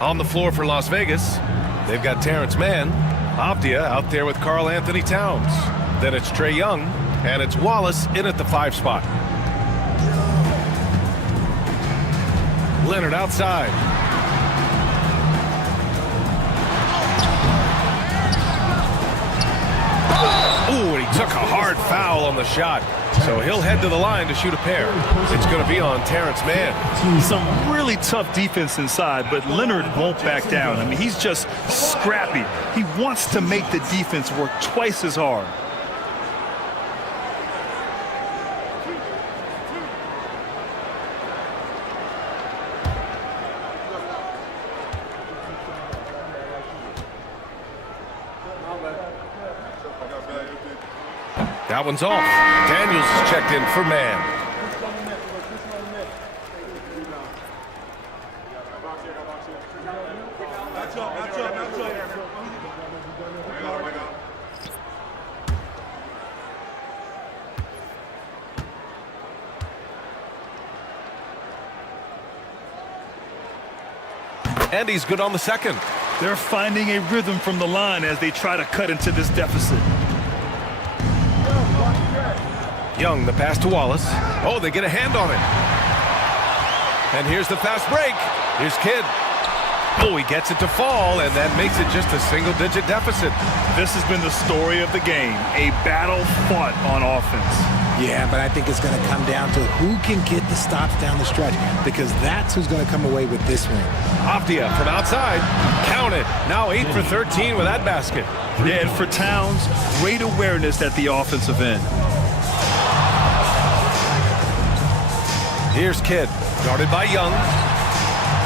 On the floor for Las Vegas, they've got Terrence Mann. Avdia out there with Karl Anthony Towns. Then it's Trae Young, and it's Wallace in at the 5 spot. Leonard outside. Ooh, and he took a hard foul on the shot. So he'll head to the line to shoot a pair. It's going to be on Terrence Mann. Some really tough defense inside, but Leonard won't back down. I mean, he's just scrappy. He wants to make the defense work twice as hard. That one's off. Daniels is checked in for Mann. And he's good on the second. They're finding a rhythm from the line as they try to cut into this deficit. Young, the pass to Wallace. Oh, they get a hand on it. And here's the fast break. Here's Kidd. Oh, he gets it to fall, and that makes it just a single-digit deficit. This has been the story of the game, a battle fought on offense. Yeah, but I think it's going to come down to who can get the stops down the stretch, because that's who's going to come away with this win. Avdia from outside. Count it. Now 8 for 13 with that basket. Yeah, and for Towns, great awareness at the offensive end. Here's Kidd, guarded by Young.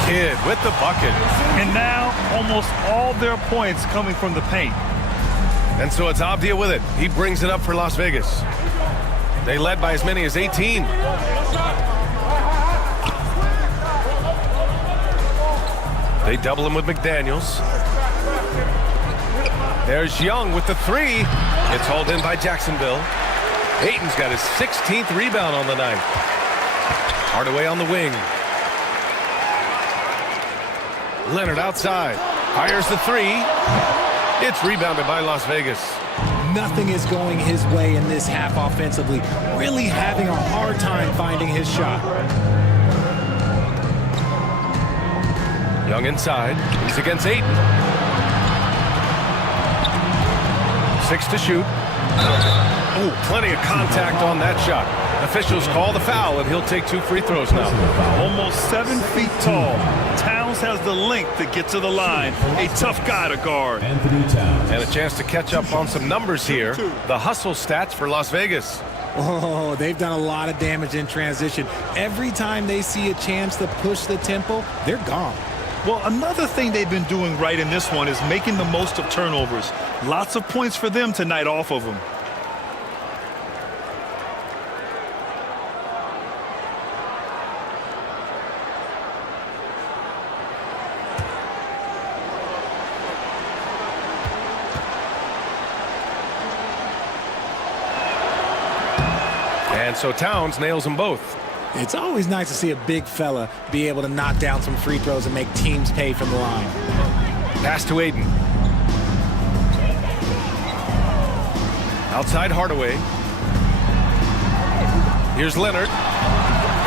Kidd with the bucket. And now, almost all their points coming from the paint. And so it's Avdia with it. He brings it up for Las Vegas. They led by as many as 18. They double him with McDaniels. There's Young with the 3. It's hauled in by Jacksonville. Ayton's got his 16th rebound on the night. Hardaway on the wing. Leonard outside. Fires the 3. It's rebounded by Las Vegas. Nothing is going his way in this half offensively. Really having a hard time finding his shot. Young inside. He's against Ayton. 6 to shoot. Ooh, plenty of contact on that shot. Officials call the foul, and he'll take 2 free throws now. Almost 7 feet tall. Towns has the length to get to the line. A tough guy to guard. And a chance to catch up on some numbers here. The hustle stats for Las Vegas. Oh, they've done a lot of damage in transition. Every time they see a chance to push the tempo, they're gone. Well, another thing they've been doing right in this one is making the most of turnovers. Lots of points for them tonight off of them. And so Towns nails them both. It's always nice to see a big fella be able to knock down some free throws and make teams pay from the line. Pass to Ayton. Outside Hardaway. Here's Leonard.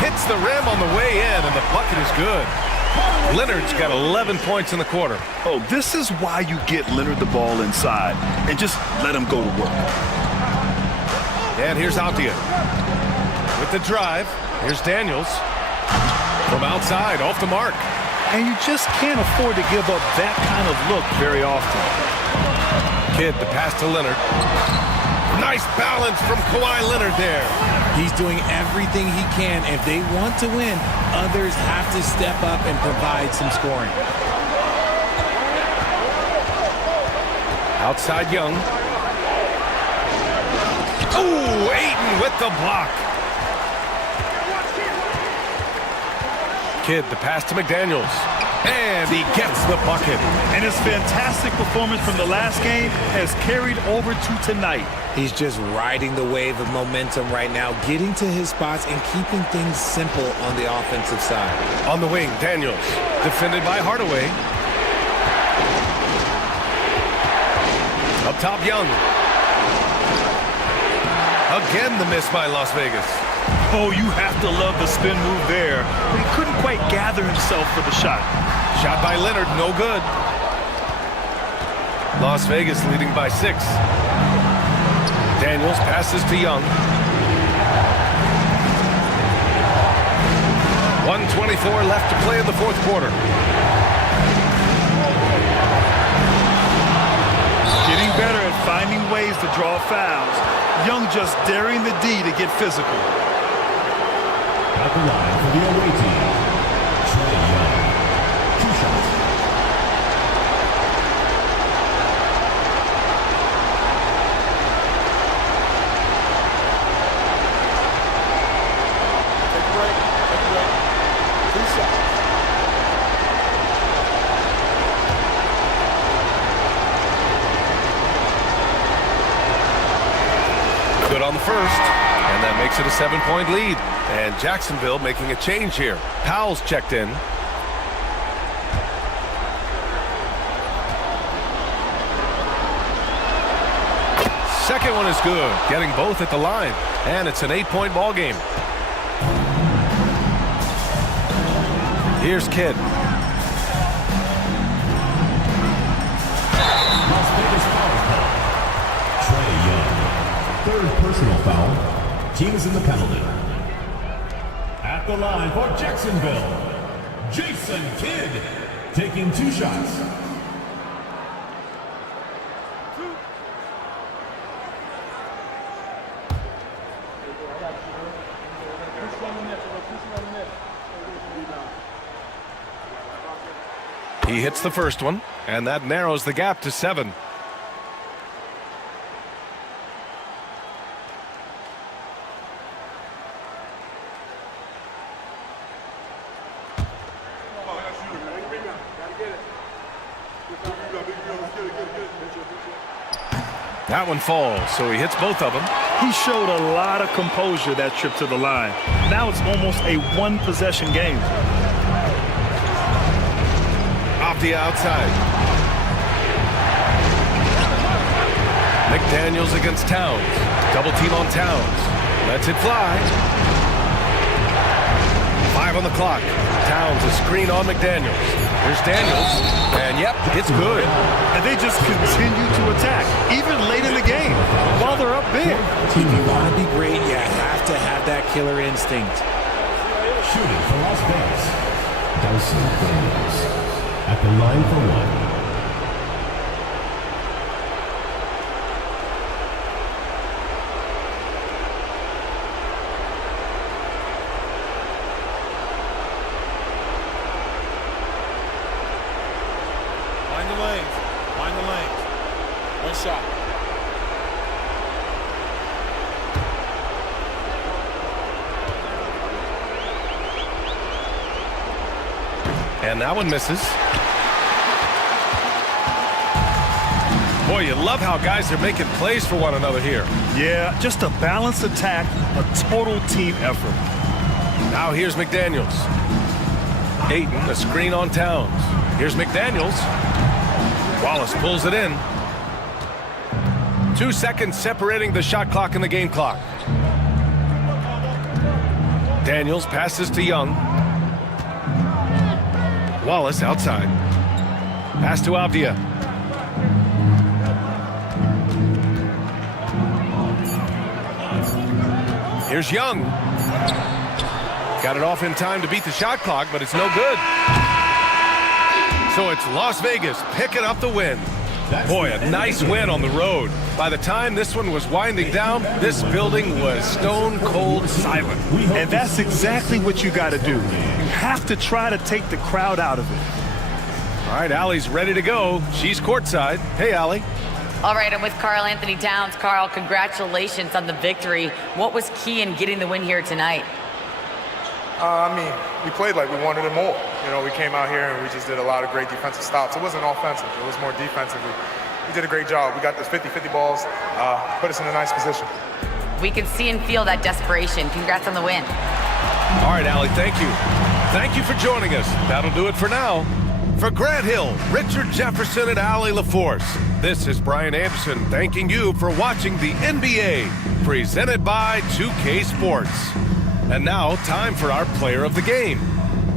Hits the rim on the way in, and the bucket is good. Leonard's got 11 points in the quarter. Oh, this is why you get Leonard the ball inside and just let him go to work. And here's Avdia. With the drive, here's Daniels. From outside, off the mark. And you just can't afford to give up that kind of look very often. Kidd, the pass to Leonard. Nice balance from Kawhi Leonard there. He's doing everything he can. If they want to win, others have to step up and provide some scoring. Outside Young. Ooh, Ayton with the block. Kidd, the pass to McDaniels. And he gets the bucket. And his fantastic performance from the last game has carried over to tonight. He's just riding the wave of momentum right now, getting to his spots and keeping things simple on the offensive side. On the wing, Daniels. Defended by Hardaway. Up top, Young. Again, the miss by Las Vegas. Oh, you have to love the spin move there. But he couldn't quite gather himself for the shot. Shot by Leonard, no good. Las Vegas leading by 6. Daniels passes to Young. 1:24 left to play in the fourth quarter. Getting better at finding ways to draw fouls. Young just daring the D to get physical. At the line for the away team, Trae Young. 2 shots. Take a break. Take a break. 2 shots. Good on the first, and that makes it a 7-point lead. And Jacksonville making a change here. Powell's checked in. Second one is good, getting both at the line. And it's an 8-point ball game. Here's Kidd. Las Vegas foul call. Trae Young. 3rd personal foul. Team is in the penalty. At the line for Jacksonville, Jason Kidd, taking 2 shots. He hits the first one, and that narrows the gap to 7. That one falls, so he hits both of them. He showed a lot of composure that trip to the line. Now it's almost a 1-possession game. Off the outside. McDaniels against Towns. Double team on Towns. Lets it fly. 5 on the clock. Towns a screen on McDaniels. Here's Daniels. And yep, it's good. And they just continue to attack, even late in the game, while they're up big. If you want to be great, you have to have that killer instinct. Shooting for Las Vegas, Dyson Daniels. At the line for 1. Find the lanes. Find the lanes. 1 shot. And that one misses. Boy, you love how guys are making plays for one another here. Yeah, just a balanced attack, a total team effort. Now here's McDaniels. Ayton, a screen on Towns. Here's McDaniels. Wallace pulls it in. 2 seconds separating the shot clock and the game clock. Daniels passes to Young. Wallace outside. Pass to Avdia. Here's Young. Got it off in time to beat the shot clock, but it's no good. So it's Las Vegas picking up the win. Boy, a nice win on the road. By the time this one was winding down, this building was stone cold silent. And that's exactly what you got to do. You have to try to take the crowd out of it. All right, Allie's ready to go. She's courtside. Hey, Allie. All right, I'm with Karl Anthony Towns. Karl, congratulations on the victory. What was key in getting the win here tonight? We played like we wanted it more. You know, we came out here and we just did a lot of great defensive stops. It wasn't offensive. It was more defensive. We did a great job. We got those 50-50 balls, put us in a nice position. We can see and feel that desperation. Congrats on the win. All right, Allie, thank you. Thank you for joining us. That'll do it for now. For Grant Hill, Richard Jefferson, and Allie LaForce, this is Brian Anderson thanking you for watching the NBA, presented by 2K Sports. And now, time for our player of the game,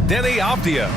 Denny Avdia.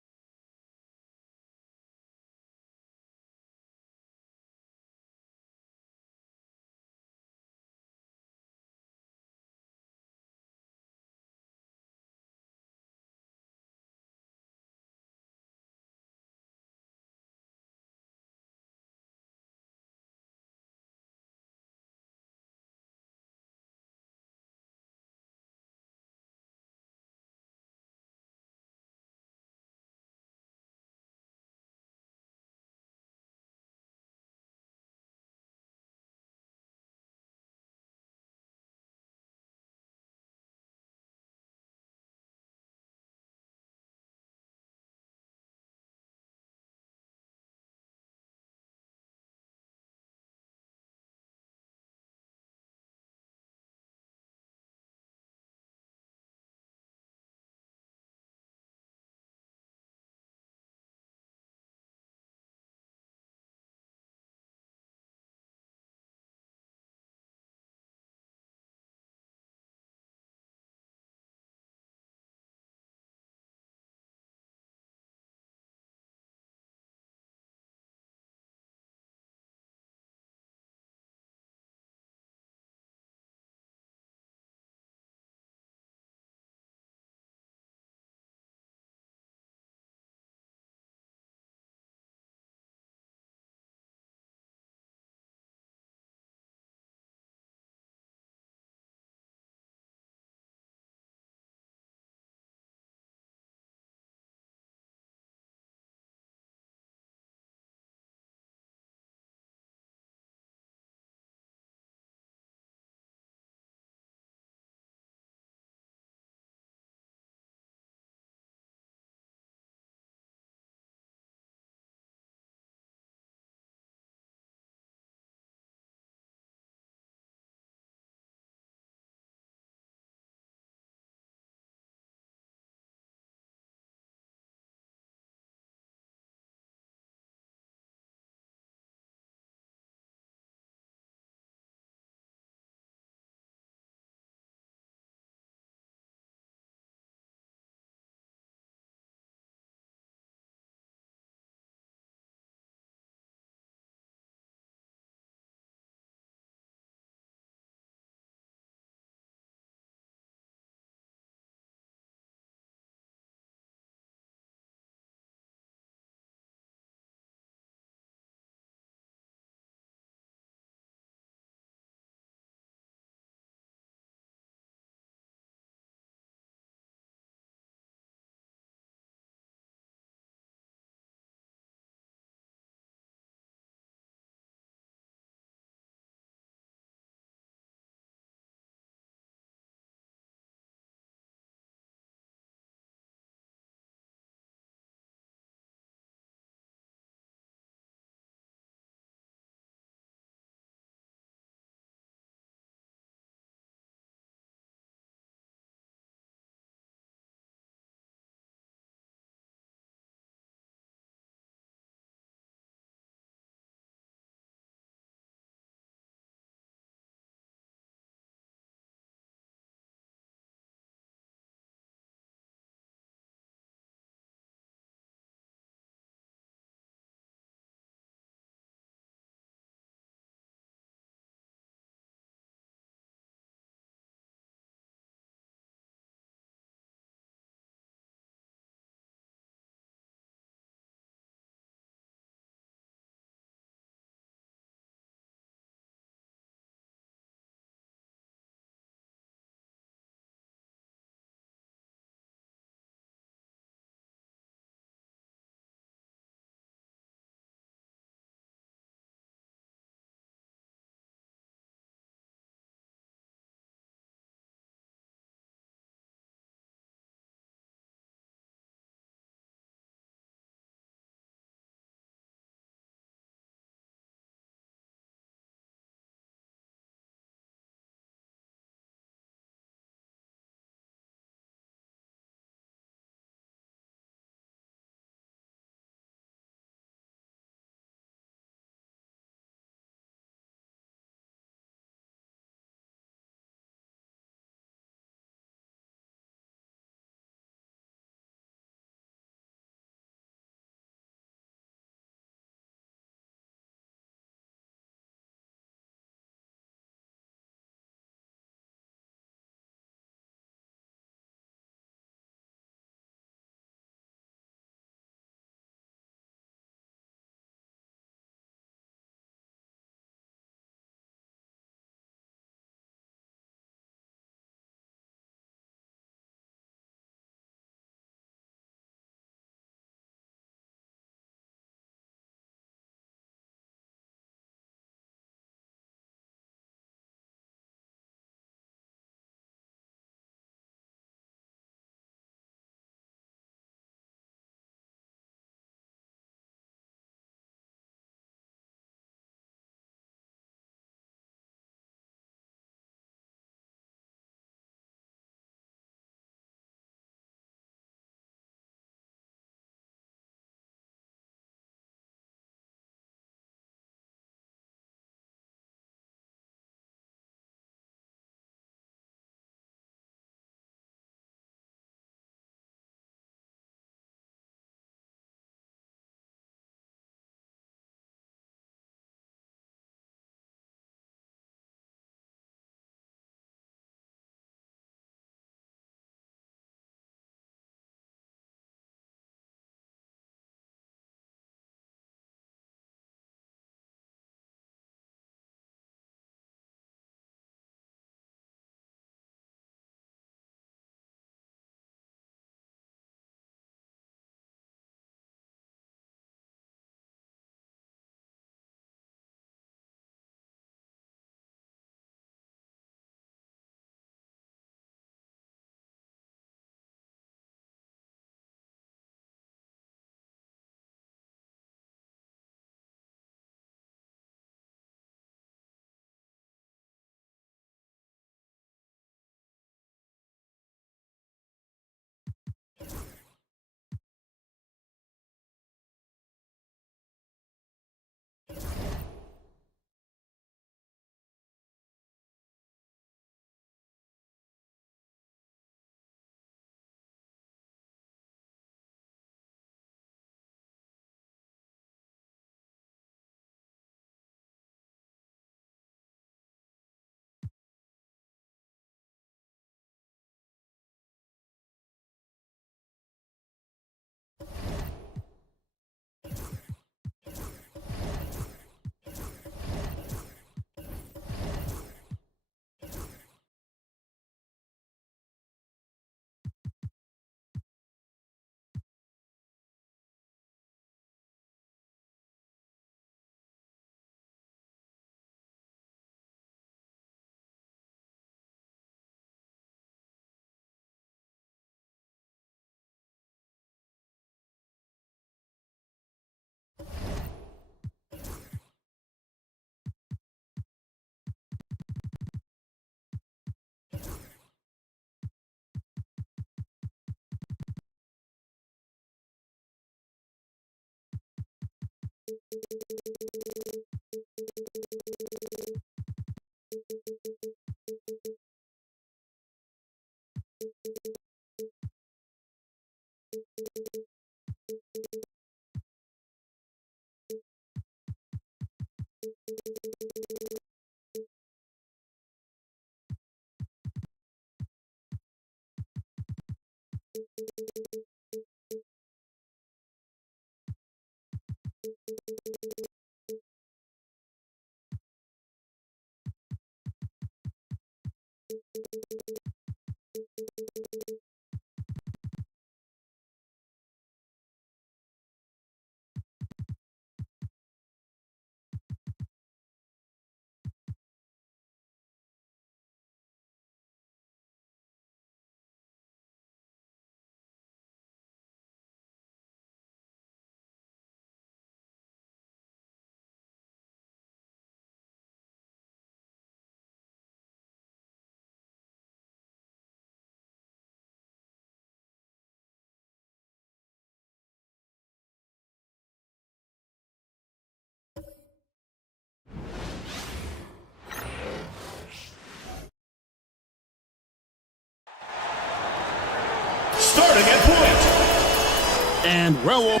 Starting at point. And well.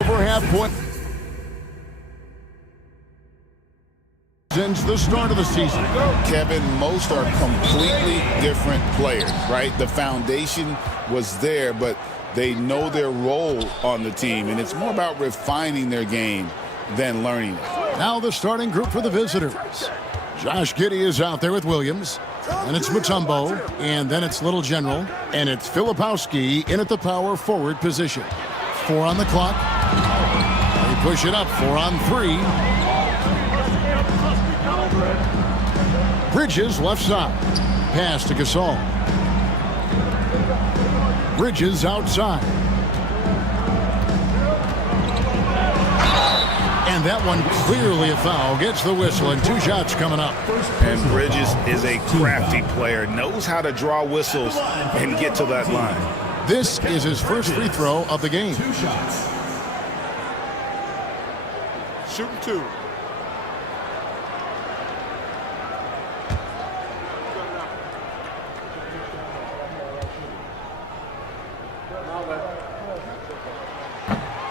Over half point. Since the start of the season. Kevin, most are completely different players, right? The foundation was there, but they know their role on the team, and it's more about refining their game than learning it. Now the starting group for the visitors. Josh Giddey is out there with Williams. And it's Mutombo, and then it's Little General, and it's Filipowski in at the power forward position. 4 on the clock. They push it up, 4 on 3. Bridges left side. Pass to Gasol. Bridges outside. And that one clearly a foul. Gets the whistle, and 2 shots coming up. And Bridges is a crafty player. Knows how to draw whistles and get to that line. This is his first free throw of the game. 2 shots. Shooting 2.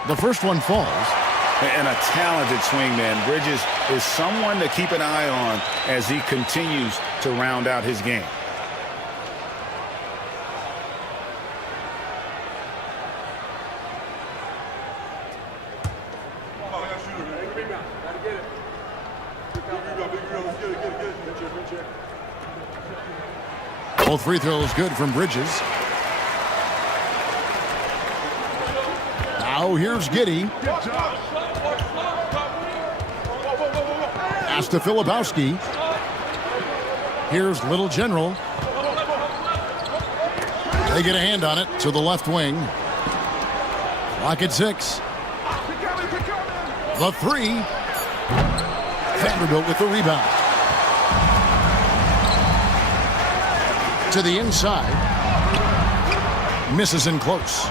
The first one falls. And a talented swingman. Bridges is someone to keep an eye on as he continues to round out his game. Both free throws good from Bridges. Now here's Giddey. Pass to Filipowski. Here's Little General. They get a hand on it to the left wing. Clock at 6. The 3. Vanderbilt with the rebound. To the inside. Misses in close.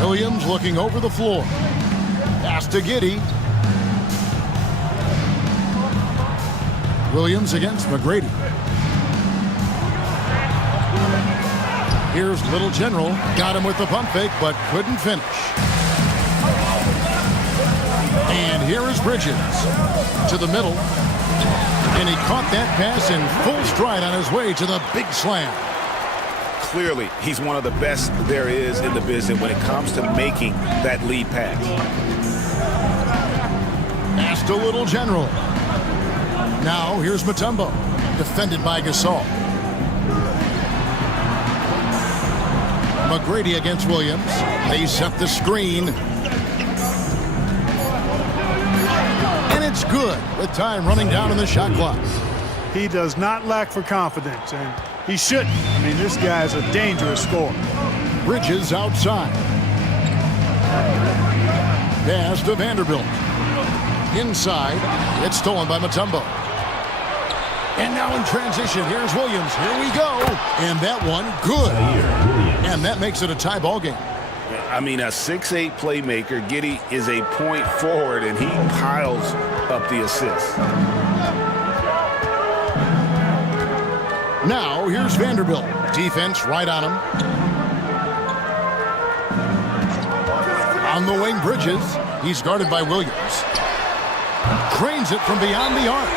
Williams looking over the floor. Pass to Giddey. Williams against McGrady. Here's Little General. Got him with the pump fake, but couldn't finish. And here is Bridges to the middle. And he caught that pass in full stride on his way to the big slam. Clearly, he's one of the best there is in the business when it comes to making that lead pass. Pass to Little General. Now here's Mutombo, defended by Gasol. McGrady against Williams. They set the screen. And it's good with time running down in the shot clock. He does not lack for confidence, and he shouldn't. I mean, this guy is a dangerous scorer. Bridges outside. Pass to Vanderbilt. Inside. It's stolen by Mutombo. And now in transition, here's Williams. Here we go. And that one, good. And that makes it a tie ball game. I mean, a 6'8" playmaker. Giddey is a point forward, and he piles up the assists. Now, here's Vanderbilt. Defense right on him. On the wing, Bridges. He's guarded by Williams. Cranes it from beyond the arc.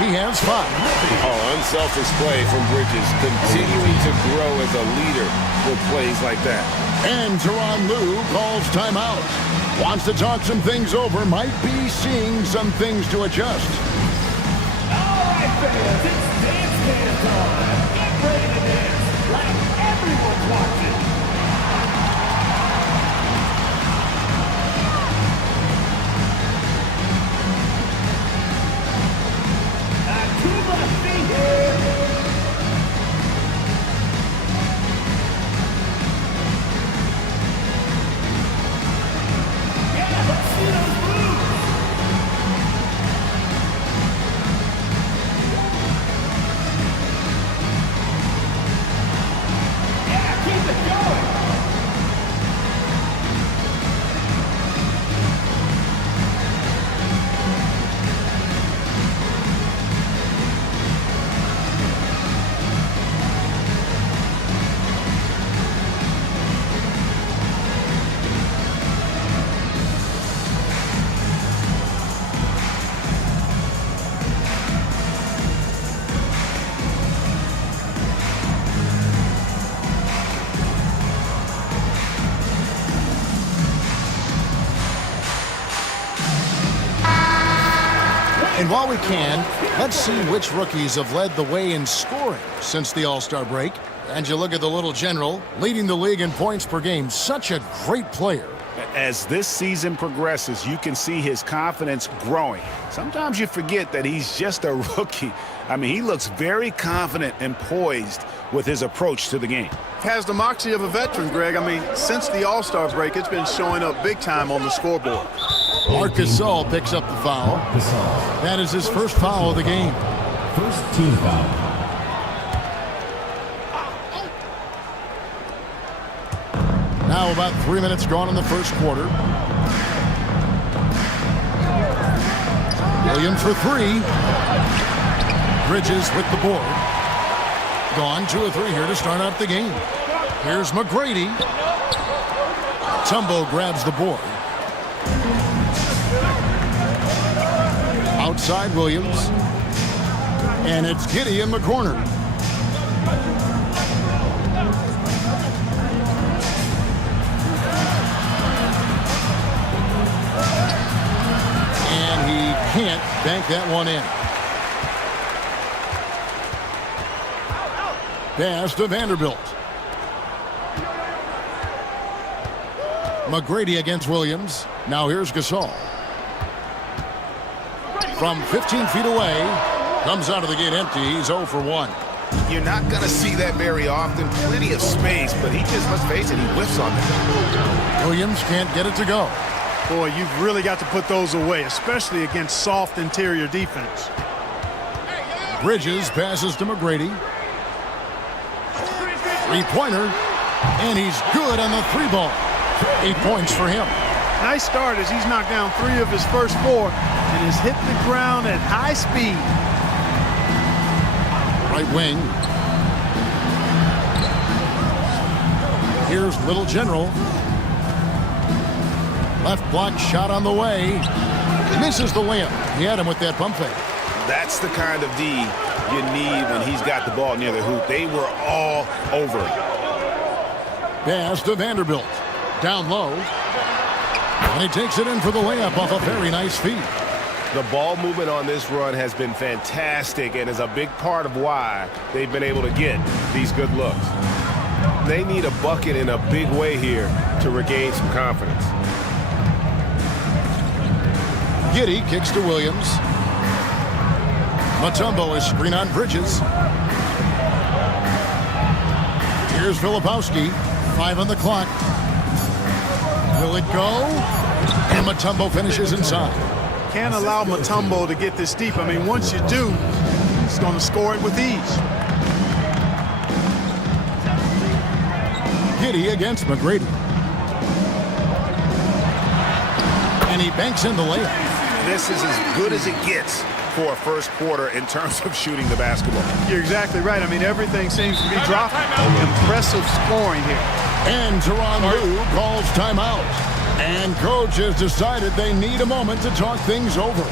He has 5. Oh, unselfish play from Bridges, continuing to grow as a leader with plays like that. And Tyronn Lue calls timeout. Wants to talk some things over. Might be seeing some things to adjust. All right, fans, it's dance time. Get ready to dance like everyone's watching. To my feet here. Yeah, let's see those moves. Yeah, keep it going. And while we can, let's see which rookies have led the way in scoring since the All-Star break. And you look at the little general, leading the league in points per game. Such a great player. As this season progresses, you can see his confidence growing. Sometimes you forget that he's just a rookie. I mean, he looks very confident and poised with his approach to the game. Has the moxie of a veteran, Greg. I mean, since the All-Star break, it's been showing up big time on the scoreboard. Marc Gasol picks up the foul. That is his first foul of the game. First team foul. Now about 3 minutes gone in the first quarter. Williams for 3. Bridges with the board. Gone 2 of 3 here to start out the game. Here's McGrady. Tumbo grabs the board. Outside Williams. And it's Giddey in the corner. And he can't bank that one in. Pass to Vanderbilt. McGrady against Williams. Now here's Gasol. From 15 feet away, comes out of the gate empty. He's 0 for 1. You're not going to see that very often. Plenty of space, but he just, let's face it, he whiffs on it. Williams can't get it to go. Boy, you've really got to put those away, especially against soft interior defense. Bridges passes to McGrady. 3-pointer, and he's good on the 3-ball. 8 points for him. Nice start as he's knocked down 3 of his first 4 and has hit the ground at high speed. Right wing. Here's Little General. Left block shot on the way. Misses the layup. He had him with that pump fake. That's the kind of D you need when he's got the ball near the hoop. They were all over it. Pass to Vanderbilt. Down low. And he takes it in for the layup off a very nice feed. The ball movement on this run has been fantastic and is a big part of why they've been able to get these good looks. They need a bucket in a big way here to regain some confidence. Giddey kicks to Williams. Mutombo is screen on Bridges. Here's Filipowski. 5 on the clock. Will it go? And Mutombo finishes inside. Can't allow Mutombo to get this deep. I mean, once you do, he's going to score it with ease. Giddey against McGrady. And he banks in the layup. This is as good as it gets for a first quarter in terms of shooting the basketball. You're exactly right. I mean, everything seems to be dropping. Impressive scoring here. And Tyronn Lue calls timeout. And coach has decided they need a moment to talk things over.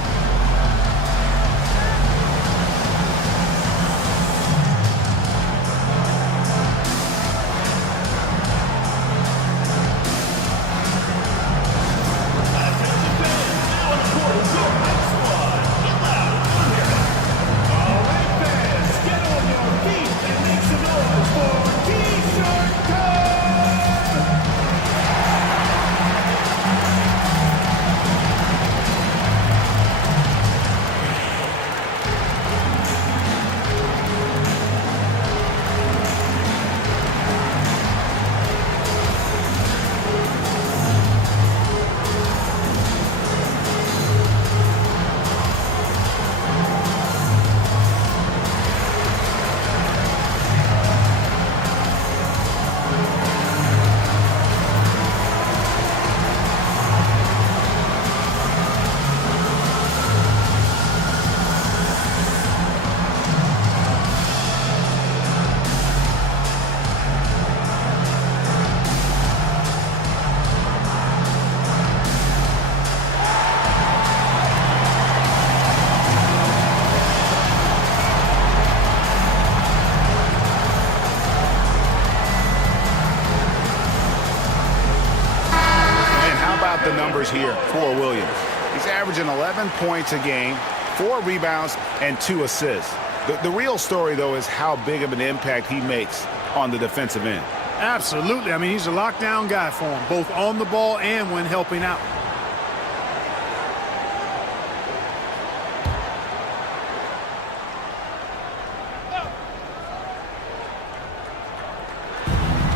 The numbers here for Williams. He's averaging 11 points a game, 4 rebounds, and 2 assists. The real story, though, is how big of an impact he makes on the defensive end. Absolutely. I mean, he's a lockdown guy for him, both on the ball and when helping out.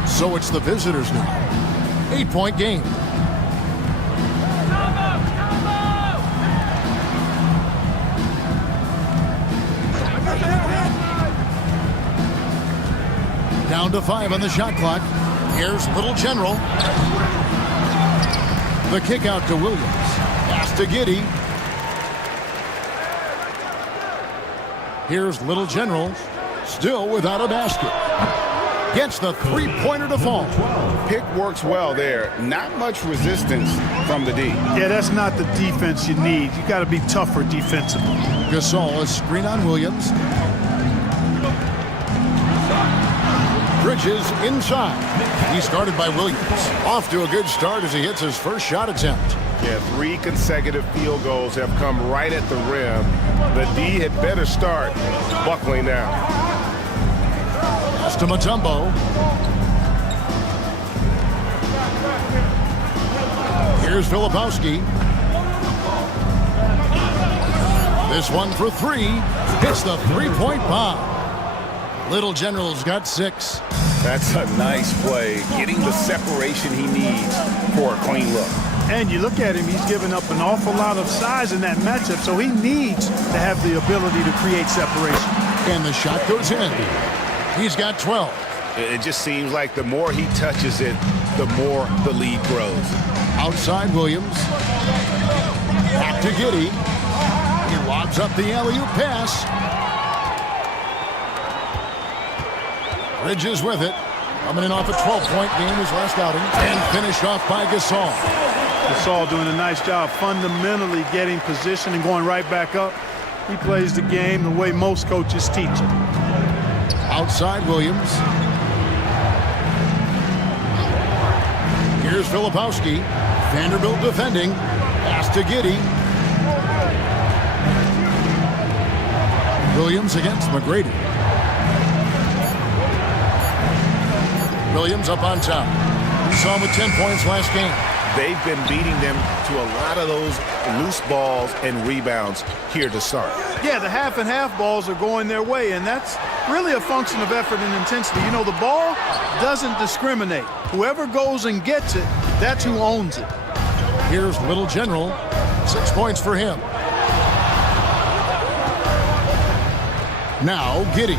So it's the visitors now. 8-point game. Down to 5 on the shot clock. Here's Little General. The kick out to Williams. Pass to Giddey. Here's Little General. Still without a basket. Gets the three-pointer to fall. Pick works well there. Not much resistance from the D. Yeah, that's not the defense you need. You got to be tougher defensively. Gasol is screen on Williams. Bridges inside. He started by Williams. Off to a good start as he hits his first shot attempt. Yeah, 3 consecutive field goals have come right at the rim. The D had better start buckling down. Pass to Mutombo. Here's Filipowski. This one for 3. Hits the three-point bomb. Little General's got 6. That's a nice play, getting the separation he needs for a clean look. And you look at him, he's given up an awful lot of size in that matchup, so he needs to have the ability to create separation. And the shot goes in. He's got 12. It just seems like the more he touches it, the more the lead grows. Outside Williams. Back to Giddey. He lobs up the alley-oop pass. Bridges with it. Coming in off a 12-point game his last outing. And finished off by Gasol. Gasol doing a nice job fundamentally getting position and going right back up. He plays the game the way most coaches teach it. Outside Williams. Here's Filipowski. Vanderbilt defending. Pass to Giddey. Williams against McGrady. Williams up on top. We saw him with 10 points last game. they've been beating them to a lot of those loose balls and rebounds here to start. Yeah, the half and half balls are going their way, and that's really a function of effort and intensity. You know, the ball doesn't discriminate. Whoever goes and gets it, that's who owns it. Here's Little General. 6 points for him. Now Giddey.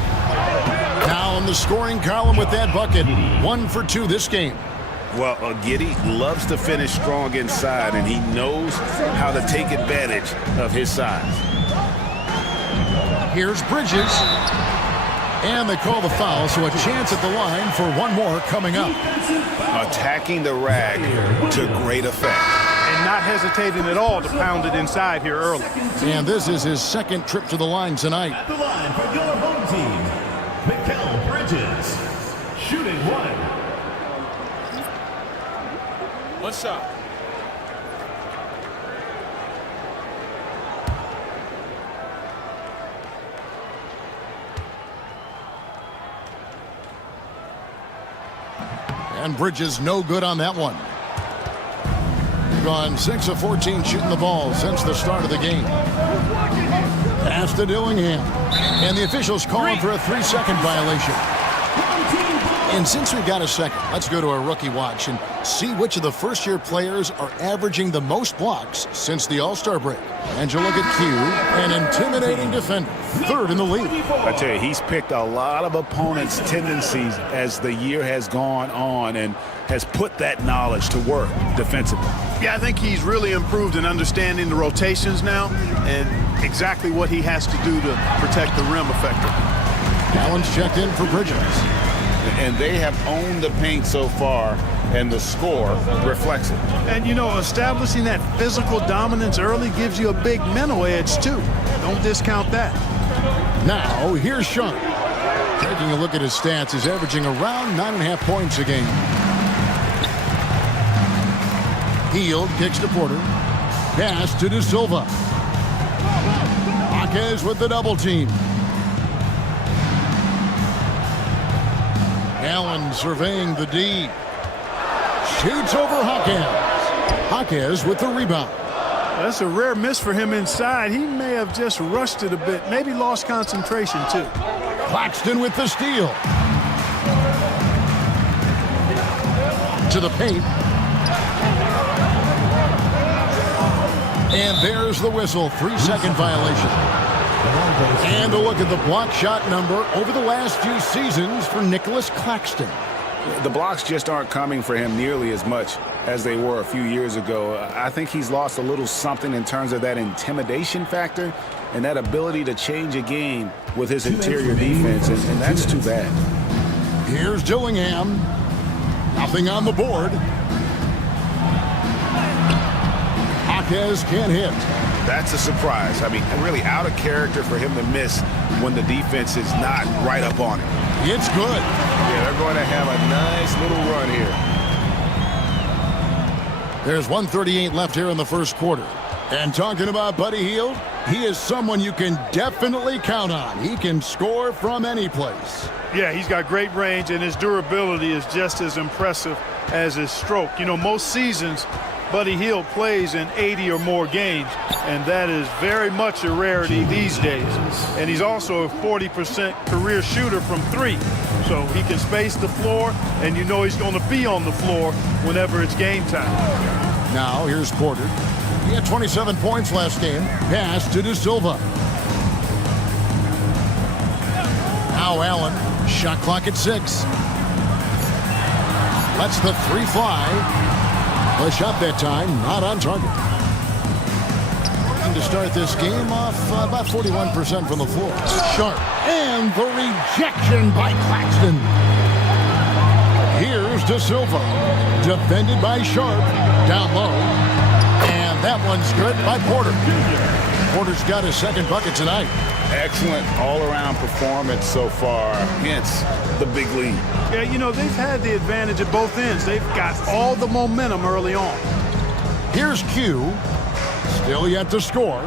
Now in the scoring column with that bucket. 1 for 2 this game. Well, Giddey loves to finish strong inside, and he knows how to take advantage of his size. Here's Bridges. And they call the foul, so a chance at the line for one more coming up. Attacking the rag to great effect. And not hesitating at all to pound it inside here early. And this is his second trip to the line tonight. At the line for your home team, Mikal Bridges, shooting 1. One shot. And Bridges no good on that one. Gone 6 of 14 shooting the ball since the start of the game. Pass to Dillingham. And the officials calling for a 3-second violation. And since we've got a second, let's go to our rookie watch and see which of the first-year players are averaging the most blocks since the All-Star break. And you look at Q, an intimidating defender, 3rd in the league. I tell you, he's picked a lot of opponents' tendencies as the year has gone on and has put that knowledge to work defensively. Yeah, I think he's really improved in understanding the rotations now and exactly what he has to do to protect the rim effectively. Allen's checked in for Bridges. And they have owned the paint so far, and the score reflects it. And, you know, establishing that physical dominance early gives you a big mental edge, too. Don't discount that. Now, here's Sharp. Taking a look at his stats, he's averaging around 9.5 points a game. Hield kicks to Porter. Pass to De Silva. Jaquez with the double team. Allen surveying the D. Shoots over Jaquez. Jaquez with the rebound. That's a rare miss for him inside. He may have just rushed it a bit. Maybe lost concentration, too. Claxton with the steal. To the paint. And there's the whistle. 3-second violation. And a look at the block shot number over the last few seasons for Nicholas Claxton. The blocks just aren't coming for him nearly as much as they were a few years ago. I think he's lost a little something in terms of that intimidation factor and that ability to change a game with his interior defense, and that's too bad. Here's Dillingham. Nothing on the board. Jaquez can't hit. That's a surprise. I mean, really out of character for him to miss when the defense is not right up on him. It's good. Yeah, they're going to have a nice little run here. There's 1:38 left here in the first quarter. And talking about Buddy Hield, he is someone you can definitely count on. He can score from any place. Yeah, he's got great range, and his durability is just as impressive as his stroke. You know, most seasons, Buddy Hield plays in 80 or more games, and that is very much a rarity these days. And he's also a 40% career shooter from 3. So he can space the floor, and you know he's going to be on the floor whenever it's game time. Now here's Porter. He had 27 points last game. Pass to De Silva. Now Allen. Shot clock at 6. Lets the 3 fly. The shot that time, not on target. And to start this game off about 41% from the floor. Sharp. And the rejection by Claxton. Here's De Silva. Defended by Sharp. Down low. And that one's good by Porter. Porter's got his second bucket tonight. Excellent all-around performance so far, hence the big lead. Yeah, you know, they've had the advantage at both ends. They've got all the momentum early on. Here's Q. Still yet to score.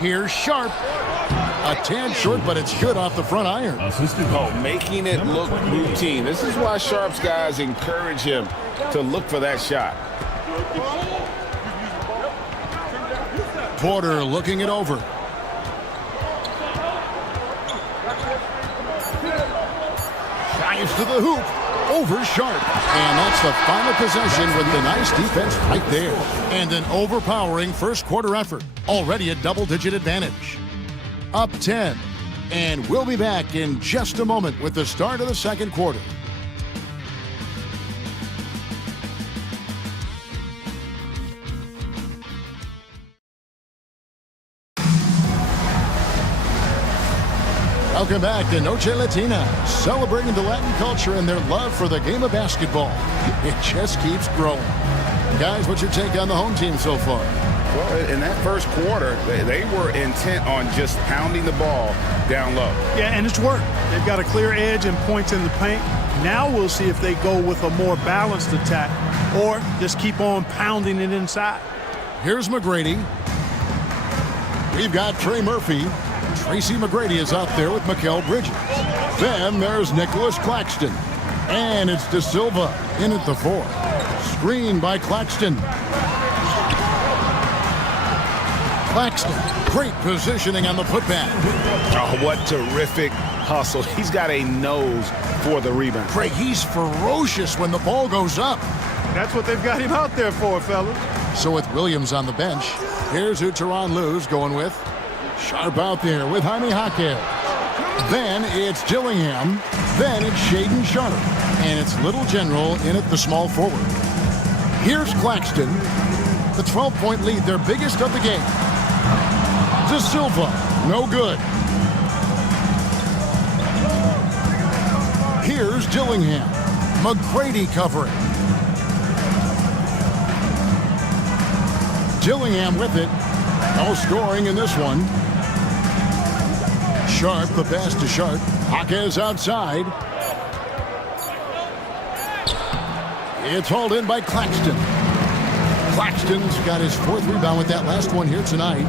Here's Sharp. A tad short, but it's good off the front iron. Oh, making it look routine. This is why Sharp's guys encourage him to look for that shot. Porter looking it over. Drives to the hoop. Over Sharp. And that's the final possession with the nice defense right there. And an overpowering first quarter effort. Already a double-digit advantage. Up 10. And we'll be back in just a moment with the start of the second quarter. Welcome back to Noche Latina, celebrating the Latin culture and their love for the game of basketball. It just keeps growing. Guys, what's your take on the home team so far? Well, in that first quarter, they were intent on just pounding the ball down low. Yeah, and it's worked. They've got a clear edge and points in the paint. Now we'll see if they go with a more balanced attack or just keep on pounding it inside. Here's McGrady. We've got Trey Murphy. Tracy McGrady is out there with Mikal Bridges. Then there's Nicholas Claxton. And it's De Silva in at the 4. Screen by Claxton. Claxton, great positioning on the putback. Oh, what terrific hustle. He's got a nose for the rebound. Craig, he's ferocious when the ball goes up. That's what they've got him out there for, fellas. So with Williams on the bench, here's who Teron Lue's going with. Sharp out there with Jaime Jaquez. Then it's Dillingham. Then it's Shaden Sharp. And it's Little General in at the small forward. Here's Claxton. The 12-point lead, their biggest of the game. De Silva, no good. Here's Dillingham. McGrady covering. Dillingham with it. No scoring in this one. Sharp, the pass to Sharp. Jaquez outside. It's hauled in by Claxton. Claxton's got his 4th rebound with that last one here tonight.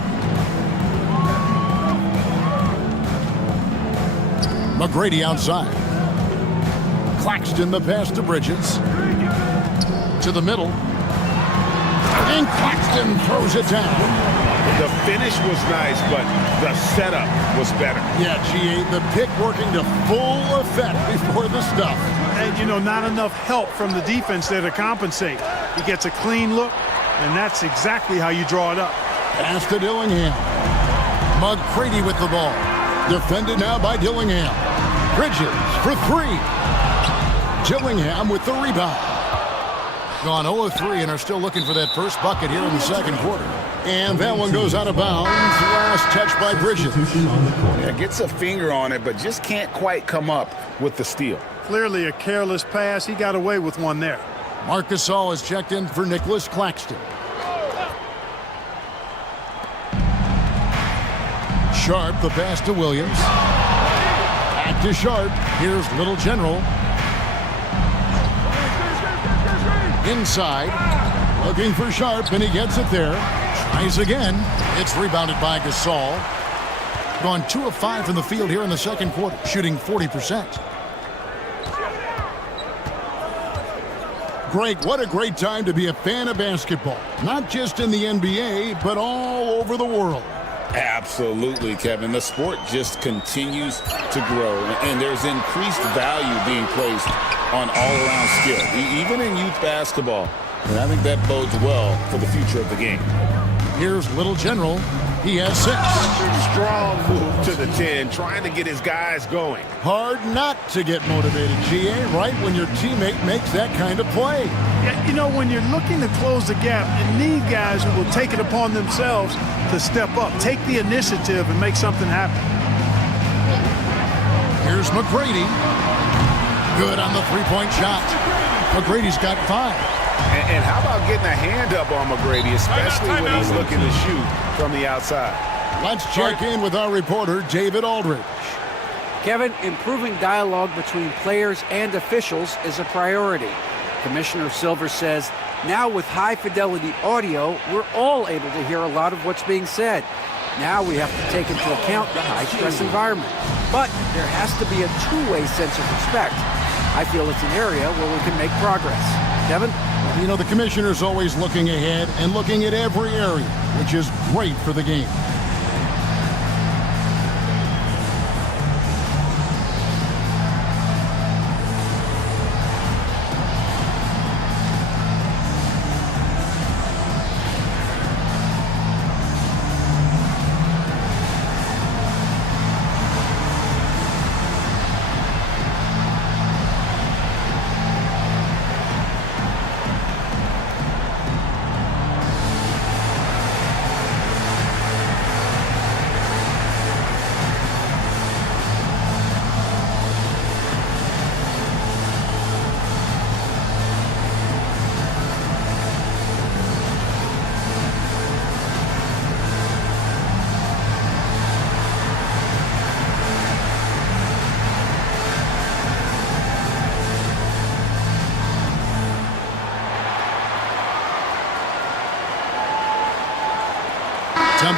McGrady outside. Claxton, the pass to Bridges. To the middle. And Claxton throws it down. The finish was nice, but the setup was better. Yeah, G.A., the pick working to full effect before the stuff. And, you know, not enough help from the defense there to compensate. He gets a clean look, and that's exactly how you draw it up. Pass to Dillingham. McGrady with the ball. Defended now by Dillingham. Bridges for 3. Dillingham with the rebound. Gone 0 of 3 and are still looking for that first bucket here in the second quarter. And that one goes out of bounds. Last touch by Bridges. Yeah, gets a finger on it, but just can't quite come up with the steal. Clearly a careless pass. He got away with one there. Marc Gasol is checked in for Nicholas Claxton. Sharp, the pass to Williams. Back to Sharp. Here's Little General. Inside. Looking for Sharp, and he gets it there. Tries again. It's rebounded by Gasol. Gone 2 of 5 from the field here in the second quarter, shooting 40%. Greg, what a great time to be a fan of basketball. Not just in the NBA, but all over the world. Absolutely, Kevin. The sport just continues to grow, and there's increased value being placed on all-around skill, even in youth basketball. And I think that bodes well for the future of the game. Here's Little General. He has 6. Strong move to the 10, trying to get his guys going. Hard not to get motivated, GA, right when your teammate makes that kind of play. Yeah, you know, when you're looking to close the gap, you need guys who will take it upon themselves to step up, take the initiative, and make something happen. Here's McGrady. Good on the 3-point shot. McGrady's got 5. And how about getting a hand up on McGrady, especially when he's looking to shoot from the outside? Let's check in with our reporter, David Aldridge. Kevin, improving dialogue between players and officials is a priority. Commissioner Silver says, now with high-fidelity audio, we're all able to hear a lot of what's being said. Now we have to take into account the high-stress environment. But there has to be a two-way sense of respect. I feel it's an area where we can make progress. Kevin? You know, the commissioner's always looking ahead and looking at every area, which is great for the game.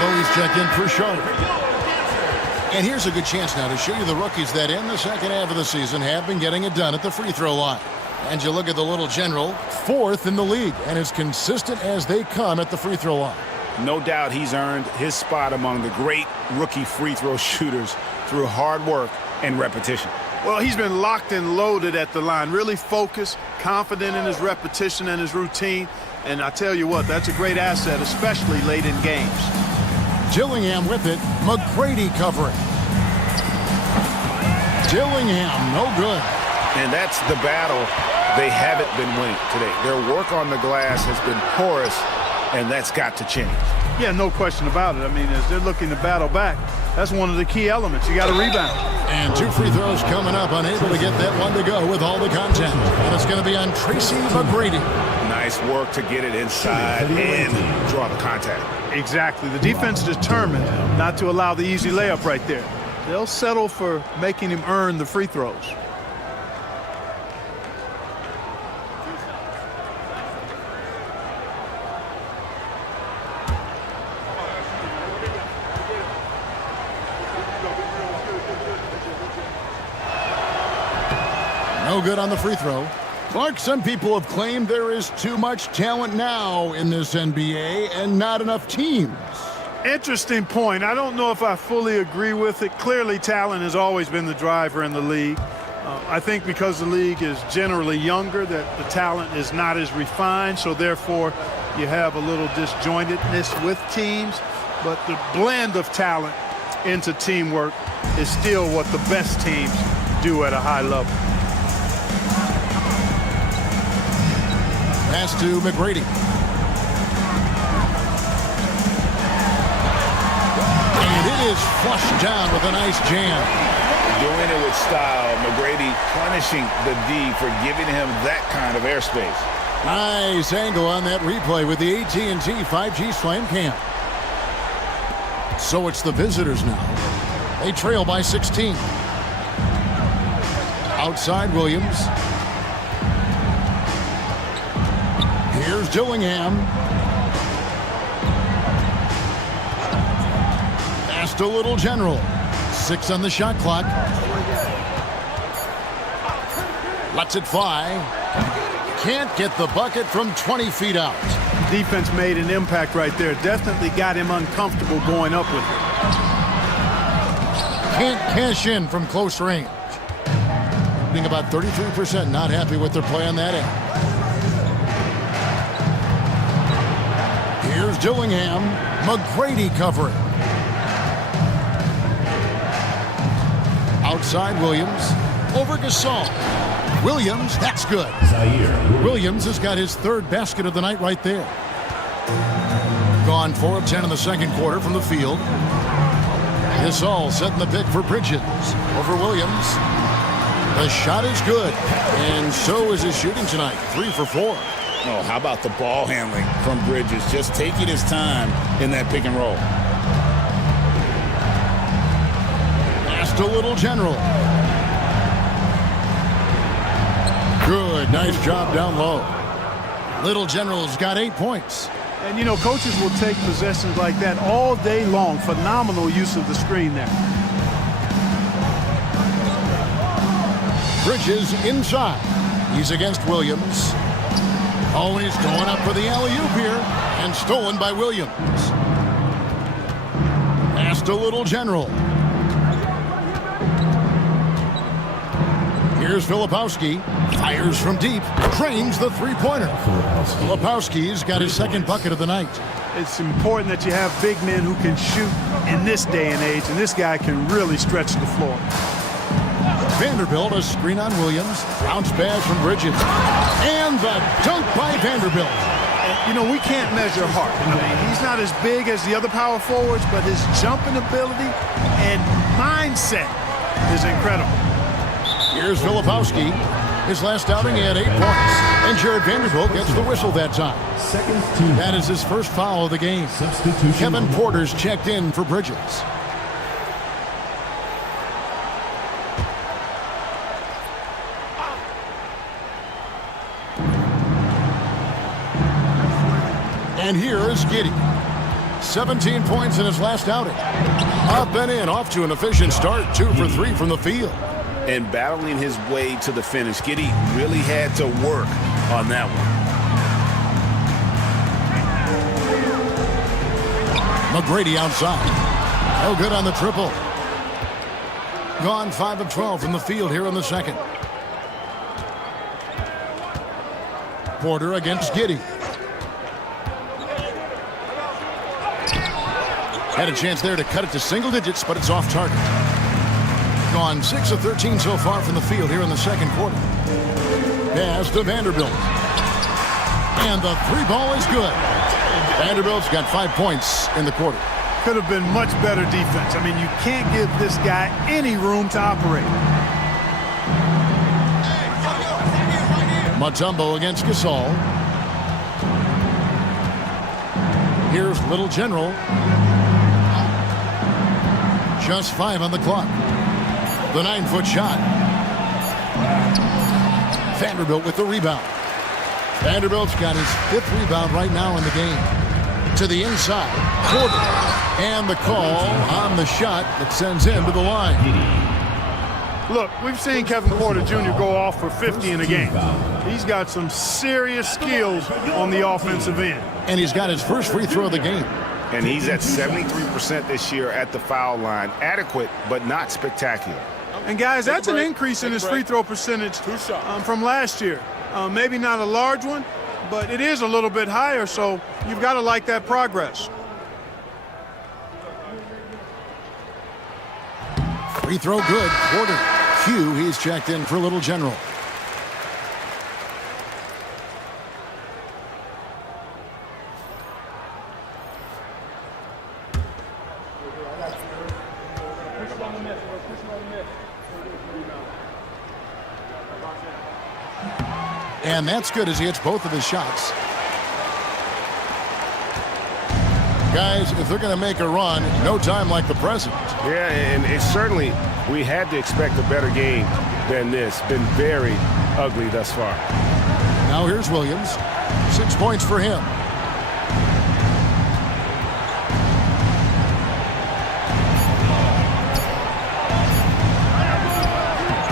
He's checked in for show. And here's a good chance now to show you the rookies that in the second half of the season have been getting it done at the free throw line. And you look at the little general, 4th in the league, and as consistent as they come at the free throw line. No doubt he's earned his spot among the great rookie free throw shooters through hard work and repetition. Well, he's been locked and loaded at the line, really focused, confident in his repetition and his routine. And I tell you what, that's a great asset, especially late in games. Dillingham with it. McGrady covering. Dillingham, no good. And that's the battle they haven't been winning today. Their work on the glass has been porous, and that's got to change. Yeah, no question about it. I mean, as they're looking to battle back, that's one of the key elements. You got to rebound. And 2 free throws coming up, unable to get that one to go with all the contact. And it's going to be on Tracy McGrady. Nice work to get it inside and draw the contact. Exactly. The defense determined not to allow the easy layup right there. They'll settle for making him earn the free throws. No good on the free throw. Clark, some people have claimed there is too much talent now in this NBA and not enough teams. Interesting point. I don't know if I fully agree with it. Clearly, talent has always been the driver in the league. I think because the league is generally younger, that the talent is not as refined, so therefore you have a little disjointedness with teams. But the blend of talent into teamwork is still what the best teams do at a high level. Pass to McGrady. And it is flushed down with a nice jam. Doing it with style. McGrady punishing the D for giving him that kind of airspace. Nice angle on that replay with the AT&T 5G Slam Cam. So it's the visitors now. They trail by 16. Outside Williams. Here's Dillingham. Pass to Little General. 6 on the shot clock. Lets it fly. Can't get the bucket from 20 feet out. Defense made an impact right there. Definitely got him uncomfortable going up with it. Can't cash in from close range. Being about 33%, not happy with their play on that end. Here's Dillingham. McGrady covering. Outside Williams. Over Gasol. Williams, that's good. Williams has got his 3rd basket of the night right there. Gone 4 of 10 in the second quarter from the field. Gasol setting the pick for Bridges. Over Williams. The shot is good. And so is his shooting tonight. 3 for 4. Oh, how about the ball handling from Bridges? Just taking his time in that pick and roll. Pass to Little General. Good, nice job down low. Little General's got 8 points. And, you know, coaches will take possessions like that all day long. Phenomenal use of the screen there. Bridges inside. He's against Williams. Always going up for the alley-oop here. And stolen by Williams. Pass to Little General. Here's Filipowski. Fires from deep. Trains the three-pointer. Filipowski's got his second bucket of the night. It's important that you have big men who can shoot in this day and age, and this guy can really stretch the floor. Vanderbilt, a screen on Williams. Bounce pass from Bridges. And the dunk by Vanderbilt. You know, we can't measure heart. I mean, he's not as big as the other power forwards, but his jumping ability and mindset is incredible. Here's Filipowski. His last outing, he had 8 points. And Jared Vanderbilt gets the whistle that time. That is his first foul of the game. Kevin Porter's checked in for Bridges. And here is Giddey. 17 points in his last outing. Up and in, off to an efficient start. 2 for 3 from the field. And battling his way to the finish. Giddey really had to work on that one. McGrady outside. No good on the triple. Gone 5 of 12 from the field here in the second. Porter against Giddey. Had a chance there to cut it to single digits, but it's off target. Gone 6 of 13 so far from the field here in the second quarter. Pass to Vanderbilt. And the 3-ball is good. Vanderbilt's got 5 points in the quarter. Could have been much better defense. I mean, you can't give this guy any room to operate. Mutombo against Gasol. Here's Little General. Just 5 on the clock. The 9-foot shot. Vanderbilt with the rebound. Vanderbilt's got his 5th rebound right now in the game. To the inside. Porter. And the call on the shot that sends him to the line. Look, we've seen Kevin Porter Jr. go off for 50 in a game. He's got some serious skills on the offensive end. And he's got his first free throw of the game. And he's at 73% this year at the foul line. Adequate, but not spectacular. And guys, that's an increase in his free throw percentage from last year. Maybe not a large one, but it is a little bit higher, so you've got to like that progress. Free throw good. Porter. Hugh, he's checked in for Little General. And that's good as he hits both of his shots. Guys, if they're going to make a run, no time like the present. Yeah, and it's certainly, we had to expect a better game than this. Been very ugly thus far. Now here's Williams. 6 points for him.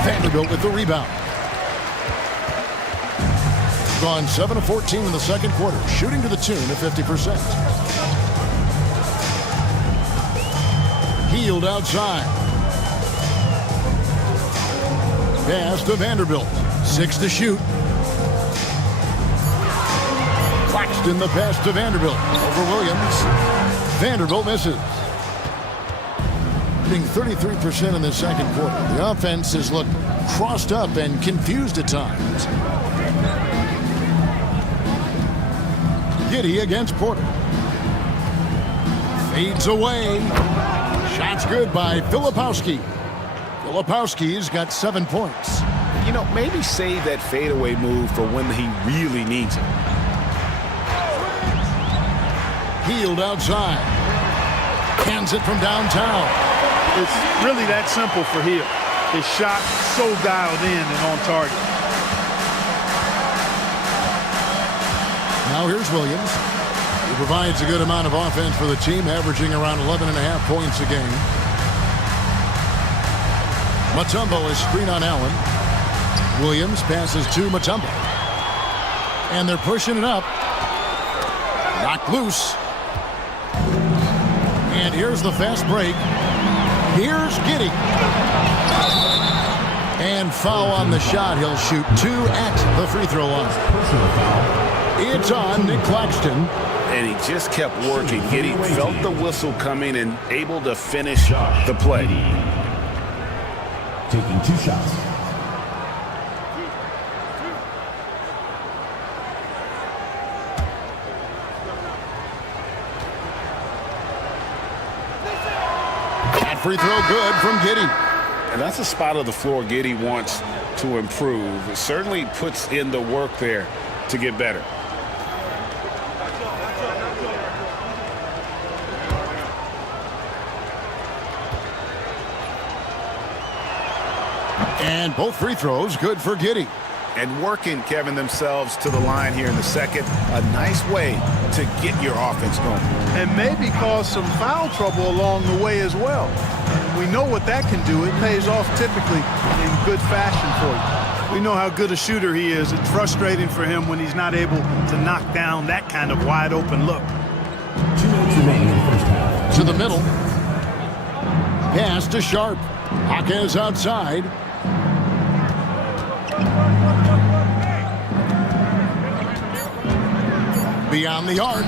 Vanderbilt with the rebound. Gone 7 of 14 in the second quarter, shooting to the tune of 50%. Healed outside. Pass to Vanderbilt. 6 to shoot. Claxton the pass to Vanderbilt. Over Williams. Vanderbilt misses. Hitting 33% in the second quarter. The offense has looked crossed up and confused at times. Giddey against Porter. Fades away. Shot's good by Filipowski. Filipowski's got 7 points. You know, maybe save that fadeaway move for when he really needs it. Healed outside. Hands it from downtown. It's really that simple for Hill. His shot so dialed in and on target. Now here's Williams. He provides a good amount of offense for the team, averaging around 11.5 points a game. Mutombo is screen on Allen. Williams passes to Mutombo. And they're pushing it up. Knocked loose. And here's the fast break. Here's Giddey. And foul on the shot. He'll shoot 2 at the free throw line. It's on Nick Claxton. And he just kept working. Giddey felt the whistle coming and able to finish the play. Taking 2 shots. That free throw good from Giddey. And that's a spot of the floor Giddey wants to improve. It certainly puts in the work there to get better. And both free throws good for Giddey. And working, Kevin, themselves to the line here in the second. A nice way to get your offense going. And maybe cause some foul trouble along the way as well. We know what that can do. It pays off typically in good fashion for you. We know how good a shooter he is. It's frustrating for him when he's not able to knock down that kind of wide open look. 2 minutes remaining in the first half. To the middle. Pass to Sharp. Jaquez outside. Beyond the arc.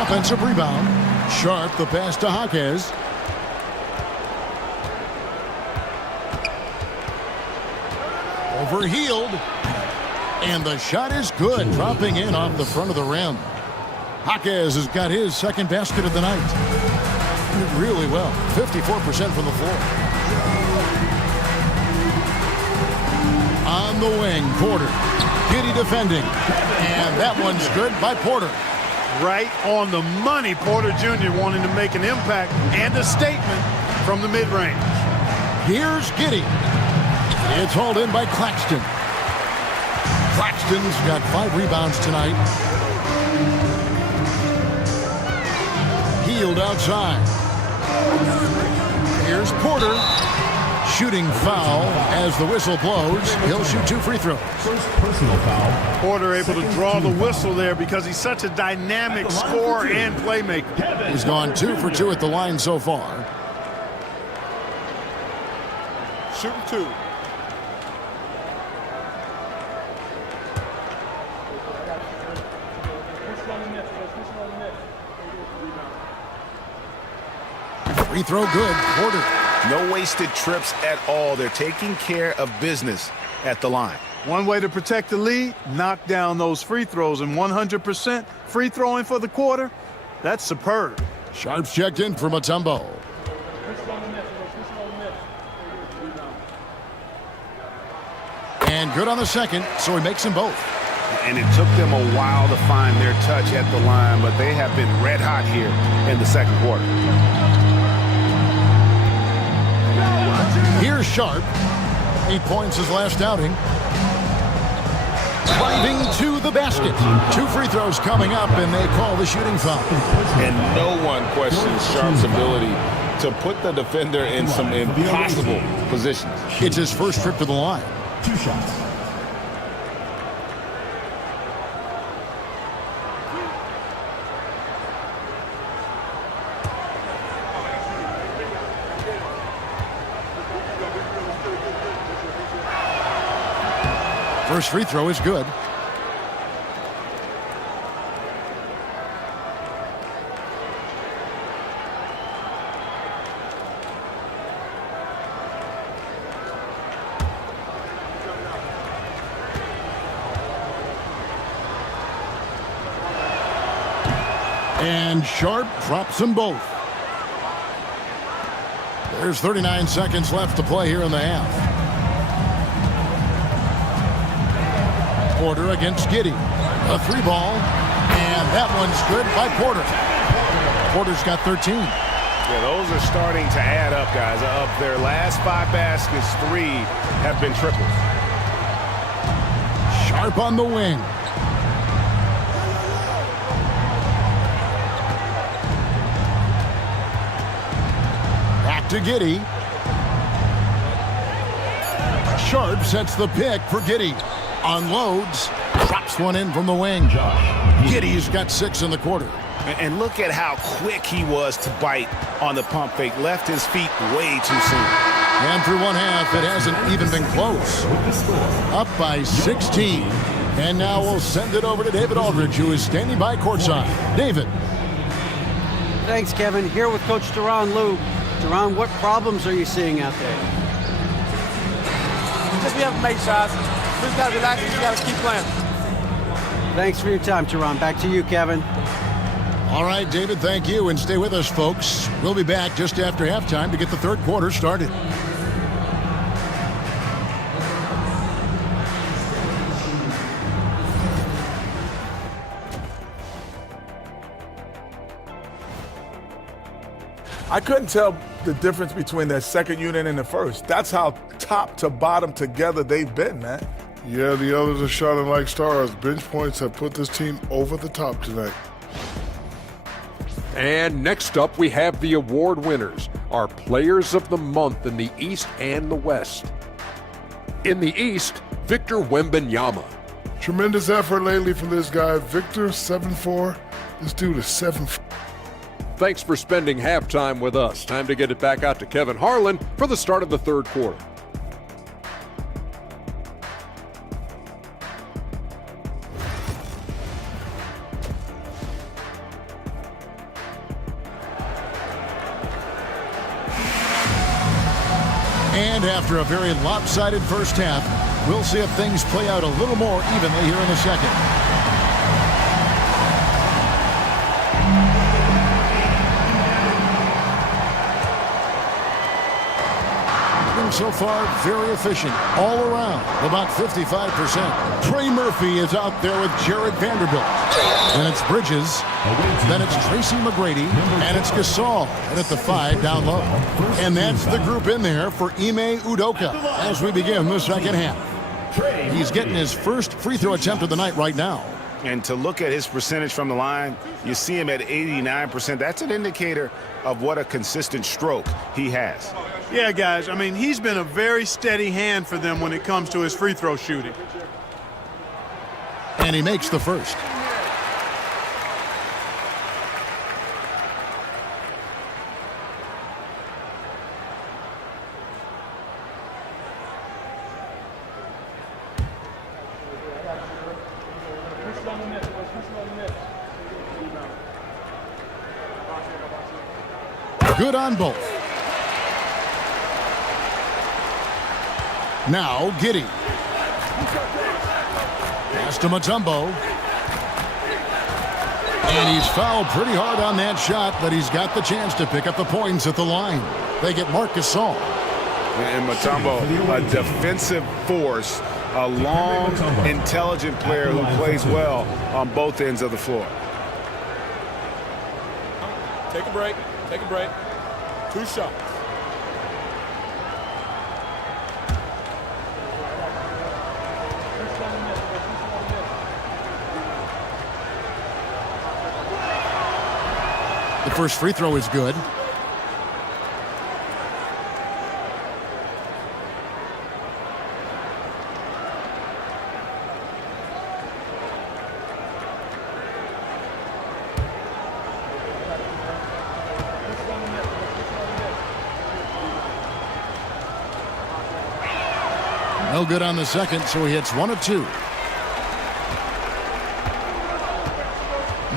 Offensive rebound. Sharp, the pass to Jaquez. Overhealed. And the shot is good, dropping in off the front of the rim. Jaquez has got his second basket of the night. Did really well. 54% from the floor. On the wing, Porter. Giddey defending. And that one's good by Porter. Right on the money. Porter Jr. wanting to make an impact and a statement from the mid-range. Here's Giddey. It's hauled in by Claxton. Claxton's got 5 rebounds tonight. Healed outside. Here's Porter. Shooting foul as the whistle blows. He'll shoot 2 free throws. First personal foul. Porter able to draw the whistle there because he's such a dynamic scorer and playmaker. He's gone 2 for 2 at the line so far. Shooting 2. Free throw good. Porter. No wasted trips at all. They're taking care of business at the line. One way to protect the lead, knock down those free throws, and 100% free throwing for the quarter, that's superb. Sharp's checked in for Mutombo. And good on the second, so he makes them both. And it took them a while to find their touch at the line, but they have been red hot here in the second quarter. Here's Sharp. 8 points his last outing. Driving to the basket. 2 free throws coming up, and they call the shooting foul. And no one questions Sharp's ability to put the defender in some impossible positions. It's his first trip to the line. 2 shots. First free throw is good. And Sharp drops them both. There's 39 seconds left to play here in the half. Porter against Giddey. A 3-ball. And that one's good by Porter. Porter's got 13. Yeah, those are starting to add up, guys. Of their last 5 baskets, 3 have been triples. Sharp on the wing. Back to Giddey. Sharp sets the pick for Giddey. Unloads. Drops one in from the wing. Giddey's got 6 in the quarter. And look at how quick he was to bite on the pump fake. Left his feet way too soon. And through one half, it hasn't even been close. Up by 16. And now we'll send it over to David Aldridge, who is standing by courtside. David. Thanks, Kevin. Here with Coach Duran Lou. Duran, what problems are you seeing out there? Just we have to make shots. We just got to relax and just got to keep playing. Thanks for your time, Duran. Back to you, Kevin. All right, David, thank you. And stay with us, folks. We'll be back just after halftime to get the third quarter started. I couldn't tell the difference between their second unit and the first. That's how top to bottom together they've been, man. Yeah, the others are shining like stars. Bench points have put this team over the top tonight. And next up, we have the award winners, our Players of the Month in the East and the West. In the East, Victor Wembanyama. Tremendous effort lately from this guy, Victor, 7'4". This dude is 7'4". Thanks for spending halftime with us. Time to get it back out to Kevin Harlan for the start of the third quarter. And after a very lopsided first half, we'll see if things play out a little more evenly here in the second. So far, very efficient all around, about 55%. Trey Murphy is out there with Jared Vanderbilt. Then it's Bridges. Then it's Tracy McGrady. And it's Gasol. And at the 5 down low. And that's the group in there for Ime Udoka as we begin the second half. He's getting his first free throw attempt of the night right now. And to look at his percentage from the line, you see him at 89%. That's an indicator of what a consistent stroke he has. Yeah, guys, I mean, he's been a very steady hand for them when it comes to his free throw shooting. And he makes the first. Good on both. Now Giddey. Pass to Mutombo. And he's fouled pretty hard on that shot, but he's got the chance to pick up the points at the line. They get Marc Gasol. And Mutombo, a defensive force, a long, intelligent player who plays well on both ends of the floor. Take a break. Take a break. 2 shots. The first free throw is good. No good on the second, so he hits 1 of 2.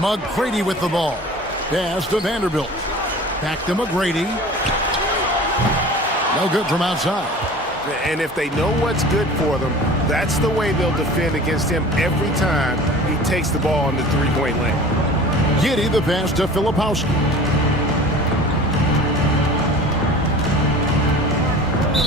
McGrady with the ball. Pass to Vanderbilt. Back to McGrady. No good from outside. And if they know what's good for them, that's the way they'll defend against him every time he takes the ball in the three-point lane. Giddey the pass to Filipowski.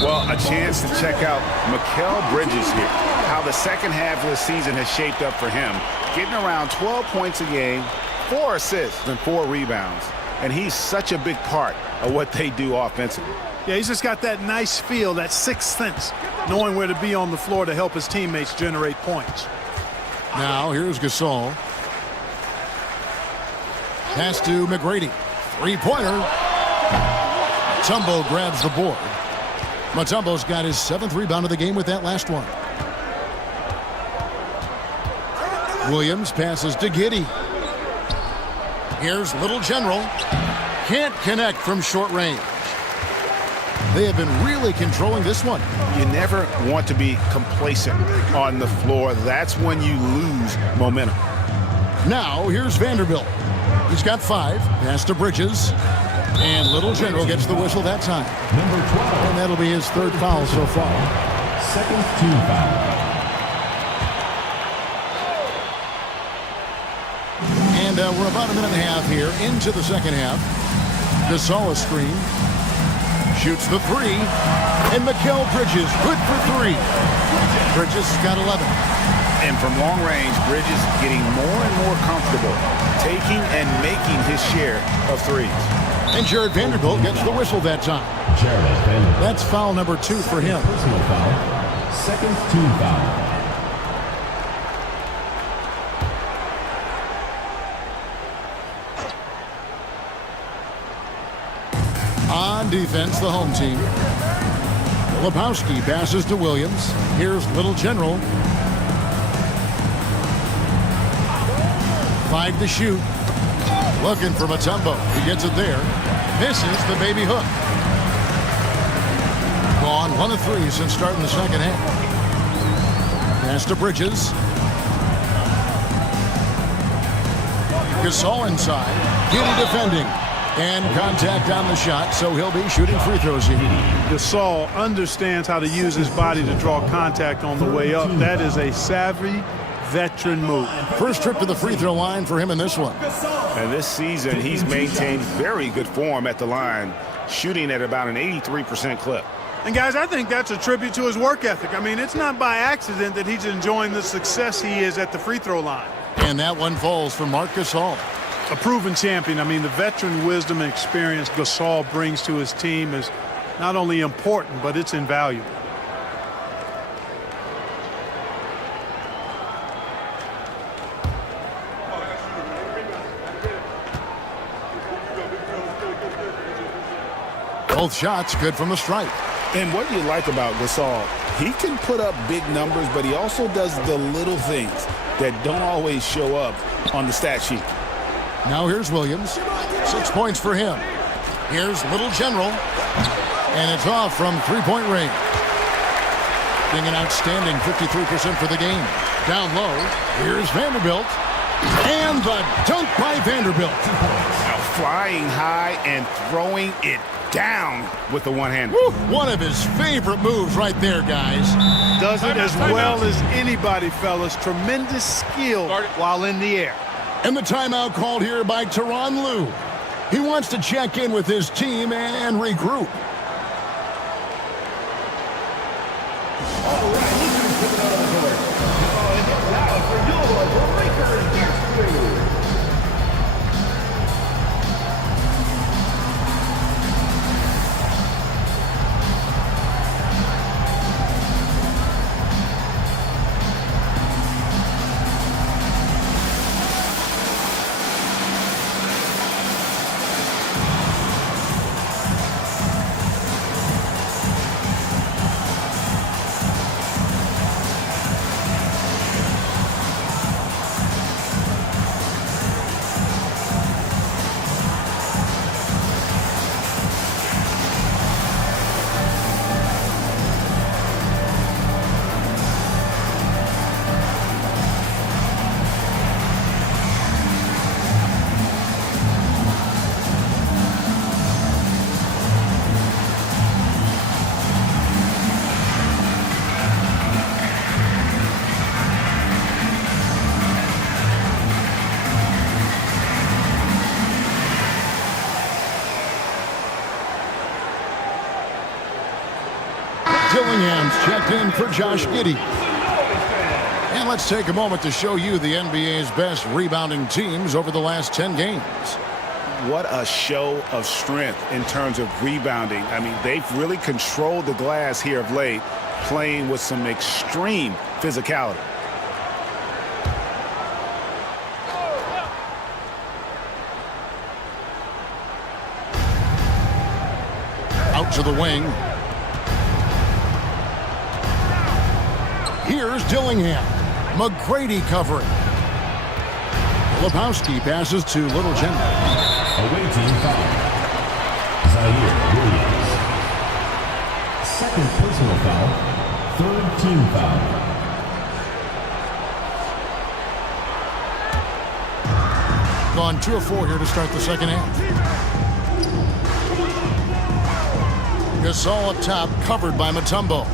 Well, a chance to check out Mikal Bridges here. How the second half of the season has shaped up for him. Getting around 12 points a game, 4 assists and 4 rebounds. And he's such a big part of what they do offensively. Yeah, he's just got that nice feel, that sixth sense, knowing where to be on the floor to help his teammates generate points. Now here's Gasol. Pass to McGrady. Three-pointer. Tumbo grabs the board. Mutombo's got his 7th rebound of the game with that last one. Williams passes to Giddey. Here's Little General. Can't connect from short range. They have been really controlling this one. You never want to be complacent on the floor. That's when you lose momentum. Now, here's Vanderbilt. He's got 5. Pass to Bridges. And Little General gets the whistle that time. Number 12. And that'll be his 3rd foul so far. 2nd team foul. And we're about a minute and a half here into the second half. Gasol screen. Shoots the 3. And Mikal Bridges, good for 3. Bridges got 11. And from long range, Bridges getting more and more comfortable taking and making his share of threes. And Jared Vanderbilt gets the whistle that time. Jared Vanderbilt. That's foul number 2 for him. Personal foul. 2nd team foul. On defense, the home team. Lebowski passes to Williams. Here's Little General. 5 to shoot. Looking for Mutombo. He gets it there. Misses the baby hook. Gone 1 of 3 since starting the second half. Pass to Bridges. Gasol inside. Giddey defending. And contact on the shot, so he'll be shooting free throws here. Gasol understands how to use his body to draw contact on the way up. That is a savvy veteran move. First trip to the free throw line for him in this one. And this season, he's maintained very good form at the line, shooting at about an 83% clip. And guys, I think that's a tribute to his work ethic. I mean, it's not by accident that he's enjoying the success he is at the free throw line. And that one falls for Marc Gasol. A proven champion. I mean, the veteran wisdom and experience Gasol brings to his team is not only important, but it's invaluable. Both shots good from the stripe. And what you like about Gasol, he can put up big numbers, but he also does the little things that don't always show up on the stat sheet. Now here's Williams. 6 points for him. Here's Little General. And it's off from three-point range. Being an outstanding 53% for the game. Down low, here's Vanderbilt. And the dunk by Vanderbilt. Now flying high and throwing it down with the one-hand. One of his favorite moves right there, guys. Does it as well as anybody, fellas. Tremendous skill while in the air. And the timeout called here by Tyronn Lue. He wants to check in with his team and regroup. All right, Lakers coming out of the court. And now for your Lakers next move. Dillingham's checked in for Josh Giddey. And let's take a moment to show you the NBA's best rebounding teams over the last 10 games. What a show of strength in terms of rebounding. I mean, they've really controlled the glass here of late, playing with some extreme physicality. Out to the wing. Here's Dillingham. McGrady covering. Filipowski passes to Little General. Away team foul. Zaire Williams. Second personal foul. Third team foul. Gone 2 of 4 here to start the second half. Gasol up top, covered by Mutombo.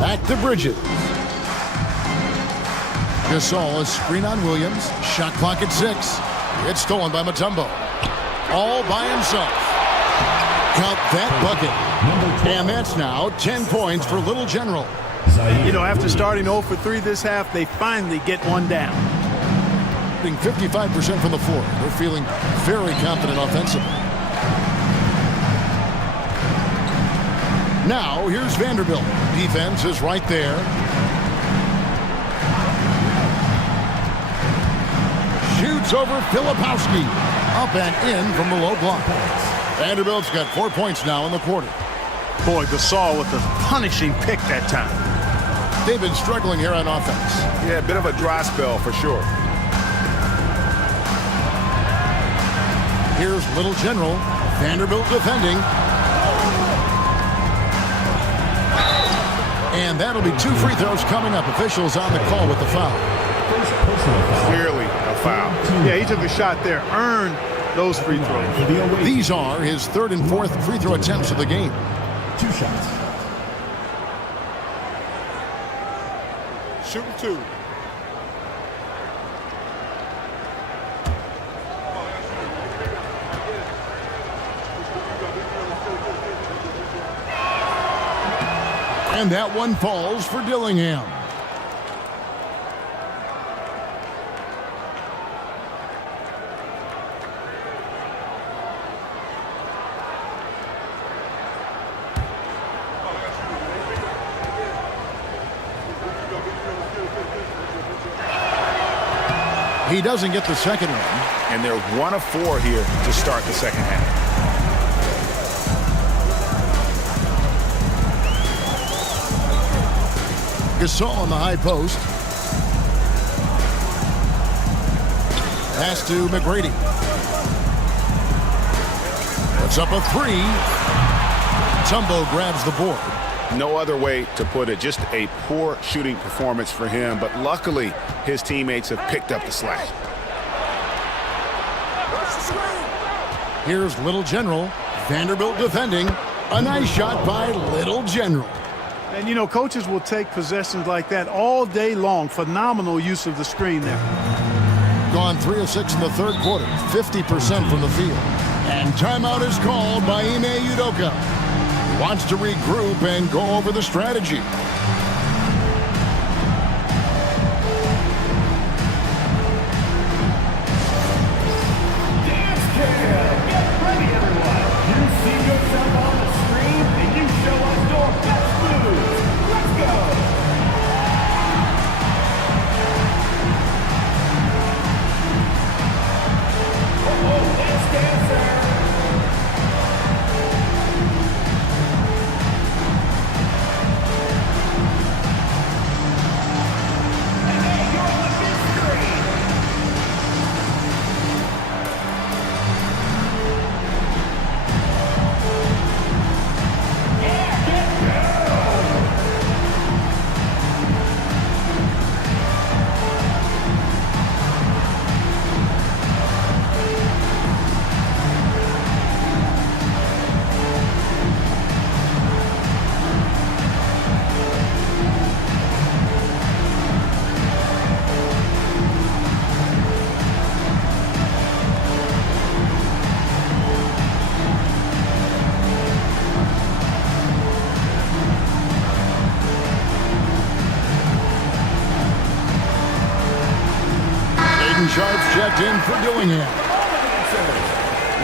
Back to Bridges. Gasol, a screen on Williams. Shot clock at 6. It's stolen by Mutombo. All by himself. Count that bucket. And that's now 10 points for Little General. You know, after starting 0 for 3 this half, they finally get one down. 55% from the floor. They're feeling very confident offensively. Now, here's Vanderbilt. Defense is right there. Shoots over Filipowski. Up and in from the low block. Vanderbilt's got 4 points now in the quarter. Boy, Gasol with a punishing pick that time. They've been struggling here on offense. Yeah, a bit of a dry spell for sure. Here's Little General. Vanderbilt defending. And that'll be 2 free throws coming up. Officials on the call with the foul. Clearly a foul. Yeah, he took a shot there. Earned those free throws. These are his 3rd and 4th free throw attempts of the game. 2 shots. Shooting 2. And that one falls for Dillingham. He doesn't get the second one. And they're 1 of 4 here to start the second half. Gasol on the high post. Pass to McGrady. Puts up a 3. Tumbo grabs the board. No other way to put it. Just a poor shooting performance for him. But luckily, his teammates have picked up the slack. Here's Little General. Vanderbilt defending. A nice shot by Little General. And, you know, coaches will take possessions like that all day long. Phenomenal use of the screen there. Gone 3 of 6 in the 3rd quarter. 50% from the field. And timeout is called by Ime Udoka. Wants to regroup and go over the strategy. Dance Camp! Get ready, everyone! You see yourself on the screen, and you show us your best moves. Let's go! Oh, dance dancer! Sharp's checked in for Dillingham.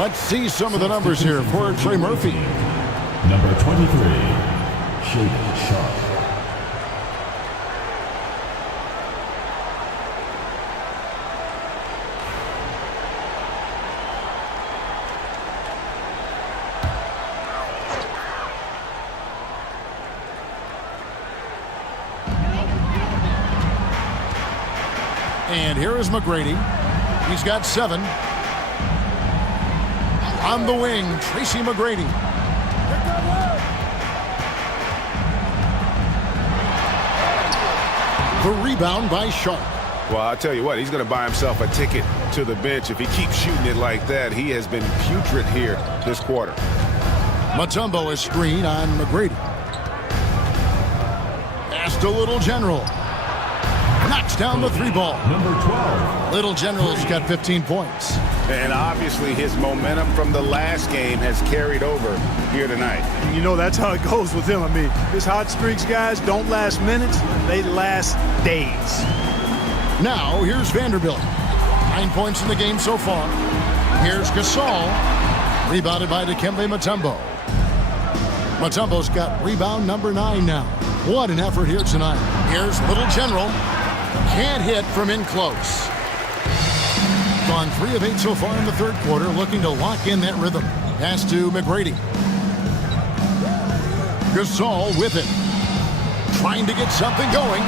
Let's see some of the numbers here for Trey Murphy. Number 23, Shaden Sharp. And here is McGrady. He's got 7. On the wing, Tracy McGrady. The rebound by Sharp. Well, I'll tell you what, he's going to buy himself a ticket to the bench. If he keeps shooting it like that, he has been putrid here this quarter. Mutombo is screen on McGrady. Pass to Little General. Knocks down the 3-ball. Number 12. Little General's got 15 points. And obviously his momentum from the last game has carried over here tonight. You know, that's how it goes with him. I mean, his hot streaks, guys, don't last minutes. They last days. Now, here's Vanderbilt. 9 points in the game so far. Here's Gasol. Rebounded by Dikembe Mutombo. Mutombo's got rebound number 9 now. What an effort here tonight. Here's Little General. Can't hit from in close. Gone 3 of 8 so far in the third quarter, looking to lock in that rhythm. Pass to McGrady. Gasol with it. Trying to get something going.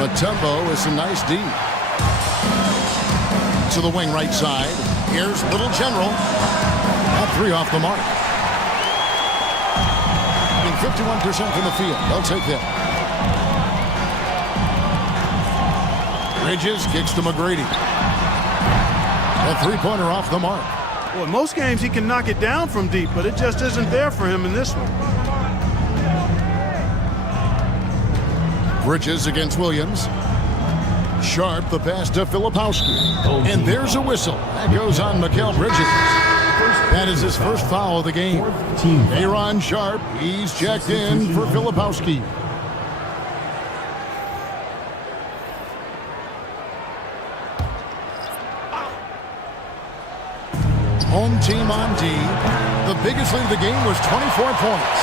Mutombo is a nice D. To the wing right side. Here's Little General. That 3 off the mark. 51% from the field. They'll take that. Bridges kicks to McGrady. A 3-pointer off the mark. Well, in most games he can knock it down from deep, but it just isn't there for him in this one. Bridges against Williams. Sharp the pass to Filipowski. And there's a whistle. That goes on Mikal Bridges. That is his first foul of the game. Aaron Sharp, he's checked in for Filipowski. Home team on D. The biggest lead of the game was 24 points.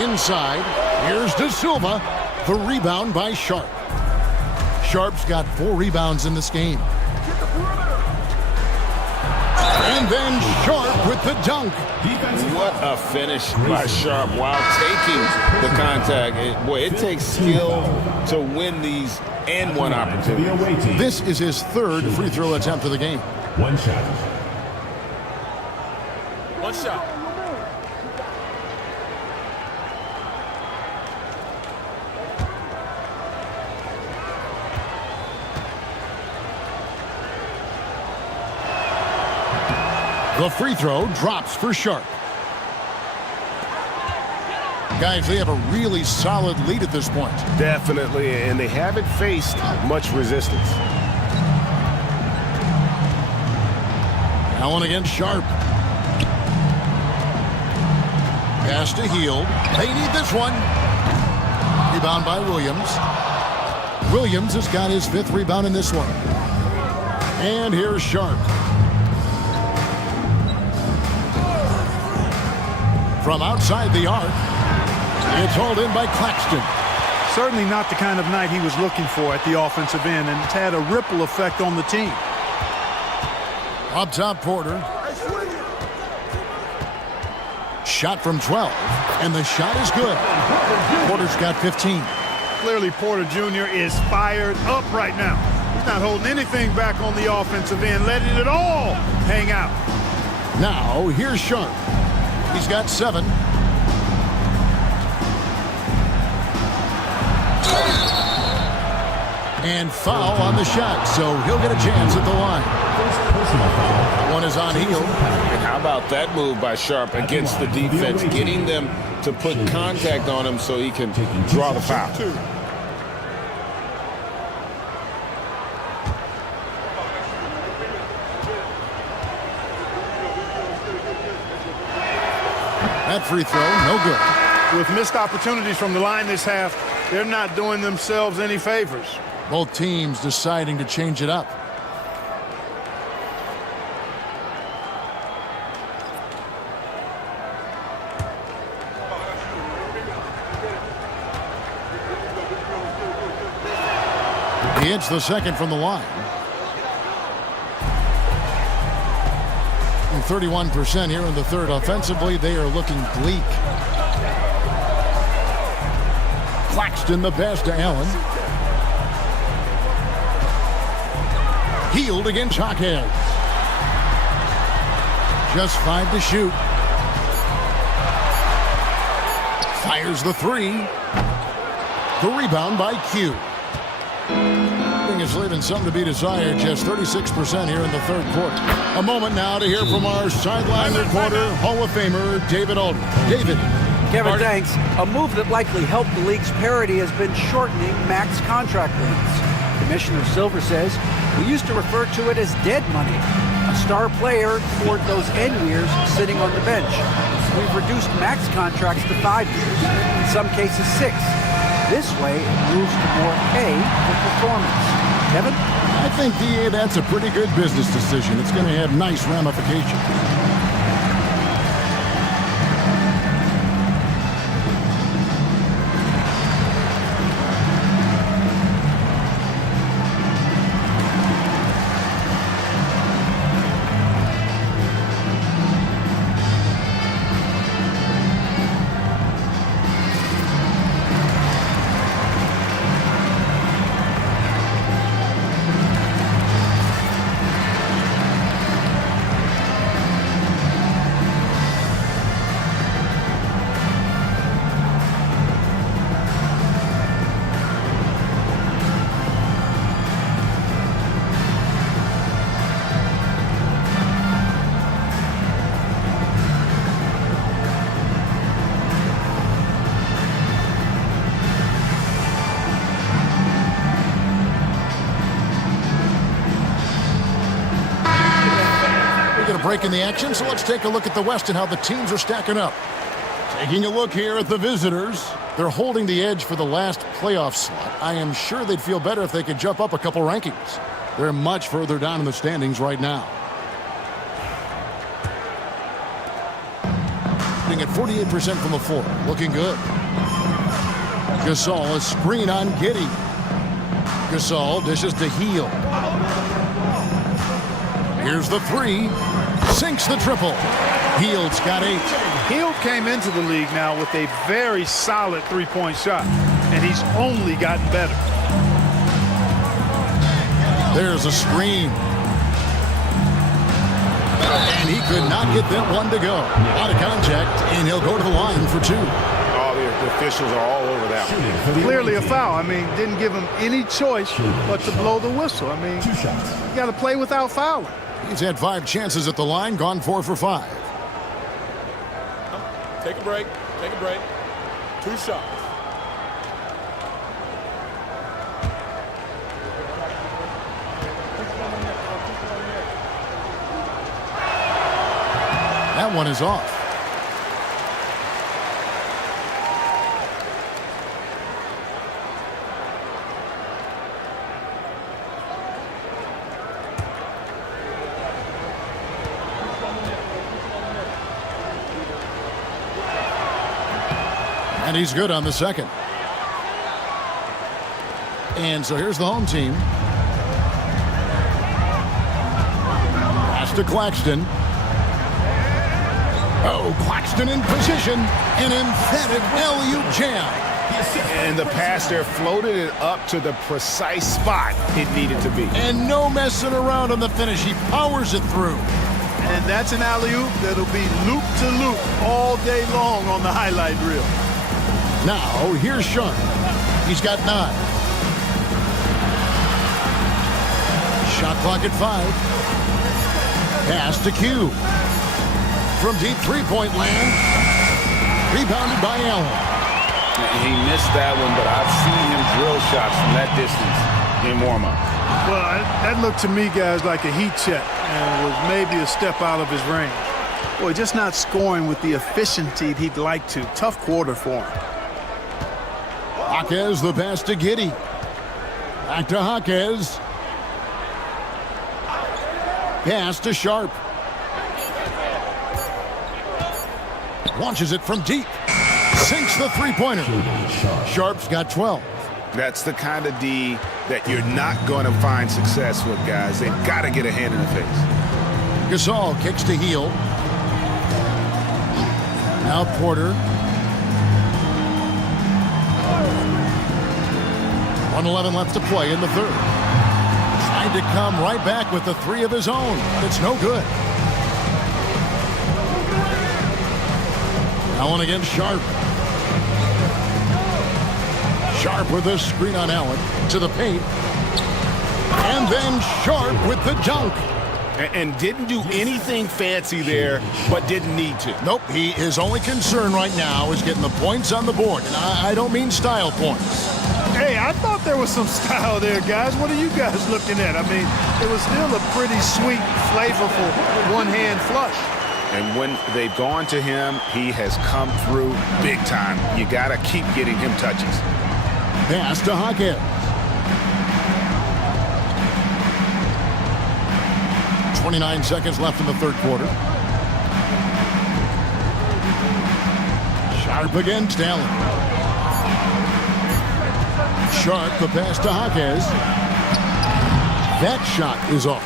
Inside, here's De Silva. The rebound by Sharp. Sharp's got 4 rebounds in this game. And then Sharp with the dunk. What a finish by Sharp while taking the contact. Boy, it takes skill to win these and one opportunity. This is his 3rd free throw attempt of the game. One shot. One shot. The free throw drops for Sharp. Guys, they have a really solid lead at this point. Definitely, and they haven't faced much resistance. Allen against Sharp. Pass to Hield. They need this one. Rebound by Williams. Williams has got his 5th rebound in this one. And here's Sharp. From outside the arc, it's hauled in by Claxton. Certainly not the kind of night he was looking for at the offensive end, and it's had a ripple effect on the team. Up top, Porter. Shot from 12, and the shot is good. Porter's got 15. Clearly, Porter Jr. is fired up right now. He's not holding anything back on the offensive end, letting it all hang out. Now, here's Sharp. He's got 7. And foul on the shot, so he'll get a chance at the line. One is on Hield. And how about that move by Sharp against the defense, getting them to put contact on him so he can draw the foul. That free throw, no good. With missed opportunities from the line this half, they're not doing themselves any favors. Both teams deciding to change it up. He hits the second from the line. And 31% here in the third. Offensively, they are looking bleak. Claxton the pass to Allen. Healed against Jaquez. Just 5 to shoot. Fires the 3. The rebound by Q. I think it's leaving something to be desired. Just 36% here in the third quarter. A moment now to hear from our sideline reporter, Hall of Famer David Aldridge. David. Kevin, thanks. A move that likely helped the league's parity has been shortening max contract lengths. Commissioner Silver says we used to refer to it as dead money. A star player toward those end years sitting on the bench. We've reduced max contracts to 5 years, in some cases 6. This way, it moves to more pay for performance. Kevin? I think, DA, that's a pretty good business decision. It's going to have nice ramifications. Break in the action, so let's take a look at the West and how the teams are stacking up. Taking a look here at the visitors. They're holding the edge for the last playoff slot. I am sure they'd feel better if they could jump up a couple rankings. They're much further down in the standings right now. Shooting at 48% from the floor. Looking good. Gasol, a screen on Giddey. Gasol dishes to Heel. Here's the 3. Sinks the triple. Hield's got 8. Hield came into the league now with a very solid three-point shot, and he's only gotten better. There's a screen. And he could not get that one to go. Out of contact, and he'll go to the line for 2. All the officials are all over that one. Clearly a foul. I mean, didn't give him any choice but to blow the whistle. I mean, you got to play without fouling. He's had 5 chances at the line, gone 4 for 5. Take a break. Take a break. 2 shots. That one is off. And he's good on the second. And so here's the home team. Pass to Claxton. Oh, Claxton in position. An emphatic alley-oop jam. And the pass there floated it up to the precise spot it needed to be. And no messing around on the finish. He powers it through. And that's an alley-oop that'll be loop to loop all day long on the highlight reel. Now, here's Sean. He's got 9. Shot clock at 5. Pass to Q. From deep three-point land. Rebounded by Allen. He missed that one, but I've seen him drill shots from that distance in warm-up. Well, that looked to me, guys, like a heat check and was maybe a step out of his range. Boy, just not scoring with the efficiency he'd like to. Tough quarter for him. Jaquez, the pass to Giddey. Back to Jaquez. Pass to Sharp. Launches it from deep. Sinks the three-pointer. Sharp's got 12. That's the kind of D that you're not going to find success with, guys. They've got to get a hand in the face. Gasol kicks to Heel. Now Porter. 1:11 left to play in the third. Side wanted to come right back with the three of his own, but it's no good. Now one against Sharp. Sharp with a screen on Allen to the paint. And then Sharp with the dunk. And didn't do anything fancy there, but didn't need to. Nope, his only concern right now is getting the points on the board. And I don't mean style points. Hey, I thought there was some style there, guys. What are you guys looking at? I mean, it was still a pretty sweet, flavorful one-hand flush. And when they've gone to him, he has come through big time. You got to keep getting him touches. Pass to Hawkins. 29 seconds left in the third quarter. Sharp against Allen. Sharp, the pass to Hawkins. That shot is off.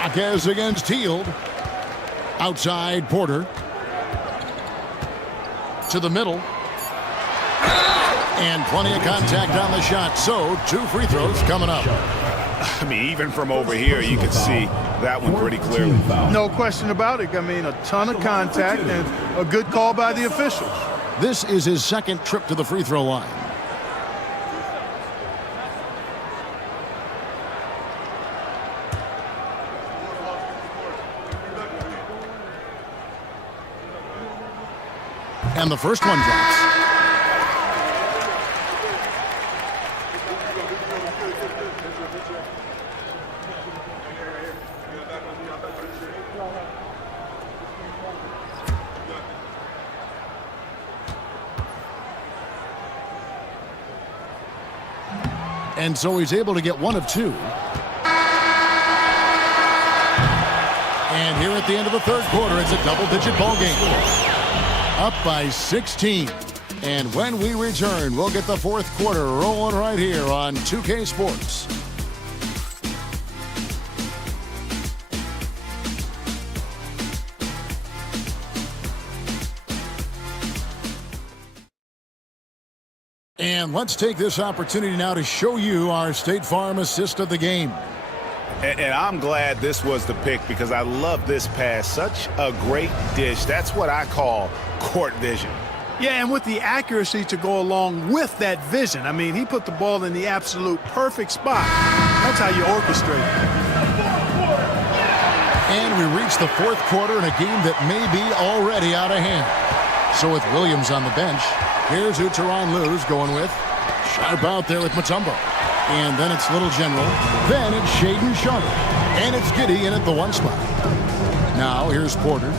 Hawkins against Hield. Outside Porter. To the middle. And plenty of contact on the shot. So, 2 free throws coming up. I mean, even from over here, you can see that one pretty clearly. No question about it. I mean, a ton of contact and a good call by the officials. This is his second trip to the free throw line. And the first one drops. And so he's able to get 1 of 2. And here at the end of the third quarter, it's a double-digit ball game. Up by 16. And when we return, we'll get the fourth quarter rolling right here on 2K Sports. And let's take this opportunity now to show you our State Farm assist of the game. And I'm glad this was the pick because I love this pass. Such a great dish. That's what I call court vision. Yeah, and with the accuracy to go along with that vision. I mean, he put the ball in the absolute perfect spot. That's how you orchestrate it. And we reach the fourth quarter in a game that may be already out of hand. So with Williams on the bench, here's who Teron Lue's going with. Sharp out there with Mutombo. And then it's Little General. Then it's Shaden Sharp. And it's Giddey in at the 1 spot. Now here's Porter.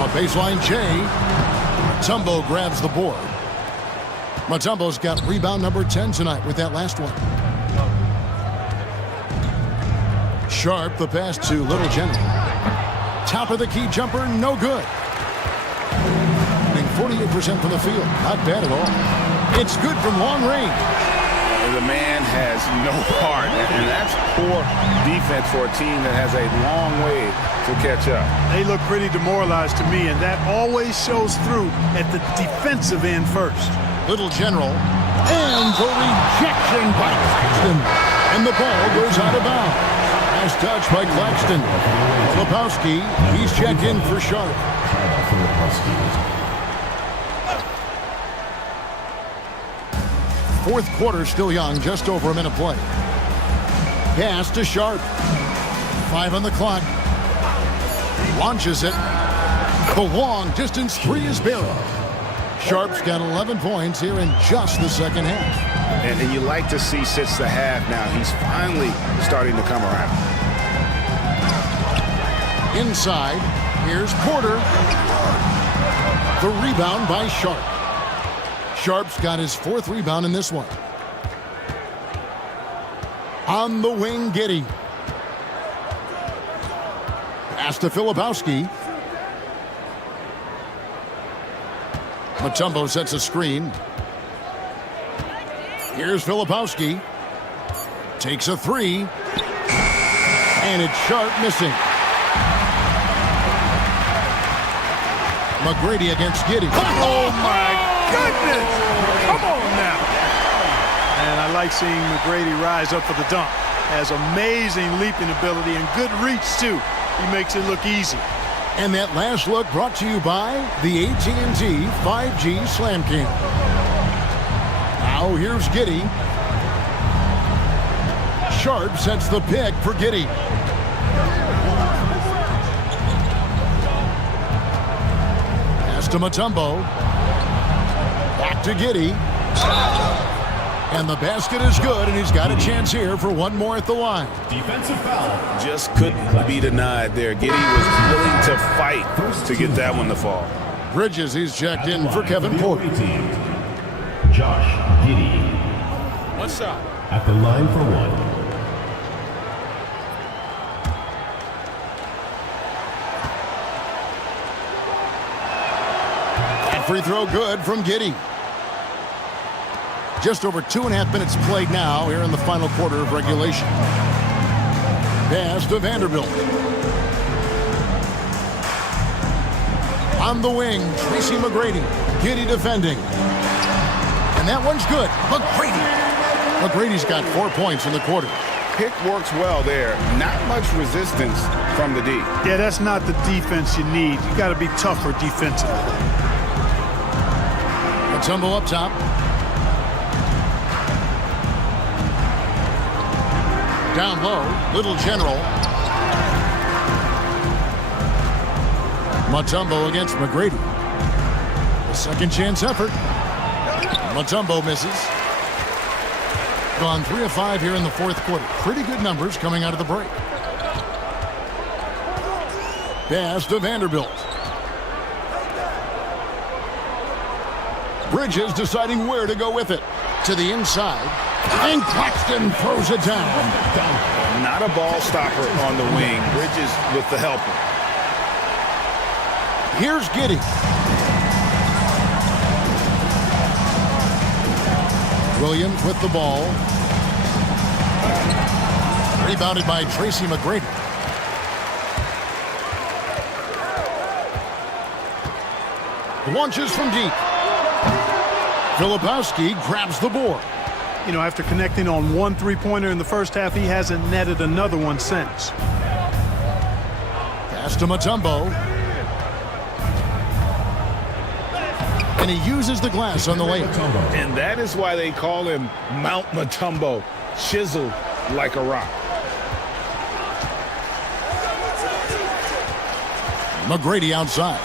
On baseline, Jay. Mutombo grabs the board. Mutombo's got rebound number 10 tonight with that last one. Sharp, the pass to Little General. Top of the key jumper, no good. 48% from the field, not bad at all. It's good from long range. The man has no heart, and that's poor defense for a team that has a long way to catch up. They look pretty demoralized to me, and that always shows through at the defensive end first. Little General, and the rejection by Claxton. And the ball goes out of bounds. Nice touch by Claxton. Filipowski, he's checked in for Sharp. Fourth quarter still young, just over a minute play. Pass to Sharp. 5 on the clock. Launches it. The long distance 3 is buried. Sharp's got 11 points here in just the second half. And you like to see since the half now, he's finally starting to come around. Inside, here's Porter. The rebound by Sharp. Sharp's got his 4th rebound in this one. On the wing, Giddey. Pass to Filipowski. Mutombo sets a screen. Here's Filipowski. Takes a three. And it's Sharp missing. McGrady against Giddey. Oh, my goodness. Come on now. And I like seeing McGrady rise up for the dunk. Has amazing leaping ability and good reach, too. He makes it look easy. And that last look brought to you by the AT&T 5G Slam Cam. Now here's Giddey. Sharp sets the pick for Giddey. Pass to Mutombo. Back to Giddey. And the basket is good, and he's got a chance here for one more at the line. Defensive foul. Just couldn't be denied there. Giddey was willing to fight to get that one to fall. Bridges, he's checked in for Kevin Porter. Josh Giddey. One shot. At the line for one. That free throw good from Giddey. Just over 2.5 minutes played now here in the final quarter of regulation. Pass to Vanderbilt. On the wing, Tracy McGrady. Giddey defending. And that one's good. McGrady's got 4 points in the quarter. Pick works well there. Not much resistance from the D. Yeah, that's not the defense you need. You got to be tougher defensively. Mutombo up top. Down low, Little General. Mutombo against McGrady. A second chance effort. Mutombo misses. Gone 3 of 5 here in the fourth quarter. Pretty good numbers coming out of the break. Pass to Vanderbilt. Bridges deciding where to go with it. To the inside. And Claxton throws it down. Not a ball stopper on the wing. Bridges with the helper. Here's Giddey. Williams with the ball. Rebounded by Tracy McGrady. Launches from deep. Filipowski grabs the board. You know, after connecting on one three-pointer in the first half, he hasn't netted another one since. Pass to Mutombo. And he uses the glass on the layup. And that is why they call him Mount Mutombo, chiseled like a rock. McGrady outside.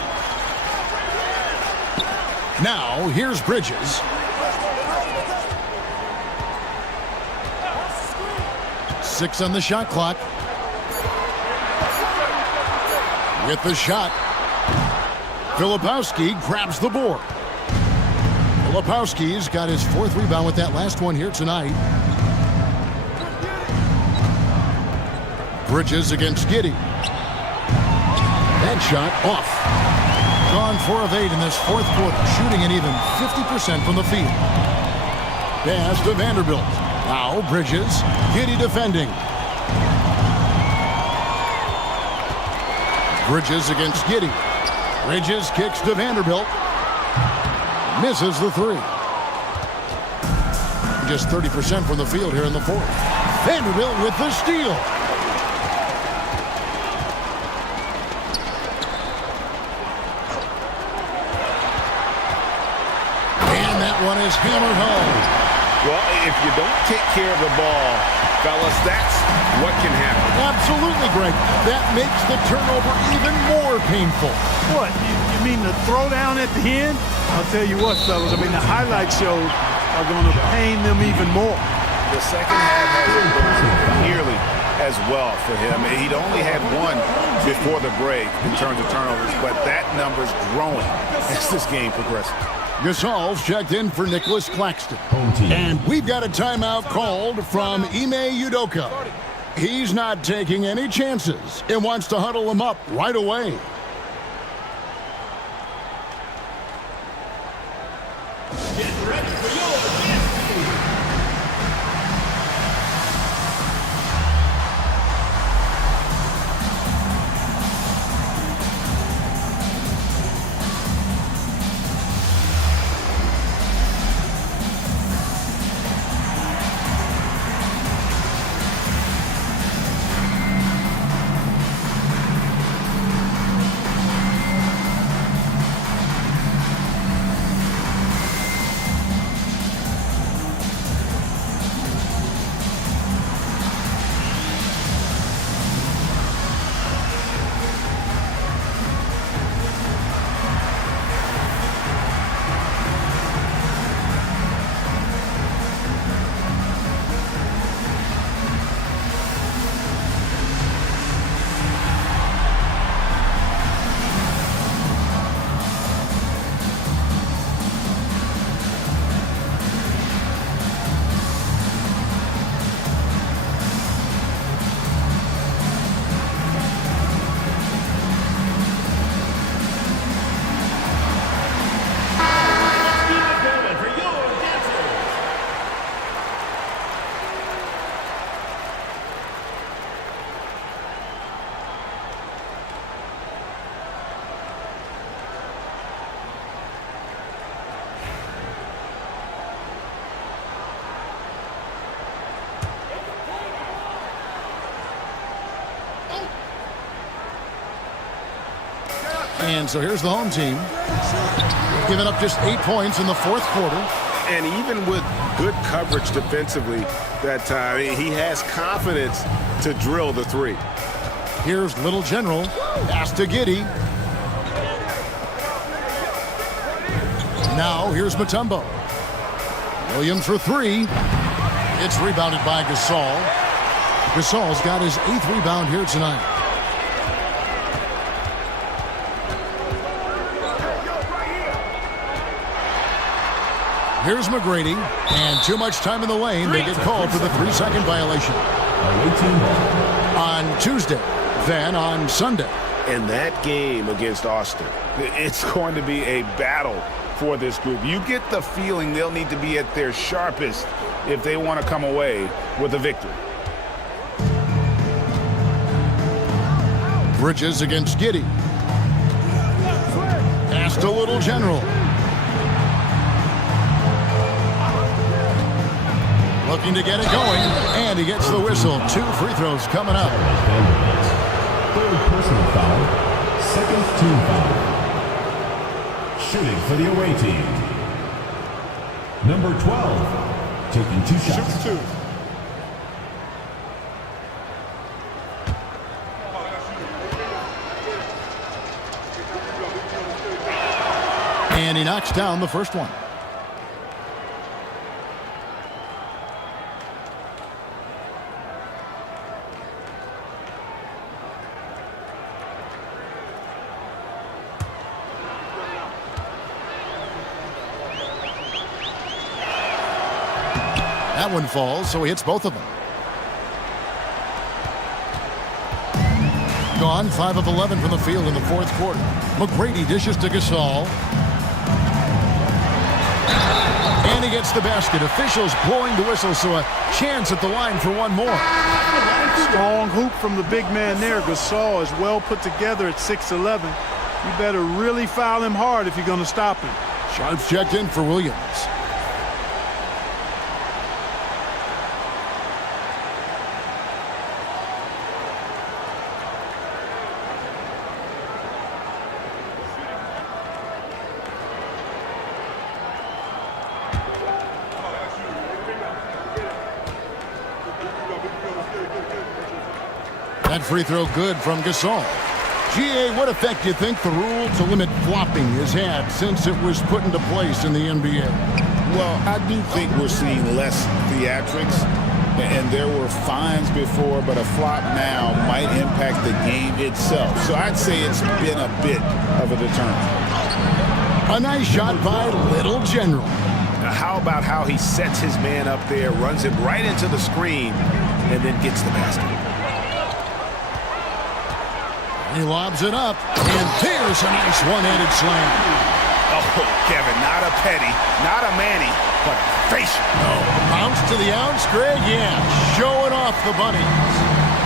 Now, here's Bridges. Six on the shot clock. With the shot. Filipowski grabs the board. Filipowski's got his 4th rebound with that last one here tonight. Bridges against Giddey. That shot off. Gone 4 of 8 in this fourth quarter, shooting an even 50% from the field. Pass to Vanderbilt. Now Bridges. Giddey defending. Bridges against Giddey. Bridges kicks to Vanderbilt. Misses the 3. Just 30% from the field here in the fourth. Vanderbilt with the steal. And that one is hammered home. Well, if you don't take care of the ball, fellas, that's what can happen. Absolutely, Greg. That makes the turnover even more painful. What? You mean the throwdown at the end? I'll tell you what, fellas. I mean, the highlight shows are going to pain them even more. The second half hasn't gone nearly as well for him. He'd only had one before the break in terms of turnovers, but that number's growing as this game progresses. Gasol's checked in for Nicholas Claxton. And we've got a timeout called from Ime Udoka. He's not taking any chances and wants to huddle him up right away. And so here's the home team, giving up just 8 points in the fourth quarter. And even with good coverage defensively that time, he has confidence to drill the three. Here's Little General, pass to Giddey. Now here's Mutombo. Williams for three. It's rebounded by Gasol. Gasol's got his 8th rebound here tonight. Here's McGrady, and too much time in the lane. They get called for the 3-second violation. On Tuesday, then on Sunday. And that game against Austin, it's going to be a battle for this group. You get the feeling they'll need to be at their sharpest if they want to come away with a victory. Bridges against Giddey. Pass to Little General. Looking to get it going, and he gets the whistle. 2 free throws coming up. 3rd personal foul, 2nd team foul. Shooting for the away team. Number 12, taking 2 shots. Shoot 2. And he knocks down the first one. That one falls, so he hits both of them. Gone 5 of 11 from the field in the fourth quarter. McGrady dishes to Gasol. And he gets the basket. Officials blowing the whistle, so a chance at the line for one more. Strong hoop from the big man there. Gasol is well put together at 6'11". You better really foul him hard if you're going to stop him. Sharp's checked in for Williams. That free throw good from Gasol. GA, what effect do you think the rule to limit flopping has had since it was put into place in the NBA? Well, I do think we're seeing less theatrics, and there were fines before, but a flop now might impact the game itself. So I'd say it's been a bit of a deterrent. A nice shot by Little General. Now, how about how he sets his man up there, runs him right into the screen, and then gets the basket? He lobs it up, and there's a nice one-handed slam. Oh, Kevin, not a Petty, not a Manny, but a facial. Oh, bounce to the ounce, Greg, yeah, showing off the bunnies.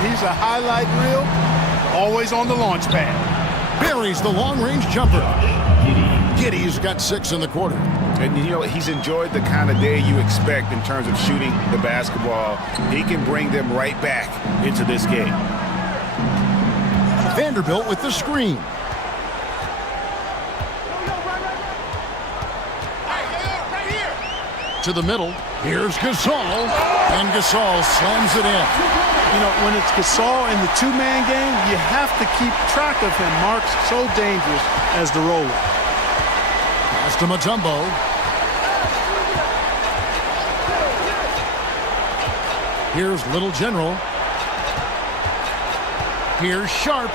He's a highlight reel, always on the launch pad. Buries the long-range jumper. Giddey's got 6 in the quarter. And, you know, he's enjoyed the kind of day you expect in terms of shooting the basketball. He can bring them right back into this game. Vanderbilt with the screen. To the middle. Here's Gasol. And Gasol slams it in. You know, when it's Gasol in the two-man game, you have to keep track of him. Mark's so dangerous as the roller. Pass to Mutombo. Here's Little General. Here's Sharp.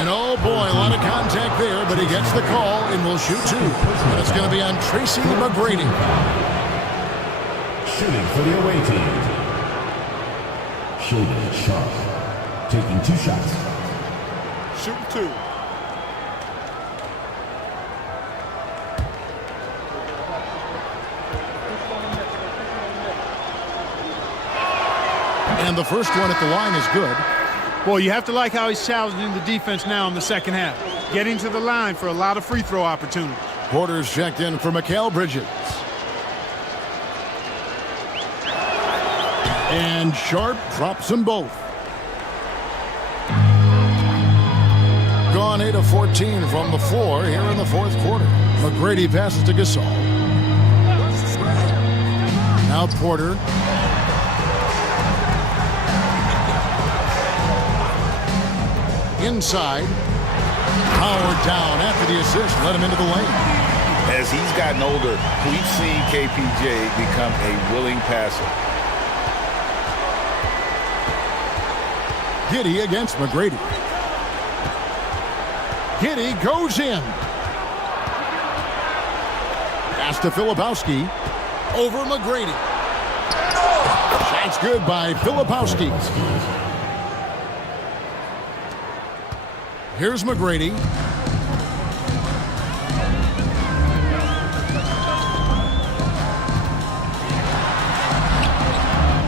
And oh boy, a lot of contact there, but he gets the call and will shoot 2. And it's going to be on Tracy McGrady. Shooting for the away team. Shaden Sharp taking 2 shots. Shooting 2. And the first one at the line is good. Boy, you have to like how he's challenging the defense now in the second half. Getting to the line for a lot of free throw opportunities. Porter's checked in for Mikal Bridges. And Sharp drops them both. Gone on 8 of 14 from the floor here in the fourth quarter. McGrady passes to Gasol. Now Porter. Inside. Howard down after the assist. Let him into the lane. As he's gotten older, we've seen KPJ become a willing passer. Giddey against McGrady. Giddey goes in. Pass to Filipowski. Over McGrady. Shot's good by Filipowski. Here's McGrady.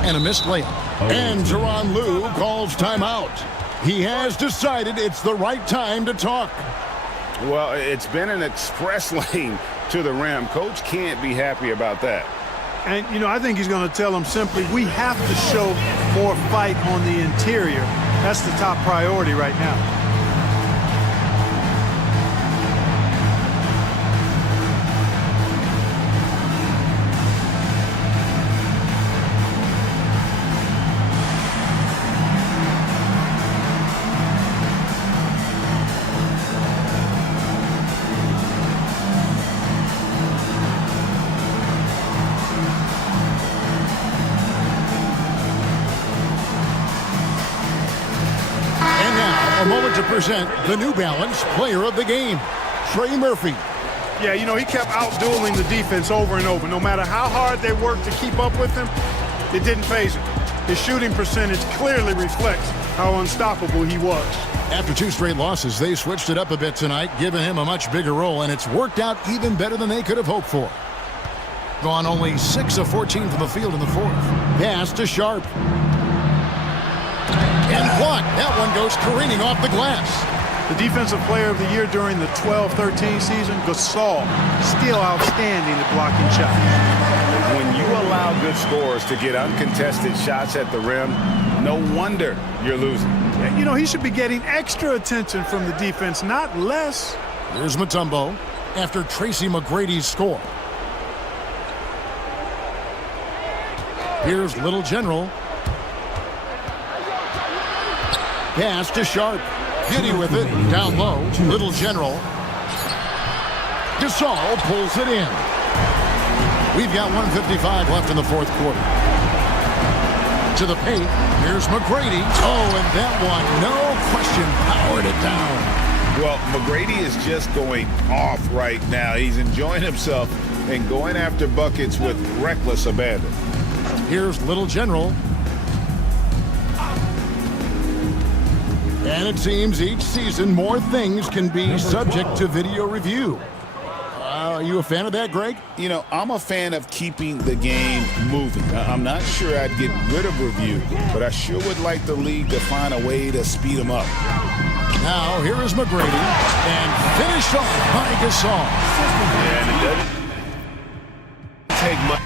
And a missed layup. And Tyronn Lue calls timeout. He has decided it's the right time to talk. Well, it's been an express lane to the rim. Coach can't be happy about that. And, you know, I think he's going to tell them simply, we have to show more fight on the interior. That's the top priority right now. To present the New Balance Player of the Game, Trey Murphy. Yeah, you know, he kept outdueling the defense over and over. No matter how hard they worked to keep up with him, it didn't faze him. His shooting percentage clearly reflects how unstoppable he was. After 2 straight losses, they switched it up a bit tonight, giving him a much bigger role, and it's worked out even better than they could have hoped for. Gone only 6 of 14 from the field in the fourth. Pass to Sharp. And blocked. That one goes careening off the glass. The Defensive Player of the Year during the 12-13 season, Gasol, still outstanding at blocking shots. When you allow good scorers to get uncontested shots at the rim, no wonder you're losing. You know, he should be getting extra attention from the defense, not less. Here's Mutombo after Tracy McGrady's score. Here's Little General. Pass to Sharp. Giddey with it. Down low. Little General. Gasol pulls it in. We've got 1:55 left in the fourth quarter. To the paint. Here's McGrady. Oh, and that one, no question, powered it down. Well, McGrady is just going off right now. He's enjoying himself and going after buckets with reckless abandon. Here's Little General. And it seems each season more things can be subject to video review. Are you a fan of that, Greg? You know, I'm a fan of keeping the game moving. I'm not sure I'd get rid of review, but I sure would like the league to find a way to speed them up. Now, here is McGrady, and finished off by Gasol. And it doesn't take much.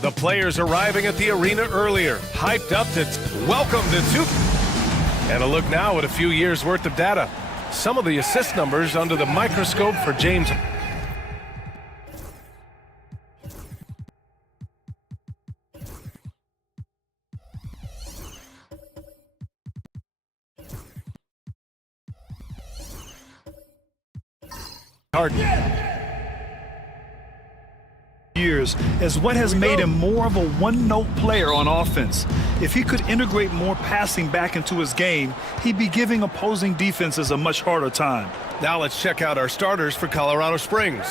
The players arriving at the arena earlier, hyped up to welcome to two. And a look now at a few years' worth of data. Some of the assist numbers under the microscope for James. Harden. Years is what has made him more of a one-note player on offense. If he could integrate more passing back into his game, he'd be giving opposing defenses a much harder time. Now let's check out our starters for Colorado Springs.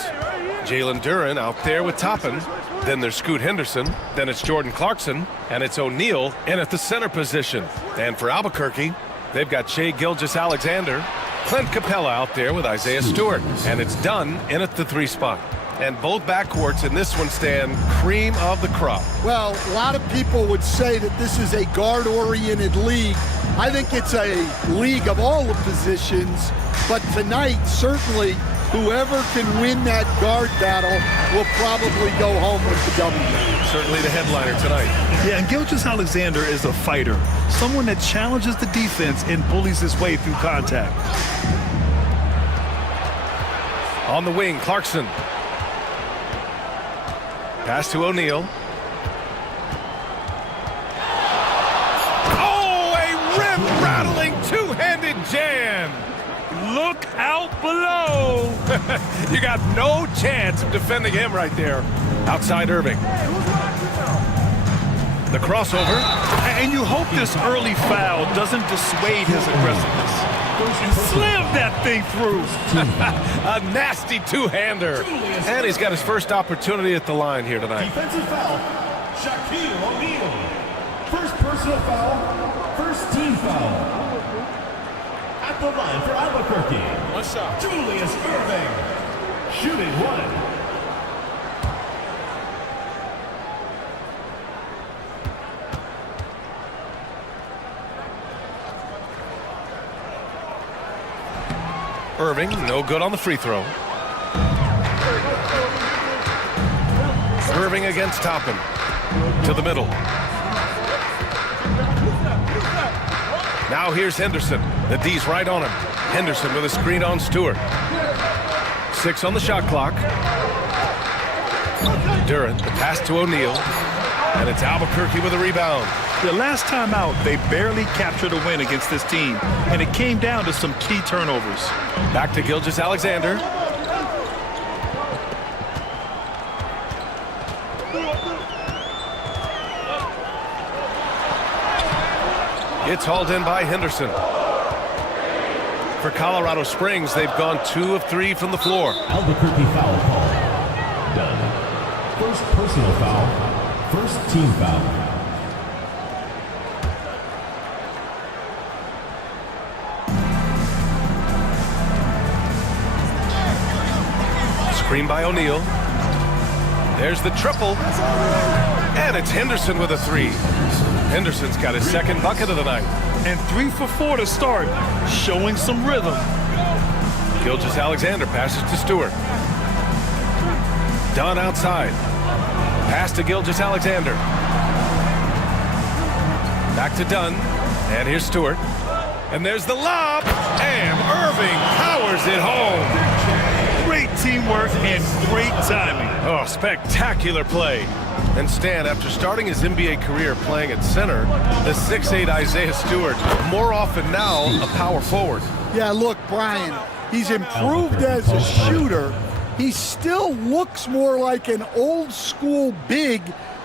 Jalen Duren out there with Toppin. Then there's Scoot Henderson. Then it's Jordan Clarkson. And it's O'Neal in at the center position. And for Albuquerque, they've got Shea Gilgeous-Alexander, Clint Capella out there with Isaiah Stewart. And it's Dunn in at the 3 spot. And both backcourts in this one stand cream of the crop. Well, a lot of people would say that this is a guard-oriented league. I think it's a league of all the positions, but tonight, certainly, whoever can win that guard battle will probably go home with the W. Certainly the headliner tonight. Yeah, and Gilgeous-Alexander is a fighter, someone that challenges the defense and bullies his way through contact. On the wing, Clarkson. Pass to O'Neal. Oh, a rim-rattling two-handed jam. Look out below. You got no chance of defending him right there. Outside Irving. The crossover. And you hope this early foul doesn't dissuade his aggressiveness. Slam that thing through. A nasty two-hander. And he's got his first opportunity at the line here tonight. Defensive foul, Shaquille O'Neal. First personal foul, first team foul. At the line for Albuquerque, One shot. Julius Irving. Shooting one. Irving, no good on the free throw. Irving against Toppin. To the middle. Now here's Henderson. The D's right on him. Henderson with a screen on Stewart. 6 on the shot clock. Durant, the pass to O'Neal. And it's Albuquerque with a rebound. The last time out, they barely captured a win against this team, and it came down to some key turnovers. Back to Gilgeous-Alexander. It's hauled in by Henderson. For Colorado Springs, they've gone 2 of 3 from the floor. Albuquerque foul call. Done. First personal foul, first team foul. Screen by O'Neal. There's the triple. And it's Henderson with a 3. Henderson's got his second bucket of the night. And 3 for 4 to start, showing some rhythm. Gilgeous-Alexander passes to Stewart. Dunn outside. Pass to Gilgeous-Alexander. Back to Dunn. And here's Stewart. And there's the lob. And Irving powers it home. Great teamwork and great timing. Oh, spectacular play. And Stan, after starting his NBA career playing at center, the 6'8" Isaiah Stewart, more often now a power forward. Yeah, look, Brian, he's improved as a shooter. He still looks more like an old school big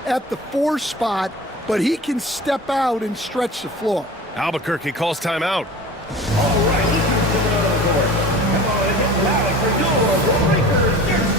at the 4 spot, but he can step out and stretch the floor. Albuquerque calls timeout. All right, this is the middle of the court. Come on and get loud for your Breakers Dance.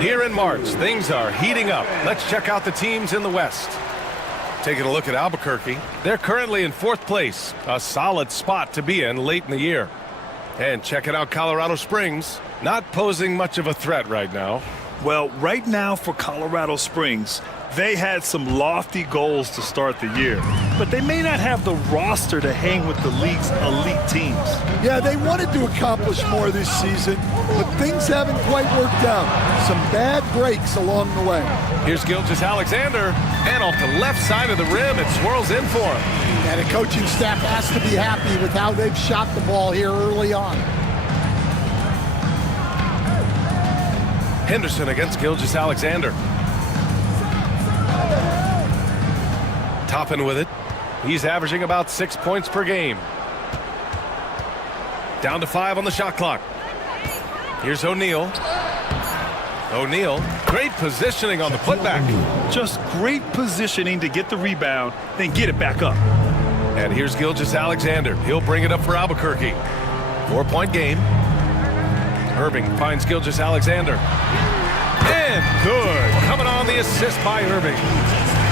Here in March, things are heating up. Let's check out the teams in the West. Taking a look at Albuquerque, they're currently in 4th place, a solid spot to be in late in the year. And checking out Colorado Springs, not posing much of a threat right now. Well, right now for Colorado Springs, they had some lofty goals to start the year, but they may not have the roster to hang with the league's elite teams. Yeah, they wanted to accomplish more this season, but things haven't quite worked out. Some bad breaks along the way. Here's Gilgeous-Alexander, and off the left side of the rim, it swirls in for him. And the coaching staff has to be happy with how they've shot the ball here early on. Henderson against Gilgeous-Alexander. Toppin with it. He's averaging about 6 points per game. Down to 5 on the shot clock. Here's O'Neal. O'Neal, great positioning on the putback. Just great positioning to get the rebound, then get it back up. And here's Gilgeous-Alexander. He'll bring it up for Albuquerque. 4-point game. Irving finds Gilgeous-Alexander. And good. Coming on the assist by Irving.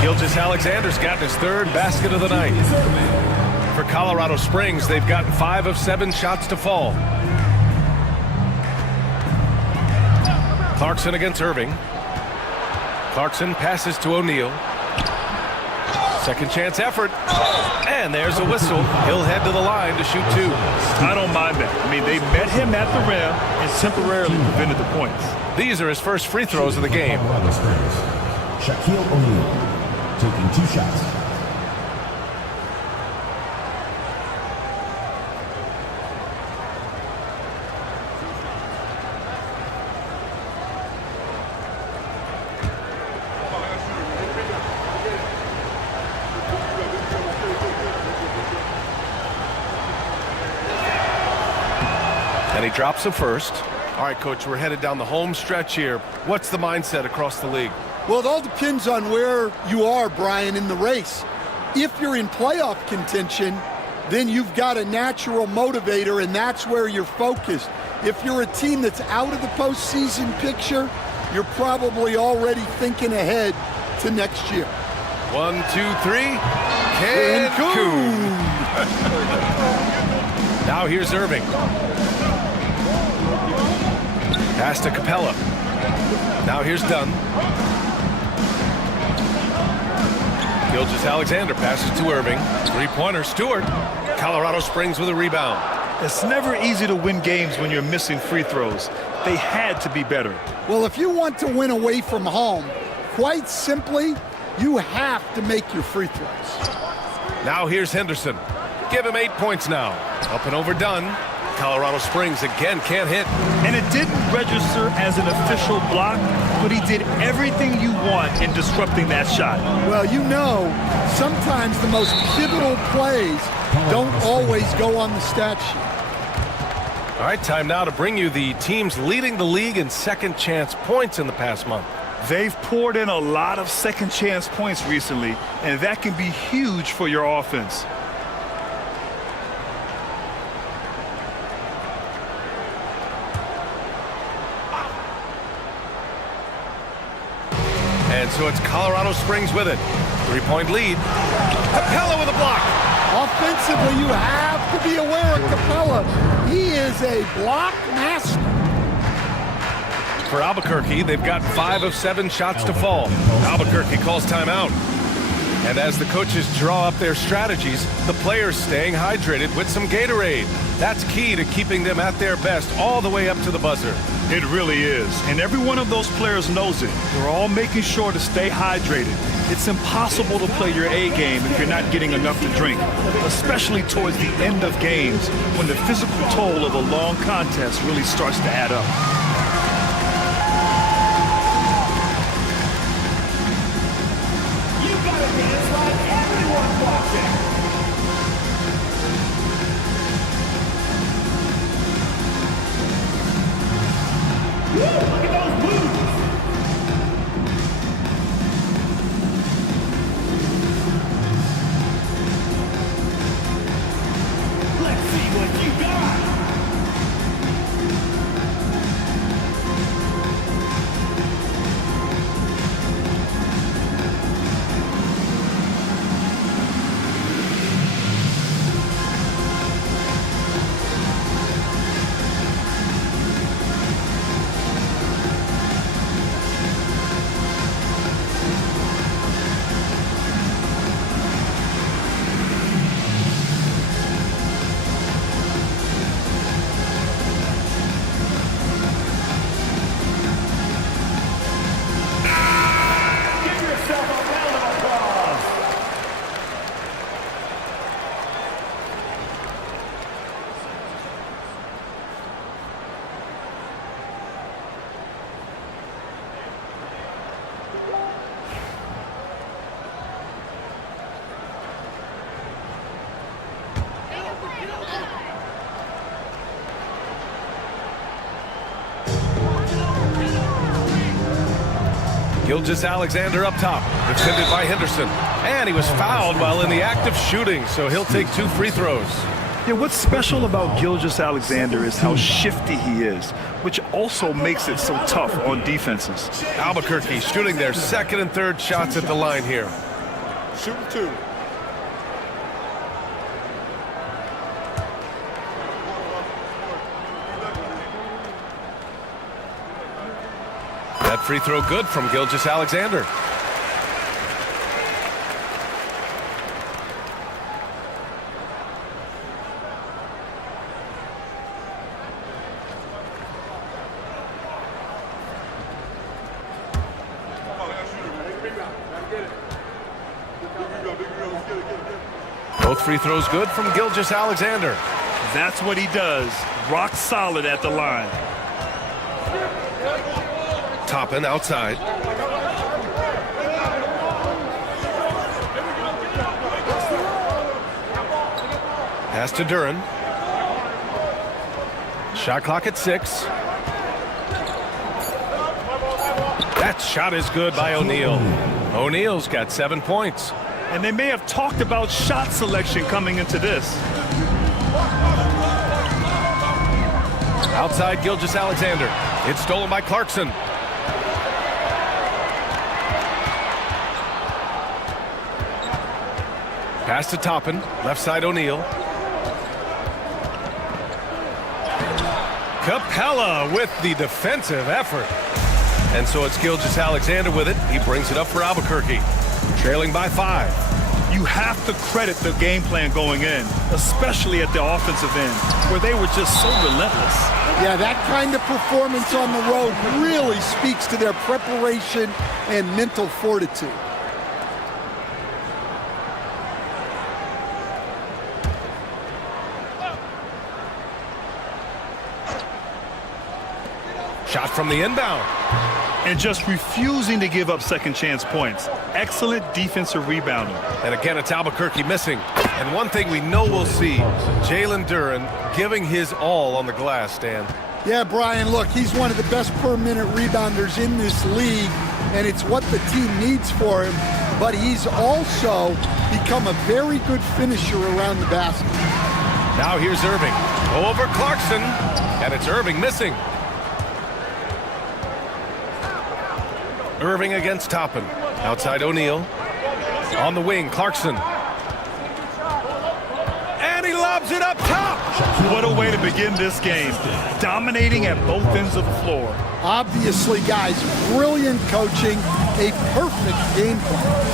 Gilgeous-Alexander's gotten his 3rd basket of the night. For Colorado Springs, they've gotten 5 of 7 shots to fall. Clarkson against Irving. Clarkson passes to O'Neal. Second chance effort. And there's a whistle. He'll head to the line to shoot 2. I don't mind that. I mean, they met him at the rim and temporarily prevented the points. These are his first free throws of the game. Shaquille O'Neal taking 2 shots. And he drops the first. All right, Coach, we're headed down the home stretch here. What's the mindset across the league? Well, it all depends on where you are, Brian, in the race. If you're in playoff contention, then you've got a natural motivator, and that's where you're focused. If you're a team that's out of the postseason picture, you're probably already thinking ahead to next year. 1, 2, 3. Cancun. Now here's Irving. Pass to Capella. Now here's Dunn. Gilgeous-Alexander passes to Irving. 3-pointer, Stewart. Colorado Springs with a rebound. It's never easy to win games when you're missing free throws. They had to be better. Well, if you want to win away from home, quite simply, you have to make your free throws. Now here's Henderson. Give him 8 points now. Up and over Dunn. Colorado Springs again can't hit. And it didn't register as an official block, but he did everything you want in disrupting that shot. Well, you know, sometimes the most pivotal plays don't always go on the stat sheet. All right, time now to bring you the teams leading the league in second chance points in the past month. They've poured in a lot of second chance points recently, and that can be huge for your offense. And so it's Colorado Springs with it. 3-point lead. Capella with a block. Offensively, you have to be aware of Capella. He is a block master. For Albuquerque, they've got 5 of 7 shots to fall. Albuquerque calls timeout. And as the coaches draw up their strategies, the players staying hydrated with some Gatorade. That's key to keeping them at their best all the way up to the buzzer. It really is. And every one of those players knows it. They're all making sure to stay hydrated. It's impossible to play your A game if you're not getting enough to drink, especially towards the end of games when the physical toll of a long contest really starts to add up. You gotta dance like everyone's watching. Woo, look at those moves. Let's see what you got. Gilgeous Alexander up top, defended by Henderson. And he was fouled while in the act of shooting, so he'll take 2 free throws. Yeah, what's special about Gilgeous Alexander is how shifty he is, which also makes it so tough on defenses. Albuquerque shooting their second and third shots at the line here. Shooting 2. That free throw good from Gilgeous Alexander. Both free throws good from Gilgeous Alexander. That's what he does. Rock solid at the line. Toppin outside. Pass to Duran. Shot clock at 6. That shot is good by O'Neal. O'Neal's got 7 points. And they may have talked about shot selection coming into this. Outside Gilgeous Alexander. It's stolen by Clarkson. Pass to Toppin, left side O'Neal. Capella with the defensive effort. And so it's Gilgeous Alexander with it. He brings it up for Albuquerque, trailing by 5. You have to credit the game plan going in, especially at the offensive end, where they were just so relentless. Yeah, that kind of performance on the road really speaks to their preparation and mental fortitude. Shot from the inbound. And just refusing to give up second chance points. Excellent defensive rebounding. And again, it's Albuquerque missing. And one thing we know we'll see, Jalen Duran giving his all on the glass, Stan. Yeah, Brian, look, he's one of the best per-minute rebounders in this league, and it's what the team needs for him. But he's also become a very good finisher around the basket. Now here's Irving. Over Clarkson. And it's Irving missing. Irving against Toppin. Outside O'Neal. On the wing, Clarkson. And he lobs it up top. What a way to begin this game. Dominating at both ends of the floor. Obviously, guys, brilliant coaching, a perfect game plan.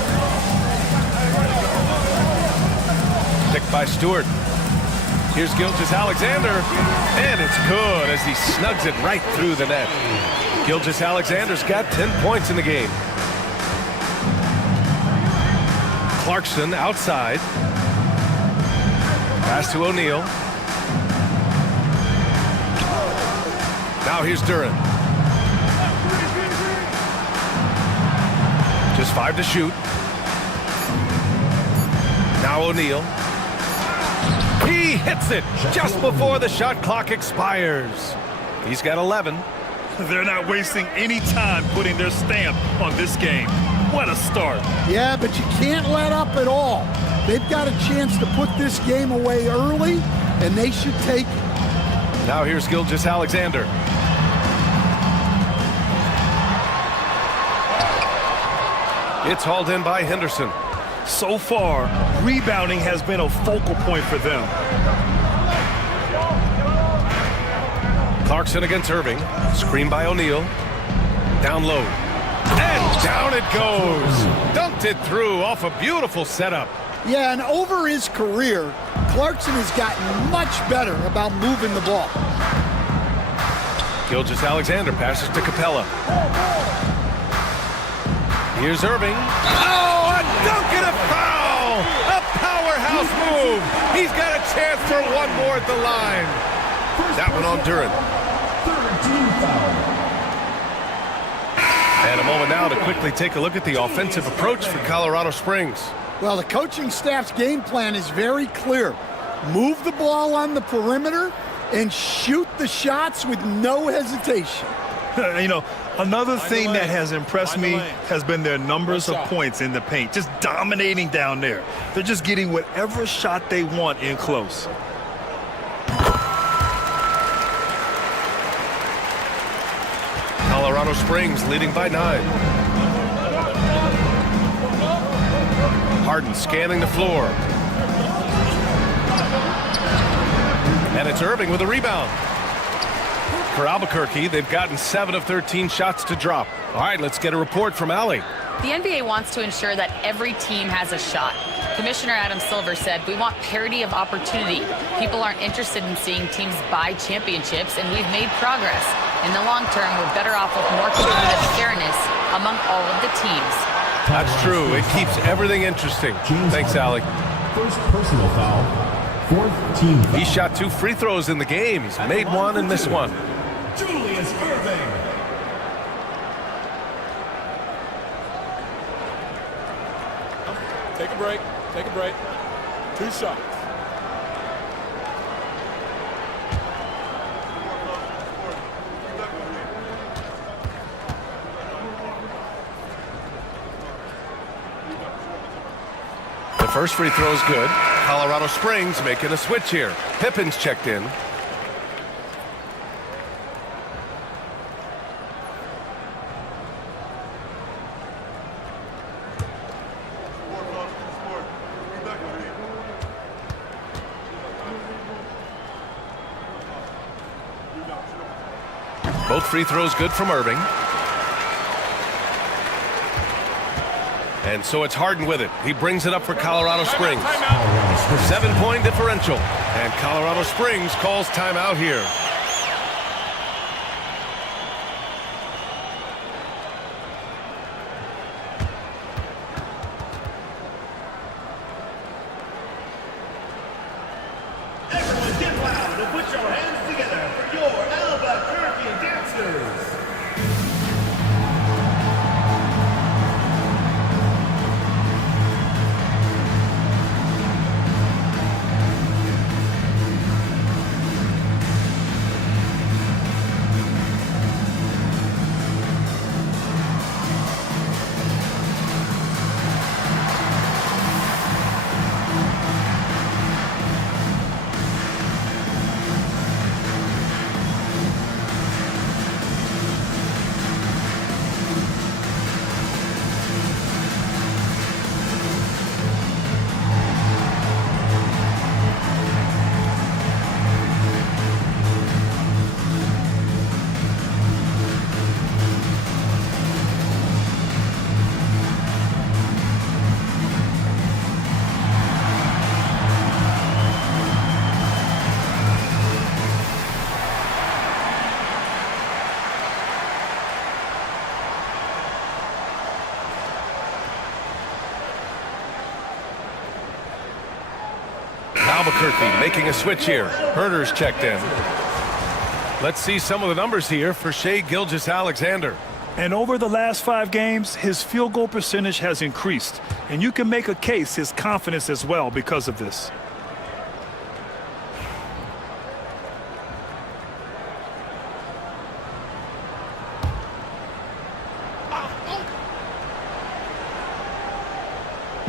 Picked by Stewart. Here's Gilgeous Alexander. And it's good as he snugs it right through the net. Gilgeous Alexander's got 10 points in the game. Clarkson outside. Pass to O'Neal. Now here's Duran. Just 5 to shoot. Now O'Neal. He hits it just before the shot clock expires. He's got 11. They're not wasting any time putting their stamp on this game. What a start. Yeah, but you can't let up at all. They've got a chance to put this game away early, and they should take it. Now here's Gilgeous Alexander. It's hauled in by Henderson. So far, rebounding has been a focal point for them. Clarkson against Irving. Screen by O'Neal. Down low. And down it goes. Dunked it through off a beautiful setup. Yeah, and over his career, Clarkson has gotten much better about moving the ball. Gilgeous Alexander passes to Capella. Here's Irving. Oh, a dunk and a foul! A powerhouse move. He's got a chance for one more at the line. That one on Duran. And a moment now to quickly take a look at the offensive approach for Colorado Springs. Well, the coaching staff's game plan is very clear. Move the ball on the perimeter and shoot the shots with no hesitation. You know, another thing that has impressed me has been their numbers of points in the paint, just dominating down there. They're just getting whatever shot they want in close. Colorado Springs leading by 9. Harden scanning the floor. And it's Irving with a rebound. For Albuquerque, they've gotten 7 of 13 shots to drop. All right, let's get a report from Allie. The NBA wants to ensure that every team has a shot. Commissioner Adam Silver said, "We want parity of opportunity. People aren't interested in seeing teams buy championships, and we've made progress. In the long term, we're better off with more competitive fairness among all of the teams." That's true. It keeps everything interesting. Thanks, Allie. First personal foul. Fourth team foul. He shot 2 free throws in the game. He's made 1 and missed 1. Julius Irving. Take a break. Take a break. 2 shots. The first free throw is good. Colorado Springs making a switch here. Pippen's checked in. Both free throws good from Irving. And so it's Harden with it. He brings it up for Colorado Springs. 7-point differential. And Colorado Springs calls timeout here. Everyone get loud and put your hands together for your Albuquerque dancers. Albuquerque making a switch here. Herder's checked in. Let's see some of the numbers here for Shai Gilgeous-Alexander. And over the last 5 games, his field goal percentage has increased. And you can make a case his confidence as well because of this.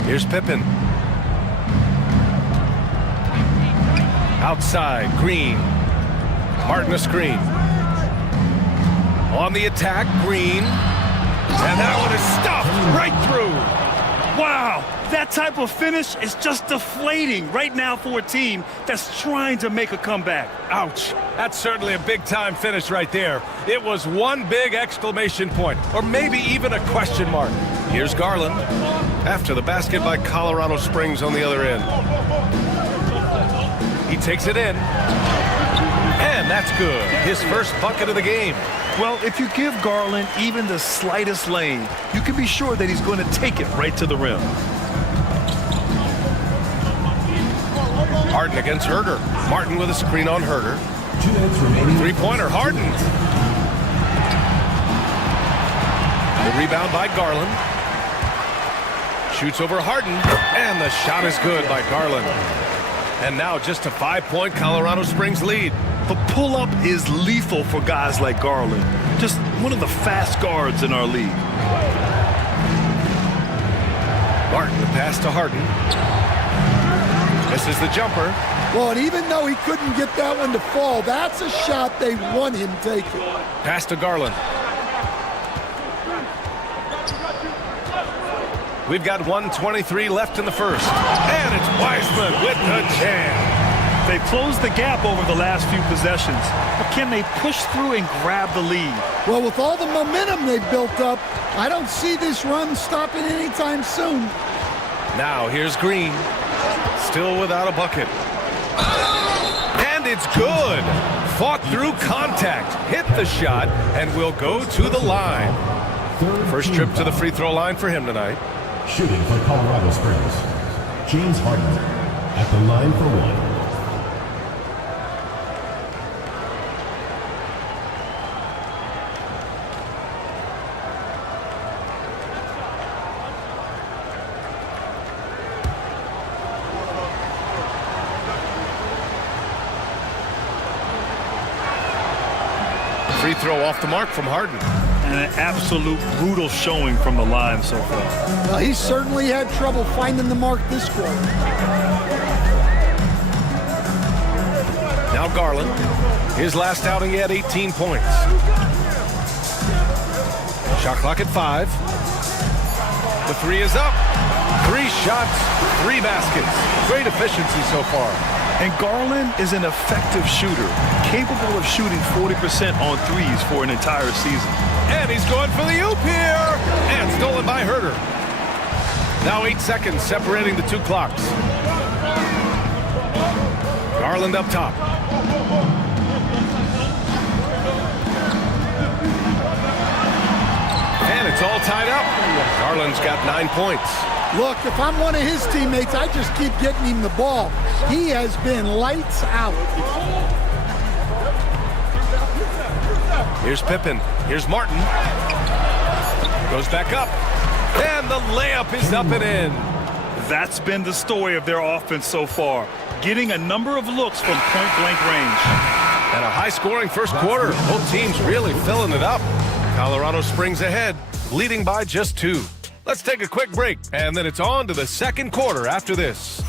Here's Pippen. Outside, Green. Martin a screen. On the attack, Green. And that one is stuffed right through. Wow, that type of finish is just deflating right now for a team that's trying to make a comeback. Ouch. That's certainly a big-time finish right there. It was one big exclamation point, or maybe even a question mark. Here's Garland. After the basket by Colorado Springs on the other end. He takes it in. And that's good. His first bucket of the game. Well, if you give Garland even the slightest lane, you can be sure that he's going to take it right to the rim. Harden against Herder. Martin with a screen on Herder. 2 minutes remaining. Three-pointer, Harden. The rebound by Garland. Shoots over Harden. And the shot is good by Garland. And now just a 5-point Colorado Springs lead. The pull-up is lethal for guys like Garland. Just one of the fast guards in our league. Martin, the pass to Harden. This is the jumper. Well, and even though he couldn't get that one to fall, that's a shot they want him taking. Pass to Garland. We've got 1:23 left in the first. And it's Wiseman with the jam. They've closed the gap over the last few possessions. But can they push through and grab the lead? Well, with all the momentum they've built up, I don't see this run stopping anytime soon. Now here's Green. Still without a bucket. And it's good. Fought through contact. Hit the shot and will go to the line. First trip to the free throw line for him tonight. Shooting for Colorado Springs, James Harden at the line for one. Free throw off the mark from Harden. And an absolute brutal showing from the line so far. Well, he certainly had trouble finding the mark this quarter. Now Garland. His last outing, he had 18 points. Shot clock at 5. The three is up. 3 shots, 3 baskets. Great efficiency so far. And Garland is an effective shooter, capable of shooting 40% on threes for an entire season. And he's going for the oop here. And stolen by Herter. Now 8 seconds separating the 2 clocks. Garland up top. And it's all tied up. Garland's got 9 points. Look, if I'm one of his teammates, I just keep getting him the ball. He has been lights out. Here's Pippen. Here's Martin. Goes back up. And the layup is up and in. That's been the story of their offense so far. Getting a number of looks from point-blank range. And a high-scoring first quarter. Both teams really filling it up. Colorado Springs ahead, leading by just 2. Let's take a quick break, and then it's on to the second quarter after this.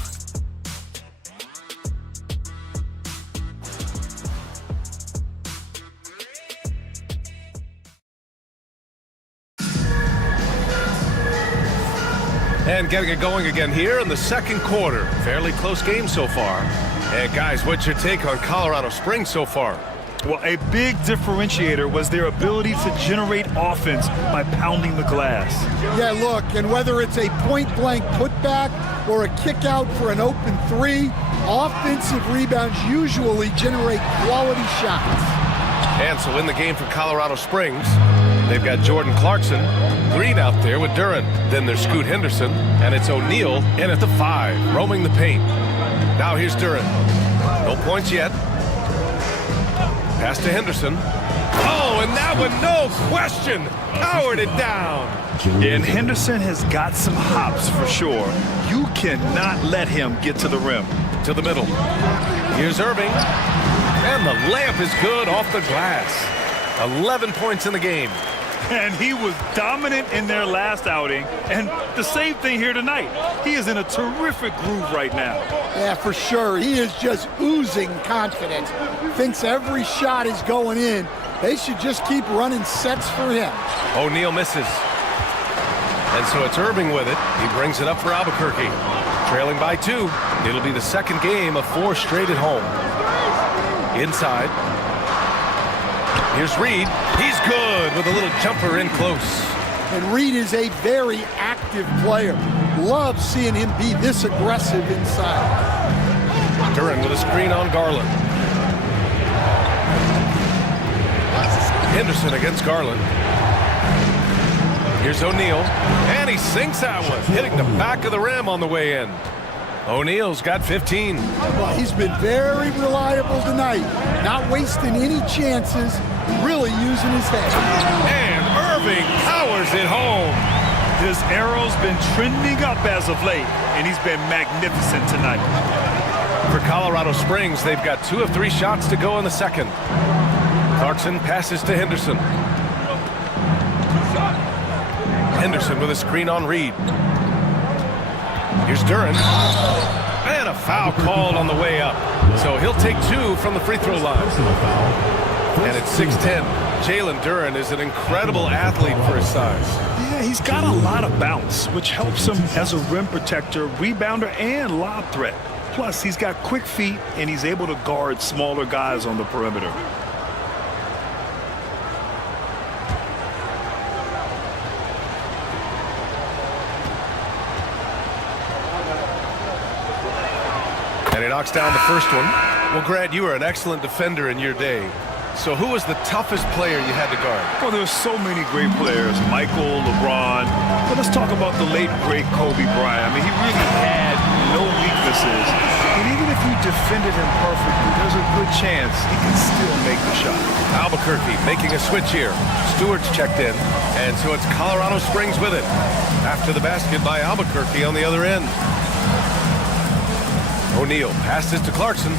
And getting it going again here in the second quarter. Fairly close game so far. And guys, what's your take on Colorado Springs so far? Well, a big differentiator was their ability to generate offense by pounding the glass. Yeah, look, and whether it's a point-blank putback or a kick out for an open 3, offensive rebounds usually generate quality shots. And so in the game for Colorado Springs, they've got Jordan Clarkson, Green out there with Duran. Then there's Scoot Henderson, and it's O'Neal in at the 5, roaming the paint. Now here's Duran. No points yet. Pass to Henderson. Oh, and that one, no question, powered it down. And Henderson has got some hops for sure. You cannot let him get to the rim. To the middle. Here's Irving. And the layup is good off the glass. 11 points in the game. And he was dominant in their last outing. And the same thing here tonight. He is in a terrific groove right now. Yeah, for sure. He is just oozing confidence. Thinks every shot is going in. They should just keep running sets for him. O'Neal misses. And so it's Irving with it. He brings it up for Albuquerque. Trailing by 2. It'll be the second game of 4 straight at home. Inside. Here's Reed. He's good with a little jumper in close. And Reed is a very active player. Love seeing him be this aggressive inside. Duran with a screen on Garland. Henderson against Garland. Here's O'Neal. And he sinks that one, hitting the back of the rim on the way in. O'Neal's got 15. Well, he's been very reliable tonight. Not wasting any chances. Really using his head. And Irving powers it home. His arrow's been trending up as of late, and he's been magnificent tonight. For Colorado Springs, they've got 2 of 3 shots to go in the second. Clarkson passes to Henderson. Henderson with a screen on Reed. Here's Duren. And a foul called on the way up. So he'll take 2 from the free throw line. And it's 6-10. Jalen Duren is an incredible athlete for his size. Yeah, he's got a lot of bounce, which helps him as a rim protector, rebounder, and lob threat. Plus, he's got quick feet, and he's able to guard smaller guys on the perimeter. And he knocks down the first one. Well, Grant, you were an excellent defender in your day. So who was the toughest player you had to guard? Well, there's so many great players. Michael, LeBron. But let's talk about the late, great Kobe Bryant. I mean, he really had no weaknesses. And even if you defended him perfectly, there's a good chance he can still make the shot. Albuquerque making a switch here. Stewart's checked in. And so it's Colorado Springs with it. After the basket by Albuquerque on the other end. O'Neal passes to Clarkson.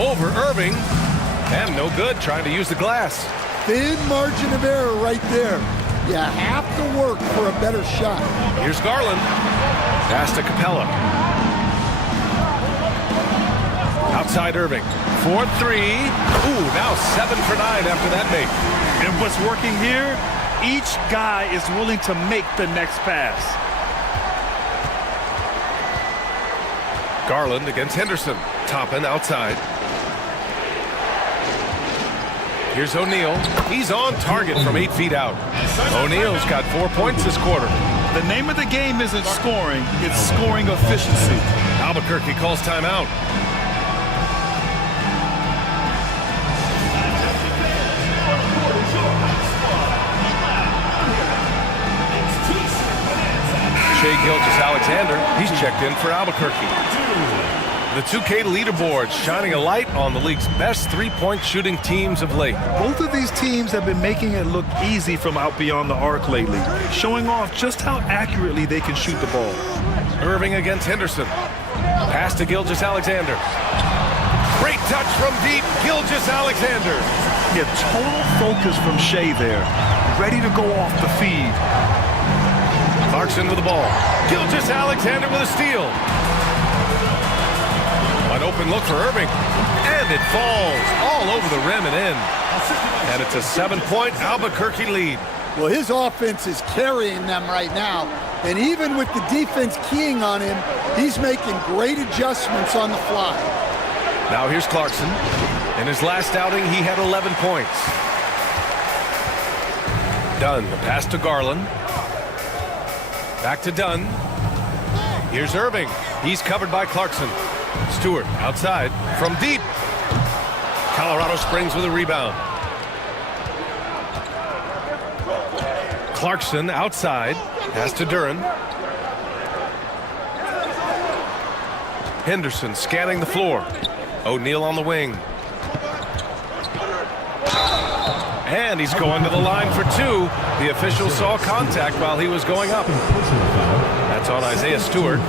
Over Irving. And no good, trying to use the glass. Thin margin of error right there. You have to work for a better shot. Here's Garland. Pass to Capella. Outside Irving. 4-3. Ooh, now 7 for 9 after that make. And what's working here? Each guy is willing to make the next pass. Garland against Henderson. Toppin outside. Here's O'Neal. He's on target from 8 feet out. O'Neal's got 4 points this quarter. The name of the game isn't scoring, it's scoring efficiency. Albuquerque calls timeout. Shai Gilgeous-Alexander, he's checked in for Albuquerque. The 2K leaderboard shining a light on the league's best three-point shooting teams of late. Both of these teams have been making it look easy from out beyond the arc lately, showing off just how accurately they can shoot the ball. Irving against Henderson. Pass to Gilgeous-Alexander. Great touch from deep, Gilgeous-Alexander. Yeah, total focus from Shai there, ready to go off the feed. Clarkson with the ball. Gilgeous-Alexander with a steal. An open look for Irving. And it falls all over the rim and in. And it's a 7-point Albuquerque lead. Well, his offense is carrying them right now. And even with the defense keying on him, he's making great adjustments on the fly. Now here's Clarkson. In his last outing, he had 11 points. Dunn, the pass to Garland. Back to Dunn. Here's Irving. He's covered by Clarkson. Stewart outside from deep. Colorado Springs with a rebound. Clarkson outside. Pass to Duren. Henderson scanning the floor. O'Neal on the wing. And he's going to the line for 2. The official saw contact while he was going up. That's on Isaiah Stewart.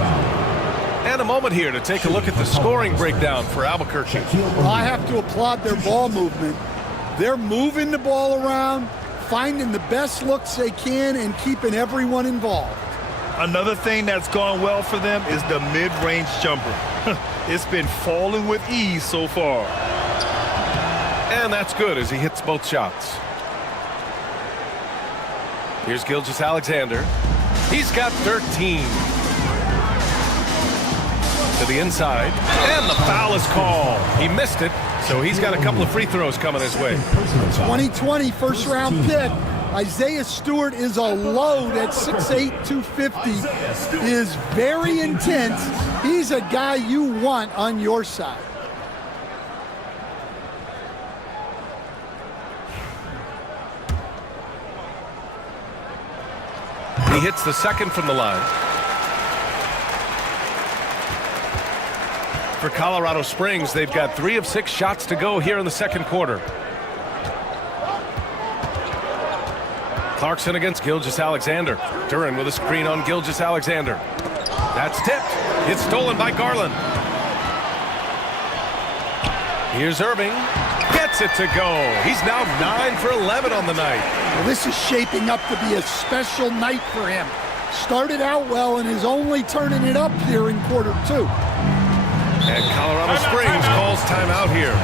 And a moment here to take a look at the scoring breakdown for Albuquerque. Well, I have to applaud their ball movement. They're moving the ball around, finding the best looks they can, and keeping everyone involved. Another thing that's gone well for them is the mid-range jumper. It's been falling with ease so far. And that's good as he hits both shots. Here's Gilgeous-Alexander. He's got 13. To the inside, and the foul is called. He missed it, so he's got a couple of free throws coming his way. 2020 first-round pick. Isaiah Stewart is a load at 6'8", 250. Is very intense. He's a guy you want on your side. He hits the second from the line. For Colorado Springs, they've got 3 of 6 shots to go here in the second quarter. Clarkson against Gilgeous-Alexander. Duren with a screen on Gilgeous-Alexander. That's tipped. It's stolen by Garland. Here's Irving. Gets it to go. He's now 9 for 11 on the night. Well, this is shaping up to be a special night for him. Started out well and is only turning it up here in quarter 2. And Colorado Springs calls timeout here.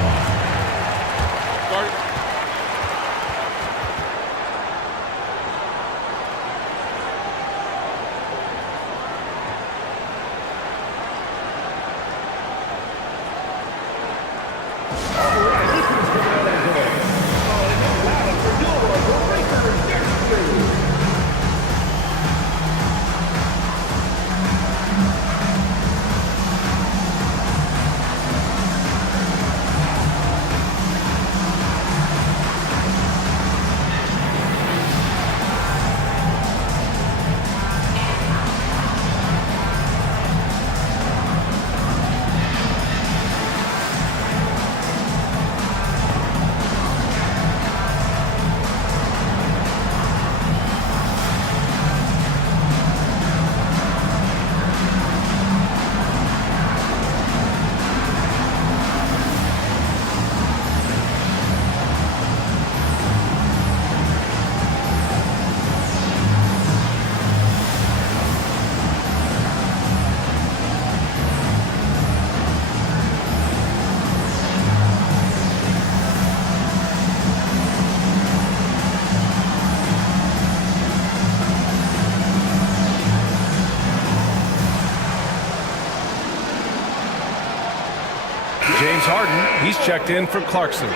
James Harden, he's checked in for Clarkson.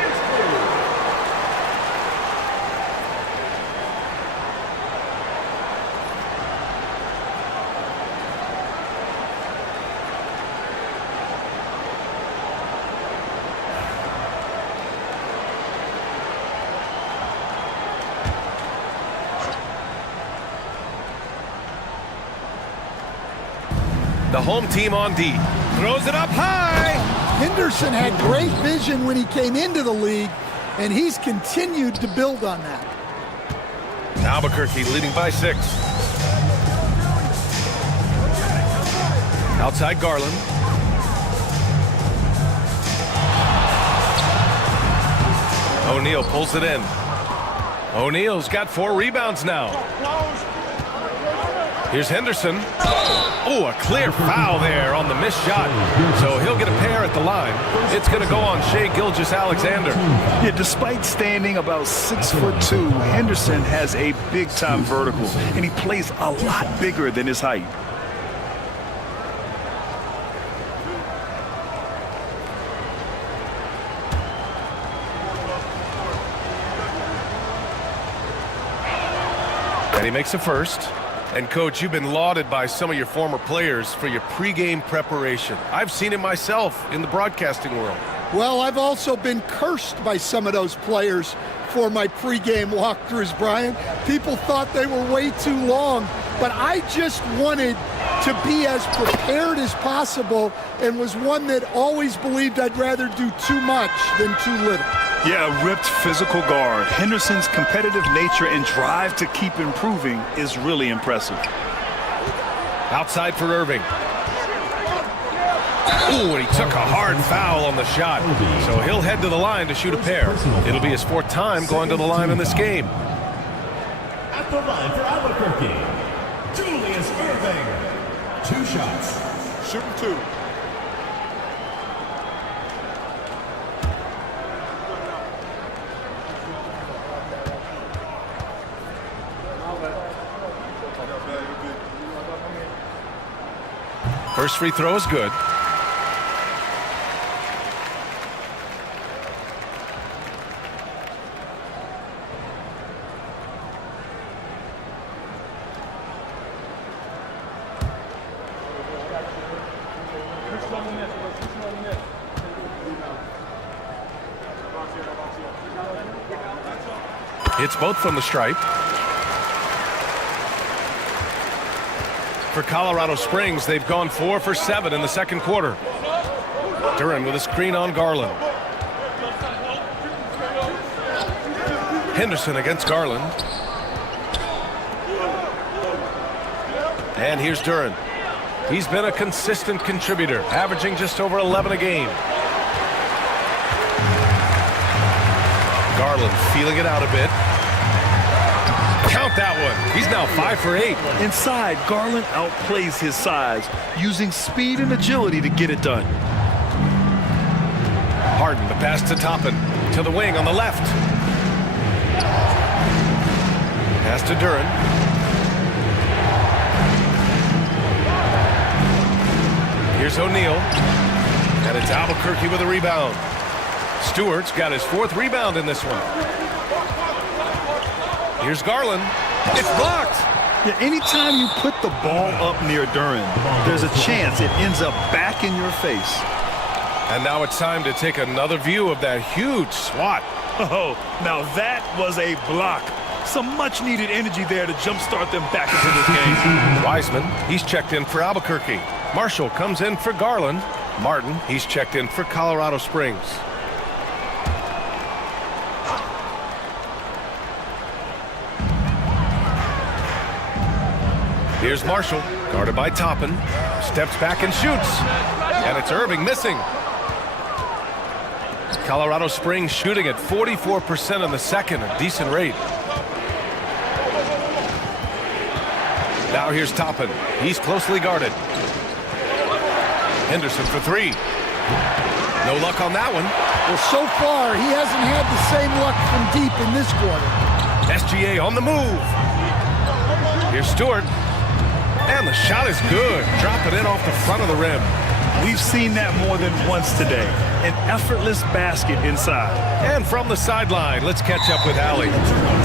The home team on D. Throws it up high. Henderson had great vision when he came into the league, and he's continued to build on that. Albuquerque leading by 6. Outside Garland. O'Neal pulls it in. O'Neal's got 4 rebounds now. Here's Henderson. Oh, a clear foul there on the missed shot. So he'll get a pair at the line. It's going to go on Shai Gilgeous-Alexander. Yeah, despite standing about 6'2", Henderson has a big-time vertical, and he plays a lot bigger than his height. And he makes a first. And, Coach, you've been lauded by some of your former players for your pregame preparation. I've seen it myself in the broadcasting world. Well, I've also been cursed by some of those players for my pregame walkthroughs, Brian. People thought they were way too long, but I just wanted to be as prepared as possible and was one that always believed I'd rather do too much than too little. Yeah, a ripped physical guard. Henderson's competitive nature and drive to keep improving is really impressive. Outside for Irving. Ooh, and he took a hard foul on the shot. So he'll head to the line to shoot a pair. It'll be his 4th time going to the line in this game. At the line for Albuquerque, Julius Irving. 2 shots. Shooting 2. First free throw is good. It's both from the stripe. For Colorado Springs, they've gone 4 for 7 in the second quarter. Duran with a screen on Garland. Henderson against Garland. And here's Duran. He's been a consistent contributor, averaging just over 11 a game. Garland feeling it out a bit. Count that one. He's now 5 for 8. Inside, Garland outplays his size, using speed and agility to get it done. Harden, the pass to Toppin. To the wing on the left. Pass to Duran. Here's O'Neal. And it's Albuquerque with a rebound. Stewart's got his 4th rebound in this one. Here's Garland. It's blocked. Yeah, anytime you put the ball up near Duran, there's a chance it ends up back in your face. And now it's time to take another view of that huge swat. Oh, now that was a block. Some much-needed energy there to jumpstart them back into this game. Wiseman, he's checked in for Albuquerque. Marshall comes in for Garland. Martin, he's checked in for Colorado Springs. Here's Marshall, guarded by Toppin. Steps back and shoots. And it's Irving missing. Colorado Springs shooting at 44% in the second, a decent rate. Now here's Toppin. He's closely guarded. Henderson for 3. No luck on that one. Well, so far, he hasn't had the same luck from deep in this quarter. SGA on the move. Here's Stewart. And the shot is good. Dropping it off the front of the rim. We've seen that more than once today. An effortless basket inside. And from the sideline, let's catch up with Allie.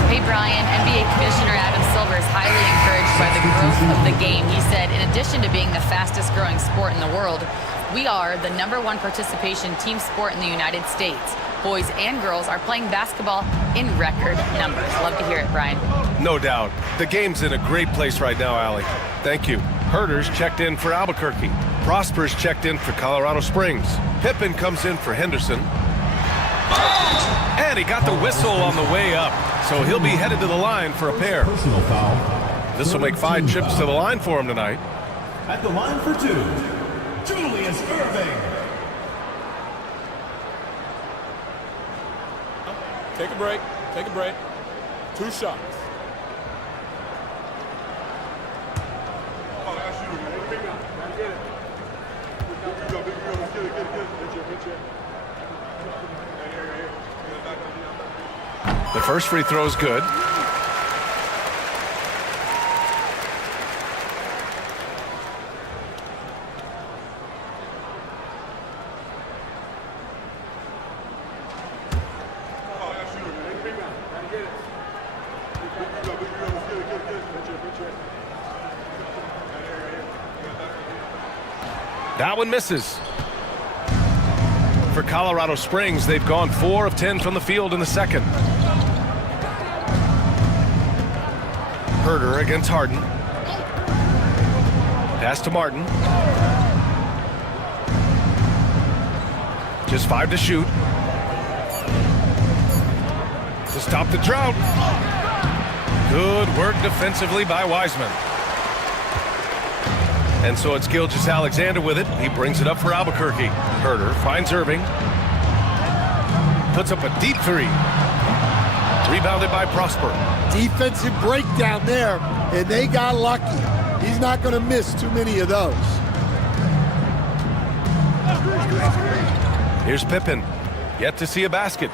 Hey, Brian. NBA Commissioner Adam Silver is highly encouraged by the growth of the game. He said, in addition to being the fastest growing sport in the world, we are the #1 participation team sport in the United States. Boys and girls are playing basketball in record numbers. Love to hear it, Brian. No doubt. The game's in a great place right now, Allie. Thank you. Herder's checked in for Albuquerque. Prosper's checked in for Colorado Springs. Pippen comes in for Henderson. And he got the whistle on the way up, so he'll be headed to the line for a pair. Personal foul. This will make 5 trips to the line for him tonight. At the line for 2, Julius Irving. Take a break. Take a break. 2 shots. The first free throw is good. That one misses. For Colorado Springs, they've gone 4 of 10 from the field in the second. Herder against Harden. Pass to Martin. Just 5 to shoot. To stop the drought. Good work defensively by Wiseman. And so it's Gilgeous-Alexander with it. He brings it up for Albuquerque. Herder finds Irving. Puts up a deep 3. Rebounded by Prosper. Defensive breakdown there, and they got lucky. He's not going to miss too many of those. Here's Pippen. Yet to see a basket.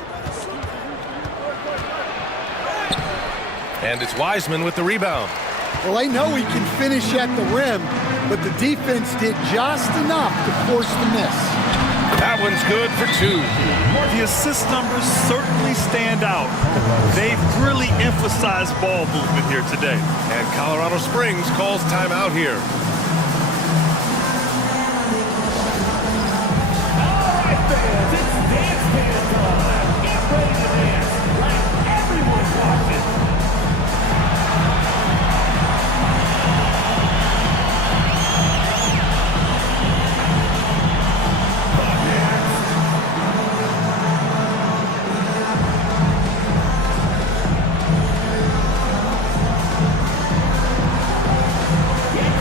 And it's Wiseman with the rebound. Well, I know he can finish at the rim, but the defense did just enough to force the miss. That one's good for 2. The assist numbers certainly stand out. They've really emphasized ball movement here today. And Colorado Springs calls timeout here. All right, fans, it's dance band time. Get ready to dance like everyone's watching.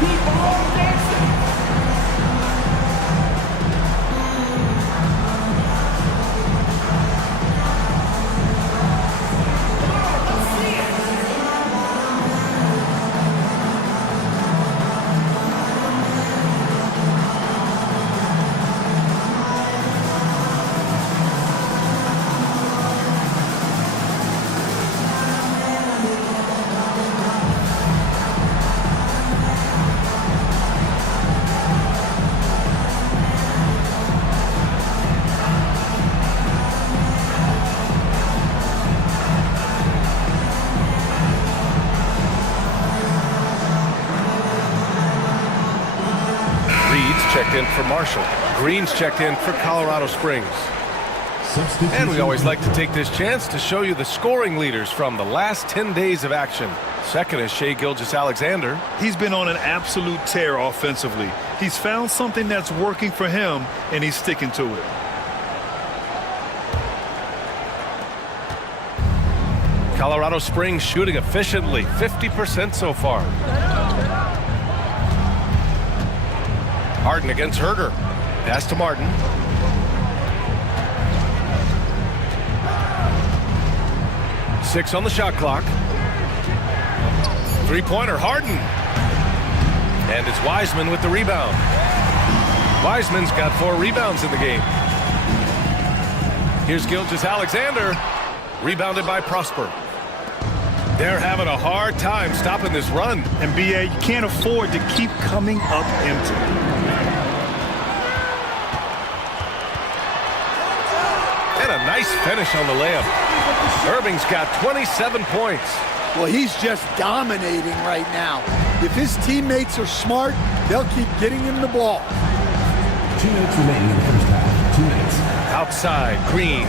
Keep on checked in for Marshall. Green's checked in for Colorado Springs. And we always like to take this chance to show you the scoring leaders from the last 10 days of action. Second is Shai Gilgeous-Alexander. He's been on an absolute tear offensively. He's found something that's working for him, and he's sticking to it. Colorado Springs shooting efficiently, 50% so far. Harden against Herder. Pass to Martin. Six on the shot clock. Three-pointer, Harden. And it's Wiseman with the rebound. Wiseman's got 4 rebounds in the game. Here's Gilgeous-Alexander. Rebounded by Prosper. They're having a hard time stopping this run. And B.A., you can't afford to keep coming up empty. And a nice finish on the layup. Irving's got 27 points. Well, he's just dominating right now. If his teammates are smart, they'll keep getting him the ball. 2 minutes remaining in the first half. 2 minutes. Outside, Green.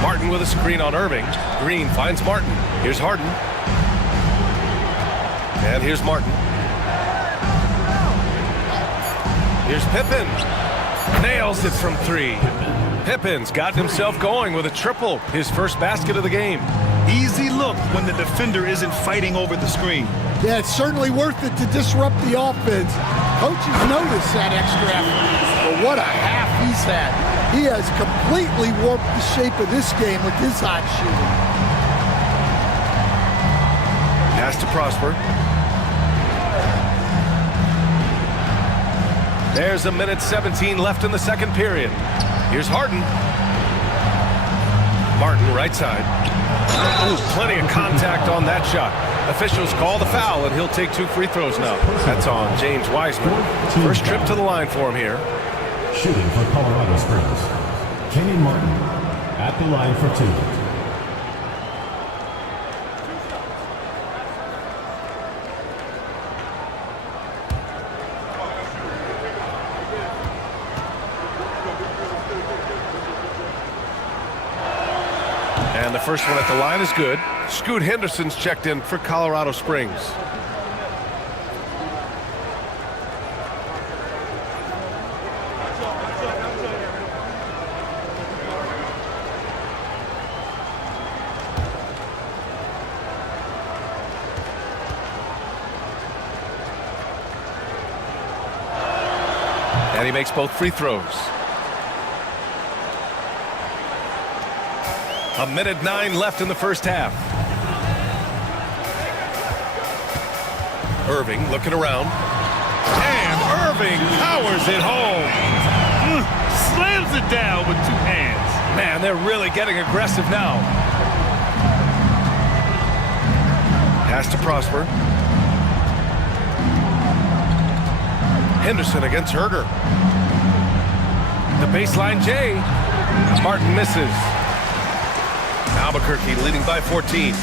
Martin with a screen on Irving. Green finds Martin. Here's Harden. And here's Martin. Here's Pippen. Nails it from 3. Pippen's got himself going with a triple. His first basket of the game. Easy look when the defender isn't fighting over the screen. Yeah, it's certainly worth it to disrupt the offense. Coaches notice that extra effort. But what a half he's had. He has completely warped the shape of this game with his hot shooting. Pass to Prosper. There's a minute 17 left in the second period. Here's Harden. Martin, right side. Ooh, plenty of contact on that shot. Officials call the foul, and he'll take 2 free throws now. That's on James Wiseman. First trip to the line for him here. Shooting for Colorado Springs, Kenyon Martin at the line for 2. And the first one at the line is good. Scoot Henderson's checked in for Colorado Springs. And he makes both free throws. A minute 9 left in the first half. Irving looking around. And Irving powers it home. Slams it down with 2 hands. Man, they're really getting aggressive now. Pass to Prosper. Henderson against Herder. The baseline J. Martin misses. Albuquerque leading by 14.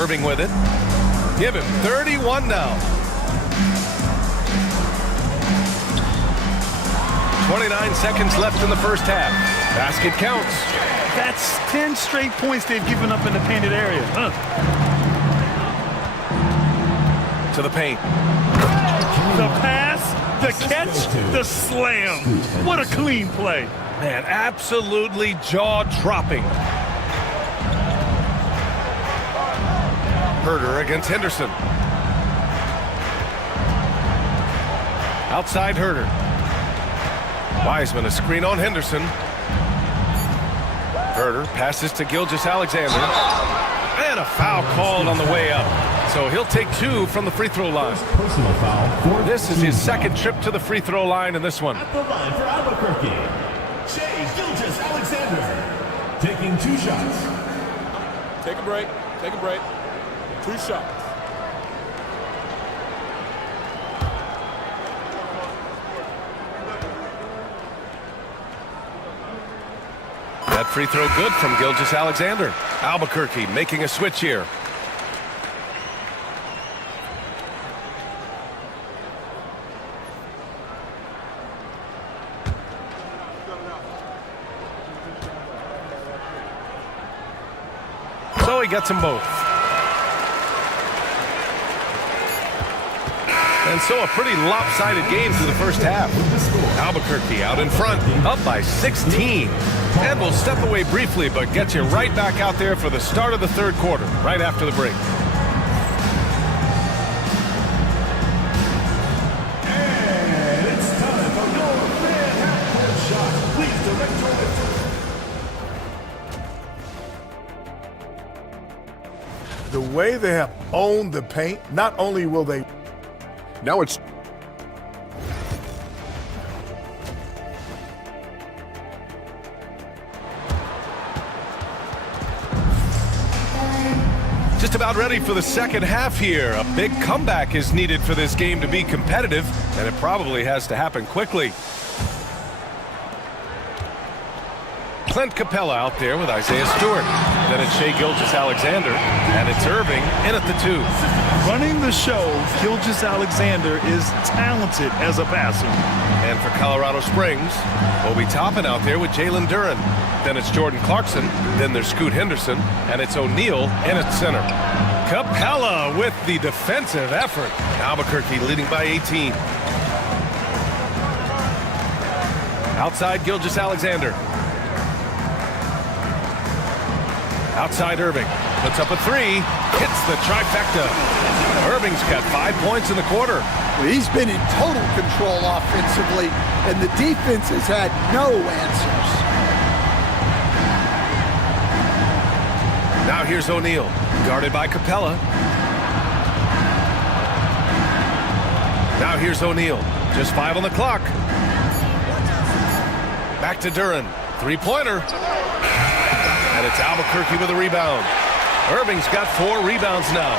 Irving with it. Give him 31 now. 29 seconds left in the first half. Basket counts. That's 10 straight points they've given up in the painted area. To the paint. The pass, the catch, the slam. What a clean play. Man, absolutely jaw-dropping. Herder against Henderson. Outside Herder. Wiseman, a screen on Henderson. Herder passes to Gilgeous-Alexander. And a foul called on the way up. So he'll take 2 from the free throw line. Personal foul. This is his second trip to the free throw line in this one. At the line for Albuquerque, Shai Gilgeous-Alexander taking 2 shots. Take a break. Take a break. 2 shots. That free throw good from Gilgeous-Alexander. Albuquerque making a switch here. he gets them both. And so a pretty lopsided game through the first half. Albuquerque out in front, up by 16. And we'll step away briefly, but get you right back out there for the start of the third quarter, right after the break. And it's time for your fan half-court shot. Please direct your attention. The way they have owned the paint, not only will they... Now it's just about ready for the second half here. A big comeback is needed for this game to be competitive, and it probably has to happen quickly. Clint Capella out there with Isaiah Stewart. Then it's Shai Gilgeous-Alexander, and it's Irving in at the 2. Running the show, Gilgeous-Alexander is talented as a passer. And for Colorado Springs, Obi Toppin out there with Jalen Duren. Then it's Jordan Clarkson. Then there's Scoot Henderson, and it's O'Neal in at center. Capella with the defensive effort. Albuquerque leading by 18. Outside Gilgeous-Alexander. Outside Irving, puts up a 3, hits the trifecta. Irving's got 5 points in the quarter. He's been in total control offensively, and the defense has had no answers. Now here's O'Neal, guarded by Capella. Now here's O'Neal, just 5 on the clock. Back to Duren, 3-pointer. And it's Albuquerque with a rebound. Irving's got 4 rebounds now.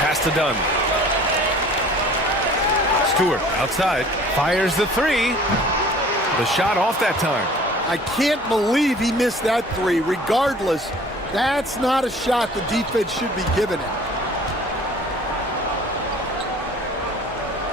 Pass to Dunn. Stewart outside, fires the 3. The shot off that time. I can't believe he missed that 3. Regardless, that's not a shot the defense should be giving him.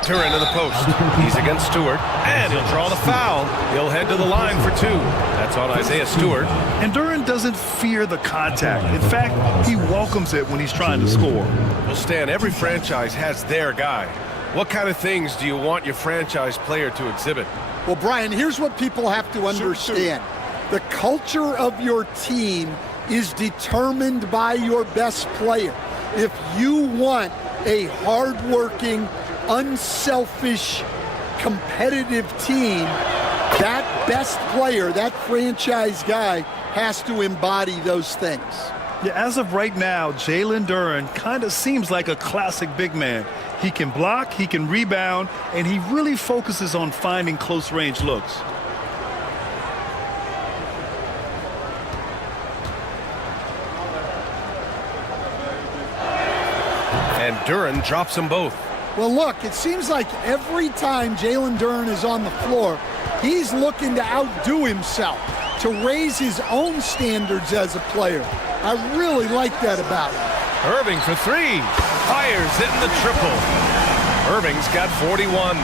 Duren to the post. He's against Stewart, and he'll draw the foul. He'll head to the line for 2. That's on Isaiah Stewart. And Duren doesn't fear the contact. In fact, he welcomes it when he's trying to score. Well, Stan, every franchise has their guy. What kind of things do you want your franchise player to exhibit? Well, Brian, here's what people have to understand. The culture of your team is determined by your best player. If you want a hardworking, unselfish, competitive team, that best player, that franchise guy, has to embody those things. Yeah, as of right now, Jalen Duren kind of seems like a classic big man. He can block, he can rebound, and he really focuses on finding close-range looks. And Duren drops them both. Well, look, it seems like every time Jalen Duren is on the floor, he's looking to outdo himself, to raise his own standards as a player. I really like that about him. Irving for 3. Fires in the triple. Irving's got 41.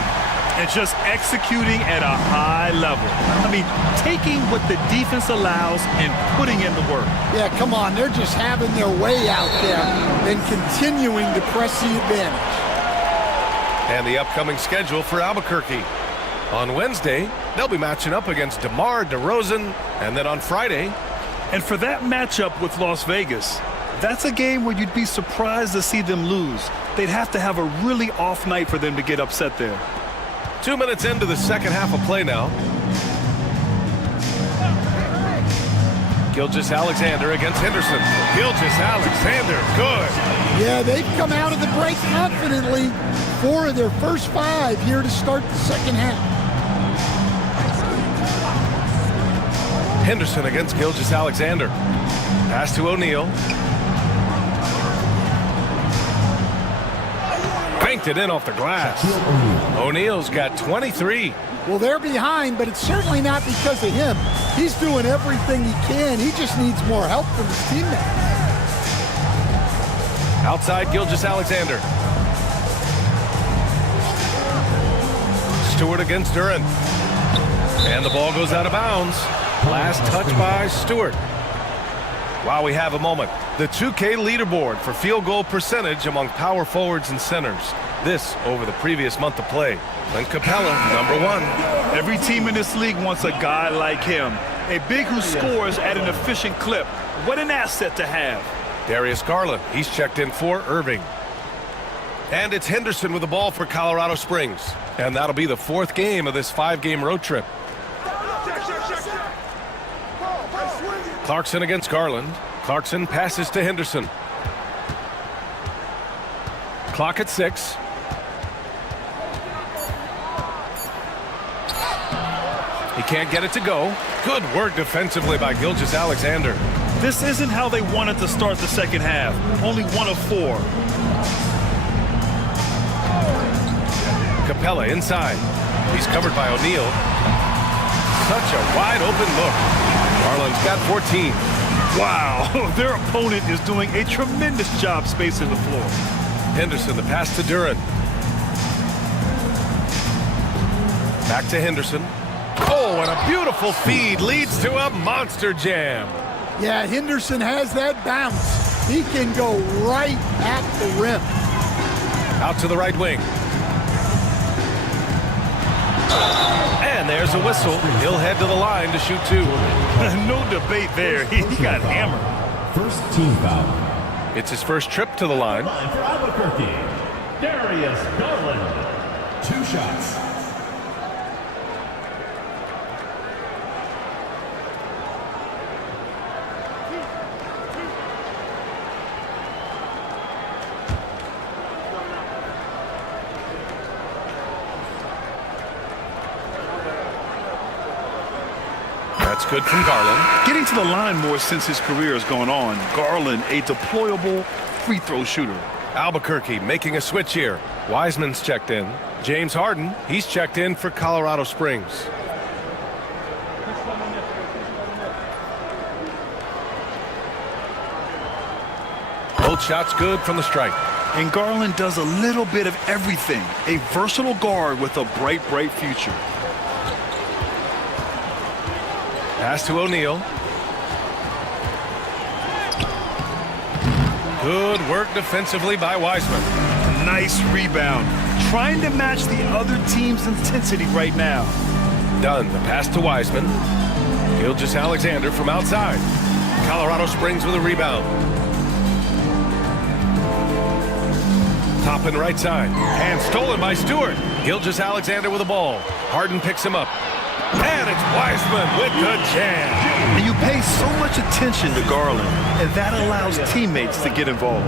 And just executing at a high level. I mean, taking what the defense allows and putting in the work. Yeah, come on. They're just having their way out there and continuing to press the advantage. And the upcoming schedule for Albuquerque. On Wednesday, they'll be matching up against DeMar DeRozan, and then on Friday. And for that matchup with Las Vegas, that's a game where you'd be surprised to see them lose. They'd have to have a really off night for them to get upset there. 2 minutes into the second half of play now. Gilgeous-Alexander against Henderson. Gilgeous-Alexander, good. Yeah, they've come out of the break confidently. 4 of their first 5 here to start the second half. Henderson against Gilgeous-Alexander. Pass to O'Neal. Banked it in off the glass. O'Neal's got 23. Well, they're behind, but it's certainly not because of him. He's doing everything he can. He just needs more help from his teammates. Outside Gilgeous-Alexander. Stewart against Duren. And the ball goes out of bounds. Last touch by Stewart. While we have a moment, The 2K leaderboard for field goal percentage among power forwards and centers. This over the previous month of play. Clint Capella, number 1. Every team in this league wants a guy like him. A big who scores at an efficient clip. What an asset to have. Darius Garland, he's checked in for Irving. And it's Henderson with the ball for Colorado Springs. And that'll be the 4th game of this 5-game road trip. Clarkson against Garland. Clarkson passes to Henderson. Clock at 6. He can't get it to go. Good work defensively by Gilgeous-Alexander. This isn't how they wanted to start the second half. Only 1 of 4. Capella inside. He's covered by O'Neal. Such a wide open look. Garland's got 14. Wow, their opponent is doing a tremendous job spacing the floor. Henderson, the pass to Duran. Back to Henderson. Oh, and a beautiful feed leads to a monster jam. Yeah, Henderson has that bounce. He can go right at the rim. Out to the right wing. And there's a whistle. He'll head to the line to shoot 2. No debate there. He got hammered. First team foul. It's his first trip to the line. For Albuquerque, Darius Garland. 2 shots. That's good from Garland. Getting to the line more since his career has gone on. Garland, a deployable free throw shooter. Albuquerque making a switch here. Wiseman's checked in. James Harden, he's checked in for Colorado Springs. Both shots good from the stripe. And Garland does a little bit of everything. A versatile guard with a bright future. Pass to O'Neal. Good work defensively by Wiseman. Nice rebound. Trying to match the other team's intensity right now. Dunn, the pass to Wiseman. Gilgeous-Alexander from outside. Colorado Springs with a rebound. Top and right side. And stolen by Stewart. Gilgeous-Alexander with the ball. Harden picks him up. And it's Wiseman with the jam. And you pay so much attention to Garland, and that allows teammates to get involved.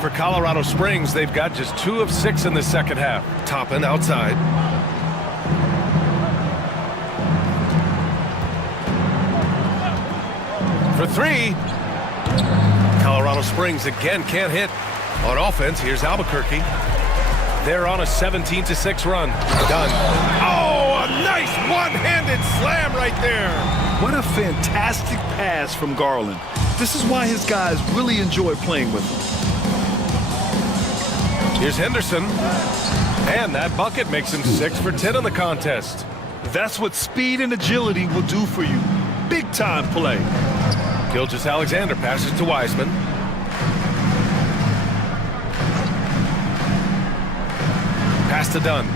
For Colorado Springs, they've got just 2 of 6 in the second half. Toppin outside. For 3. Colorado Springs again can't hit. On offense, here's Albuquerque. They're on a 17-6 run. Done. Oh, a nice one-handed slam right there. What a fantastic pass from Garland. This is why his guys really enjoy playing with him. Here's Henderson. And that bucket makes him 6 for 10 in the contest. That's what speed and agility will do for you. Big-time play. Gilgeous-Alexander passes to Wiseman. Pass to Dunn.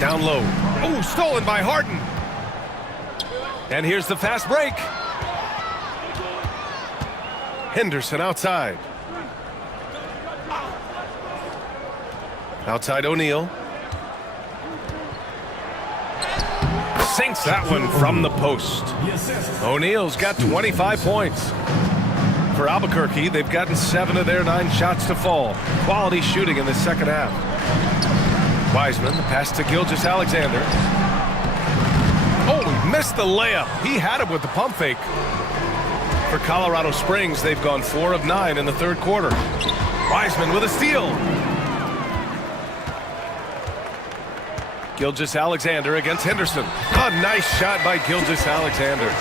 Down low. Oh, stolen by Harden. And here's the fast break. Henderson outside. Outside O'Neal. Sinks that one from the post. O'Neal's got 25 points. For Albuquerque, they've gotten 7 of their 9 shots to fall. Quality shooting in the second half. Wiseman, the pass to Gilgeous-Alexander. Oh, he missed the layup. He had it with the pump fake. For Colorado Springs, they've gone 4 of 9 in the third quarter. Wiseman with a steal. Gilgeous-Alexander against Henderson. A nice shot by Gilgeous-Alexander.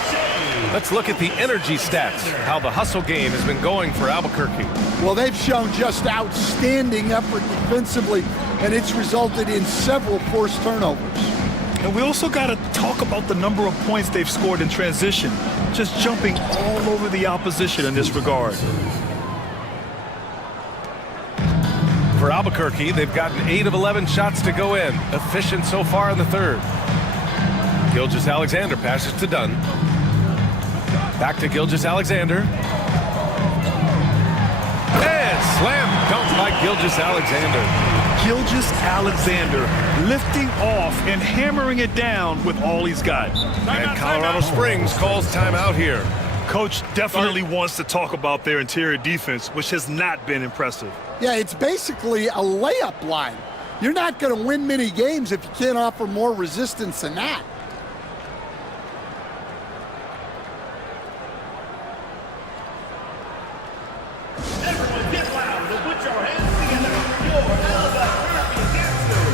Let's look at the energy stats, how the hustle game has been going for Albuquerque. Well, they've shown just outstanding effort defensively, and it's resulted in several forced turnovers. And we also got to talk about the number of points they've scored in transition, just jumping all over the opposition in this regard. For Albuquerque, they've gotten 8 of 11 shots to go in. Efficient so far in the third. Gilgeous-Alexander passes to Dunn. Back to Gilgeous-Alexander. And slam dunk by Gilgeous-Alexander. Gilgeous-Alexander lifting off and hammering it down with all he's got. And Colorado Springs calls timeout here. Coach definitely wants to talk about their interior defense, which has not been impressive. Yeah, it's basically a layup line. You're not going to win many games if you can't offer more resistance than that. Everyone get loud and put your hands together for your Albuquerque Gangsters.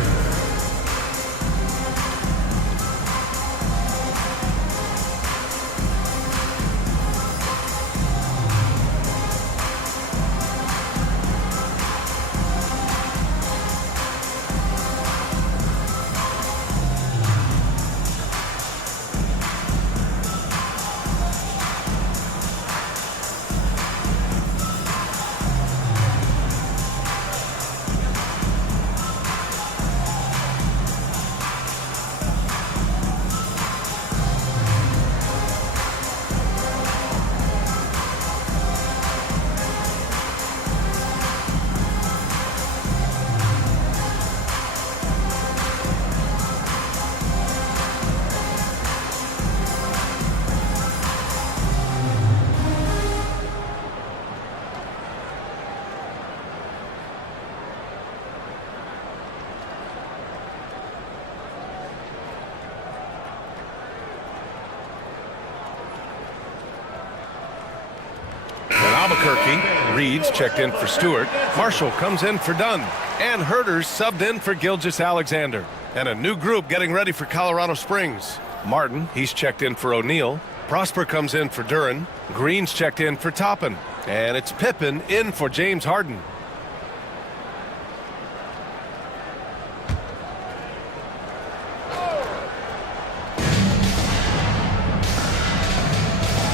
Albuquerque, Reed's checked in for Stewart. Marshall comes in for Dunn. And Herter's subbed in for Gilgeous-Alexander. And a new group getting ready for Colorado Springs. Martin, he's checked in for O'Neal. Prosper comes in for Duran. Green's checked in for Toppin. And it's Pippen in for James Harden.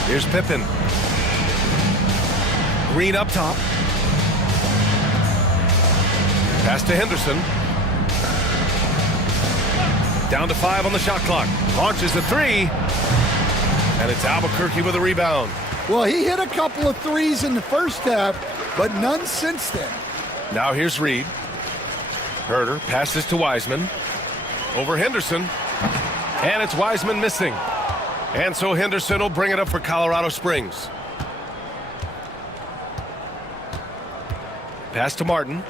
Here's Pippen. Green up top. Pass to Henderson. Down to 5 on the shot clock. Launches the 3. And it's Albuquerque with a rebound. Well, he hit a couple of threes in the first half, but none since then. Now here's Reed. Herter passes to Wiseman. Over Henderson. And it's Wiseman missing. And so Henderson will bring it up for Colorado Springs. Pass to Martin.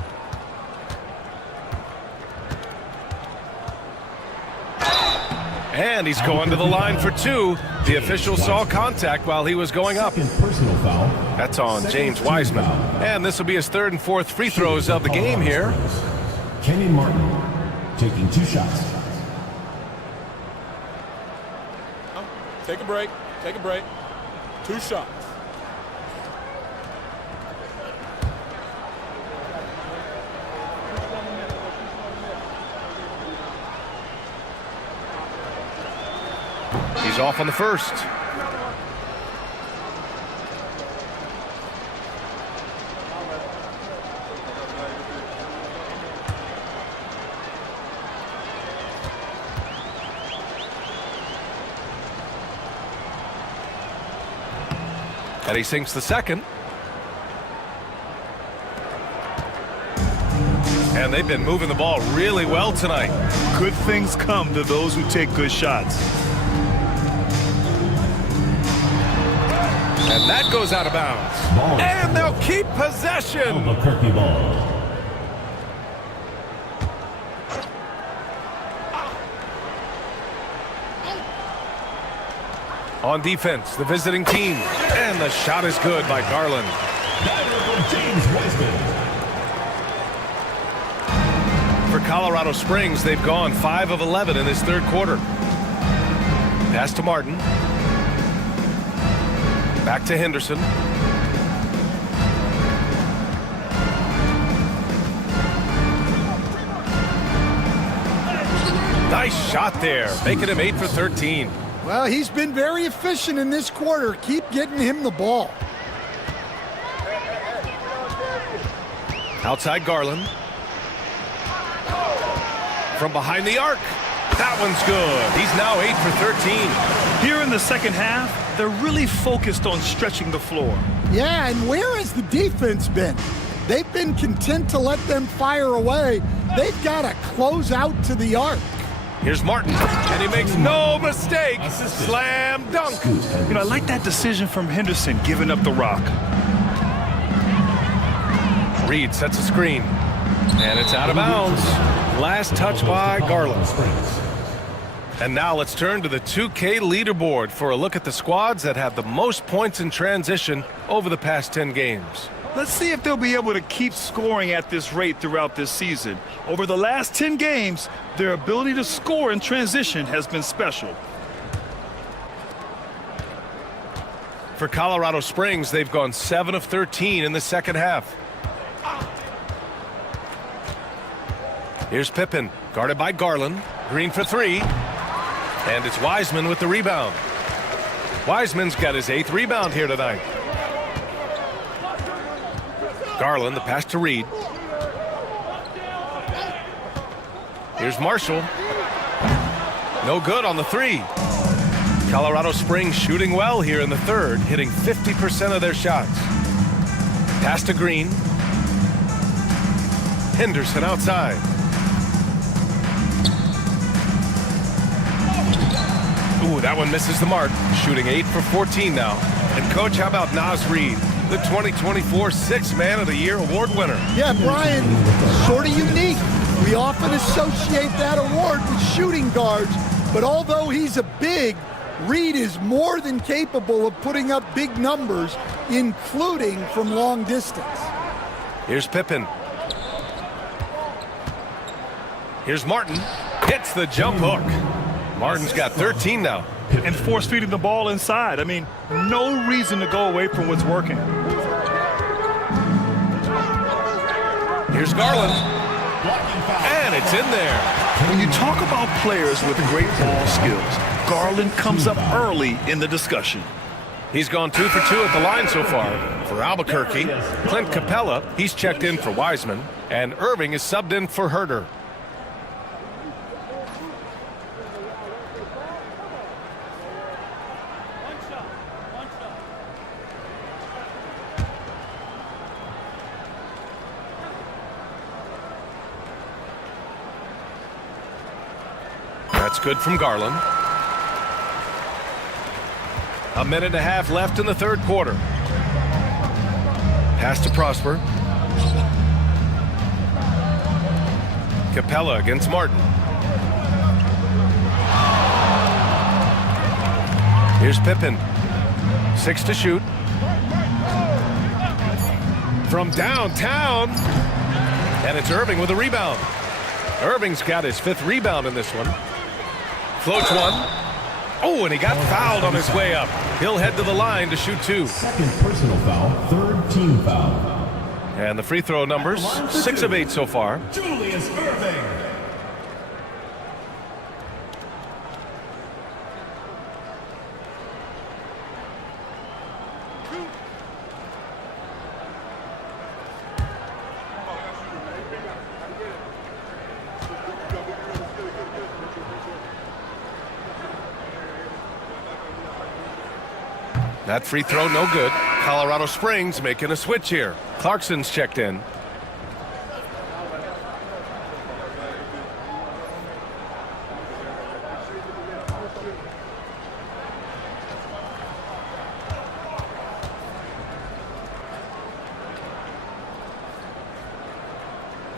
And he's going to the line for 2. The official saw contact while he was going up. Personal foul. That's on James Wiseman. And this will be his 3rd and 4th free throws of the game here. Kenyon Martin taking 2 shots. Take a break. Take a break. 2 shots. He's off on the first. And he sinks the second. And they've been moving the ball really well tonight. Good things come to those who take good shots. And that goes out of bounds. And they'll keep possession. Albuquerque ball. On defense, the visiting team. And the shot is good by Garland. James Wiseman. For Colorado Springs, they've gone 5 of 11 in this 3rd quarter. Pass to Martin. Back to Henderson. Nice shot there, making him 8 for 13. Well, he's been very efficient in this quarter. Keep getting him the ball. Outside Garland. From behind the arc. That one's good. He's now 8 for 13. Here in the second half, they're really focused on stretching the floor. Yeah, and where has the defense been? They've been content to let them fire away. They've got to close out to the arc. Here's Martin, and he makes no mistake. Slam dunk. You know, I like that decision from Henderson, giving up the rock. Reed sets a screen, and it's out of bounds. Last touch by Garland. And now let's turn to the 2K leaderboard for a look at the squads that have the most points in transition over the past 10 games. Let's see if they'll be able to keep scoring at this rate throughout this season. Over the last 10 games, their ability to score in transition has been special. For Colorado Springs, they've gone 7 of 13 in the second half. Here's Pippen, guarded by Garland. Green for 3. And it's Wiseman with the rebound. Wiseman's got his 8th rebound here tonight. Garland, the pass to Reed. Here's Marshall. No good on the 3. Colorado Springs shooting well here in the third, hitting 50% of their shots. Pass to Green. Henderson outside. Ooh, that one misses the mark. Shooting 8 for 14 now. And coach, how about Naz Reid, the 2024 Sixth Man of the Year award winner? Yeah, Brian, sort of unique. We often associate that award with shooting guards, but although he's a big, Reid is more than capable of putting up big numbers, including from long distance. Here's Pippen. Here's Martin. Hits the jump hook. Martin's got 13 now. And force feeding the ball inside. I mean, no reason to go away from what's working. Here's Garland. And it's in there. When you talk about players with great ball skills, Garland comes up early in the discussion. He's gone 2 for 2 at the line so far. For Albuquerque, Clint Capella, he's checked in for Wiseman. And Irving is subbed in for Herter. That's good from Garland. A minute and a half left in the third quarter. Pass to Prosper. Capella against Martin. Here's Pippen. 6 to shoot. From downtown. And it's Irving with a rebound. Irving's got his 5th rebound in this one. Floats one. Oh, and he got fouled on his way up. He'll head to the line to shoot 2. Second personal foul, 3rd team foul. And the free throw numbers, 6 of 8 so far. Julius Irving. That free throw no good. Colorado Springs making a switch here. Clarkson's checked in.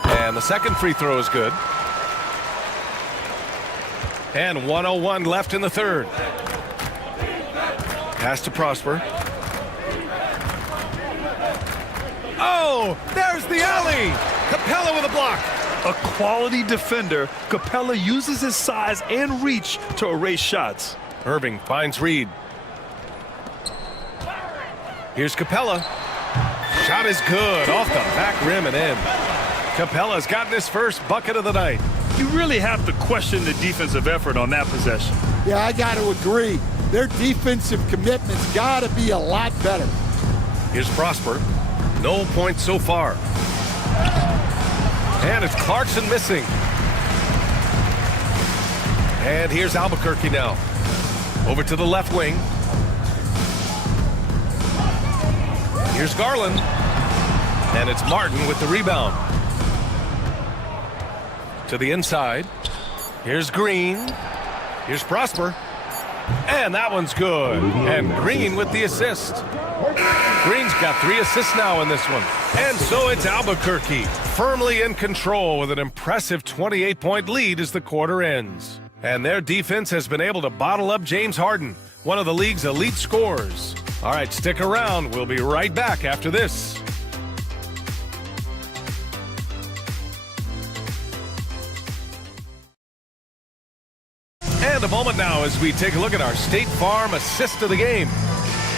And the second free throw is good. And 1:01 left in the third. Pass to Prosper. Oh, there's the alley. Capella with a block. A quality defender, Capella uses his size and reach to erase shots. Irving finds Reed. Here's Capella. Shot is good. Off the back rim and in. Capella's gotten his first bucket of the night. You really have to question the defensive effort on that possession. Yeah, I got to agree. Their defensive commitment's got to be a lot better. Here's Prosper. No points so far. And it's Clarkson missing. And here's Albuquerque now. Over to the left wing. Here's Garland. And it's Martin with the rebound. To the inside. Here's Green. Here's Prosper. And that one's good. And Green with the assist. Green's got 3 assists now in this one. And so it's Albuquerque, firmly in control with an impressive 28-point lead as the quarter ends. And their defense has been able to bottle up James Harden, one of the league's elite scorers. All right, stick around. We'll be right back after this. And a moment now as we take a look at our State Farm assist of the game.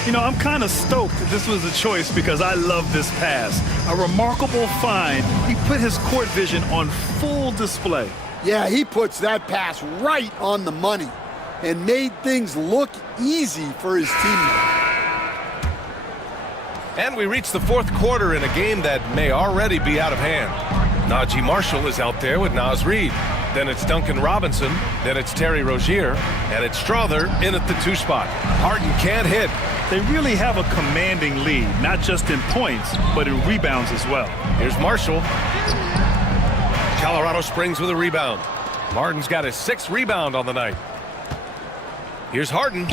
You know, I'm kind of stoked that this was a choice because I love this pass. A remarkable find. He put his court vision on full display. Yeah, he puts that pass right on the money and made things look easy for his teammate. And we reach the fourth quarter in a game that may already be out of hand. Najee Marshall is out there with Naz Reid. Then it's Duncan Robinson. Then it's Terry Rozier. And it's Strother in at the 2 spot. Harden can't hit. They really have a commanding lead, not just in points, but in rebounds as well. Here's Marshall. Colorado Springs with a rebound. Martin's got his 6th rebound on the night. Here's Harden.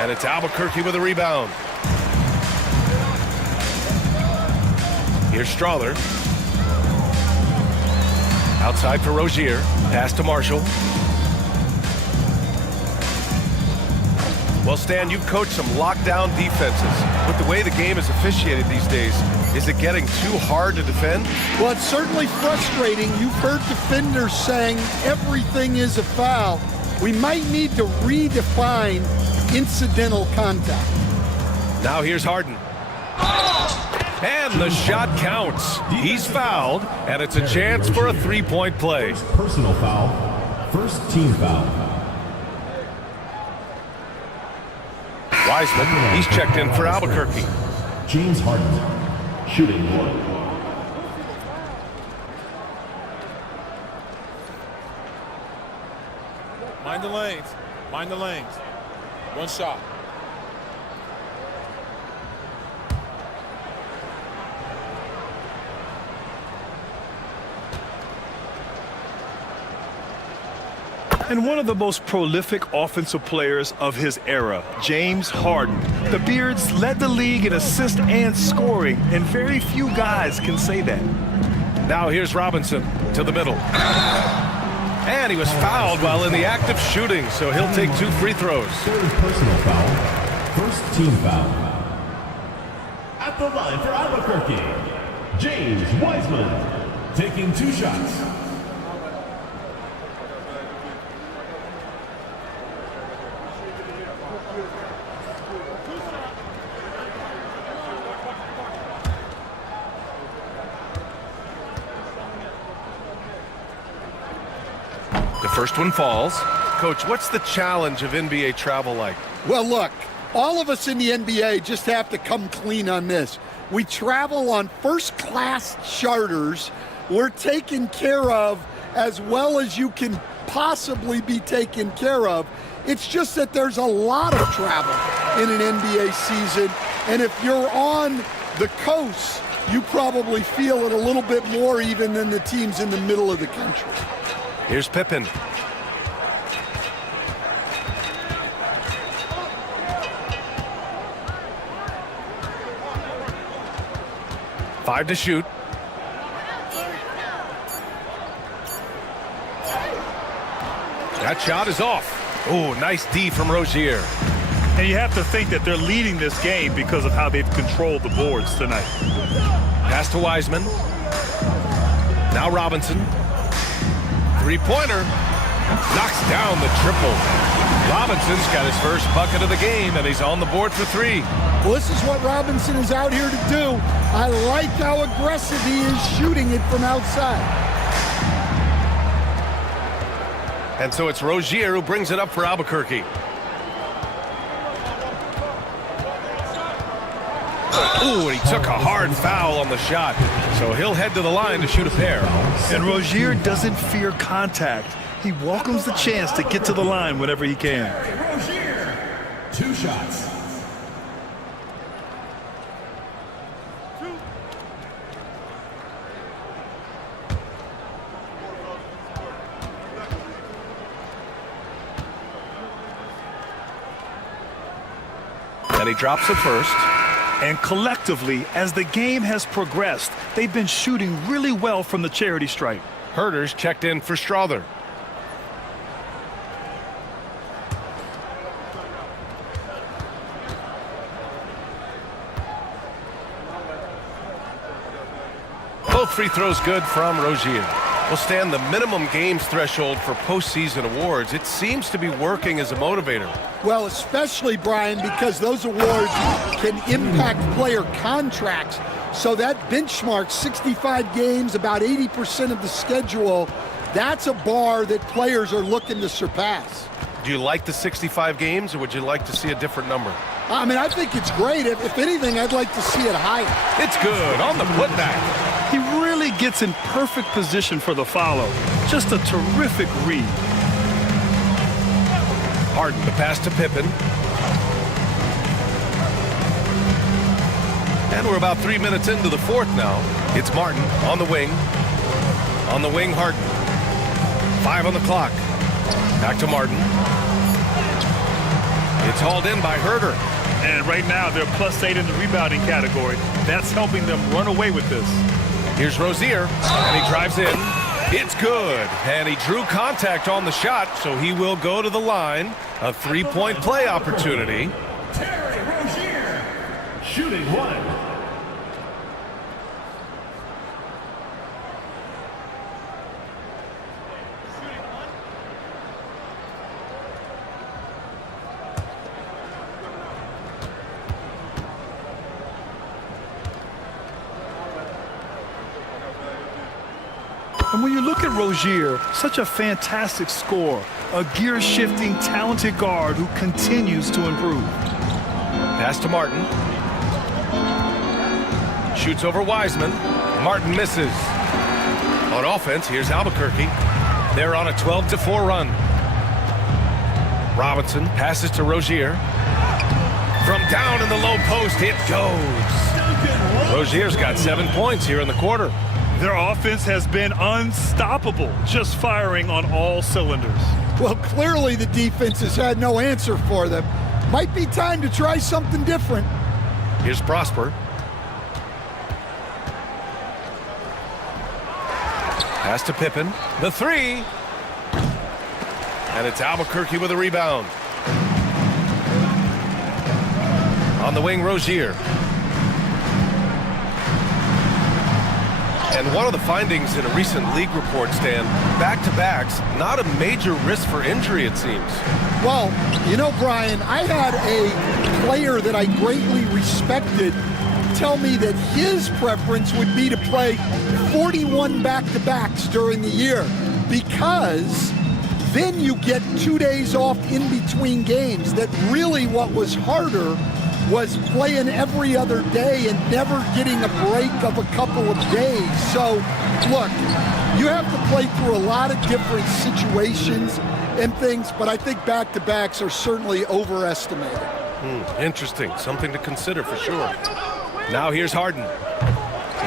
And it's Albuquerque with a rebound. Here's Strother. Outside for Rozier. Pass to Marshall. Well, Stan, you've coached some lockdown defenses. With the way the game is officiated these days, is it getting too hard to defend? Well, it's certainly frustrating. You've heard defenders saying everything is a foul. We might need to redefine incidental contact. Now here's Harden. And the shot counts. He's fouled, and it's a chance for a 3-point play. Personal foul. First team foul. Wiseman, he's checked in for Albuquerque. James Harden, shooting 1. Mind the lanes. Mind the lanes. 1 shot. And one of the most prolific offensive players of his era, James Harden. The Beards led the league in assists and scoring, and very few guys can say that. Now here's Robinson to the middle. And he was fouled while in the act of shooting, so he'll take 2 free throws. 3rd personal foul. First team foul. At the line for Albuquerque, James Wiseman, taking 2 shots. The first one falls. Coach, what's the challenge of NBA travel like? Well, look, all of us in the NBA just have to come clean on this. We travel on first-class charters. We're taken care of as well as you can possibly be taken care of. It's just that there's a lot of travel in an NBA season, and if you're on the coast, you probably feel it a little bit more even than the teams in the middle of the country. Here's Pippen. Five to shoot. That shot is off. Oh, nice D from Rozier. And you have to think that they're leading this game because of how they've controlled the boards tonight. Pass to Wiseman. Now Robinson. Three-pointer. Knocks down the triple. Robinson's got his first bucket of the game, and he's on the board for 3. Well, this is what Robinson is out here to do. I like how aggressive he is shooting it from outside. And so it's Rozier who brings it up for Albuquerque. Ooh, and he took a hard foul on the shot. So he'll head to the line to shoot a pair. And Rozier doesn't fear contact. He welcomes the chance to get to the line whenever he can. Rozier, 2 shots. And he drops it first. And collectively, as the game has progressed, they've been shooting really well from the charity stripe. Herder's checked in for Strother. Both free throws good from Rozier. Will stand the minimum games threshold for postseason awards. It seems to be working as a motivator. Well, especially, Brian, because those awards can impact player contracts. So that benchmark, 65 games, about 80% of the schedule, that's a bar that players are looking to surpass. Do you like the 65 games, or would you like to see a different number? I mean, I think it's great. If anything, I'd like to see it higher. It's good on the putback. He really gets in perfect position for the follow. Just a terrific read. Harden, the pass to Pippen. And we're about 3 minutes into the fourth now. It's Martin on the wing. On the wing, Harden. 5 on the clock. Back to Martin. It's hauled in by Herder. And right now, they're +8 in the rebounding category. That's helping them run away with this. Here's Rozier, and he drives in. It's good, and he drew contact on the shot, so he will go to the line. A 3-point play opportunity. Terry Rozier, shooting 1. And when you look at Rozier, such a fantastic scorer, a gear-shifting, talented guard who continues to improve. Pass to Martin. Shoots over Wiseman. Martin misses. On offense, here's Albuquerque. They're on a 12-4 run. Robinson passes to Rozier. From down in the low post, it goes. Rozier's got 7 points here in the quarter. Their offense has been unstoppable, just firing on all cylinders. Well, clearly the defense has had no answer for them. Might be time to try something different. Here's Prosper. Pass to Pippen. The 3. And it's Albuquerque with a rebound. On the wing, Rozier. And one of the findings in a recent league report, Stan, back-to-backs, not a major risk for injury, it seems. Well, you know, Brian, I had a player that I greatly respected tell me that his preference would be to play 41 back-to-backs during the year because then you get 2 days off in between games. That really what was harder was playing every other day and never getting a break of a couple of days. So, look, you have to play through a lot of different situations and things, but I think back-to-backs are certainly overestimated. Interesting. Something to consider for sure. Now here's Harden.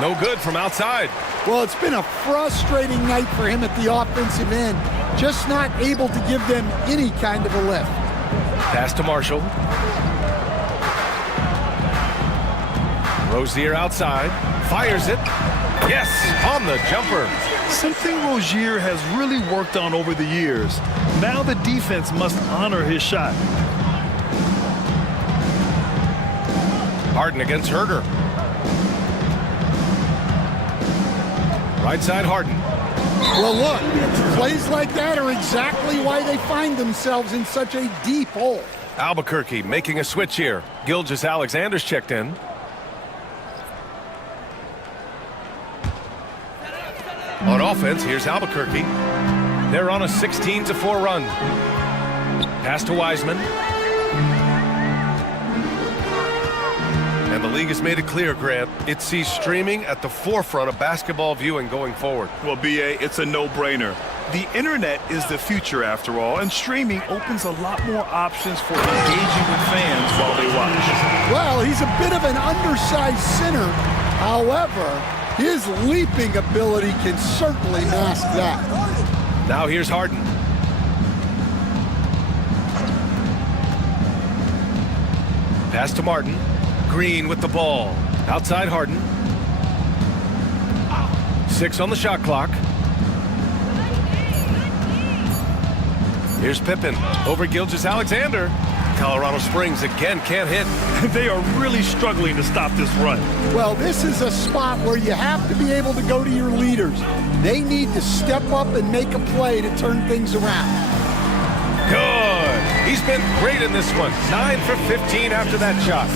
No good from outside. Well, it's been a frustrating night for him at the offensive end. Just not able to give them any kind of a lift. Pass to Marshall. Rozier outside, fires it. Yes, on the jumper. Something Rozier has really worked on over the years. Now the defense must honor his shot. Harden against Herder. Right side, Harden. Well, look, plays like that are exactly why they find themselves in such a deep hole. Albuquerque making a switch here. Gilgeous-Alexander's checked in. On offense, here's Albuquerque. They're on a 16-4 run. Pass to Wiseman. And the league has made it clear, Grant, it sees streaming at the forefront of basketball viewing going forward. Well, B.A., it's a no-brainer. The internet is the future, after all, and streaming opens a lot more options for engaging with fans while they watch. Well, he's a bit of an undersized center. However, his leaping ability can certainly mask that. Now here's Harden. Pass to Martin. Green with the ball. Outside Harden. 6 on the shot clock. Here's Pippen over Gilgeous-Alexander. Colorado Springs again can't hit. They are really struggling to stop this run. Well, this is a spot where you have to be able to go to your leaders. They need to step up and make a play to turn things around. Good. He's been great in this one. 9 for 15 after that shot.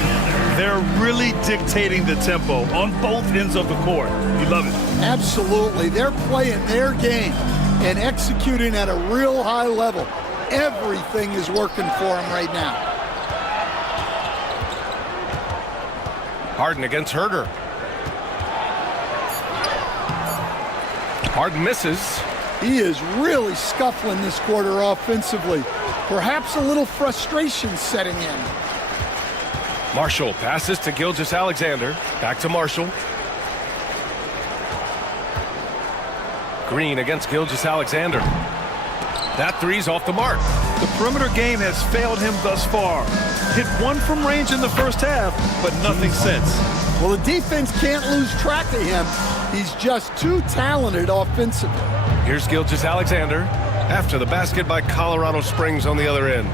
They're really dictating the tempo on both ends of the court. You love it. Absolutely. They're playing their game and executing at a real high level. Everything is working for them right now. Harden against Herder. Harden misses. He is really scuffling this quarter offensively. Perhaps a little frustration setting in. Marshall passes to Gilgeous-Alexander. Back to Marshall. Green against Gilgeous-Alexander. That three's off the mark. The perimeter game has failed him thus far. Hit one from range in the first half, but nothing since. Well, the defense can't lose track of him. He's just too talented offensively. Here's Gilgeous-Alexander after the basket by Colorado Springs on the other end.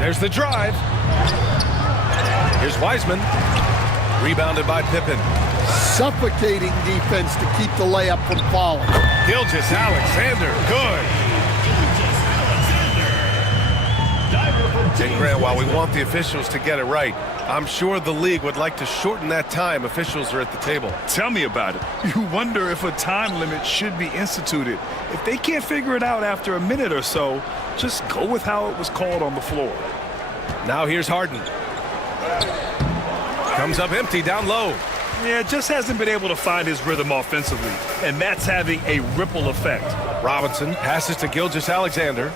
There's the drive. Here's Wiseman. Rebounded by Pippen. Suffocating defense to keep the layup from falling. Gilgeous-Alexander, good. And Grant, while we want the officials to get it right, I'm sure the league would like to shorten that time officials are at the table. Tell me about it. You wonder if a time limit should be instituted. If they can't figure it out after a minute or so, just go with how it was called on the floor. Now here's Harden. Comes up empty down low. Yeah, just hasn't been able to find his rhythm offensively, and that's having a ripple effect. Robinson passes to Gilgeous-Alexander.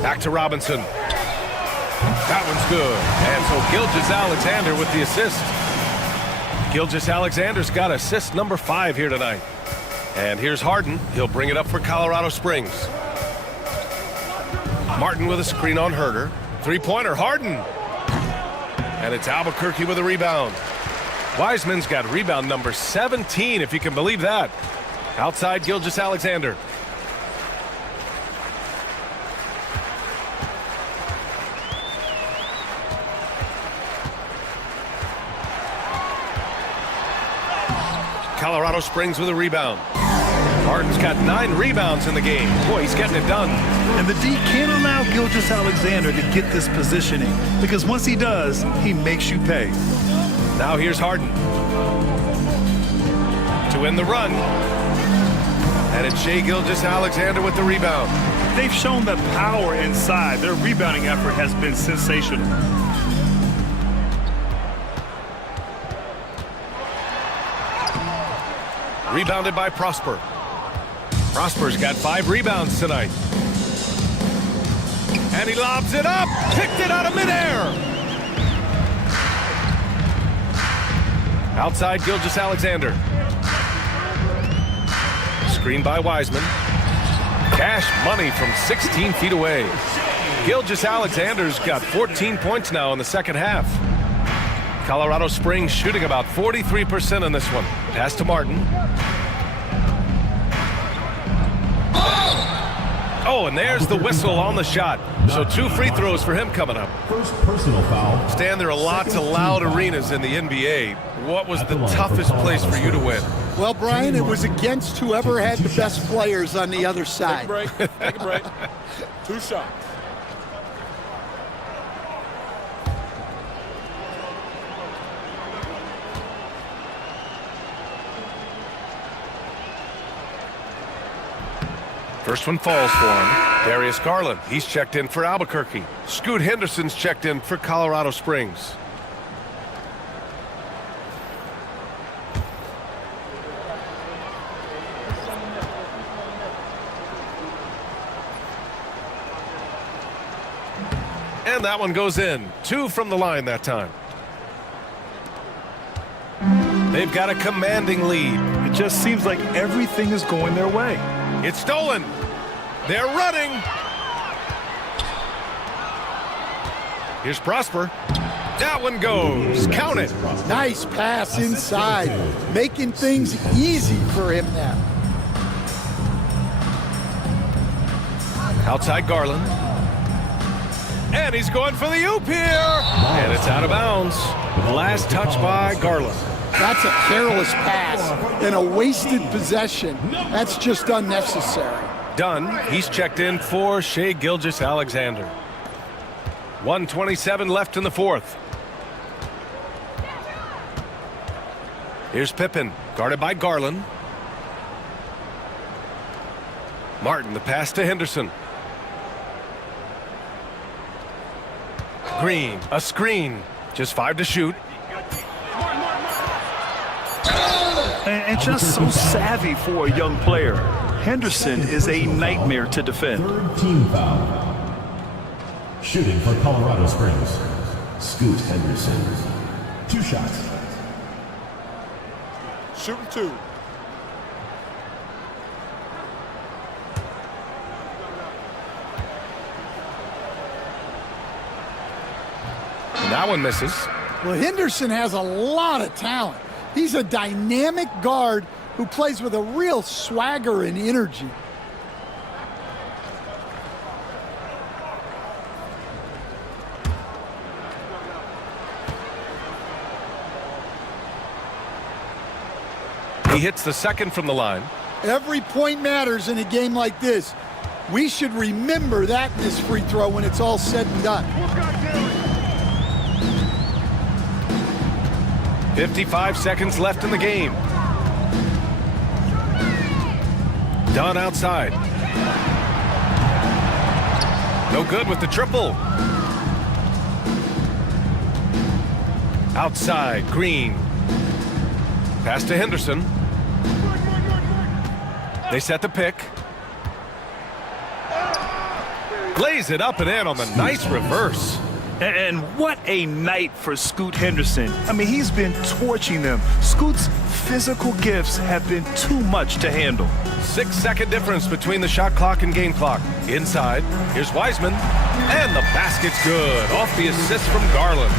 Back to Robinson. That one's good. And so Gilgeous-Alexander with the assist. Gilgeous-Alexander's got assist number 5 here tonight. And here's Harden. He'll bring it up for Colorado Springs. Martin with a screen on Herder. Three-pointer, Harden. And it's Albuquerque with a rebound. Wiseman's got rebound number 17, if you can believe that. Outside Gilgeous-Alexander. Colorado Springs with a rebound. Harden's got 9 rebounds in the game. Boy, he's getting it done. And the D can't allow Gilgeous-Alexander to get this positioning, because once he does, he makes you pay. Now here's Harden to win the run. And it's Shai Gilgeous-Alexander with the rebound. They've shown that power inside. Their rebounding effort has been sensational. Rebounded by Prosper. Prosper's got 5 rebounds tonight. And he lobs it up. Kicked it out of midair. Outside Gilgeous-Alexander. Screen by Wiseman. Cash money from 16 feet away. Gilgeous-Alexander's got 14 points now in the second half. Colorado Springs shooting about 43% in this one. Pass to Martin. Oh, and there's the whistle on the shot. So 2 free throws for him coming up. First personal foul. Stan, there are lots of loud arenas in the NBA. What was the toughest place for you to win? Well, Brian, it was against whoever had the best players on the other side. Take a break. Take a break. 2 shots. First one falls for him. Darius Garland, he's checked in for Albuquerque. Scoot Henderson's checked in for Colorado Springs. And that one goes in. 2 from the line that time. They've got a commanding lead. It just seems like everything is going their way. It's stolen. They're running. Here's Prosper. That one goes. Count it. Nice pass inside, making things easy for him now. Outside Garland. And he's going for the oop here. And it's out of bounds. Last touch by Garland. That's a careless pass and a wasted possession. That's just unnecessary. Dunn, he's checked in for Shai Gilgeous-Alexander. 1:27 left in the fourth. Here's Pippen, guarded by Garland. Martin, the pass to Henderson. Green, a screen. Just 5 to shoot. And just so savvy for a young player. Henderson is a nightmare to defend. Third team foul. Shooting for Colorado Springs, Scoot Henderson. 2 shots. Shooting 2. That one misses. Well, Henderson has a lot of talent. He's a dynamic guard who plays with a real swagger and energy. He hits the second from the line. Every point matters in a game like this. We should remember that in this free throw when it's all said and done. 55 seconds left in the game. Dunn outside. No good with the triple. Outside, Green. Pass to Henderson. They set the pick. Glaze it up and in on the nice reverse. And what a night for Scoot Henderson. I mean, he's been torching them. Scoot's physical gifts have been too much to handle. 6-second difference between the shot clock and game clock. Inside, here's Wiseman. And the basket's good off the assist from Garland.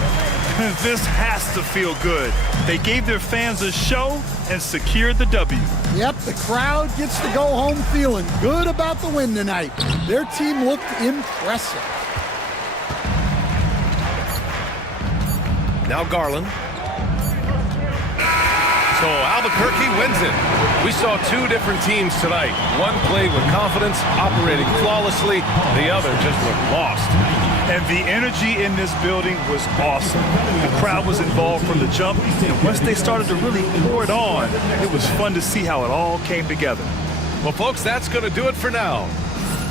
This has to feel good. They gave their fans a show and secured the W. Yep, the crowd gets to go home feeling good about the win tonight. Their team looked impressive. Now Garland. So Albuquerque wins it. We saw 2 different teams tonight. One played with confidence, operating flawlessly. The other just looked lost. And the energy in this building was awesome. The crowd was involved from the jump, and once they started to really pour it on, it was fun to see how it all came together. Well, folks, that's going to do it for now.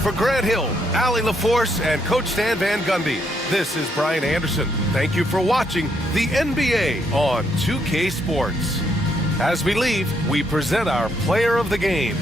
For Grant Hill, Allie LaForce, and Coach Stan Van Gundy, this is Brian Anderson. Thank you for watching the NBA on 2K Sports. As we leave, we present our player of the game.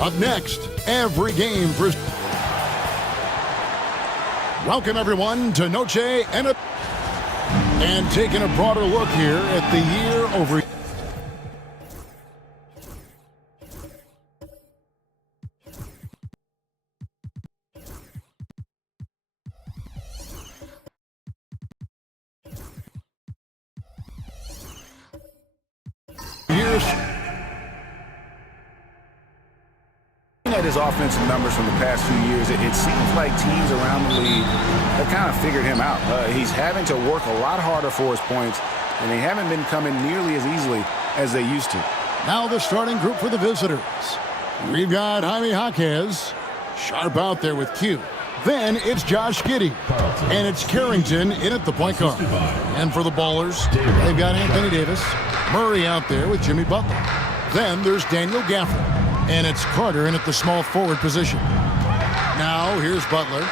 Up next, every game for... Welcome, everyone, to Noche and taking a broader look here at the year over... At his offensive numbers from the past few years, it seems like teams around the league have kind of figured him out. He's having to work a lot harder for his points, and they haven't been coming nearly as easily as they used to. Now the starting group for the visitors. We've got Jaime Jaquez, sharp out there with Q. Then it's Josh Giddey, and it's Carrington in at the point guard. And for the Ballers, they've got Anthony Davis, Murray out there with Jimmy Butler. Then there's Daniel Gafford. And it's Carter in at the small forward position. Now, here's Butler.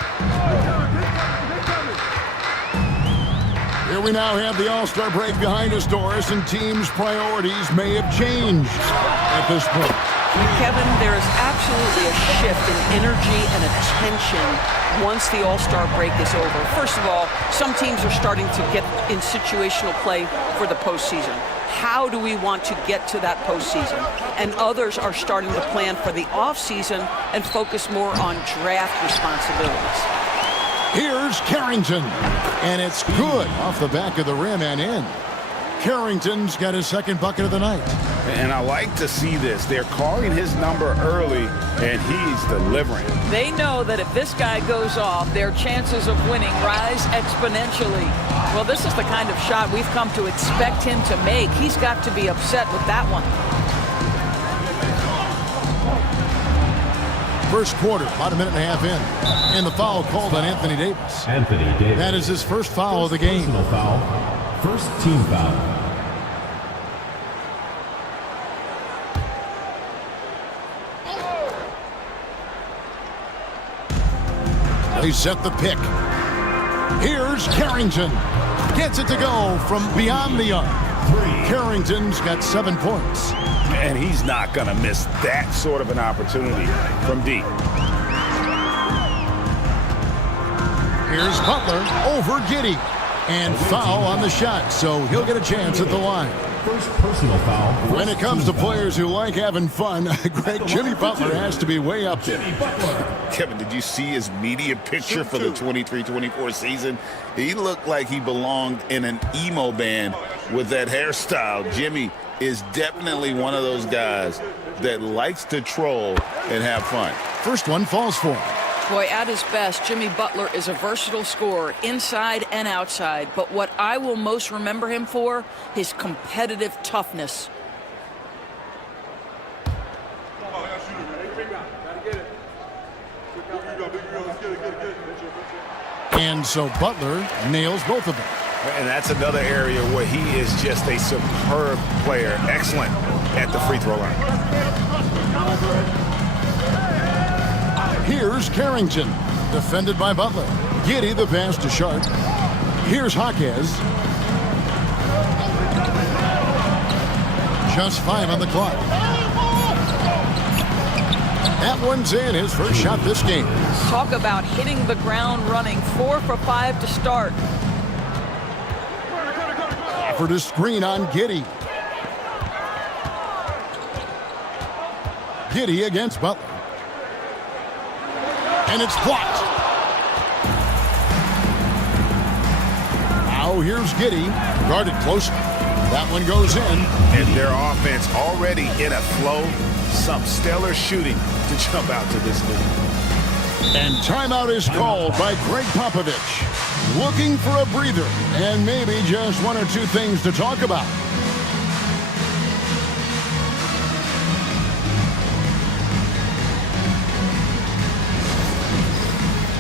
Here we now have the All-Star break behind us, Doris, and teams' priorities may have changed at this point. Kevin, there is absolutely a shift in energy and attention once the All-Star break is over. First of all, some teams are starting to get in situational play for the postseason. How do we want to get to that postseason? And others are starting to plan for the offseason and focus more on draft responsibilities. Here's Carrington, and it's good off the back of the rim and in. Carrington's got his second bucket of the night. And I like to see this. They're calling his number early, and he's delivering. They know that if this guy goes off, their chances of winning rise exponentially. Well, this is the kind of shot we've come to expect him to make. He's got to be upset with that one. First quarter, about a minute and a half in. And the foul called on Anthony Davis. Anthony Davis. That is his first foul of the game. Personal foul. First team foul. They set the pick. Here's Carrington. Gets it to go from beyond the arc. Carrington's got 7 points. And he's not going to miss that sort of an opportunity from deep. Here's Butler over Giddey. And foul on the shot, so he'll get a chance at the line. First personal foul. When it comes to players who like having fun, Greg, Jimmy Butler has to be way up there. Kevin, did you see his media picture for the 23-24 season? He looked like he belonged in an emo band with that hairstyle. Jimmy is definitely one of those guys that likes to troll and have fun. First one falls for him. Boy, at his best, Jimmy Butler is a versatile scorer, inside and outside. But what I will most remember him for, his competitive toughness. And so Butler nails both of them. And that's another area where he is just a superb player. Excellent at the free throw line. Here's Carrington, defended by Butler. Giddey the pass to Sharp. Here's Jaquez. Just 5 on the clock. That one's in, his first shot this game. Talk about hitting the ground running. 4 for 5 to start. Offered a screen on Giddey. Giddey against Butler. And it's blocked. Now So here's Giddey, guarded closely. That one goes in. And their offense already in a flow. Some stellar shooting to jump out to this lead. And timeout is called by Greg Popovich. Looking for a breather and maybe just one or two things to talk about.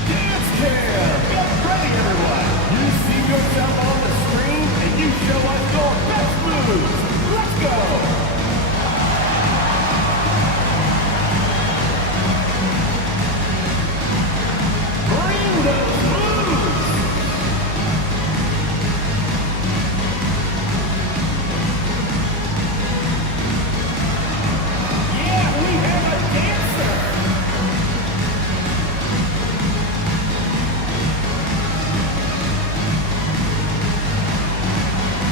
Dance Cam! Get ready, everyone! You see yourself on the screen and you show us your best moves. Let's go! Bring those moves! Yeah, we have a dancer!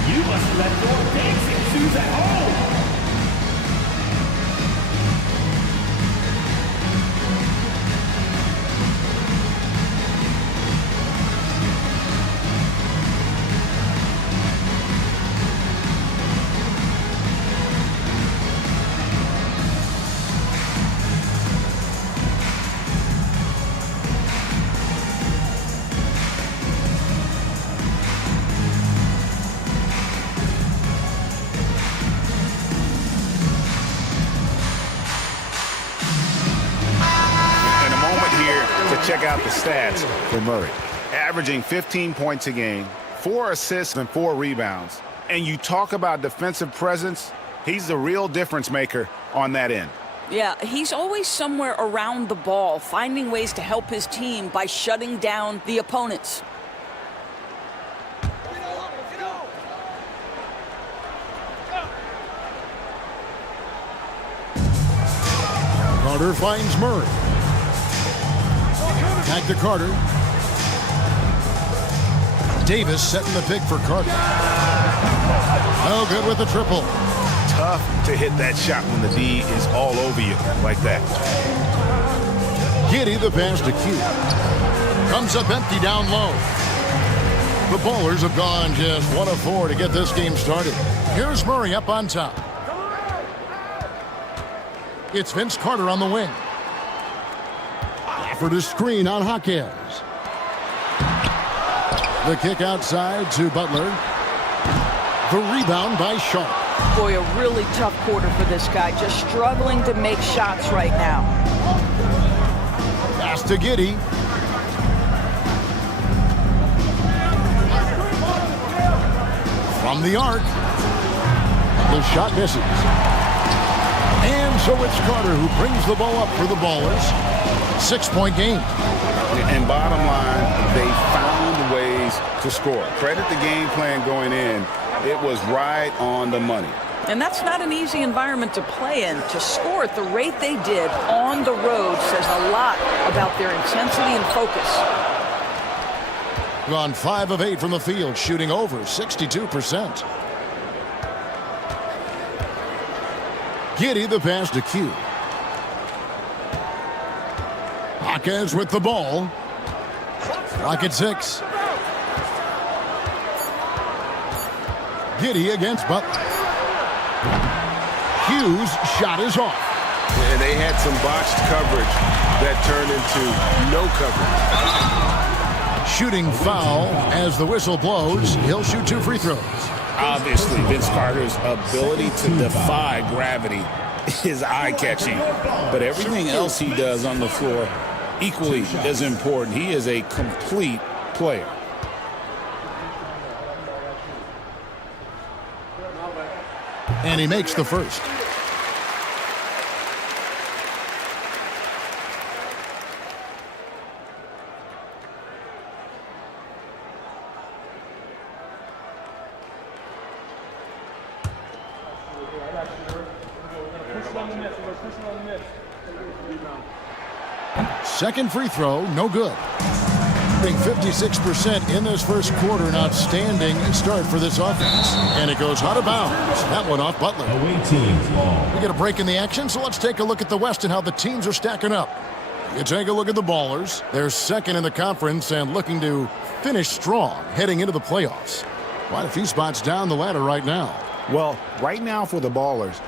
You must let your dancing shoes at home! Check out the stats for Murray. Averaging 15 points a game, 4 assists and 4 rebounds. And you talk about defensive presence, he's the real difference maker on that end. Yeah, he's always somewhere around the ball, finding ways to help his team by shutting down the opponents. Carter finds Murray. Back to Carter. Davis setting the pick for Carter. Oh, good with the triple. Tough to hit that shot when the D is all over you like that. Giddey the pass to Q. Comes up empty down low. The Ballers have gone just 1 of 4 to get this game started. Here's Murray up on top. It's Vince Carter on the wing. For the screen on Hawkins. The kick outside to Butler. The rebound by Sharp. Boy, a really tough quarter for this guy. Just struggling to make shots right now. Pass to Giddey. From the arc. The shot misses. And so it's Carter who brings the ball up for the Ballers. 6-point game. And bottom line, they found ways to score. Credit the game plan going in. It was right on the money. And that's not an easy environment to play in. To score at the rate they did on the road says a lot about their intensity and focus. Gone 5 of 8 from the field, shooting over 62%. Giddey the pass to Q. Hawkins with the ball. Clock at 6. Giddey against Butler. Hughes' shot is off. And they had some botched coverage that turned into no coverage. Shooting foul as the whistle blows. He'll shoot 2 free throws. Obviously, Vince Carter's ability to defy gravity is eye-catching. But everything else he does on the floor equally as important. He is a complete player. And he makes the first. Second free throw, no good. 56% in this first quarter, an outstanding start for this offense. And it goes out of bounds. That one off Butler. We get a break in the action, so let's take a look at the West and how the teams are stacking up. You take a look at the Ballers. They're second in the conference and looking to finish strong heading into the playoffs. Quite a few spots down the ladder right now. Well, right now for the Ballers,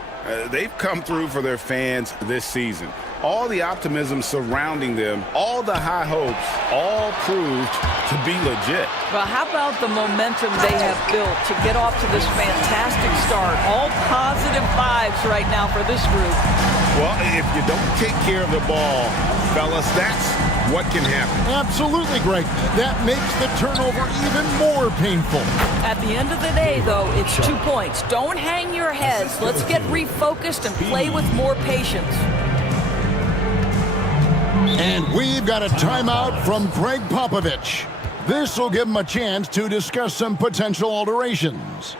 they've come through for their fans this season. All the optimism surrounding them, all the high hopes, all proved to be legit. Well, how about the momentum they have built to get off to this fantastic start? All positive vibes right now for this group. Well, if you don't take care of the ball, fellas, that's what can happen. Absolutely, Greg. That makes the turnover even more painful. At the end of the day, though, it's 2 points. Don't hang your heads. Let's get refocused and play with more patience. And we've got a timeout from Greg Popovich. This will give him a chance to discuss some potential alterations.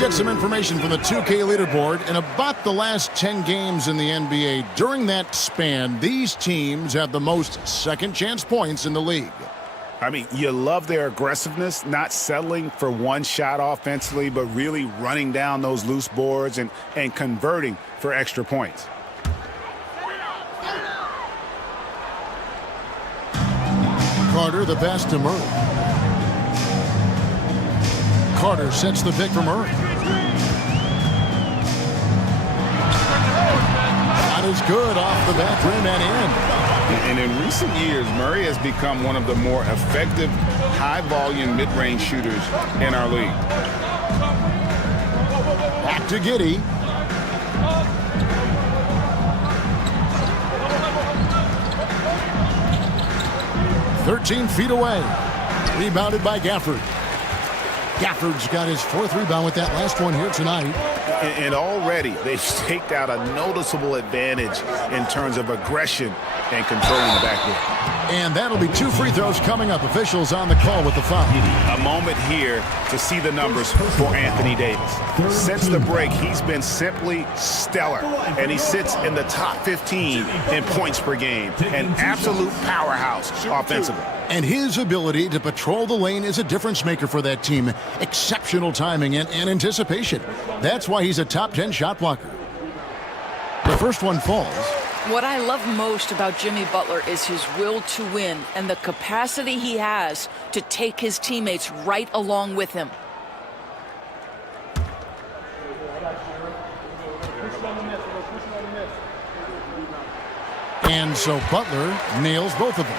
Get some information from the 2K leaderboard. In about the last 10 games in the NBA, during that span, these teams have the most second chance points in the league. I mean, you love their aggressiveness, not settling for one shot offensively, but really running down those loose boards and converting for extra points. Carter, the pass to Murray. Carter sets the pick for Murray. That is good off the back rim and in. And in recent years, Murray has become one of the more effective high-volume mid-range shooters in our league. Back to Giddey. "13 feet away." Rebounded by Gafford. Gafford's got his fourth rebound with that last one here tonight. And already they've staked out a noticeable advantage in terms of aggression and controlling the backcourt. And that'll be 2 free throws coming up. Officials on the call with the foul. A moment here to see the numbers for Anthony Davis. Since the break, he's been simply stellar, and he sits in the top 15 in points per game. An absolute powerhouse offensively. And his ability to patrol the lane is a difference maker for that team. Exceptional timing and anticipation. That's why he's a top 10 shot blocker. The first one falls. What I love most about Jimmy Butler is his will to win and the capacity he has to take his teammates right along with him. And so Butler nails both of them.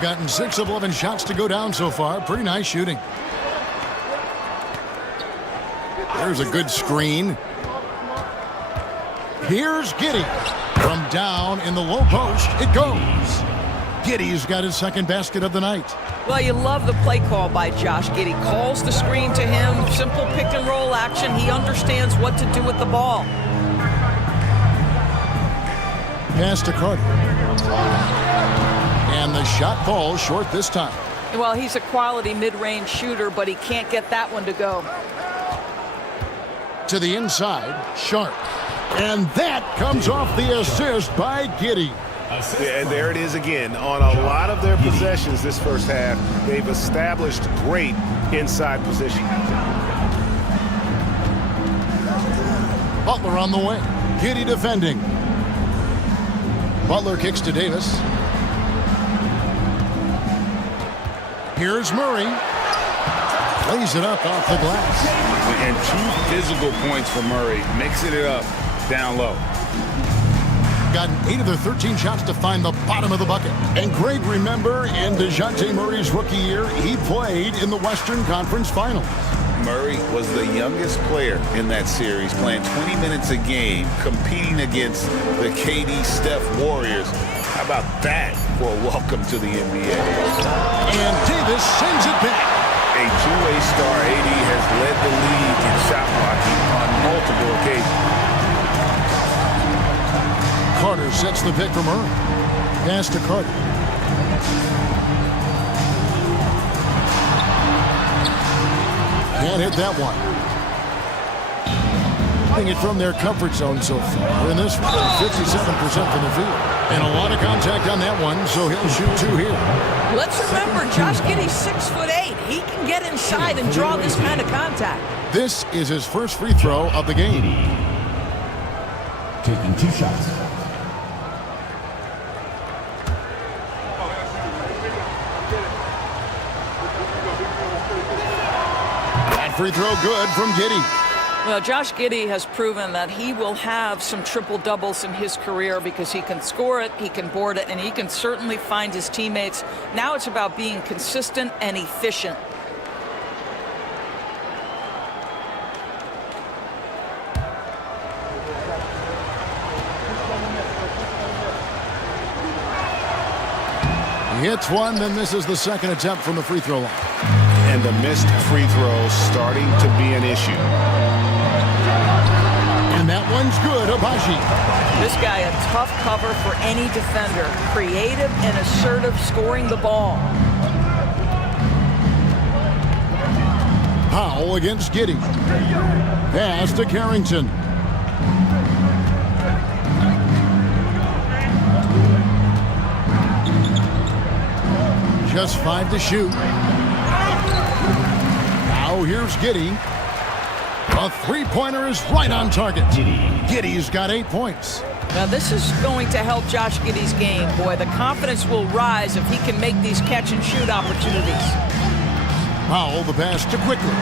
Gotten 6 of 11 shots to go down so far. Pretty nice shooting. There's a good screen. Here's Giddey. From down in the low post, it goes. Giddey's got his second basket of the night. Well, you love the play call by Josh Giddey. Calls the screen to him. Simple pick and roll action. He understands what to do with the ball. Pass to Carter. And the shot falls short this time. Well, he's a quality mid-range shooter, but he can't get that one to go. To the inside, Sharp. And that comes off the assist by Giddey. And there it is again. On a lot of their possessions this first half, they've established great inside position. Butler on the wing. Giddey defending. Butler kicks to Davis. Here's Murray. Lays it up off the glass. And 2 physical points for Murray, mixing it up down low. Gotten 8 of their 13 shots to find the bottom of the bucket. And Greg, remember, in DeJounte Murray's rookie year, he played in the Western Conference Finals. Murray was the youngest player in that series, playing 20 minutes a game, competing against the KD Steph Warriors. How about that for a welcome to the NBA? And Davis sends it back. A two-way star, AD has led the league in shot blocking on multiple occasions. Carter sets the pick for Murray. Pass to Carter. Can't hit that one. Hitting it from their comfort zone so far. In this one, 57% from the field. And a lot of contact on that one, so he'll shoot 2 here. Let's remember, Josh Giddey's 6'8". He can get inside and draw this kind of contact. This is his first free throw of the game. Taking 2 shots. That free throw good from Giddey. Well, Josh Giddey has proven that he will have some triple-doubles in his career because he can score it, he can board it, and he can certainly find his teammates. Now it's about being consistent and efficient. He hits one, then misses the second attempt from the free throw line. And the missed free throws starting to be an issue. And that one's good, Abaji. This guy a tough cover for any defender. Creative and assertive scoring the ball. Powell against Giddey. Pass to Carrington. Just 5 to shoot. Now here's Giddey. A three-pointer is right on target. Giddey's got 8 points. Now this is going to help Josh Giddey's game. Boy, the confidence will rise if he can make these catch-and-shoot opportunities. Powell the pass to Quickly.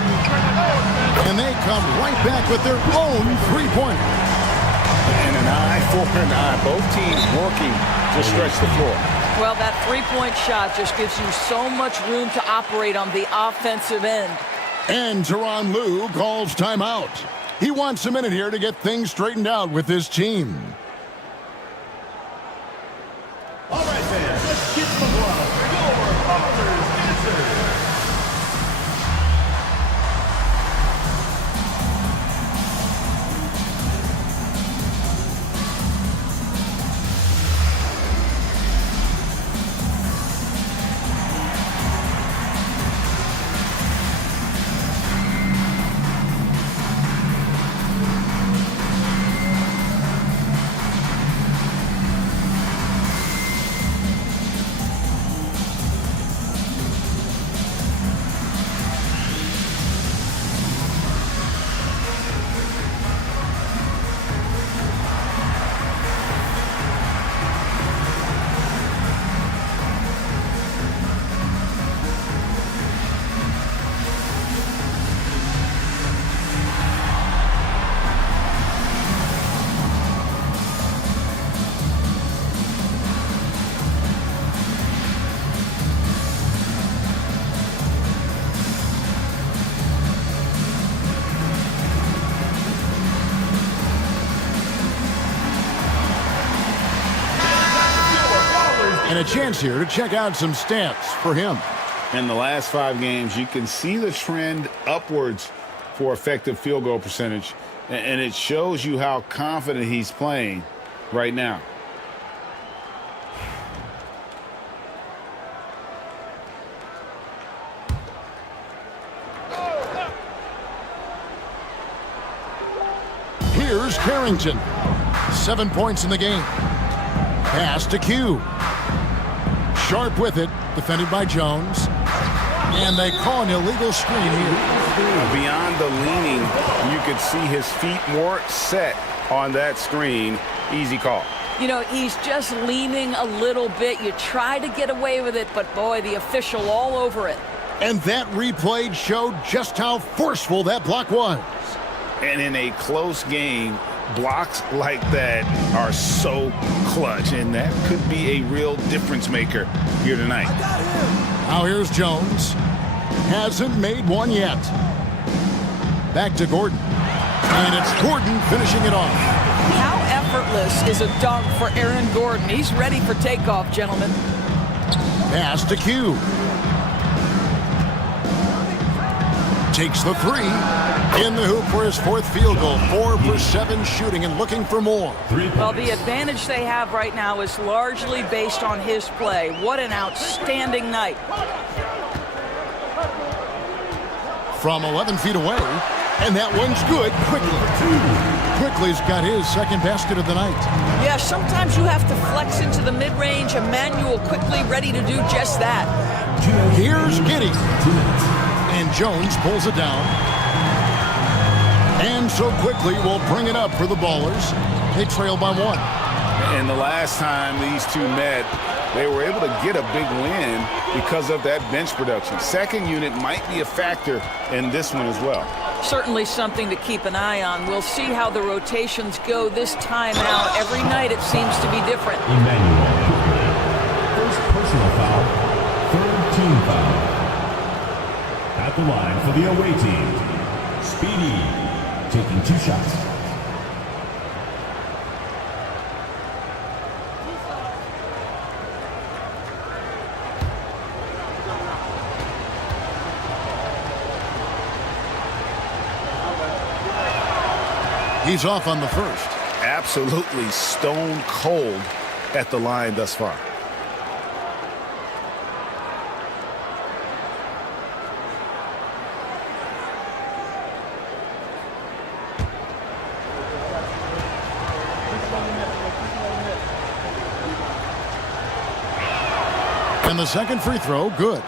And they come right back with their own three-pointer. And an eye for an eye. Both teams working to stretch the floor. Well, that three-point shot just gives you so much room to operate on the offensive end. And Tyronn Lue calls timeout. He wants a minute here to get things straightened out with his team. All right, fans, let's get some love. Your father's answers. And a chance here to check out some stats for him. In the last 5 games, you can see the trend upwards for effective field goal percentage, and it shows you how confident he's playing right now. Here's Carrington. 7 points in the game. Pass to Q. Sharp with it, defended by Jones. And they call an illegal screen here. Beyond the leaning, you could see his feet more set on that screen. Easy call. You know, he's just leaning a little bit. You try to get away with it, but boy, the official all over it. And that replay showed just how forceful that block was. And in a close game, blocks like that are so clutch, and that could be a real difference maker here tonight. Now here's Jones. Hasn't made one yet. Back to Gordon. And it's Gordon finishing it off. How effortless is a dunk for Aaron Gordon? He's ready for takeoff, gentlemen. Pass to Q. Takes the three. In the hoop for his fourth field goal. 4 for 7 shooting and looking for more. Well, the advantage they have right now is largely based on his play. What an outstanding night. From 11 feet away. And that one's good. Quickly's got his second basket of the night. Yeah, sometimes you have to flex into the mid-range. Emmanuel Quickly ready to do just that. Here's Giddey. And Jones pulls it down. And so Quickly will bring it up for the Ballers. They trail by 1. And the last time these two met, they were able to get a big win because of that bench production. Second unit might be a factor in this one as well. Certainly something to keep an eye on. We'll see how the rotations go this time out. Every night it seems to be different. Emmanuel Quickly. First personal foul, third team foul. At the line for the away team, Speedy, taking 2 shots. He's off on the first. Absolutely stone cold at the line thus far. And the second free throw, good.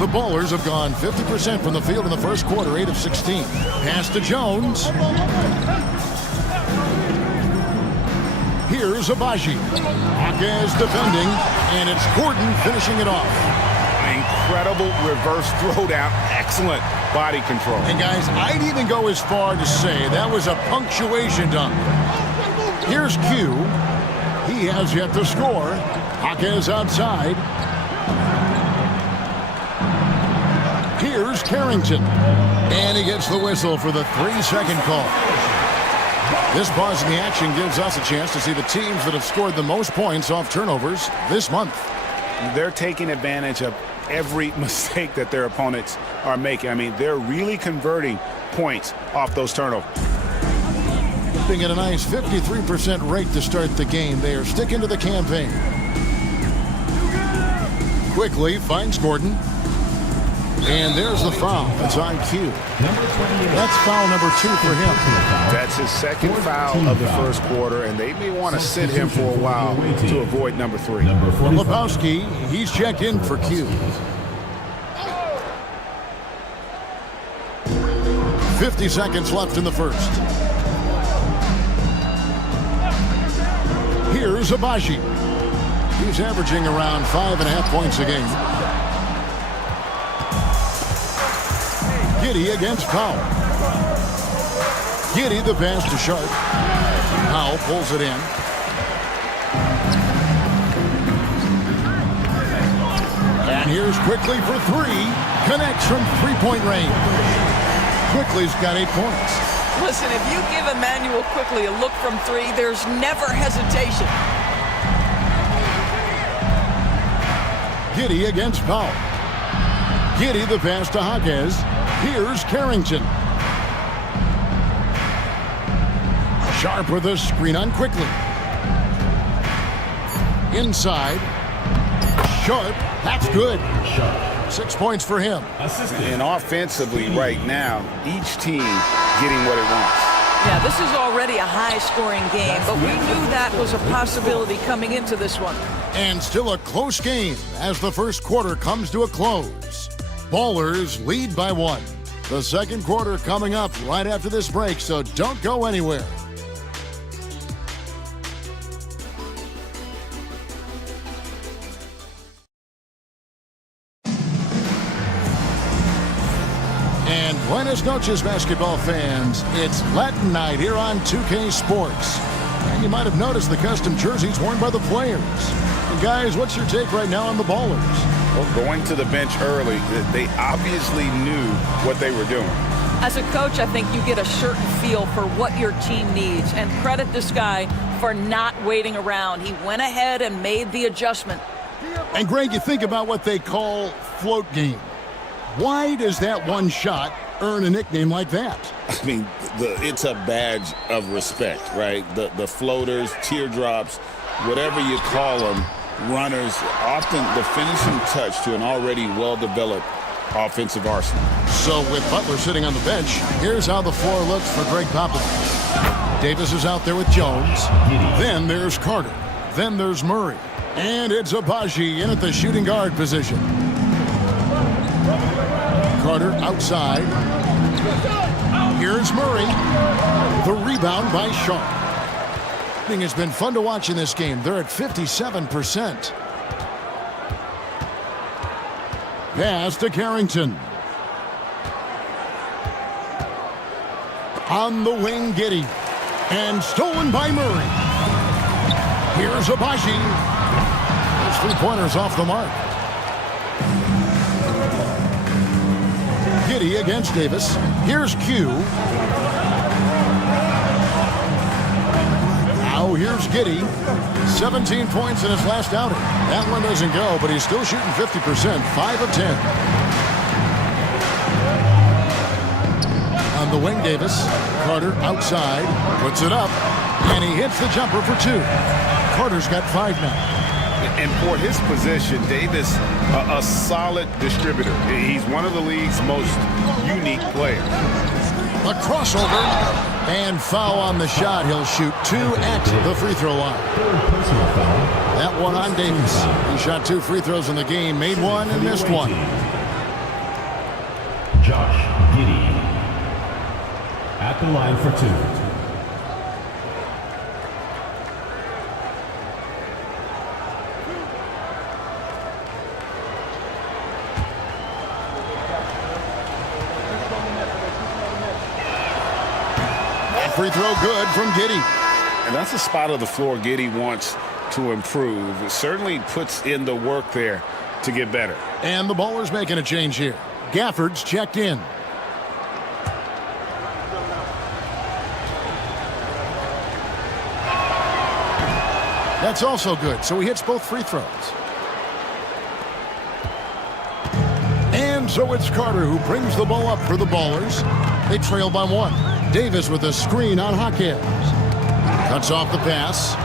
The Ballers have gone 50% from the field in the first quarter, 8 of 16. Pass to Jones. Here's Abaji. Hawkes defending, and it's Gordon finishing it off. Incredible reverse throwdown. Excellent body control. And guys, I'd even go as far to say that was a punctuation dunk. Here's Q. He has yet to score. Hawkes outside. Here's Carrington. And he gets the whistle for the 3-second call. This pause in the action gives us a chance to see the teams that have scored the most points off turnovers this month. They're taking advantage of every mistake that their opponents are making. I mean, they're really converting points off those turnovers. At a nice 53% rate to start the game. They are sticking to the campaign. Quickly finds Gordon. And there's the foul. It's on Q. That's foul number 2 for him. That's his second foul of the first quarter, and they may want to sit him for a while to avoid number 3. Lepowski, he's checked in for Q. 50 seconds left in the first. Here's Abaji. He's averaging around 5.5 points a game. Giddey against Powell. Giddey the pass to Sharp. Powell pulls it in. And here's Quickly for 3. Connects from 3-point range. Quickly's got 8 points. Listen, if you give Emmanuel Quickly a look from 3, there's never hesitation. Giddey against Powell. Giddey the pass to Hawkes. Here's Carrington. Sharp with a screen on Quickly. Inside. Sharp. That's good. 6 points for him. And offensively right now, each team getting what it wants. Yeah, This is already a high-scoring game, but we knew that was a possibility coming into this one. And still a close game as the first quarter comes to a close. Ballers lead by 1. The second quarter coming up right after this break, so don't go anywhere. And buenas noches, basketball fans. It's Latin night here on 2K Sports. And you might have noticed the custom jerseys worn by the players. And guys, what's your take right now on the Ballers? Well, going to the bench early, they obviously knew what they were doing. As a coach, I think you get a certain feel for what your team needs, and credit this guy for not waiting around. He went ahead and made the adjustment. And Greg, you think about what they call float game. Why does that one shot earn a nickname like that? I mean, it's a badge of respect, right? The floaters, teardrops, whatever you call them, runners, often the finishing touch to an already well-developed offensive arsenal. So with Butler sitting on the bench, here's how the floor looks for Greg Popovich. Davis is out there with Jones. Then there's Carter. Then there's Murray. And it's Abaji in at the shooting guard position. Carter outside. Here's Murray. The rebound by Shaw. It's been fun to watch in this game. They're at 57%. Pass to Carrington. On the wing, Giddey. And stolen by Murray. Here's Abaji. Those 3-pointers off the mark. Giddey against Davis. Here's Q. Now here's Giddey. 17 points in his last outing. That one doesn't go, but he's still shooting 50%. 5 of 10. On the wing, Davis. Carter outside. Puts it up. And he hits the jumper for 2. Carter's got 5 now. And for his position, Davis, a solid distributor. He's one of the league's most unique players. A crossover and foul on the shot. He'll shoot 2 at the free throw line. That one on Davis. He shot 2 free throws in the game, made 1 and missed 1. Josh Giddey at the line for 2. Free throw good from Giddey. And that's a spot of the floor Giddey wants to improve. It certainly puts in the work there to get better. And the Ballers making a change here. Gafford's checked in. That's also good, so he hits both free throws. And so it's Carter who brings the ball up for the Ballers. They trail by 1. Davis with a screen on Hawkins. Cuts off the pass.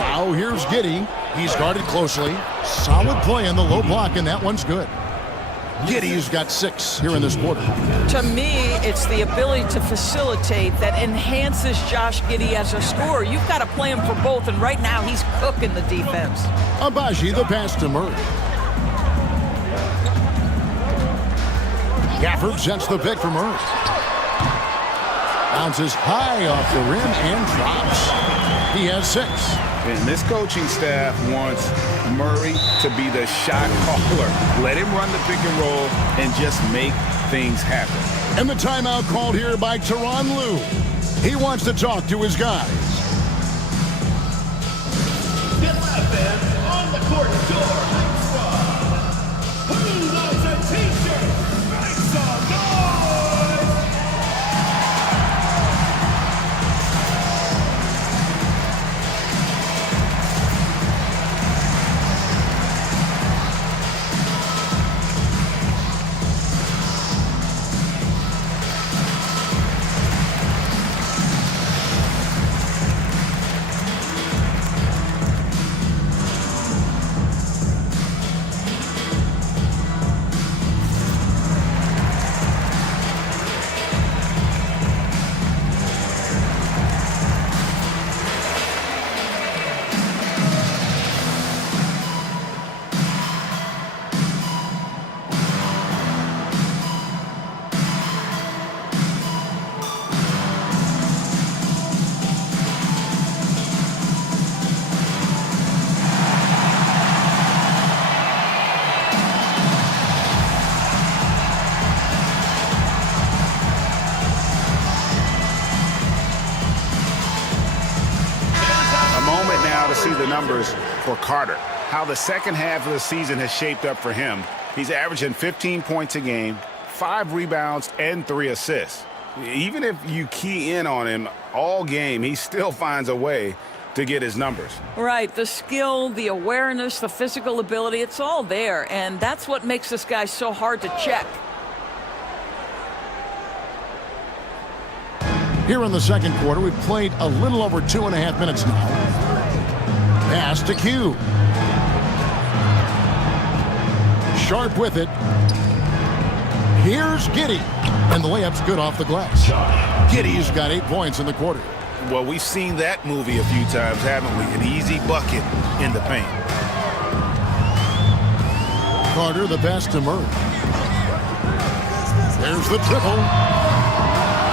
Now here's Giddey. He's guarded closely. Solid play in the low block, and that one's good. Giddey's got 6 here in this quarter. To me, it's the ability to facilitate that enhances Josh Giddey as a scorer. You've got to play him for both, and right now he's cooking the defense. Abaji, the pass to Murray. Gafford sends the pick for Murray. Bounces high off the rim and drops. He has 6. And this coaching staff wants Murray to be the shot caller. Let him run the pick and roll and just make things happen. And the timeout called here by Tyronn Lue. He wants to talk to his guys. Get fans on the court door. Who wants a t-shirt? Make some noise! the numbers for Carter, how the second half of the season has shaped up for him. He's averaging 15 points a game, 5 rebounds, and 3 assists. Even if you key in on him all game, he still finds a way to get his numbers. Right, the skill, the awareness, the physical ability, it's all there, and that's what makes this guy so hard to check. Here in the second quarter, we've played a little over 2.5 minutes now. Pass to Q. Sharp with it. Here's Giddey. And the layup's good off the glass. Giddey's got 8 points in the quarter. Well, we've seen that movie a few times, haven't we? An easy bucket in the paint. Carter, the pass to Murray. There's the triple.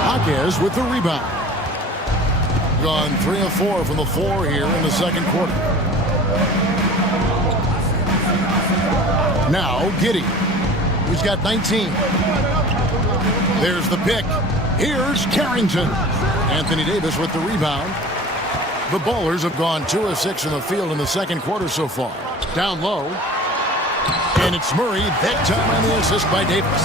Jaquez with the rebound. Gone 3 of 4 from the floor here in the second quarter. Now Giddey, who's got 19. There's the pick. Here's Carrington. Anthony Davis with the rebound. The Ballers have gone 2 of 6 in the field in the second quarter so far. Down low. And it's Murray, that time on the assist by Davis.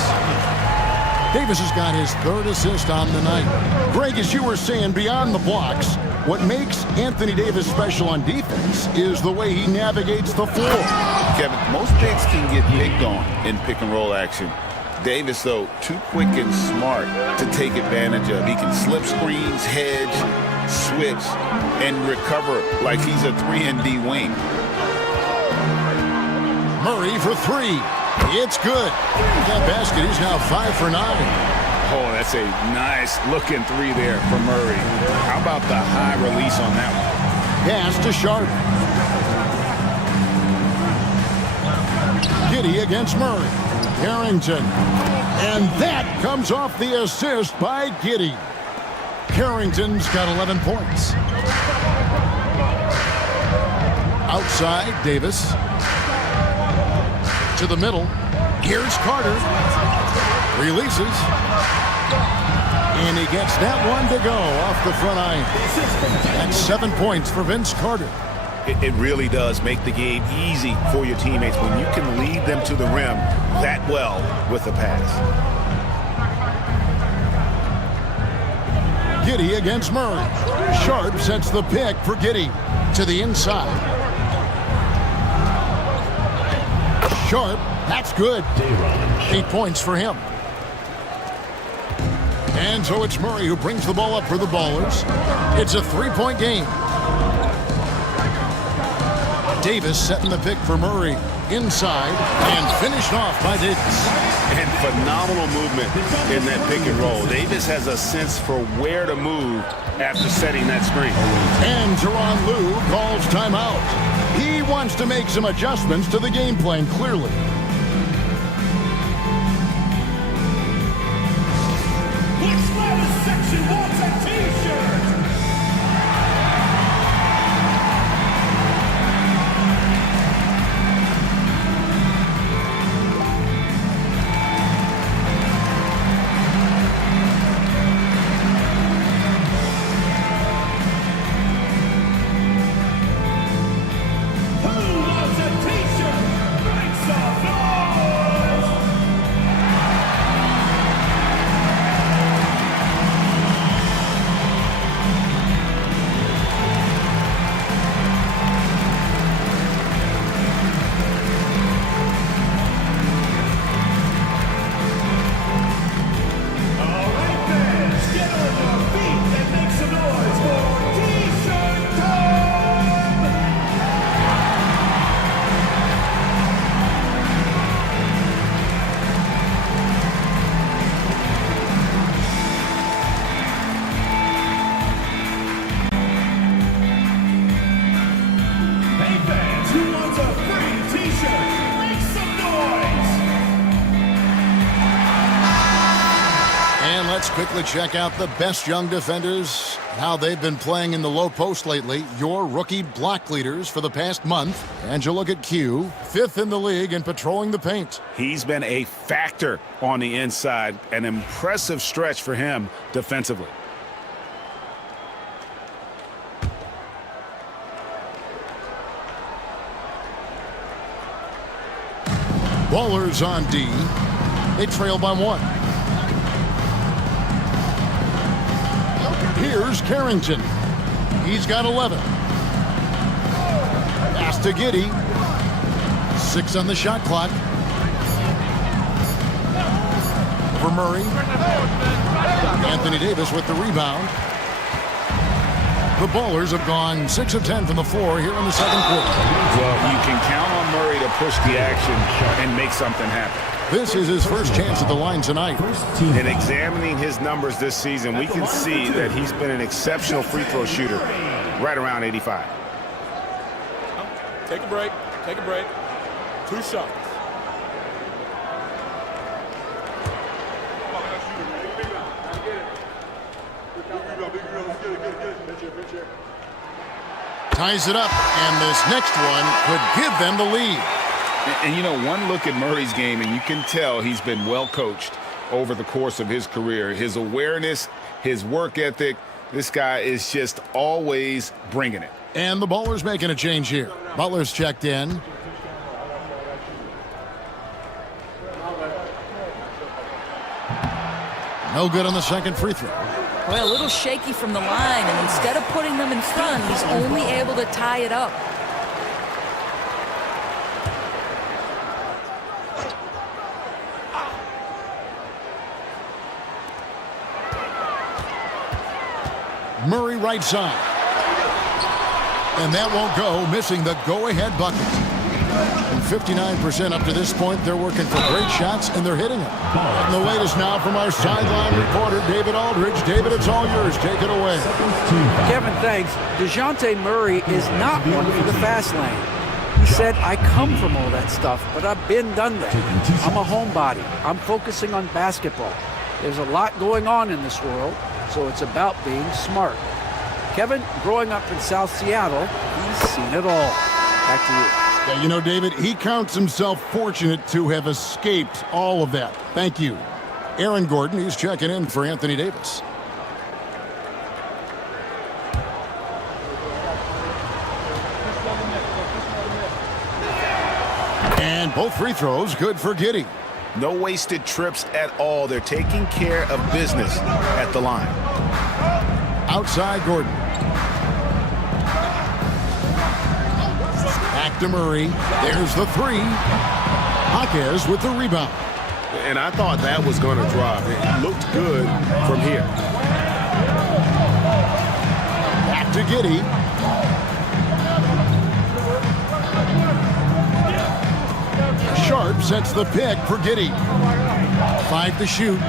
Davis has got his 3rd assist on the night. Greg, as you were saying, beyond the blocks, what makes Anthony Davis special on defense is the way he navigates the floor. Kevin, most bigs can get picked on in pick-and-roll action. Davis, though, too quick and smart to take advantage of. He can slip screens, hedge, switch, and recover like he's a 3-and-D wing. Murray for 3. It's good. That basket, he's now 5 for 9. Oh, that's a nice looking 3 there for Murray. How about the high release on that one? Pass to Sharp. Giddey against Murray. Carrington. And that comes off the assist by Giddey. Carrington's got 11 points. Outside, Davis. To the middle. Here's Carter. Releases. And he gets that one to go off the front iron. That's 7 points for Vince Carter. It really does make the game easy for your teammates when you can lead them to the rim that well with the pass. Giddey against Murray. Sharp sets the pick for Giddey to the inside. Sharp, that's good. 8 points for him. And so it's Murray who brings the ball up for the Ballers. It's a 3-point game. Davis setting the pick for Murray inside and finished off by Davis. And phenomenal movement in that pick and roll. Davis has a sense for where to move after setting that screen. And Tyronn Lue calls timeout. He wants to make some adjustments to the game plan, clearly. Which section wants a t-shirt? Quickly check out the best young defenders, how they've been playing in the low post lately. Your rookie block leaders for the past month. And you look at Q, 5th in the league in patrolling the paint. He's been a factor on the inside, an impressive stretch for him defensively. Ballers on D. They trail by 1. Here's Carrington. He's got 11. Pass to Giddey. 6 on the shot clock. For Murray. Anthony Davis with the rebound. The Ballers have gone 6 of 10 from the floor here in the second quarter. Well, you can count on Murray to push the action and make something happen. This is his first chance at the line tonight. In examining his numbers this season, we can see that he's been an exceptional free throw shooter, right around 85. Take a break. Take a break. 2 shots. Ties it up, and this next one could give them the lead. And you know, one look at Murray's game, and you can tell he's been well coached over the course of his career. His awareness, his work ethic, this guy is just always bringing it. And the Ballers making a change here. Butler's checked in. No good on the second free throw. Well, a little shaky from the line, and instead of putting them in front, he's only able to tie it up. Murray right side. And that won't go, missing the go-ahead bucket. And 59% up to this point. They're working for great shots, and they're hitting them. And the latest now from our sideline reporter, David Aldridge. David, it's all yours. Take it away. Kevin, thanks. DeJounte Murray is not one for the fast lane. He said, I come from all that stuff, but I've been done that. I'm a homebody. I'm focusing on basketball. There's a lot going on in this world, so it's about being smart. Kevin, growing up in South Seattle, he's seen it all. Back to you. Yeah, you know, David, he counts himself fortunate to have escaped all of that. Thank you. Aaron Gordon, he's checking in for Anthony Davis. And both free throws good for Giddey. No wasted trips at all. They're taking care of business at the line. Outside Gordon. Back to Murray. There's the 3. Jaquez with the rebound. And I thought that was going to drop. It looked good from here. Back to Giddey. Sharp sets the pick for Giddey. 5 to shoot.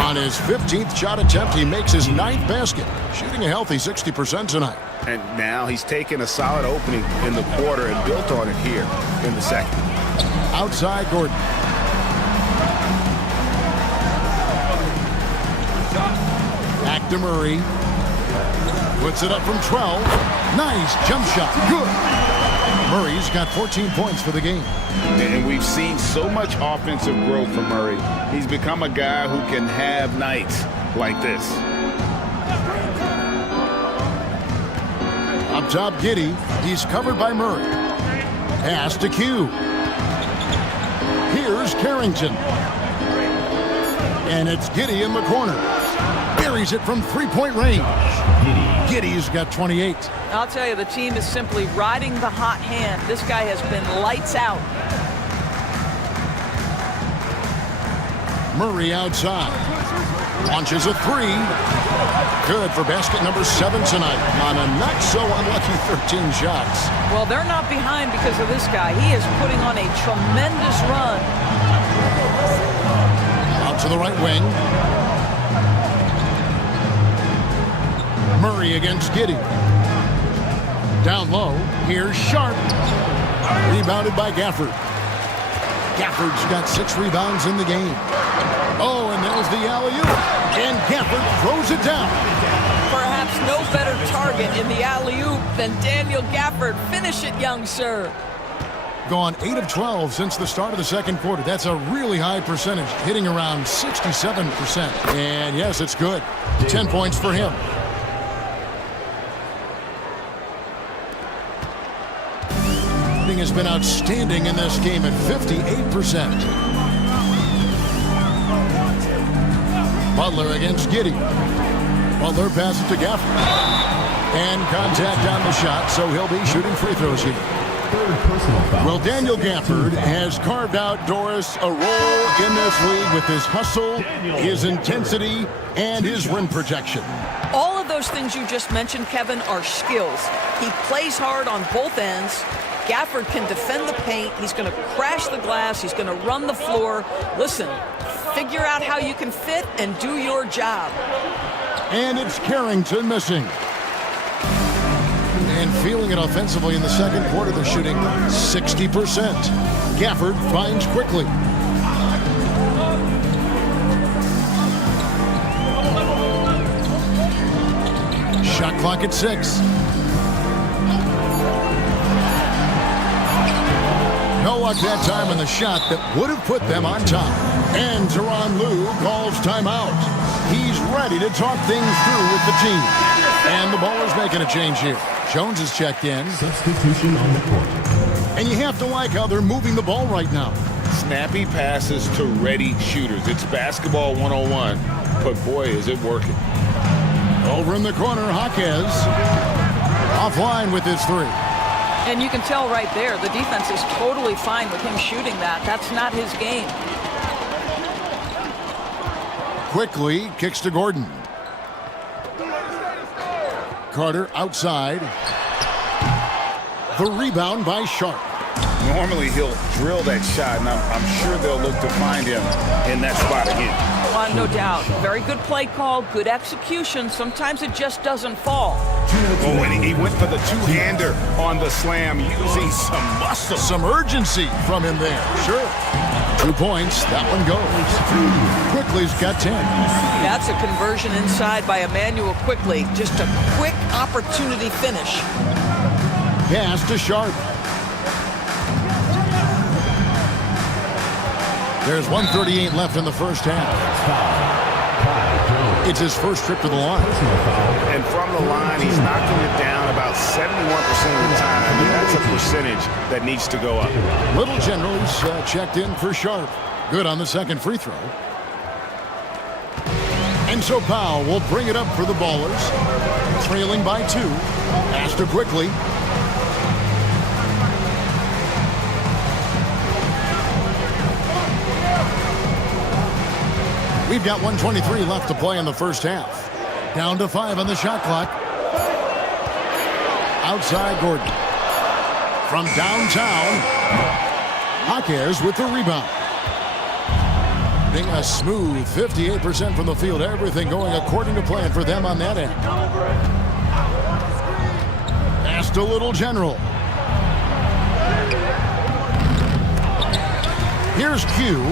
On his 15th shot attempt, he makes his 9th basket, shooting a healthy 60% tonight. And now he's taken a solid opening in the quarter and built on it here in the second. Outside Gordon. Back to Murray. Puts it up from 12. Nice jump shot. Good. Murray's got 14 points for the game. And we've seen so much offensive growth from Murray. He's become a guy who can have nights like this. Up top, Giddey. He's covered by Murray. Pass to Q. Here's Carrington. And it's Giddey in the corner. Buries it from three-point range. Giddey's got 28. I'll tell you, the team is simply riding the hot hand. This guy has been lights out. Murray outside. Launches a 3. Good for basket number 7 tonight on a not-so-unlucky 13 shots. Well, they're not behind because of this guy. He is putting on a tremendous run. Out to the right wing. Murray against Giddey. Down low. Here's Sharp. Rebounded by Gafford. Gafford's got 6 rebounds in the game. Oh, and there's the alley-oop. And Gafford throws it down. Perhaps no better target in the alley-oop than Daniel Gafford. Finish it, young sir. Gone 8 of 12 since the start of the second quarter. That's a really high percentage, hitting around 67%. And yes, it's good. 10 points for him. shooting has been outstanding in this game at 58%. Butler against Giddey. Butler passes to Gafford. And contact on the shot, so he'll be shooting free throws here. Well, Daniel Gafford has carved out, Doris, a role in this league with his hustle, his intensity, and his rim protection. All of those things you just mentioned, Kevin, are skills. He plays hard on both ends. Gafford can defend the paint. He's going to crash the glass. He's going to run the floor. Listen, figure out how you can fit and do your job. And it's Carrington missing. And feeling it offensively in the second quarter, they're shooting 60%. Gafford finds quickly. Shot clock at 6. No luck that time on the shot that would have put them on top. And Tyronn Lue calls timeout. He's ready to talk things through with the team. And the Ballers making a change here. Jones has checked in. Substitution on the court. And you have to like how they're moving the ball right now. Snappy passes to ready shooters. It's basketball 101, but boy, is it working. Over in the corner, Jaquez offline with his 3. And you can tell right there, the defense is totally fine with him shooting that. That's not his game. Quickly kicks to Gordon. Carter outside. The rebound by Sharp. Normally he'll drill that shot, and I'm sure they'll look to find him in that spot again. No doubt. Very good play call, good execution. Sometimes it just doesn't fall. Oh, and he went for the two-hander on the slam, using some muscle. Some urgency from him there. Sure. 2 points. That one goes. Quickly's got 10. That's a conversion inside by Emmanuel Quickly. Just a quick opportunity finish. Pass to Sharp. There's 1:38 left in the first half. It's his first trip to the line. And from the line, he's knocking it down about 71% of the time. And that's a percentage that needs to go up. Little General's checked in for Sharp. Good on the second free throw. And so Powell will bring it up for the Ballers. Trailing by 2. Pass to Quickly. We've got 1:23 left to play in the first half. Down to 5 on the shot clock. Outside Gordon. From downtown, Jaquez with the rebound. Being a smooth 58% from the field. Everything going according to plan for them on that end. Pass to Little General. Here's Q.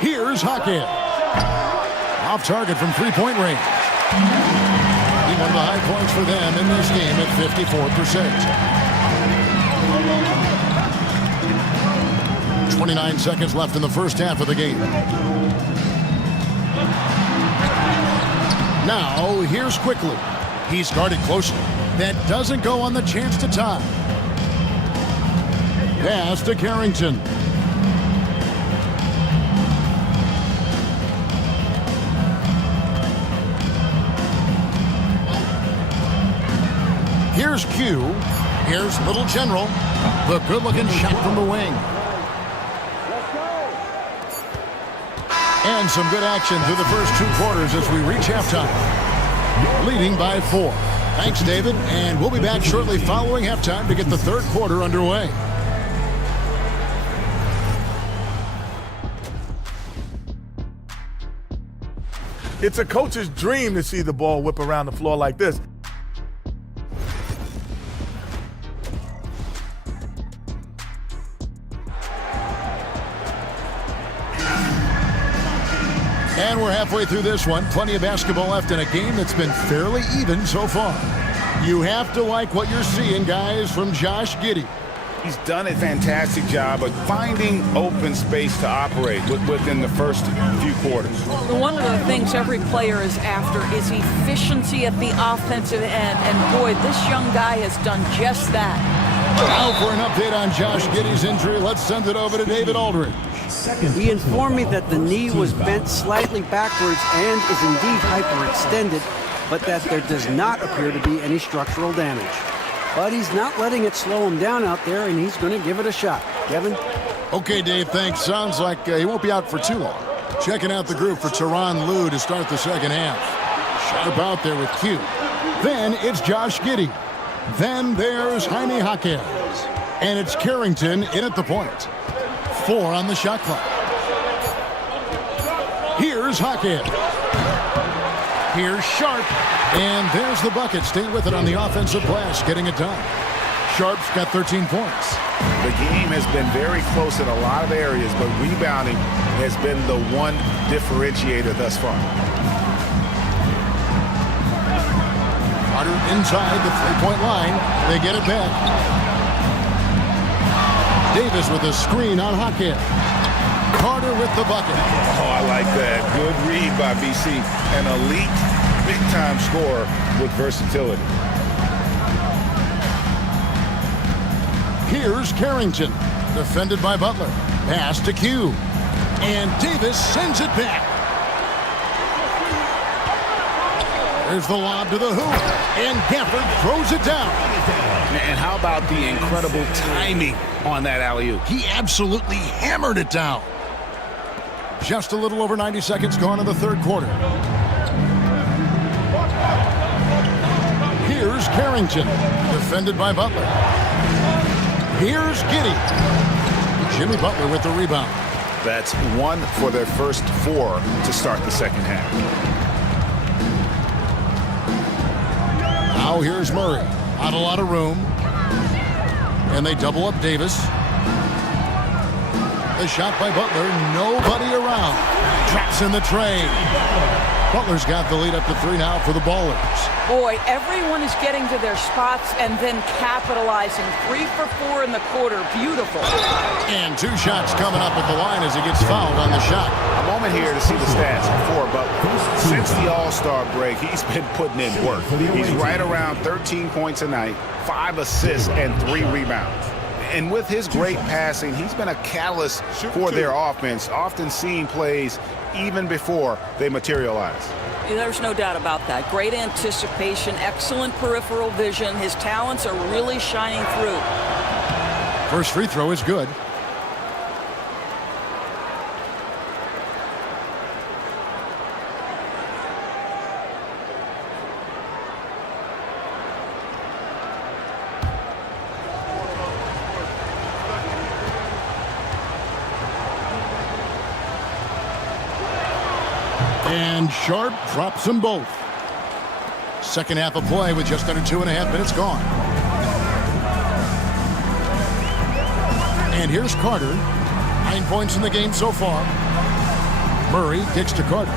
Here's Jaquez. Off target from three-point range. He won the high points for them in this game at 54%. 29 seconds left in the first half of the game. Now, here's Quickly. He's guarded closely. That doesn't go on the chance to tie. Pass to Carrington. Here's Q. Here's Little General. The good-looking shot from the wing. And some good action through the first 2 quarters as we reach halftime. Leading by 4. Thanks, David. And we'll be back shortly following halftime to get the third quarter underway. It's a coach's dream to see the ball whip around the floor like this. And we're halfway through this one. Plenty of basketball left in a game that's been fairly even so far. You have to like what you're seeing, guys, from Josh Giddey. He's done a fantastic job of finding open space to operate within the first few quarters. One of the things every player is after is efficiency at the offensive end. And boy, this young guy has done just that. Now for an update on Josh Giddey's injury, let's send it over to David Aldridge. He informed me that the knee was bent slightly backwards and is indeed hyperextended, but that there does not appear to be any structural damage. But he's not letting it slow him down out there, and he's going to give it a shot. Kevin? Okay, Dave, thanks. Sounds like he won't be out for too long. Checking out the group for Tyronn Lue to start the second half. Sharp out there with Q. Then it's Josh Giddey. Then there's Jaime Jaquez. And it's Carrington in at the point. 4 on the shot clock. Here's Jaquez. Here's Sharp. And there's the bucket. Staying with it on the offensive glass, getting it done. Sharp's got 13 points. The game has been very close in a lot of areas, but rebounding has been the one differentiator thus far. Carter inside the three-point line. They get it back. Davis with a screen on Jaquez. Carter with the bucket. Oh, I like that. Good read by BC. An elite, big-time scorer with versatility. Here's Carrington. Defended by Butler. Pass to Q. And Davis sends it back. There's the lob to the hoop. And Gafford throws it down. And how about the incredible timing on that alley-oop? He absolutely hammered it down. Just a little over 90 seconds gone in the third quarter. Here's Carrington. Defended by Butler. Here's Giddey. Jimmy Butler with the rebound. That's 1 for their first 4 to start the second half. Now here's Murray. Not a lot of room. And they double up Davis. The shot by Butler. Nobody around. Traps in the tray. Butler's got the lead up to 3 now for the Ballers. Boy, everyone is getting to their spots and then capitalizing. 3 for 4 in the quarter. Beautiful. And 2 shots coming up at the line as he gets fouled on the shot. A moment here to see the stats for Butler. Since the All-Star break, he's been putting in work. He's right around 13 points a night, 5 assists, and 3 rebounds. And with his great passing, he's been a catalyst for their offense, often seeing plays even before they materialize. There's no doubt about that. Great anticipation, excellent peripheral vision. His talents are really shining through. First free throw is good. And Sharp drops them both. Second half of play with just under 2.5 minutes gone. And here's Carter. 9 points in the game so far. Murray kicks to Carter.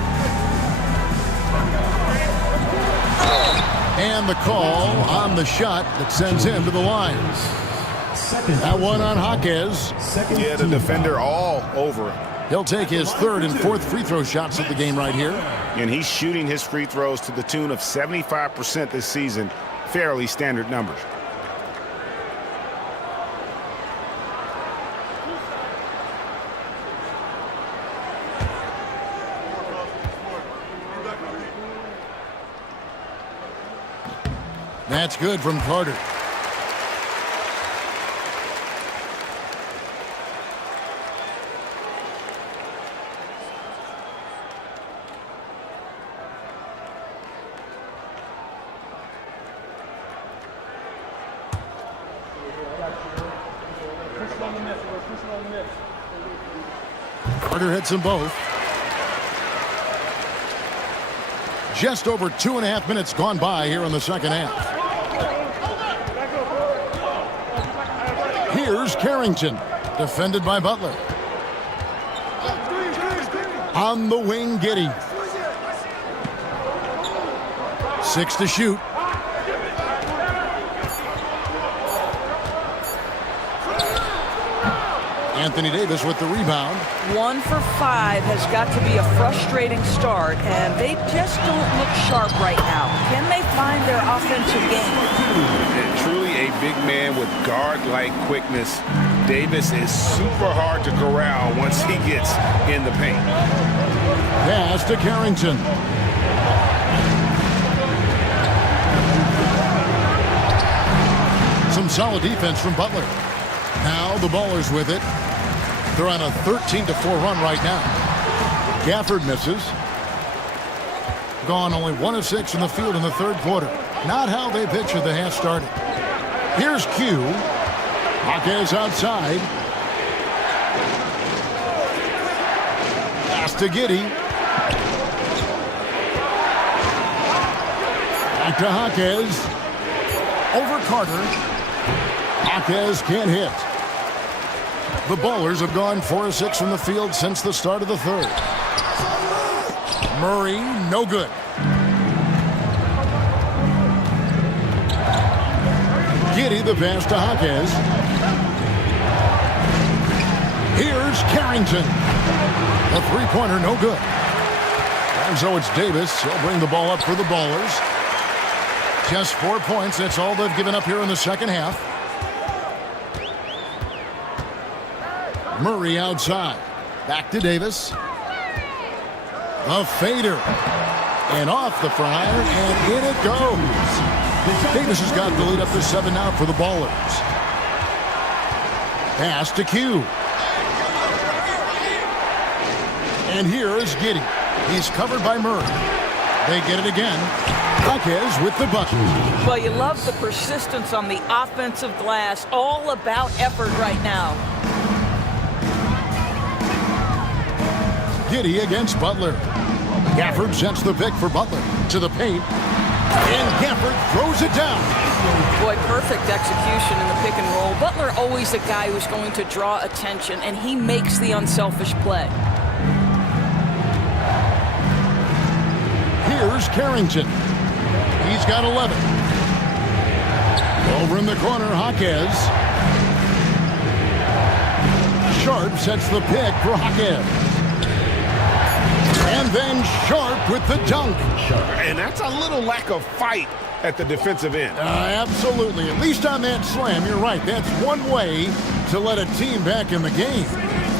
And the call on the shot that sends him to the line. That one on Jaquez. Yeah, the defender all over him. He'll take his 3rd and 4th free throw shots of the game right here. And he's shooting his free throws to the tune of 75% this season. Fairly standard numbers. That's good from Carter. Carter hits them both. Just over 2.5 minutes gone by here in the second half. Here's Carrington, defended by Butler. On the wing, Giddey. 6 to shoot. Anthony Davis with the rebound. 1 for 5 has got to be a frustrating start, and they just don't look sharp right now. Can they find their offensive game? And truly a big man with guard-like quickness. Davis is super hard to corral once he gets in the paint. Pass to Carrington. Some solid defense from Butler. Now the Ballers with it. They're on a 13-4 run right now. Gafford misses. Gone only 1 of 6 in the field in the third quarter. Not how they pictured the half started. Here's Q. Hawkins outside. Pass to Giddey. Back to Hawkins. Over Carter. Hawkins can't hit. The Ballers have gone 4 of 6 from the field since the start of the third. Murray, no good. Giddey, the pass to Hawkins. Here's Carrington. A three-pointer, no good. And so it's Davis. He'll bring the ball up for the Ballers. Just 4 points. That's all they've given up here in the second half. Murray outside. Back to Davis. A fader. And off the fryer, and in it goes. Davis has got the lead up to 7 now for the Ballers. Pass to Q. And here is Giddey. He's covered by Murray. They get it again. Hawkins with the bucket. Well, you love the persistence on the offensive glass. All about effort right now. Giddey against Butler. Gafford sets the pick for Butler to the paint. And Gafford throws it down. Boy, perfect execution in the pick and roll. Butler always a guy who's going to draw attention, and he makes the unselfish play. Here's Carrington. He's got 11. Over in the corner, Hawkins. Sharp sets the pick for Hawkins. And then Sharp with the dunk. And that's a little lack of fight at the defensive end. Absolutely. At least on that slam, you're right. That's one way to let a team back in the game.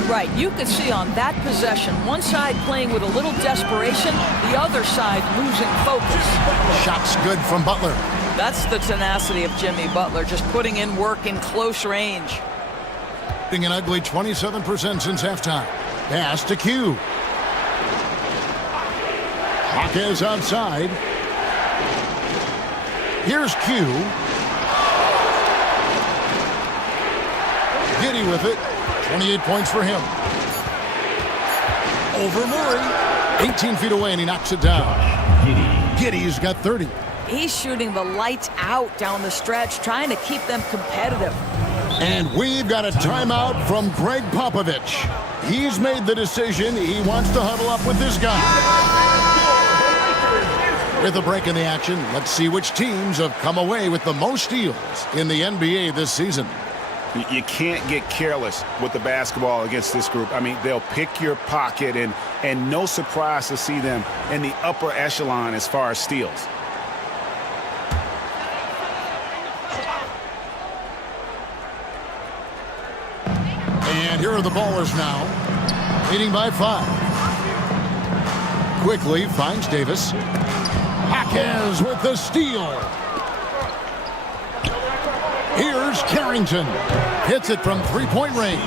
Right. You could see on that possession, one side playing with a little desperation, the other side losing focus. Shots good from Butler. That's the tenacity of Jimmy Butler, just putting in work in close range. An ugly 27% since halftime. Pass to Q. Hawkins outside. Here's Q. Giddey with it. 28 points for him. Over Murray. 18 feet away, and he knocks it down. Giddey's got 30. He's shooting the lights out down the stretch, trying to keep them competitive. And we've got a timeout from Greg Popovich. He's made the decision. He wants to huddle up with this guy. With a break in the action, let's see which teams have come away with the most steals in the NBA this season. You can't get careless with the basketball against this group. I mean, they'll pick your pocket, and no surprise to see them in the upper echelon as far as steals. And here are the Ballers now, leading by 5. Quickly finds Davis. Hawkins with the steal. Here's Carrington. Hits it from three-point range.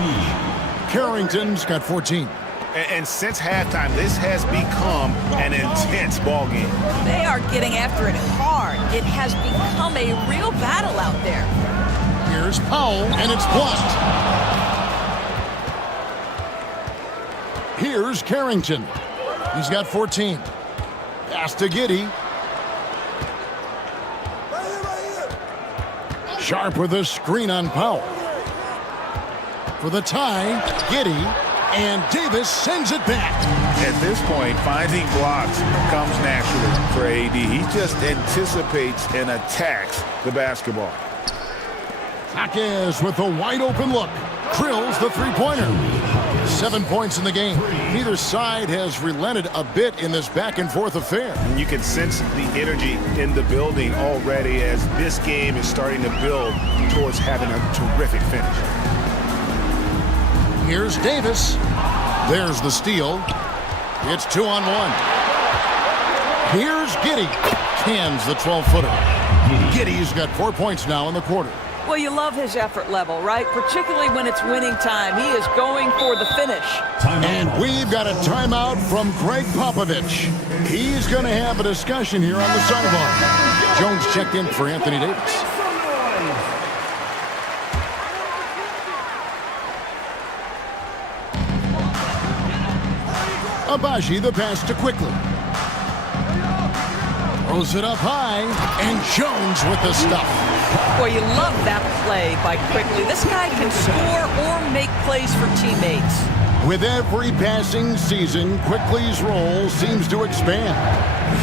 Carrington's got 14. And since halftime, this has become an intense ball game. They are getting after it hard. It has become a real battle out there. Here's Powell, and it's blocked. Here's Carrington. He's got 14. Pass to Giddey. Sharp with a screen on Powell. For the tie, Giddey, and Davis sends it back. At this point, finding blocks comes naturally for AD. He just anticipates and attacks the basketball. Jaquez with the wide open look. Drills the three-pointer. 7 points in the game. Neither side has relented a bit in this back-and-forth affair. And you can sense the energy in the building already as this game is starting to build towards having a terrific finish. Here's Davis. There's the steal. It's 2-on-1. Here's Giddey. Cans the 12-footer. Giddey's got 4 points now in the quarter. Well, you love his effort level, right? Particularly when it's winning time. He is going for the finish. And we've got a timeout from Greg Popovich. He's going to have a discussion here on the sideline. Jones checked in for Anthony Davis. Abaji the pass to Quickly. Throws it up high, and Jones with the stuff. Boy, you love that play by Quickly. This guy can score or make plays for teammates. With every passing season, Quickly's role seems to expand.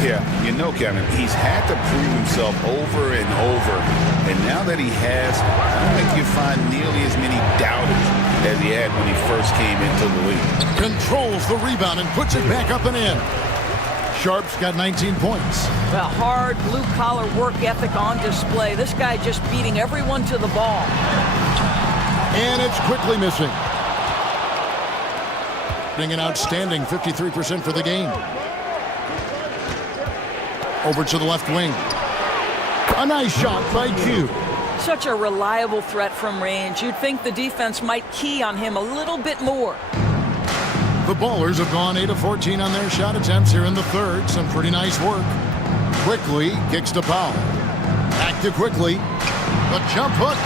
Yeah, you know, Kevin, he's had to prove himself over and over. And now that he has, I don't think you find nearly as many doubters as he had when he first came into the league. Controls the rebound and puts it back up and in. Sharp's got 19 points. The hard blue-collar work ethic on display. This guy just beating everyone to the ball. And it's Quickly missing. An outstanding 53% for the game. Over to the left wing. A nice shot by Q. Such a reliable threat from range. You'd think the defense might key on him a little bit more. The Ballers have gone 8 of 14 on their shot attempts here in the third. Some pretty nice work. Quickly kicks to Powell. Back to Quickly. The jump hook.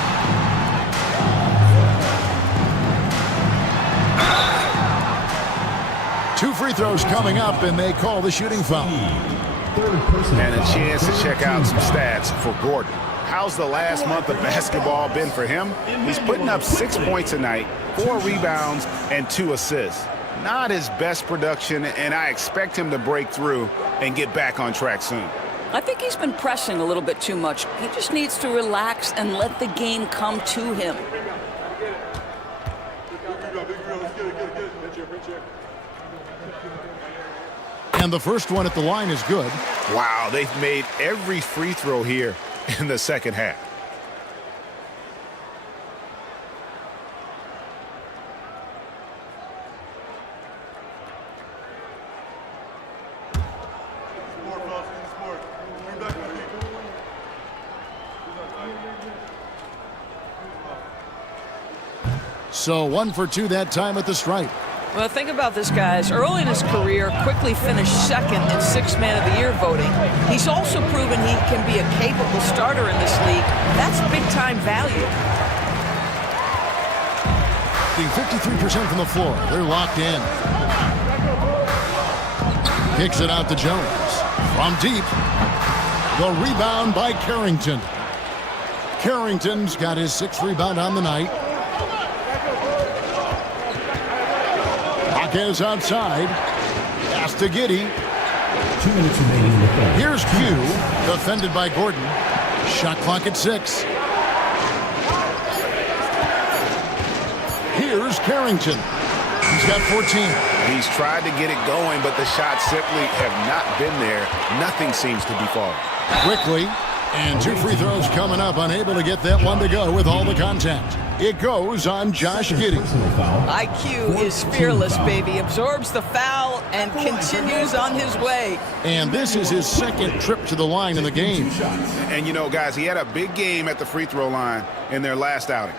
Two free throws coming up, and they call the shooting foul. And a chance to check out some stats for Gordon. How's the last month of basketball been for him? He's putting up 6 points a night, 4 rebounds, and 2 assists. Not his best production, and I expect him to break through and get back on track soon. I think he's been pressing a little bit too much. He just needs to relax and let the game come to him. And the first one at the line is good. Wow, they've made every free throw here in the second half. So 1 for 2 that time at the stripe. Well, think about this, guys. Early in his career, Quickly finished second in 6th Man of the Year voting. He's also proven he can be a capable starter in this league. That's big-time value. Being 53% from the floor. They're locked in. Kicks it out to Jones. From deep. The rebound by Carrington. Carrington's got his 6th rebound on the night. Jaquez outside. Pass to Giddey. 2 minutes remaining in the third. Here's Q. Defended by Gordon. Shot clock at 6. Here's Carrington. He's got 14. He's tried to get it going, but the shots simply have not been there. Nothing seems to be falling. Quickly. And 2 free throws coming up. Unable to get that one to go with all the contact. It goes on Josh Giddey. IQ is fearless, baby. Absorbs the foul and continues on his way. And this is his 2nd trip to the line in the game. And you know, guys, he had a big game at the free throw line in their last outing.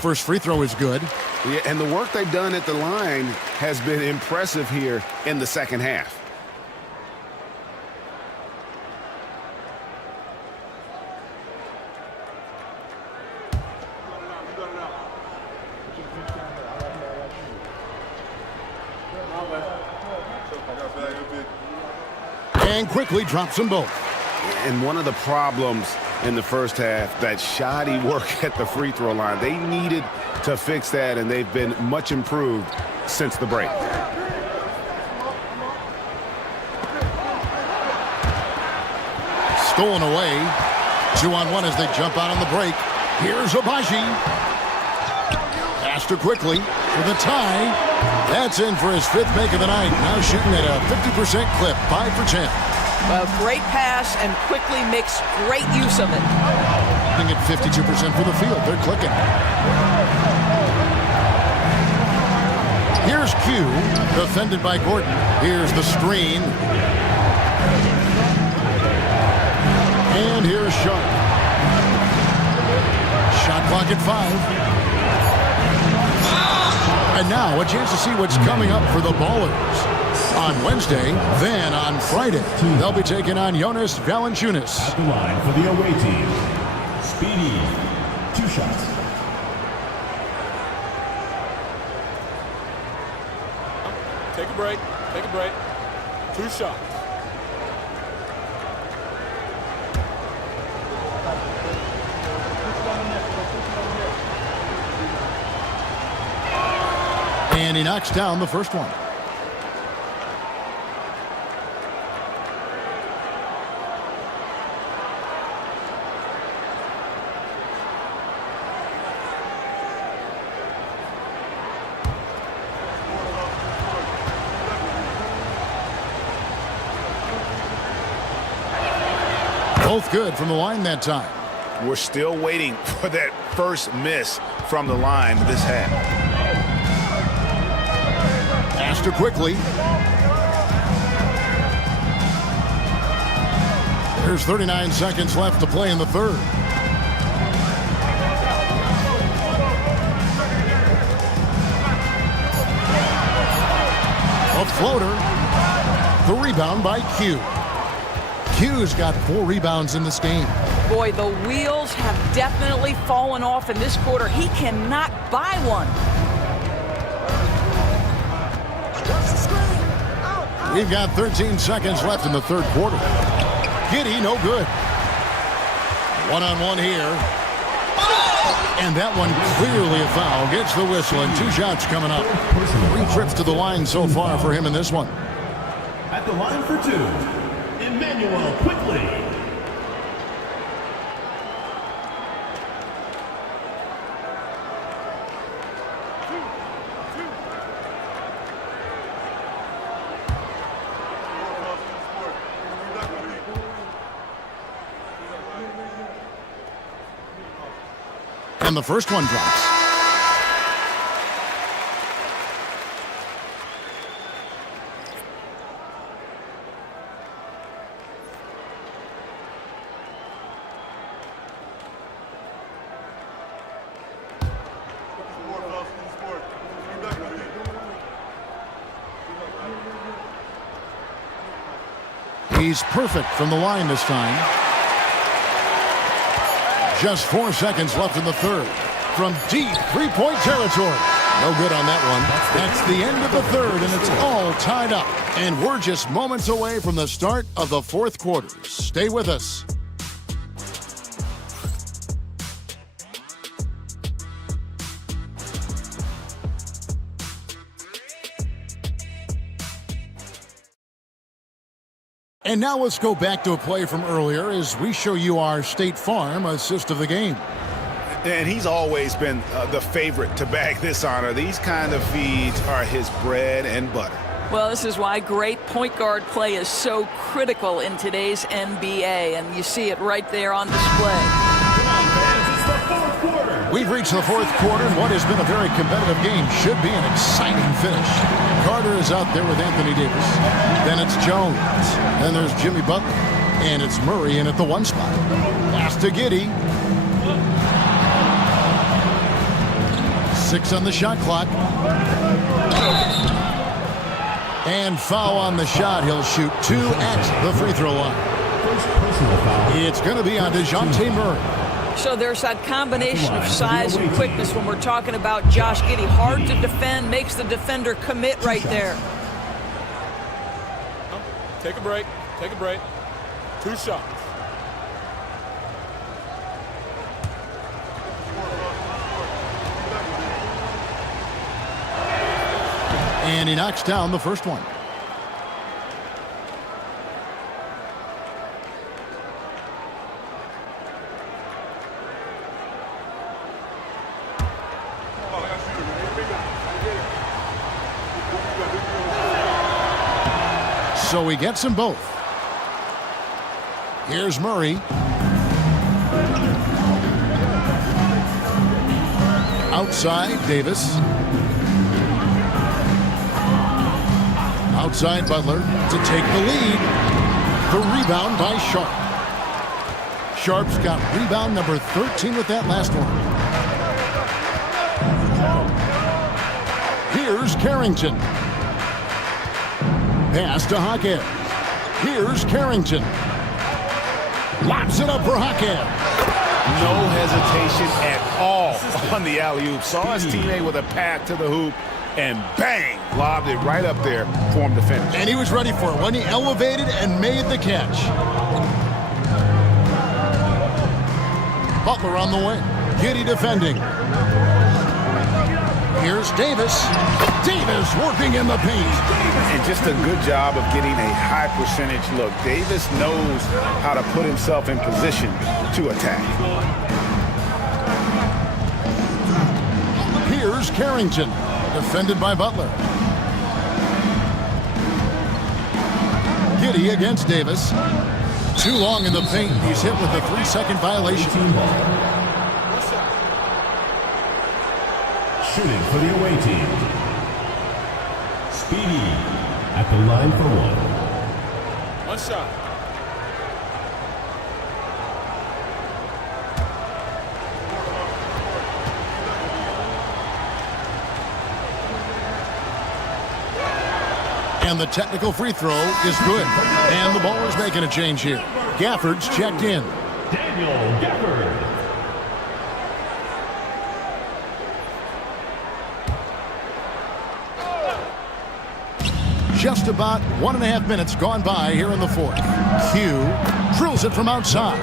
First free throw is good. Yeah, and the work they've done at the line has been impressive here in the second half. And quickly drops them both. And one of the problems in the first half, that shoddy work at the free throw line. They needed to fix that, and they've been much improved since the break. Stolen away. 2-on-1 as they jump out on the break. Here's Abaji. Astor quickly for the tie. That's in for his 5th make of the night. Now shooting at a 50% clip, 5 for 10. Well, great pass and quickly makes great use of it. At 52% for the field. They're clicking. Here's Q, defended by Gordon. Here's the screen. And here's Sharp. Shot clock at 5. And now a chance to see what's coming up for the Ballers. On Wednesday, then on Friday, they'll be taking on Jonas Valanciunas. At the line for the away team, Speedy, 2 shots. Take a break. Take a break. 2 shots. And he knocks down the first one. Both good from the line that time. We're still waiting for that first miss from the line this half. Astor quickly. There's 39 seconds left to play in the third. A floater. The rebound by Q. Q's got 4 rebounds in this game. Boy, the wheels have definitely fallen off in this quarter. He cannot buy one. We've got 13 seconds left in the third quarter. Giddey, no good. 1-on-1 here. And that one clearly a foul. Gets the whistle, and 2 shots coming up. 3 trips to the line so far for him in this one. At the line for 2, Emmanuel Quickly. And the first one drops. He's perfect from the line this time. Just 4 seconds left in the third. From deep three-point territory. No good on that one. That's the end of the third, and it's all tied up. And we're just moments away from the start of the fourth quarter. Stay with us. And now let's go back to a play from earlier as we show you our State Farm assist of the game. And he's always been the favorite to bag this honor. These kind of feeds are his bread and butter. Well, this is why great point guard play is so critical in today's NBA, and you see it right there on display. We've reached the fourth quarter, and what has been a very competitive game should be an exciting finish. Carter is out there with Anthony Davis. Then it's Jones. Then there's Jimmy Butler. And it's Murray in at the 1 spot. Pass to Giddey. 6 on the shot clock. And foul on the shot. He'll shoot 2 at the free throw line. It's going to be on DeJounte Murray. So there's that combination of size and quickness when we're talking about Josh Giddey. Hard to defend, makes the defender commit right there. Take a break. Take a break. 2 shots. And he knocks down the first one. So he gets them both. Here's Murray. Outside, Davis. Outside, Butler to take the lead. The rebound by Sharp. Sharp's got rebound number 13 with that last one. Here's Carrington. Pass to Hawkhead. Here's Carrington. Lobs it up for Hawkhead. No hesitation at all on the alley-oop. Saw his teammate with a path to the hoop, and bang, lobbed it right up there for him to finish. And he was ready for it when he elevated and made the catch. Butler on the wing. Giddey defending. Here's Davis. Davis working in the paint. And just a good job of getting a high percentage look. Davis knows how to put himself in position to attack. Here's Carrington, defended by Butler. Giddey against Davis. Too long in the paint. He's hit with a 3-second violation. Shooting for the away team. Speedy at the line for one. One shot. And the technical free throw is good. And the ball is making a change here. Gafford's checked in. Daniel Gafford. Just about 1.5 minutes gone by here in the fourth. Q drills it from outside.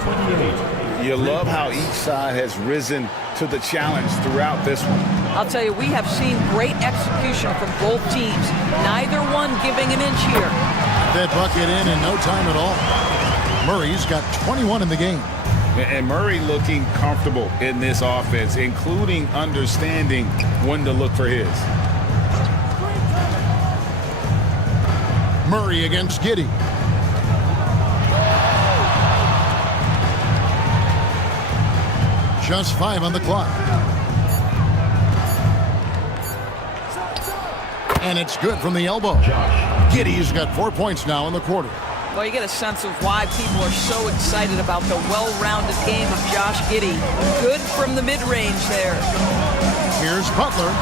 You love how each side has risen to the challenge throughout this one. I'll tell you, we have seen great execution from both teams. Neither one giving an inch here. That bucket in no time at all. Murray's got 21 in the game. And Murray looking comfortable in this offense, including understanding when to look for his. Murray against Giddey. Just 5 on the clock. And it's good from the elbow. Giddey's got 4 points now in the quarter. Well, you get a sense of why people are so excited about the well-rounded game of Josh Giddey. Good from the mid-range there. Here's Butler.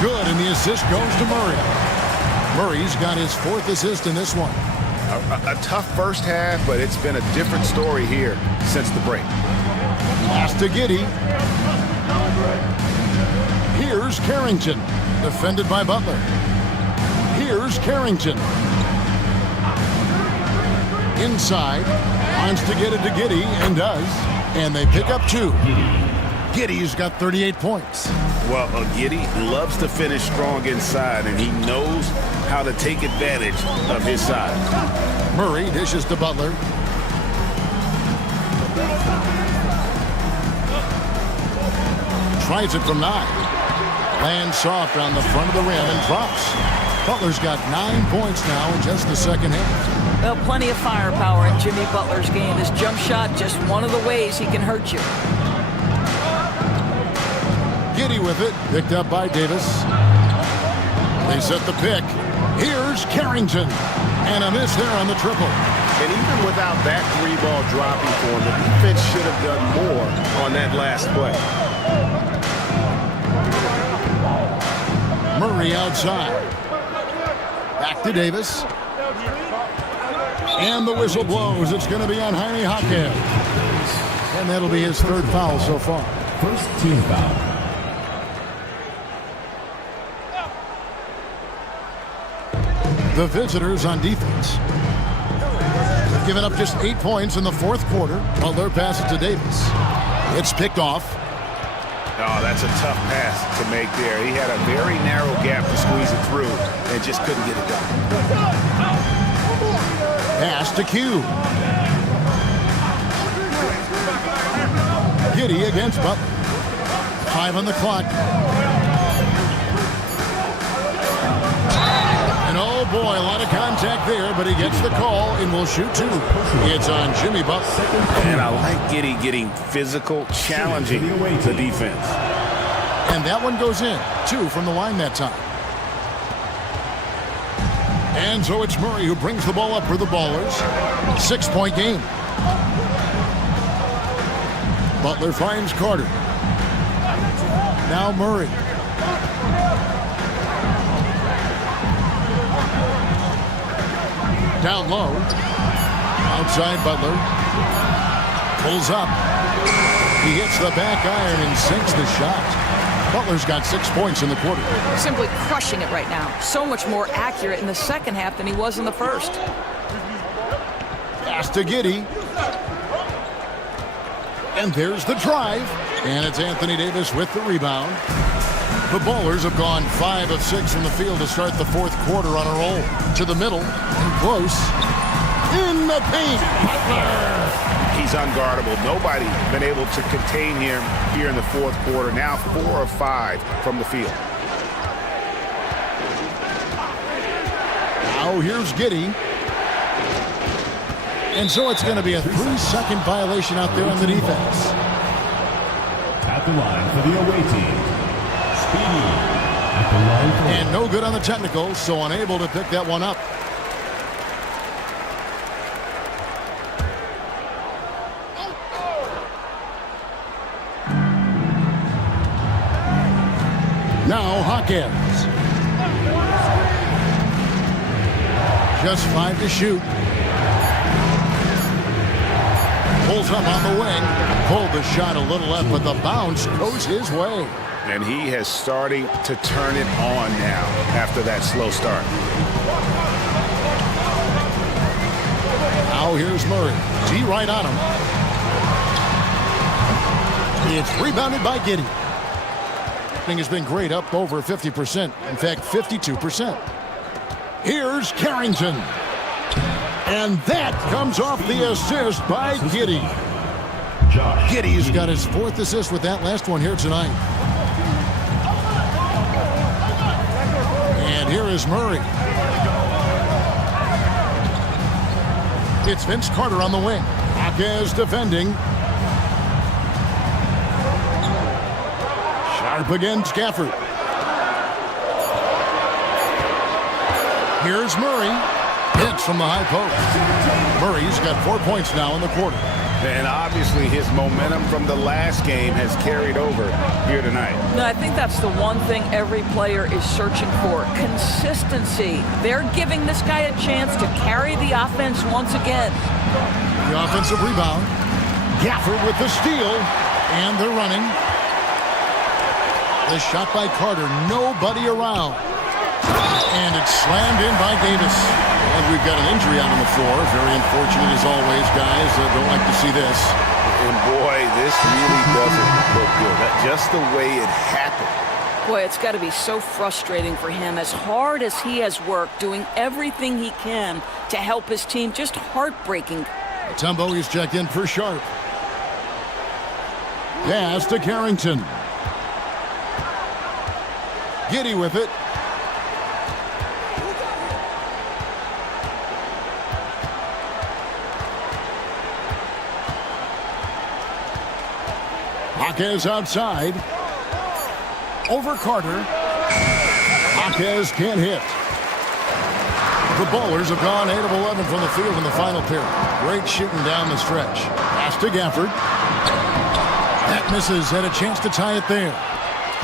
Good, and the assist goes to Murray. Murray's got his 4th assist in this one. A tough first half, but it's been a different story here since the break. Pass to Giddey. Here's Carrington, defended by Butler. Here's Carrington. Inside, wants to get it to Giddey, and does. And they pick up 2. Giddey's got 38 points. Well, Giddey loves to finish strong inside, and he knows how to take advantage of his side. Murray dishes to Butler. Tries it from 9. Lands soft on the front of the rim and drops. Butler's got 9 points now in just the second half. Well, plenty of firepower in Jimmy Butler's game. His jump shot, just one of the ways he can hurt you. Giddey with it, picked up by Davis. They set the pick. Here's Carrington. And a miss there on the triple. And even without that 3-ball dropping for him, the defense should have done more on that last play. Murray outside. Back to Davis. And the whistle blows. It's going to be on Jaime Hawkhead. And that'll be his 3rd foul so far. First team foul. The visitors on defense. They've given up just 8 points in the 4th quarter. Butler passes to Davis. It's picked off. Oh, that's a tough pass to make there. He had a very narrow gap to squeeze it through and just couldn't get it done. Pass to Q. Giddey against Butler. 5 on the clock. And oh boy, a lot of contact there, but he gets the call and will shoot 2. It's on Jimmy Butler. And I like Giddey getting physical, challenging the defense. And that one goes in. 2 from the line that time. And so it's Murray who brings the ball up for the Ballers. 6-point game. Butler finds Carter. Now Murray. Down low. Outside Butler. Pulls up. He hits the back iron and sinks the shot. Butler's got 6 points in the quarter. Simply crushing it right now. So much more accurate in the second half than he was in the first. Pass to Giddey. And there's the drive. And it's Anthony Davis with the rebound. The Ballers have gone 5 of 6 from the field to start the fourth quarter on a roll. To the middle and close. In the paint. He's unguardable. Nobody been able to contain him here in the fourth quarter. Now 4 of 5 from the field. Now here's Giddey. And so it's going to be a 3-second violation out there on the defense. At the line for the away team. Speedy. At the line for... And no good on the technical, so unable to pick that one up. Now Hawkins. Just 5 to shoot. Pulls up on the wing. Pulled the shot a little left, but the bounce goes his way. And he has starting to turn it on now after that slow start. Now here's Murray. T right on him. It's rebounded by Giddey. Thing has been great, up over 50%. In fact, 52%. Here's Carrington. And that comes off the assist by Giddey. Giddey's got his 4th assist with that last one here tonight. And here is Murray. It's Vince Carter on the wing. Hawkins defending. Sharp against Gafford. Here's Murray. Hits from the high post. Murray's got 4 points now in the quarter. And obviously his momentum from the last game has carried over here tonight. No, I think that's the one thing every player is searching for. Consistency. They're giving this guy a chance to carry the offense once again. The offensive rebound. Gafford with the steal. And they're running. The shot by Carter. Nobody around. And it's slammed in by Davis. And we've got an injury out on the floor. Very unfortunate as always, guys. Don't like to see this. And boy, this really doesn't look good. Just the way it happened. Boy, it's got to be so frustrating for him. As hard as he has worked, doing everything he can to help his team, just heartbreaking. Tumbo is checked in for Sharp. Pass to Carrington. Giddey with it. Hawkins outside. Over Carter. Hawkins can't hit. The Ballers have gone 8 of 11 from the field in the final period. Great shooting down the stretch. Pass to Gafford. That misses. Had a chance to tie it there.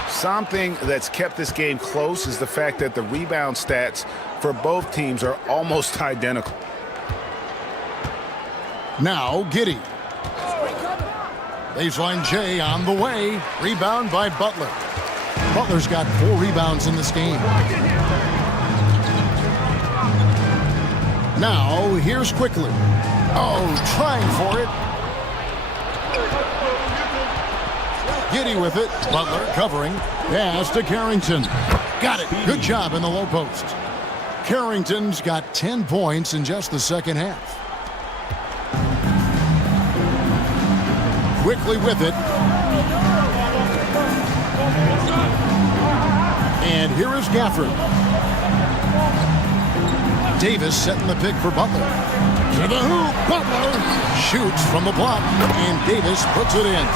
Something that's kept this game close is the fact that the rebound stats for both teams are almost identical. Now Giddey. Baseline J on the way. Rebound by Butler. Butler's got 4 rebounds in this game. Now, here's Quickly. Oh, trying for it. Giddey with it. Butler covering. Pass to Carrington. Got it. Good job in the low post. Carrington's got 10 points in just the second half. Quickly with it. And here is Gafford. Davis setting the pick for Butler. To the hoop. Butler shoots from the block. And Davis puts it in.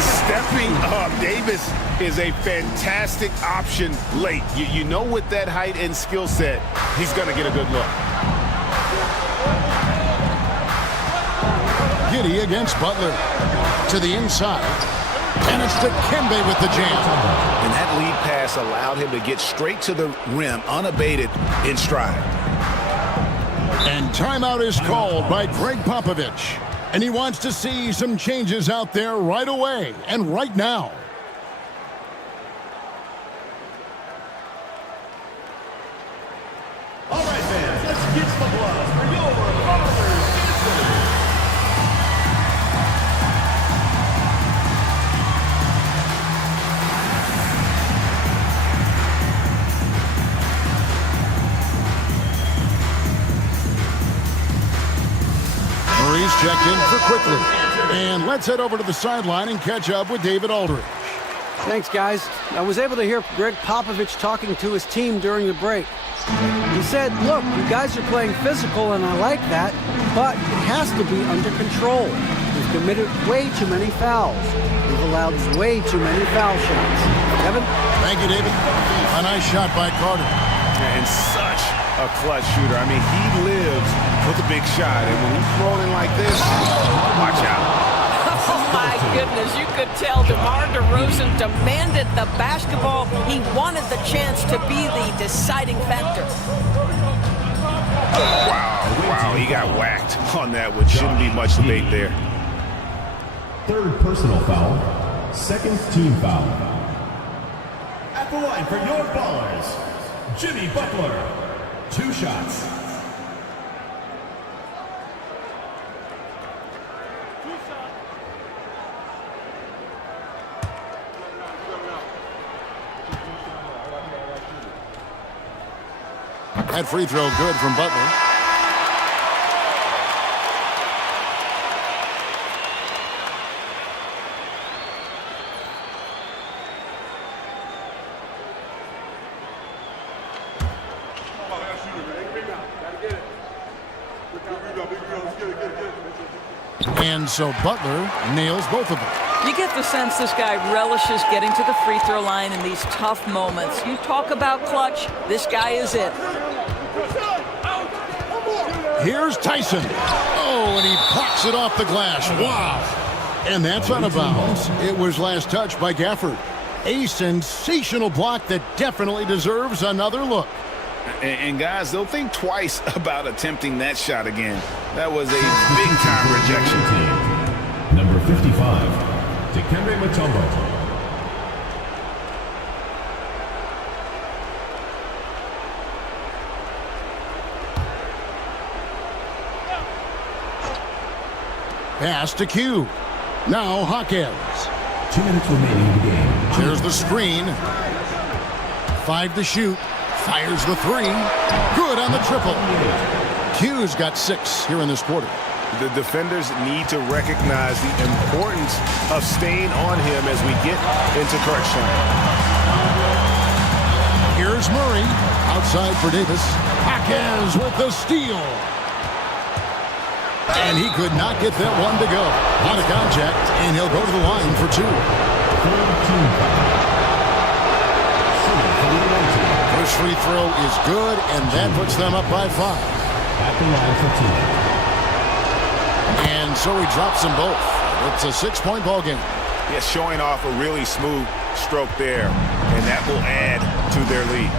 Stepping up. Davis is a fantastic option late. You know with that height and skill set, he's going to get a good look. Giddey against Butler. To the inside. And it's to Kembe with the jam. And that lead pass allowed him to get straight to the rim unabated in stride. And timeout is called by Greg Popovich. And he wants to see some changes out there right away and right now. All right, fans, let's get some applause for your Ballers. Murray's checked in for quickly. And let's head over to the sideline and catch up with David Aldridge. Thanks, guys. I was able to hear Greg Popovich talking to his team during the break. He said, look, you guys are playing physical, and I like that, but it has to be under control. We've committed way too many fouls. We've allowed way too many foul shots. Kevin? Thank you, David. A nice shot by Carter. And such a clutch shooter. I mean, he lives for the big shot, and when he's rolling like this, watch out. Oh, my goodness. You could tell DeMar DeRozan demanded the basketball. He wanted the chance to be the deciding factor. Wow, he got whacked on that, which shouldn't be much debate there. Third personal foul. Second team foul. At the line for your Ballers, Jimmy Butler. 2 shots. That free throw good from Butler. And so Butler nails both of them. You get the sense this guy relishes getting to the free throw line in these tough moments. You talk about clutch, this guy is it. Here's Tyson. Oh, and he pops it off the glass. Wow. And that's out of bounds. It was last touched by Gafford. A sensational block that definitely deserves another look. And guys, they'll think twice about attempting that shot again. That was a big-time rejection. Number 55, Dikembe Mutombo. Pass to Q. Now Hawkins. 2 minutes remaining in the game. There's the screen. 5 to shoot. Fires the 3. Good on the triple. Q's got 6 here in this quarter. The defenders need to recognize the importance of staying on him as we get into crunch time. Here's Murray. Outside for Davis. Hawkins with the steal. And he could not get that one to go. Out of contact, and he'll go to the line for 2. First free throw is good, and that puts them up by 5. At the line for 2. And so he drops them both. It's a 6-point ball game. Yes, showing off a really smooth stroke there, and that will add to their lead.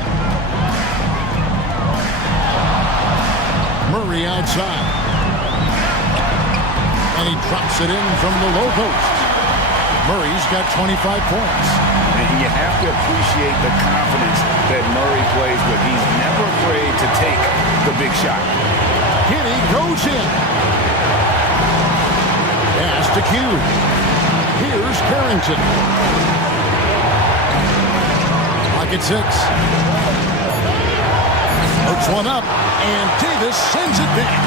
Murray outside. And he drops it in from the low post. Murray's got 25 points. And you have to appreciate the confidence that Murray plays with. He's never afraid to take the big shot. Giddey goes in. Pass to Q. Here's Carroll. Harrington. Clock at 6. Hooks one up, and Davis sends it back.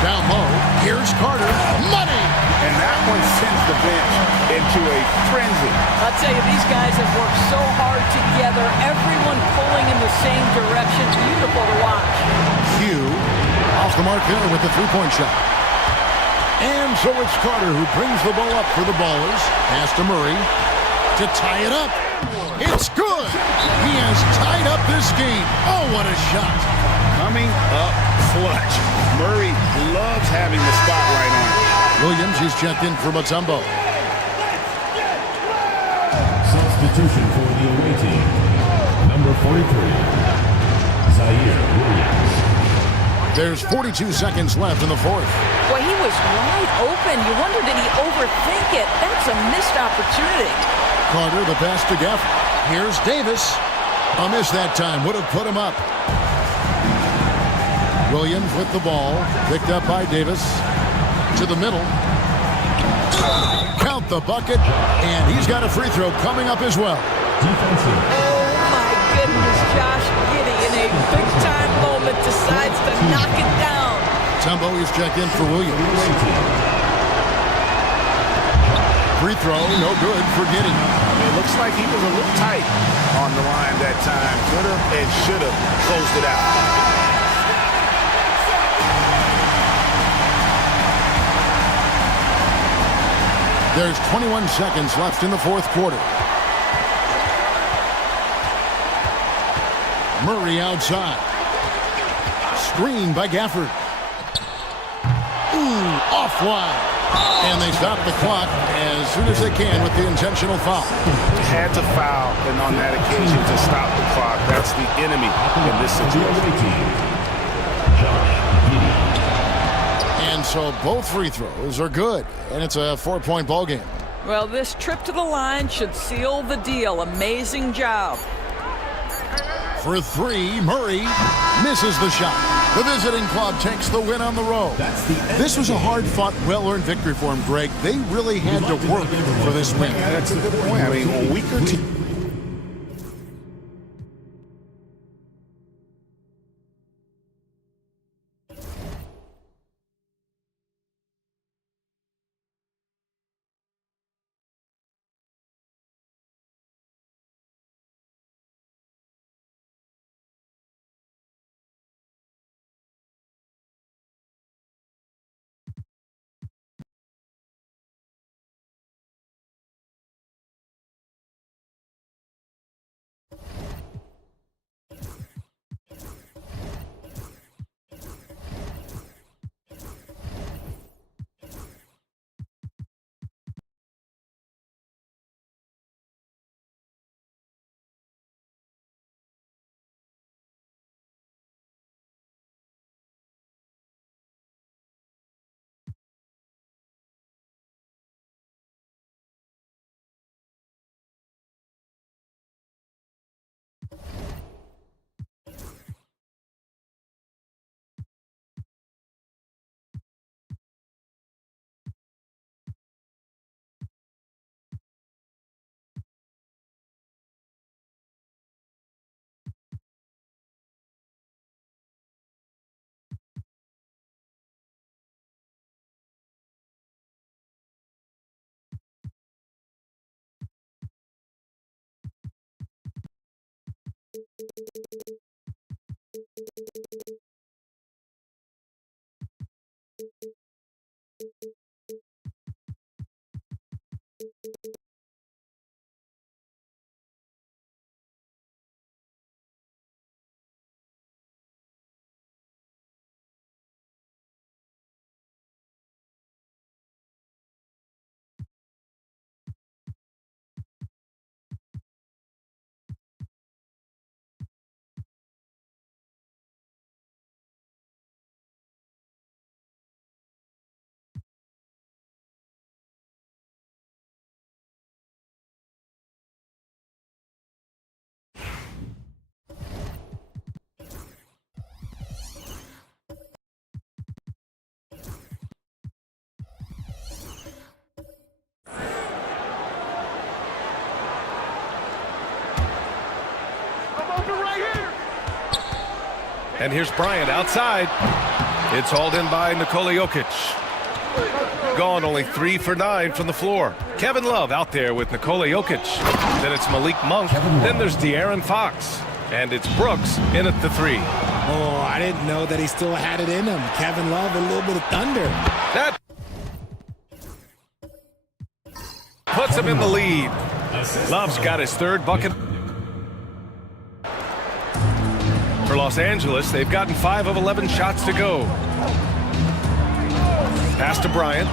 Down low, here's Carter. Money! And that one sends the bench into a frenzy. I'll tell you, these guys have worked so hard together, everyone pulling in the same direction. Beautiful to watch. Hugh off the mark there with the three-point shot. And so it's Carter who brings the ball up for the Ballers. Pass to Murray to tie it up. It's good. He has tied up this game. Oh, what a shot. Coming up clutch. Murray loves having the spotlight on him. Williams, he's checked in for Mutombo. Substitution for the away team. Number 43, Zaire Williams. There's 42 seconds left in the fourth. Boy, he was wide open. You wonder, did he overthink it? That's a missed opportunity. Carter, the pass to Gafford. Here's Davis. A miss that time. Would have put him up. Williams with the ball. Picked up by Davis. To the middle. Count the bucket. And he's got a free throw coming up as well. Defensive. Oh, my goodness. Josh Giddey, in a big-time moment, decides to knock it down. Tumbo is checked in for Williams. Free throw, no good for Giddey. It looks like he was a little tight on the line that time. Could have and should have closed it out. There's 21 seconds left in the fourth quarter. Murray outside. Screen by Gafford. Ooh, offline. And they stop the clock as soon as they can with the intentional foul. Had to foul, and on that occasion to stop the clock. That's the enemy in this situation. And so both free throws are good, and it's a 4-point ball game. Well, this trip to the line should seal the deal. Amazing job. For three, Murray misses the shot. The visiting club takes the win on the road. This was a hard-fought, well-earned victory for him, Greg. They really had to work for this win. That's a good point. I mean, a week or two. And here's Bryant outside. It's hauled in by Nikola Jokic. Gone only 3 for 9 from the floor. Kevin Love out there with Nikola Jokic. Then it's Malik Monk. Then there's De'Aaron Fox. And it's Brooks in at the 3. Oh, I didn't know that he still had it in him. Kevin Love, a little bit of thunder. That puts him in the lead. Love's got his 3rd bucket. For Los Angeles, they've gotten 5 of 11 shots to go. Pass to Bryant.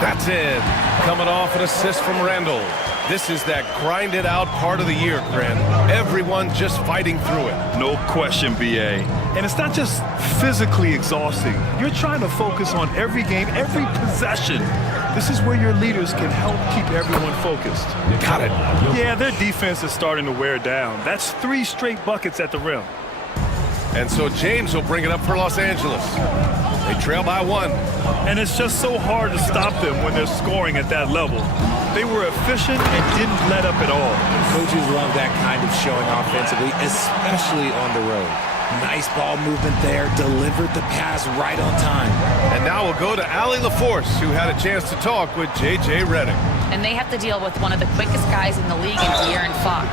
That's it. Coming off an assist from Randall. This is that grinded out part of the year, Grant. Everyone just fighting through it. No question, BA. And it's not just physically exhausting. You're trying to focus on every game, every possession. This is where your leaders can help keep everyone focused. Got it. Yeah, their defense is starting to wear down. That's 3 straight buckets at the rim. And so James will bring it up for Los Angeles. They trail by 1. And it's just so hard to stop them when they're scoring at that level. They were efficient and didn't let up at all. Coaches love that kind of showing offensively, especially on the road. Nice ball movement there, delivered the pass right on time. And now we'll go to Allie LaForce, who had a chance to talk with J.J. Redick. And they have to deal with one of the quickest guys in the league in De'Aaron Fox.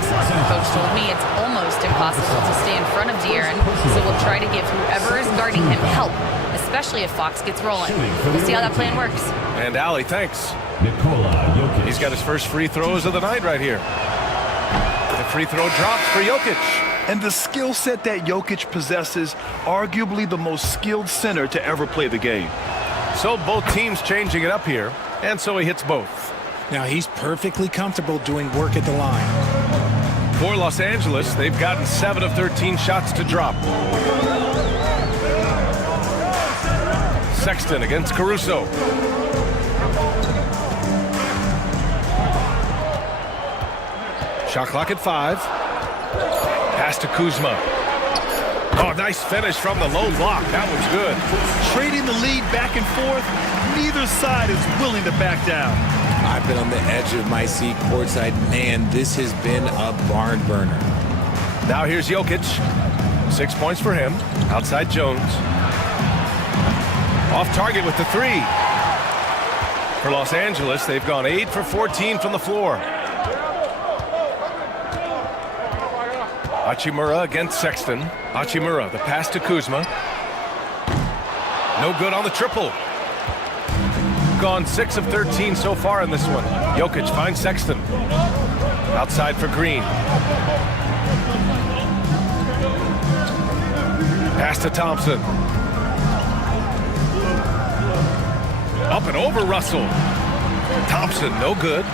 Coach told me it's almost impossible to stay in front of De'Aaron, so we'll try to give whoever is guarding him help, especially if Fox gets rolling. We'll see how that plan works. And Allie, thanks. Nikola Jokic. He's got his first free throws of the night right here. The free throw drops for Jokic. And the skill set that Jokic possesses, arguably the most skilled center to ever play the game. So both teams changing it up here, and so he hits both. Now he's perfectly comfortable doing work at the line. For Los Angeles, they've gotten 7 of 13 shots to drop. Sexton against Caruso. Shot clock at 5. Pass to Kuzma. Oh, nice finish from the low block. That was good. Trading the lead back and forth, neither side is willing to back down. I've been on the edge of my seat courtside. Man, this has been a barn burner. Now here's Jokic. 6 points for him. Outside Jones. Off target with the 3. For Los Angeles, they've gone 8 for 14 from the floor. Hachimura against Sexton. Hachimura, the pass to Kuzma. No good on the triple. Gone 6 of 13 so far in this one. Jokic finds Sexton. Outside for Green. Pass to Thompson. Up and over Russell. Thompson, no good.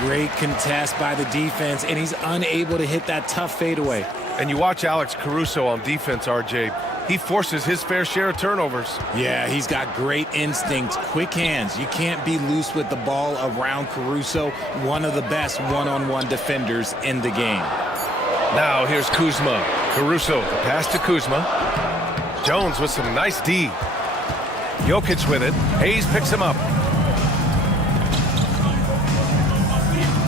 Great contest by the defense, and he's unable to hit that tough fadeaway. And you watch Alex Caruso on defense, RJ. He forces his fair share of turnovers. Yeah, he's got great instincts, quick hands. You can't be loose with the ball around Caruso, one of the best one-on-one defenders in the game. Now here's Kuzma. Caruso, the pass to Kuzma. Jones with some nice D. Jokic with it. Hayes picks him up.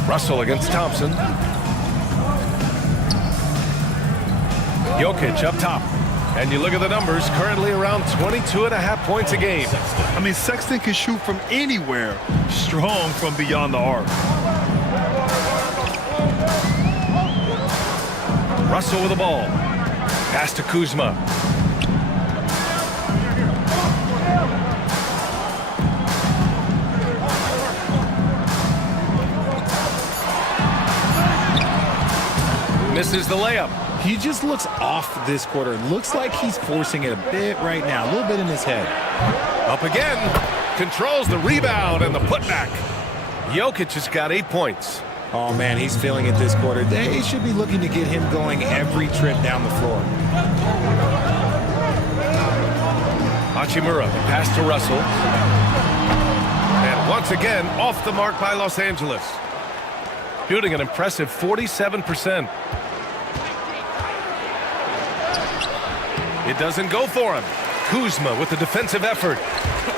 Russell against Thompson. Jokic up top. And you look at the numbers, currently around 22.5 points a game. I mean, Sexton can shoot from anywhere, strong from beyond the arc. Russell with the ball. Pass to Kuzma. Misses the layup. He just looks off this quarter. Looks like he's forcing it a bit right now. A little bit in his head. Up again. Controls the rebound and the putback. Jokic has got 8 points. Oh, man, he's feeling it this quarter. They should be looking to get him going every trip down the floor. Hachimura, the pass to Russell. And once again, off the mark by Los Angeles. Shooting an impressive 47%. It doesn't go for him. Kuzma with the defensive effort.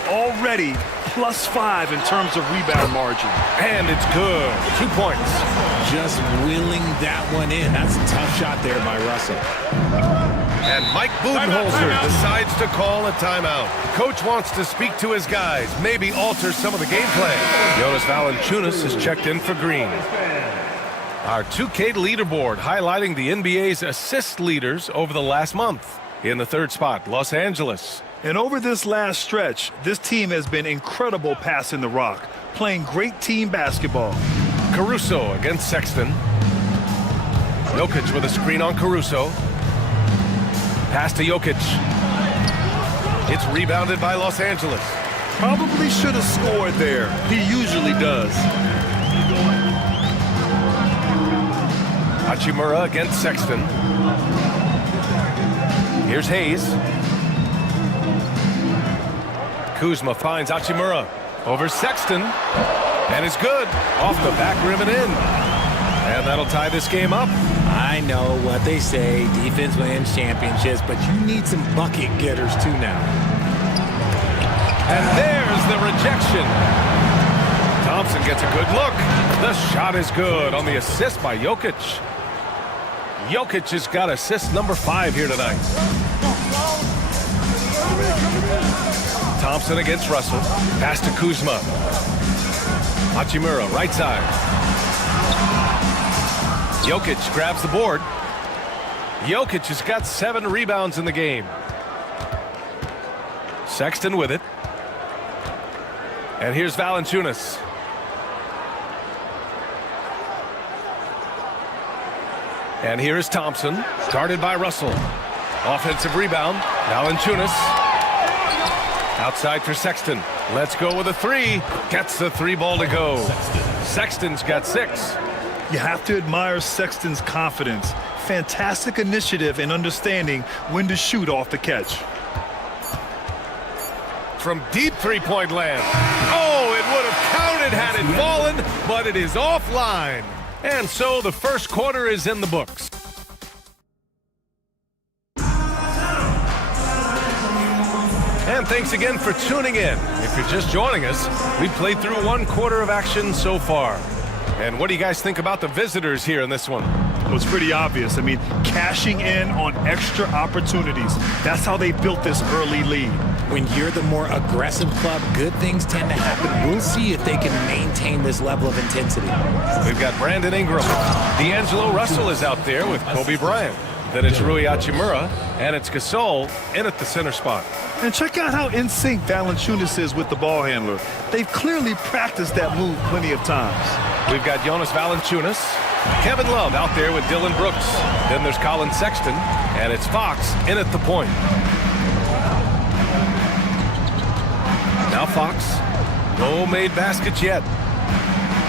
Already +5 in terms of rebound margin. And it's good. 2 points. just willing that one in. That's a tough shot there by Russell. And Mike Budenholzer decides to call a timeout. Coach wants to speak to his guys, maybe alter some of the gameplay. Jonas Valanciunas is checked in for Green. Our 2K leaderboard highlighting the NBA's assist leaders over the last month. In the third spot, Los Angeles. And over this last stretch, this team has been incredible passing the rock, playing great team basketball. Caruso against Sexton. Jokic with a screen on Caruso. Pass to Jokic. It's rebounded by Los Angeles. Probably should have scored there. He usually does. Hachimura against Sexton. Here's Hayes. Kuzma finds Hachimura over Sexton. And it's good. Off the back rim and in. And that'll tie this game up. I know what they say, defense wins championships, but you need some bucket getters too now. And there's the rejection. Thompson gets a good look. The shot is good on the assist by Jokic. Jokic has got assist number 5 here tonight. Thompson against Russell. Pass to Kuzma. Hachimura, right side. Jokic grabs the board. Jokic has got 7 rebounds in the game. Sexton with it. And here's Valanciunas. And here is Thompson, guarded by Russell. Offensive rebound, Valanciunas. Outside for Sexton. Let's go with a 3. Gets the 3 ball to go. Sexton's got 6. You have to admire Sexton's confidence. Fantastic initiative and understanding when to shoot off the catch. From deep three-point land. Oh, it would have counted had it fallen, but it is offline. And so the first quarter is in the books. And thanks again for tuning in. If you're just joining us, we've played through 1 quarter of action so far. And what do you guys think about the visitors here in this one? Well, it's pretty obvious. I mean, cashing in on extra opportunities. That's how they built this early lead. When you're the more aggressive club, good things tend to happen. We'll see if they can maintain this level of intensity. We've got Brandon Ingram. D'Angelo Russell is out there with Kobe Bryant. Then it's Rui Hachimura, and it's Gasol in at the center spot. And check out how in sync Valanciunas is with the ball handler. They've clearly practiced that move plenty of times. We've got Jonas Valanciunas, Kevin Love out there with Dylan Brooks. Then there's Colin Sexton, and it's Fox in at the point. Now Fox, no made baskets yet.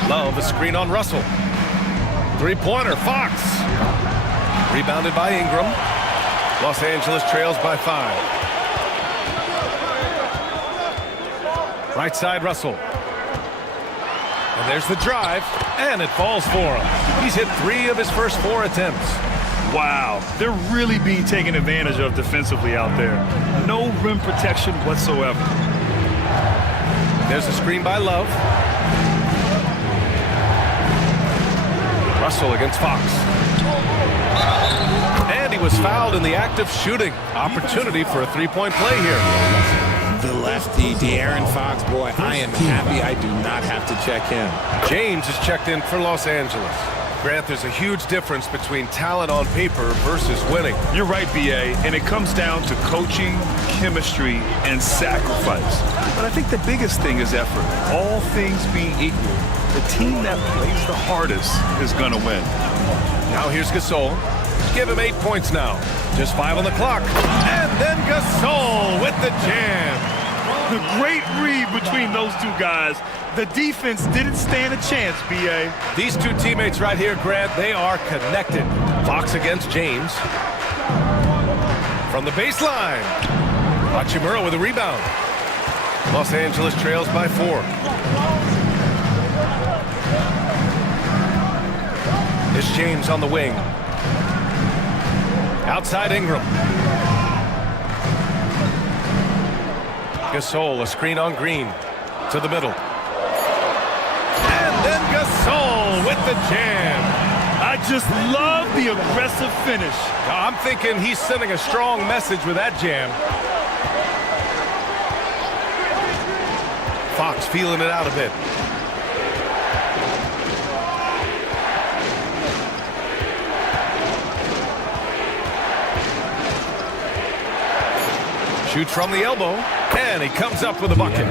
Love a screen on Russell. 3-pointer, Fox. Rebounded by Ingram. Los Angeles trails by 5. Right side, Russell. And there's the drive, and it falls for him. He's hit 3 of his first 4 attempts. Wow, they're really being taken advantage of defensively out there. No rim protection whatsoever. There's a screen by Love. Russell against Fox. And he was fouled in the act of shooting. Opportunity for a 3-point play here. The lefty, De'Aaron Fox, boy, I am happy I do not have to check him. James is checked in for Los Angeles. Grant, there's a huge difference between talent on paper versus winning. You're right, B.A., and it comes down to coaching, chemistry, and sacrifice. But I think the biggest thing is effort. All things being equal, the team that plays the hardest is going to win. Now here's Gasol. Give him 8 points now. Just 5 on the clock. And then Gasol with the jam. The great read between those two guys. The defense didn't stand a chance, B.A. These two teammates right here, Grant, they are connected. Fox against James. From the baseline. Hachimura with a rebound. Los Angeles trails by 4. It's James on the wing. Outside Ingram. Gasol, a screen on Green. To the middle. And then Gasol with the jam. I just love the aggressive finish. I'm thinking he's sending a strong message with that jam. Fox feeling it out a bit. Shoots from the elbow, and he comes up with a bucket.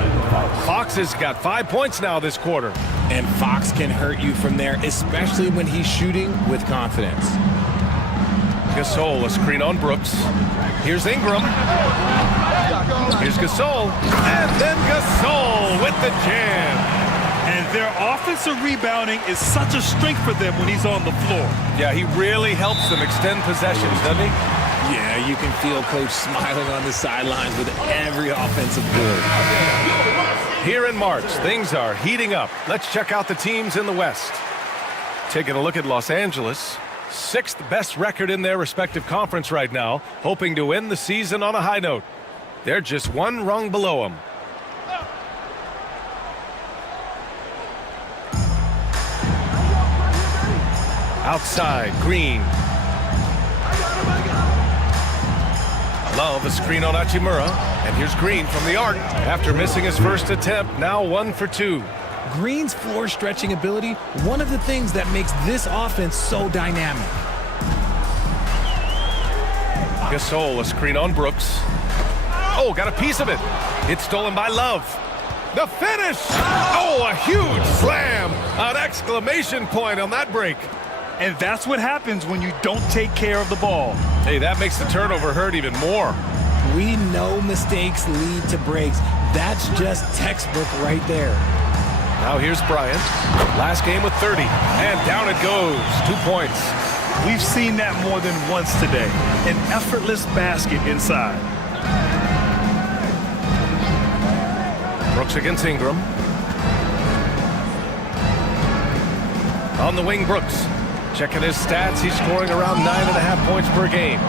Fox has got 5 points now this quarter. And Fox can hurt you from there, especially when he's shooting with confidence. Gasol, a screen on Brooks. Here's Ingram. Here's Gasol. And then Gasol with the jam. And their offensive rebounding is such a strength for them when he's on the floor. Yeah, he really helps them extend possessions, doesn't he? Yeah, you can feel Coach smiling on the sidelines with every offensive board. Here in March, things are heating up. Let's check out the teams in the West. Taking a look at Los Angeles, 6th best record in their respective conference right now, hoping to end the season on a high note. They're just one rung below them. Outside, Green. Love a screen on Hachimura, and here's Green from the arc. After missing his first attempt, now 1 for 2. Green's floor stretching ability, one of the things that makes this offense so dynamic. Gasol, a screen on Brooks. Oh, got a piece of it. It's stolen by Love. The finish! Oh, a huge slam! An exclamation point on that break. And that's what happens when you don't take care of the ball. Hey, that makes the turnover hurt even more. We know mistakes lead to breaks. That's just textbook right there. Now here's Bryant. Last game with 30. And down it goes. 2 points. We've seen that more than once today. An effortless basket inside. Brooks against Ingram. On the wing, Brooks. Checking his stats, he's scoring around 9.5 points per game.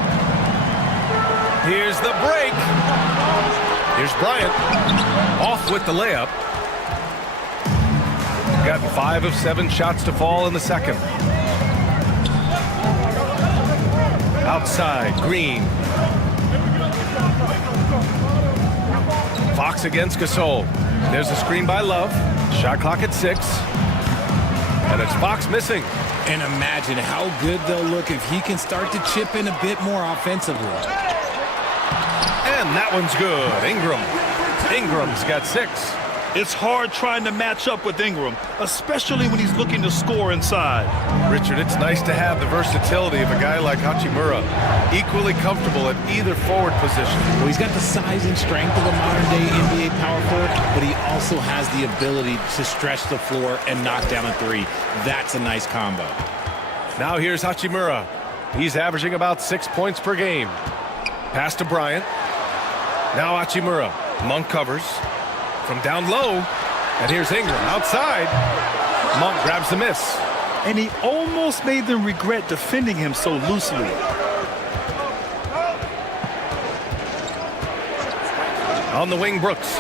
Here's the break. Here's Bryant. Off with the layup. Got 5 of 7 shots to fall in the second. Outside, Green. Fox against Gasol. There's a screen by Love. Shot clock at 6. And it's Fox missing. And imagine how good they'll look if he can start to chip in a bit more offensively. And that one's good. Ingram's got 6. It's hard trying to match up with Ingram, especially when he's looking to score inside. Richard, it's nice to have the versatility of a guy like Hachimura, equally comfortable at either forward position. Well, he's got the size and strength of a modern-day NBA power forward, but he also has the ability to stretch the floor and knock down a 3. That's a nice combo. Now here's Hachimura. He's averaging about 6 points per game. Pass to Bryant. Now Hachimura. Monk covers. From down low, and here's Ingram outside. Monk grabs the miss. And he almost made them regret defending him so loosely. On the wing, Brooks.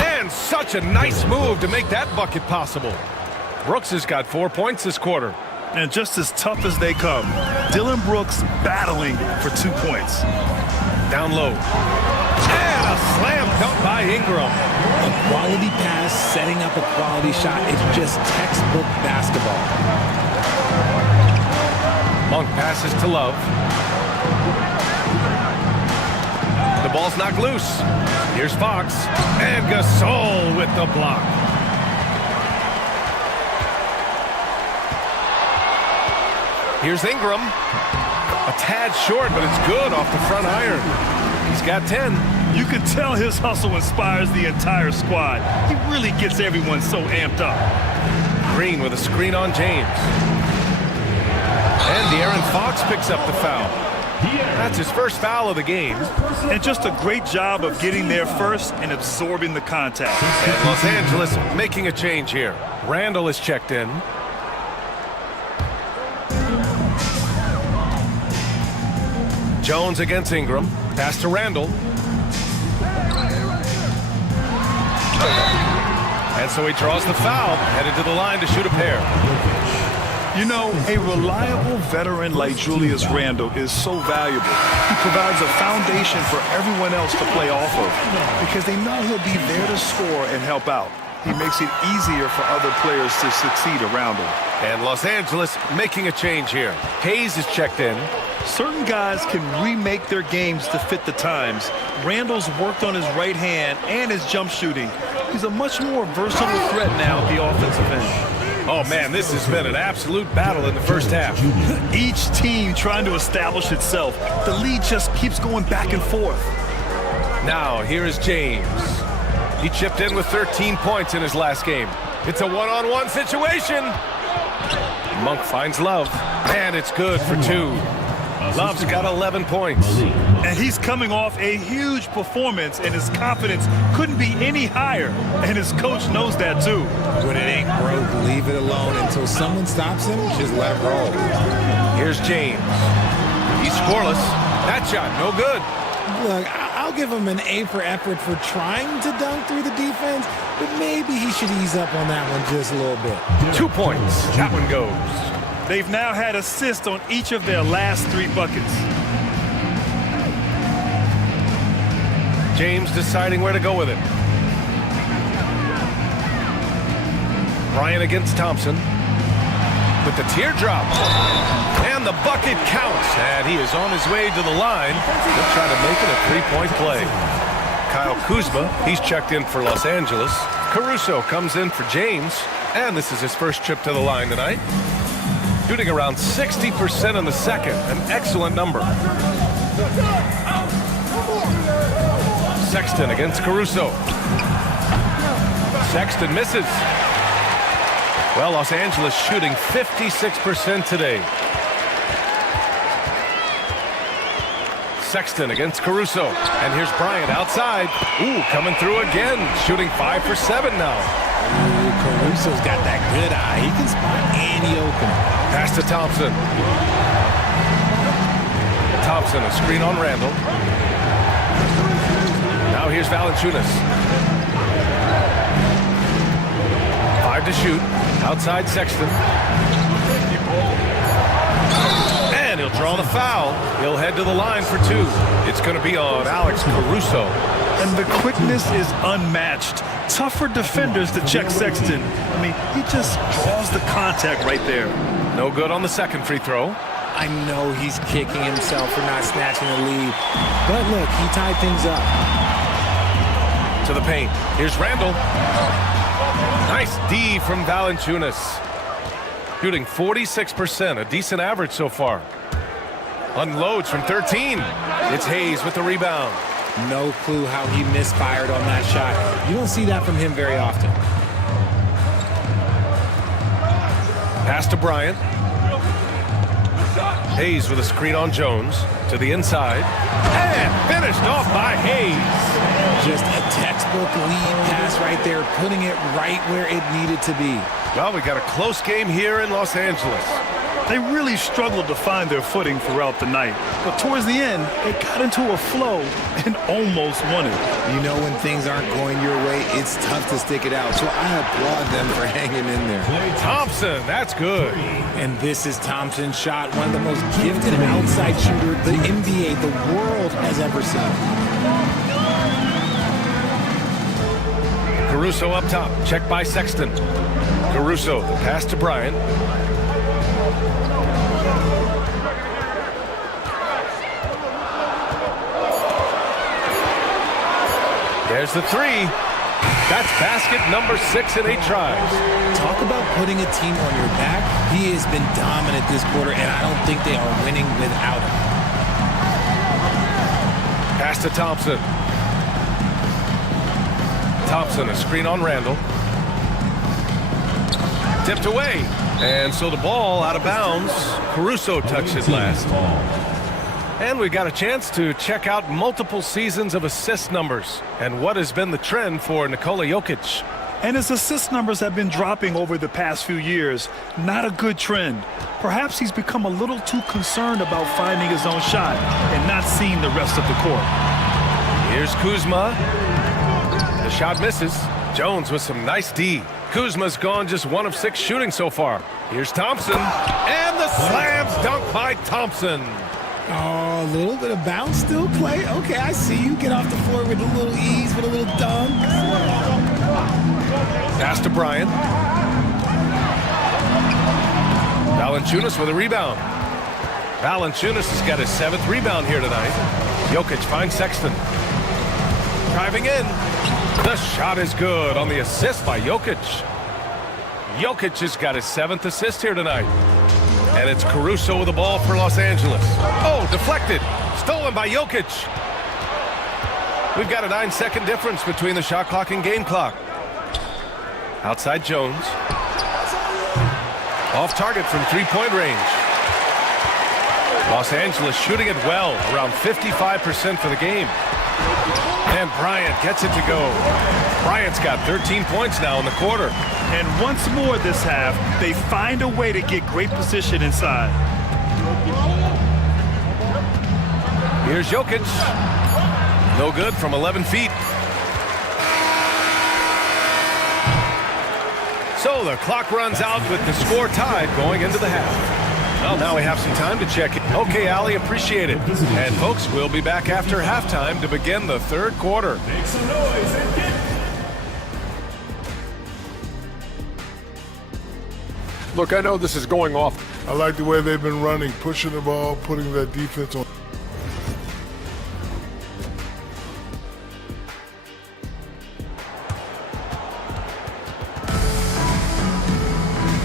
And such a nice move to make that bucket possible. Brooks has got 4 points this quarter. And just as tough as they come, Dillon Brooks battling for 2 points. Down low. And a slam dunk by Ingram. A quality pass, setting up a quality shot. It's just textbook basketball. Monk passes to Love. The ball's knocked loose. Here's Fox. And Gasol with the block. Here's Ingram. A tad short, but it's good off the front iron. He's got 10. You can tell his hustle inspires the entire squad. He really gets everyone so amped up. Green with a screen on James. And De'Aaron Fox picks up the foul. That's his first foul of the game. And just a great job of getting there first and absorbing the contact. And Los Angeles making a change here. Randall is checked in. Jones against Ingram. Pass to Randall. And so he draws the foul, headed to the line to shoot a pair. You know, a reliable veteran like Julius Randle is so valuable. He provides a foundation for everyone else to play off of because they know he'll be there to score and help out. He makes it easier for other players to succeed around him. And Los Angeles making a change here. Hayes is checked in. Certain guys can remake their games to fit the times. Randall's worked on his right hand and his jump shooting. He's a much more versatile threat now at the offensive end. Oh, man, this has been an absolute battle in the first half. Each team trying to establish itself. The lead just keeps going back and forth. Now, here is James. He chipped in with 13 points in his last game. It's a one-on-one situation. Monk finds Love, and it's good for 2. Love's got 11 points. And he's coming off a huge performance, and his confidence couldn't be any higher. And his coach knows that, too. When it ain't broke, leave it alone until someone stops him. Just let it roll. Here's James. He's scoreless. That shot, no good. Look, I'll give him an A for effort for trying to dunk through the defense, but maybe he should ease up on that one just a little bit. 2 points. That one goes. They've now had assists on each of their last 3 buckets. James deciding where to go with it. Bryant against Thompson with the teardrop. And the bucket counts. And he is on his way to the line. He'll try to make it a 3-point play. Kyle Kuzma, he's checked in for Los Angeles. Caruso comes in for James. And this is his first trip to the line tonight. Shooting around 60% in the second. An excellent number. Sexton against Caruso. Sexton misses. Well, Los Angeles shooting 56% today. Sexton against Caruso. And here's Bryant outside. Ooh, coming through again. Shooting 5 for 7 now. Ooh, Caruso's got that good eye. He can spot any opening. Pass to Thompson. Thompson, a screen on Randall. Now here's Valanciunas. 5 to shoot. Outside Sexton. And he'll draw the foul. He'll head to the line for 2. It's going to be on Alex Caruso. And the quickness is unmatched. Tough for defenders to check Sexton. I mean, he just draws the contact right there. No good on the second free throw. I know he's kicking himself for not snatching the lead. But look, he tied things up. To the paint. Here's Randall. Nice D from Valanciunas. Shooting 46%, a decent average so far. Unloads from 13. It's Hayes with the rebound. No clue how he misfired on that shot. You don't see that from him very often. Pass to Bryant. Hayes with a screen on Jones. To the inside. And finished off by Hayes. Just a textbook lead pass right there, putting it right where it needed to be. Well, we got a close game here in Los Angeles. They really struggled to find their footing throughout the night. But towards the end, they got into a flow and almost won it. You know, when things aren't going your way, it's tough to stick it out. So I applaud them for hanging in there. Thompson, that's good. And this is Thompson's shot, one of the most gifted outside shooter the NBA, the world has ever seen. Caruso up top, checked by Sexton. Caruso, the pass to Bryant. There's the 3. That's basket number 6 in 8 tries. Talk about putting a team on your back. He has been dominant this quarter, and I don't think they are winning without him. Pass to Thompson. Thompson, a screen on Randall. Tipped away. And so the ball out of bounds. Caruso touched it last. And we got a chance to check out multiple seasons of assist numbers and what has been the trend for Nikola Jokic. And his assist numbers have been dropping over the past few years. Not a good trend. Perhaps he's become a little too concerned about finding his own shot and not seeing the rest of the court. Here's Kuzma. The shot misses. Jones with some nice D. Kuzma's gone just 1 of 6 shooting so far. Here's Thompson, and the slam dunk by Thompson. Oh, a little bit of bounce still, Clay. Okay, I see you. Get off the floor with a little ease, with a little dunk. Pass to Bryant. Valanciunas with a rebound. Valanciunas has got his 7th rebound here tonight. Jokic finds Sexton. Driving in. The shot is good on the assist by Jokic. Jokic has got his 7th assist here tonight. And it's Caruso with the ball for Los Angeles. Oh, deflected. Stolen by Jokic. We've got a 9-second difference between the shot clock and game clock. Outside Jones. Off target from 3-point range. Los Angeles shooting it well, around 55% for the game. And Bryant gets it to go. Bryant's got 13 points now in the quarter. And once more this half, they find a way to get great position inside. Here's Jokic. No good from 11 feet. So the clock runs out with the score tied going into the half. Well, now we have some time to check in. Okay, Allie, appreciate it. And folks, we'll be back after halftime to begin the 3rd quarter. Make some noise and get... Look, I know this is going off. I like the way they've been running, pushing the ball, putting that defense on.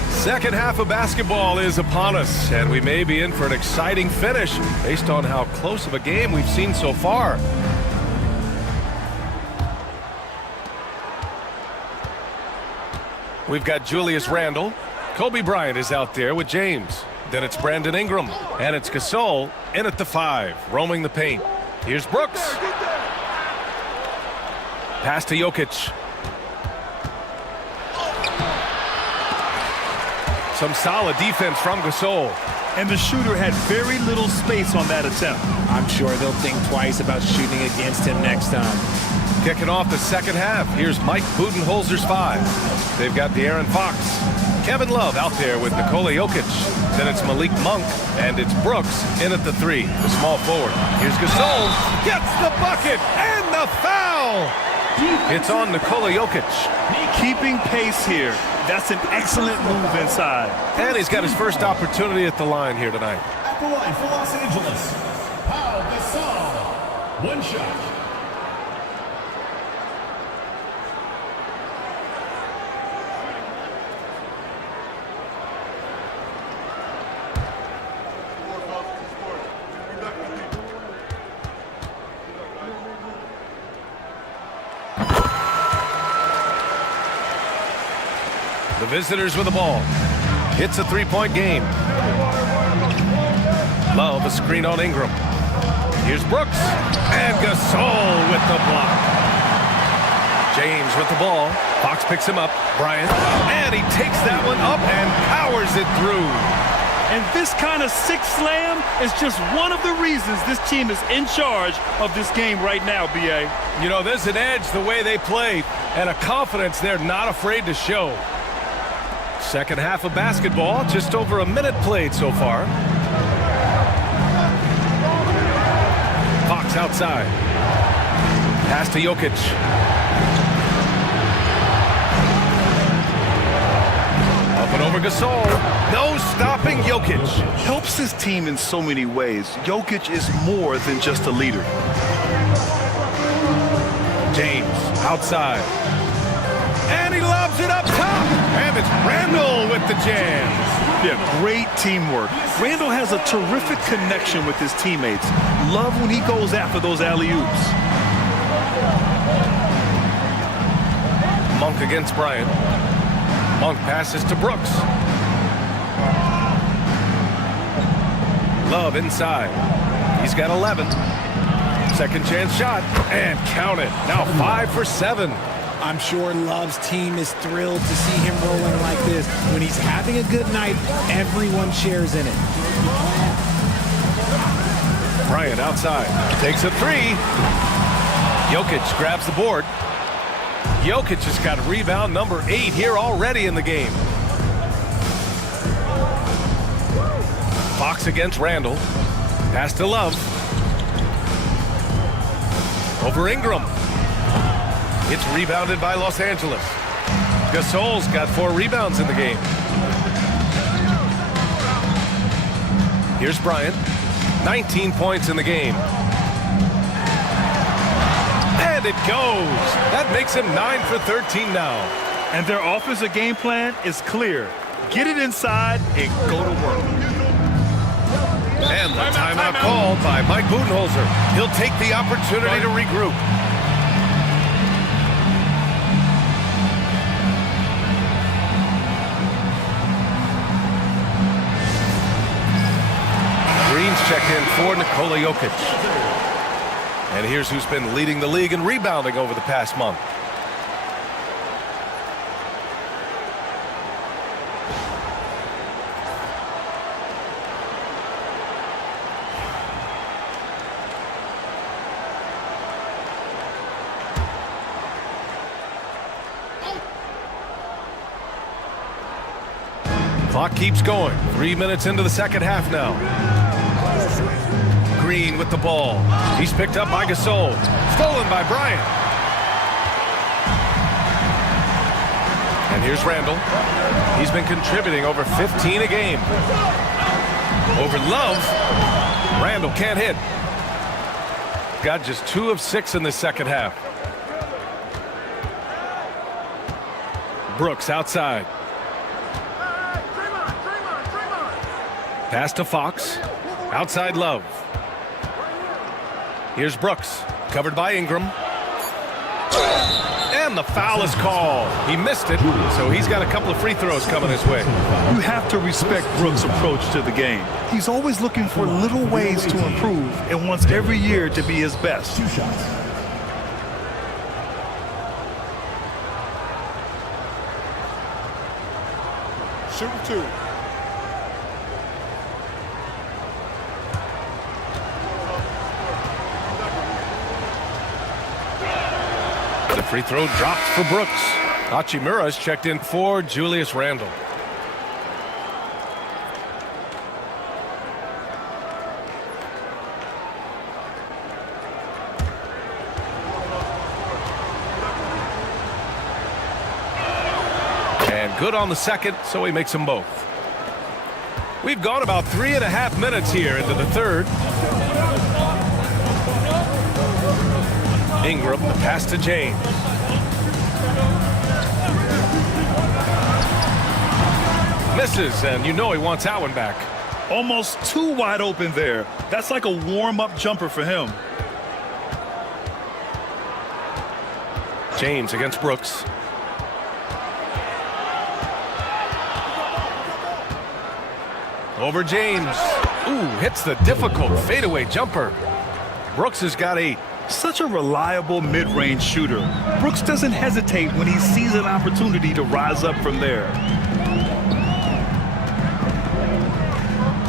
Second half of basketball is upon us, and we may be in for an exciting finish based on how close of a game we've seen so far. We've got Julius Randle. Kobe Bryant is out there with James. Then it's Brandon Ingram, and it's Gasol in at the 5, roaming the paint. Here's Brooks. Pass to Jokic. Some solid defense from Gasol. And the shooter had very little space on that attempt. I'm sure they'll think twice about shooting against him next time. Kicking off the second half, here's Mike Budenholzer's 5. They've got De'Aaron Fox. Kevin Love out there with Nikola Jokic. Then it's Malik Monk, and it's Brooks in at the 3, the small forward. Here's Gasol, gets the bucket, and the foul! It's on Nikola Jokic. Keeping pace here. That's an excellent move inside. And he's got his first opportunity at the line here tonight. At the line for Los Angeles, Pau Gasol. 1 shot. The visitors with the ball. It's a 3-point game. Love a screen on Ingram. Here's Brooks. And Gasol with the block. James with the ball. Fox picks him up. Bryant. And he takes that one up and powers it through. And this kind of 6 slam is just one of the reasons this team is in charge of this game right now, B.A. You know, there's an edge the way they play and a confidence they're not afraid to show. Second half of basketball, just over a minute played so far. Fox outside. Pass to Jokic. Up and over Gasol. No stopping Jokic. Helps his team in so many ways. Jokic is more than just a leader. James outside. And he lobs it up top. And it's Randle with the jam. Yeah, great teamwork. Randle has a terrific connection with his teammates. Love when he goes after those alley-oops. Monk against Bryant. Monk passes to Brooks. Love inside. He's got 11. Second chance shot. And count it. Now 5 for 7. I'm sure Love's team is thrilled to see him rolling like this. When he's having a good night, everyone shares in it. Bryant outside. Takes a 3. Jokic grabs the board. Jokic has got rebound number 8 here already in the game. Fox against Randall. Pass to Love. Over Ingram. It's rebounded by Los Angeles. Gasol's got 4 rebounds in the game. Here's Bryant. 19 points in the game. And it goes. That makes him 9 for 13 now. And their offensive game plan is clear. Get it inside and go to work. And the timeout called by Mike Budenholzer. He'll take the opportunity to regroup. Green's checked in for Nikola Jokic. And here's who's been leading the league in rebounding over the past month. Clock keeps going. 3 minutes into the second half now. Green with the ball. He's picked up by Gasol. Stolen by Bryant. And here's Randall. He's been contributing over 15 a game. Over Love. Randall can't hit. Got just 2 of 6 in the second half. Brooks outside. Pass to Fox. Outside Love. Here's Brooks. Covered by Ingram. And the foul is called. He missed it, so he's got a couple of free throws coming his way. You have to respect Brooks' approach to the game. He's always looking for little ways to improve and wants every year to be his best. 2 shots. Shooting 2. The free throw drops for Brooks. Hachimura's checked in for Julius Randle. And good on the second, so he makes them both. We've gone about 3.5 minutes here into the third. Ingram, the pass to James. Misses, and you know he wants that one back. Almost too wide open there. That's like a warm-up jumper for him. James against Brooks. Over James. Ooh, hits the difficult fadeaway jumper. Brooks has got 8. Such a reliable mid-range shooter. Brooks doesn't hesitate when he sees an opportunity to rise up from there.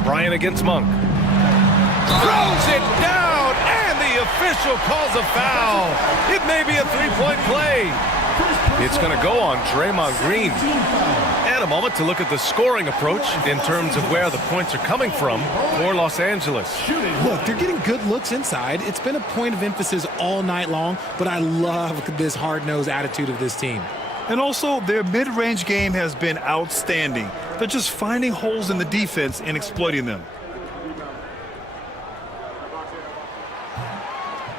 Bryant against Monk. Throws it down, and the official calls a foul. It may be a 3-point play. It's going to go on Draymond Green. And a moment to look at the scoring approach in terms of where the points are coming from for Los Angeles. Look, they're getting good looks inside. It's been a point of emphasis all night long, but I love this hard-nosed attitude of this team. And also, their mid-range game has been outstanding. They're just finding holes in the defense and exploiting them.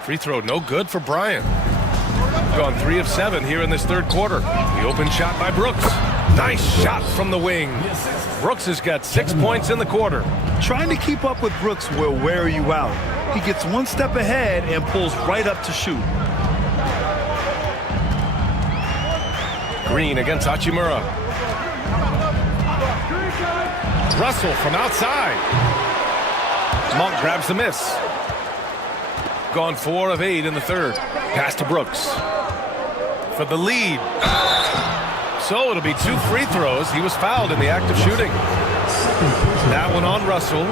Free throw no good for Bryant. Gone 3 of 7 here in this third quarter. The open shot by Brooks. Nice shot from the wing. Brooks has got 6 points in the quarter. Trying to keep up with Brooks will wear you out. He gets one step ahead and pulls right up to shoot. Green against Hachimura. Russell from outside. Monk grabs the miss. Gone 4 of 8 in the third. Pass to Brooks for the lead. So it'll be 2 free throws. He was fouled in the act of shooting. That one on Russell.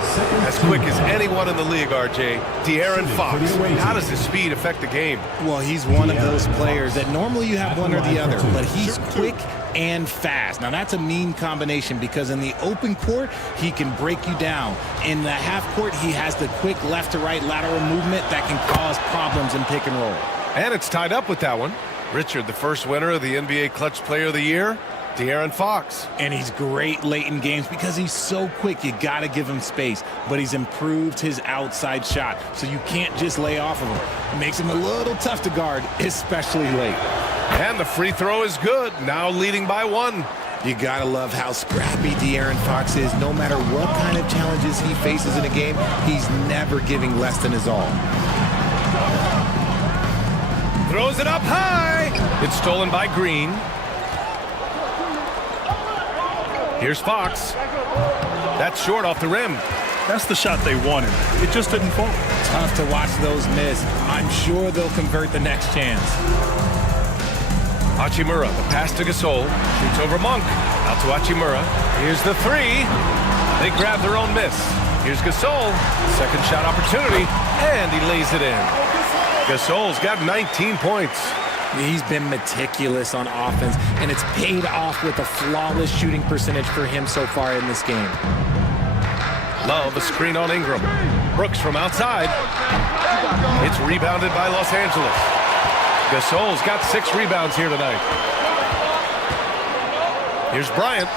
As quick as anyone in the league, RJ. De'Aaron Fox. How does his speed affect the game? Well, he's one of those players that normally you have one or the other, but he's quick and fast. Now, that's a mean combination because in the open court, he can break you down. In the half court, he has the quick left to right lateral movement that can cause problems in pick and roll. And it's tied up with that one. Richard, the first winner of the NBA Clutch Player of the Year, De'Aaron Fox. And he's great late in games because he's so quick. You got to give him space. But he's improved his outside shot, so you can't just lay off of him. It makes him a little tough to guard, especially late. And the free throw is good, now leading by 1. You got to love how scrappy De'Aaron Fox is. No matter what kind of challenges he faces in a game, he's never giving less than his all. Throws it up high. It's stolen by Green. Here's Fox. That's short off the rim. That's the shot they wanted. It just didn't fall. Tough to watch those miss. I'm sure they'll convert the next chance. Hachimura, the pass to Gasol. Shoots over Monk. Out to Hachimura. Here's the 3. They grab their own miss. Here's Gasol. Second shot opportunity. And he lays it in. Gasol's got 19 points. He's been meticulous on offense, and it's paid off with a flawless shooting percentage for him so far in this game. Love a screen on Ingram. Brooks from outside. It's rebounded by Los Angeles. Gasol's got 6 rebounds here tonight. Here's Bryant.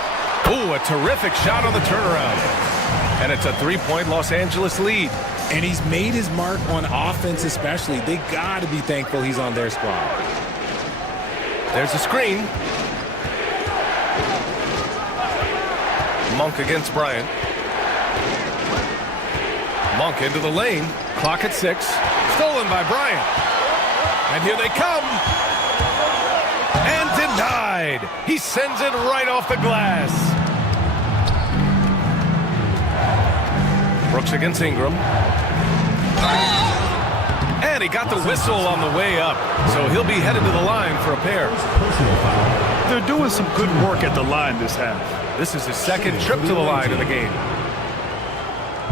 Ooh, a terrific shot on the turnaround. And it's a 3-point Los Angeles lead. And he's made his mark on offense especially. They got to be thankful he's on their squad. There's a screen. Monk against Bryant. Monk into the lane. Clock at 6. Stolen by Bryant. And here they come. And denied. He sends it right off the glass. Brooks against Ingram. And he got the whistle on the way up. So he'll be headed to the line for a pair. They're doing some good work at the line this half. This is his second trip to the line in the game.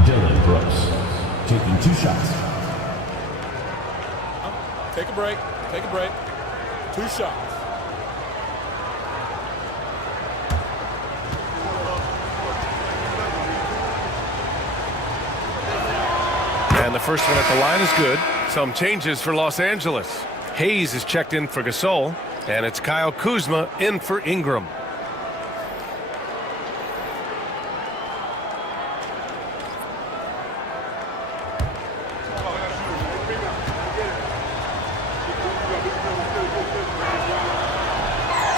Dylan Brooks taking 2 shots. Take a break. Take a break. 2 shots. And the first one at the line is good. Some changes for Los Angeles. Hayes is checked in for Gasol, and it's Kyle Kuzma in for Ingram.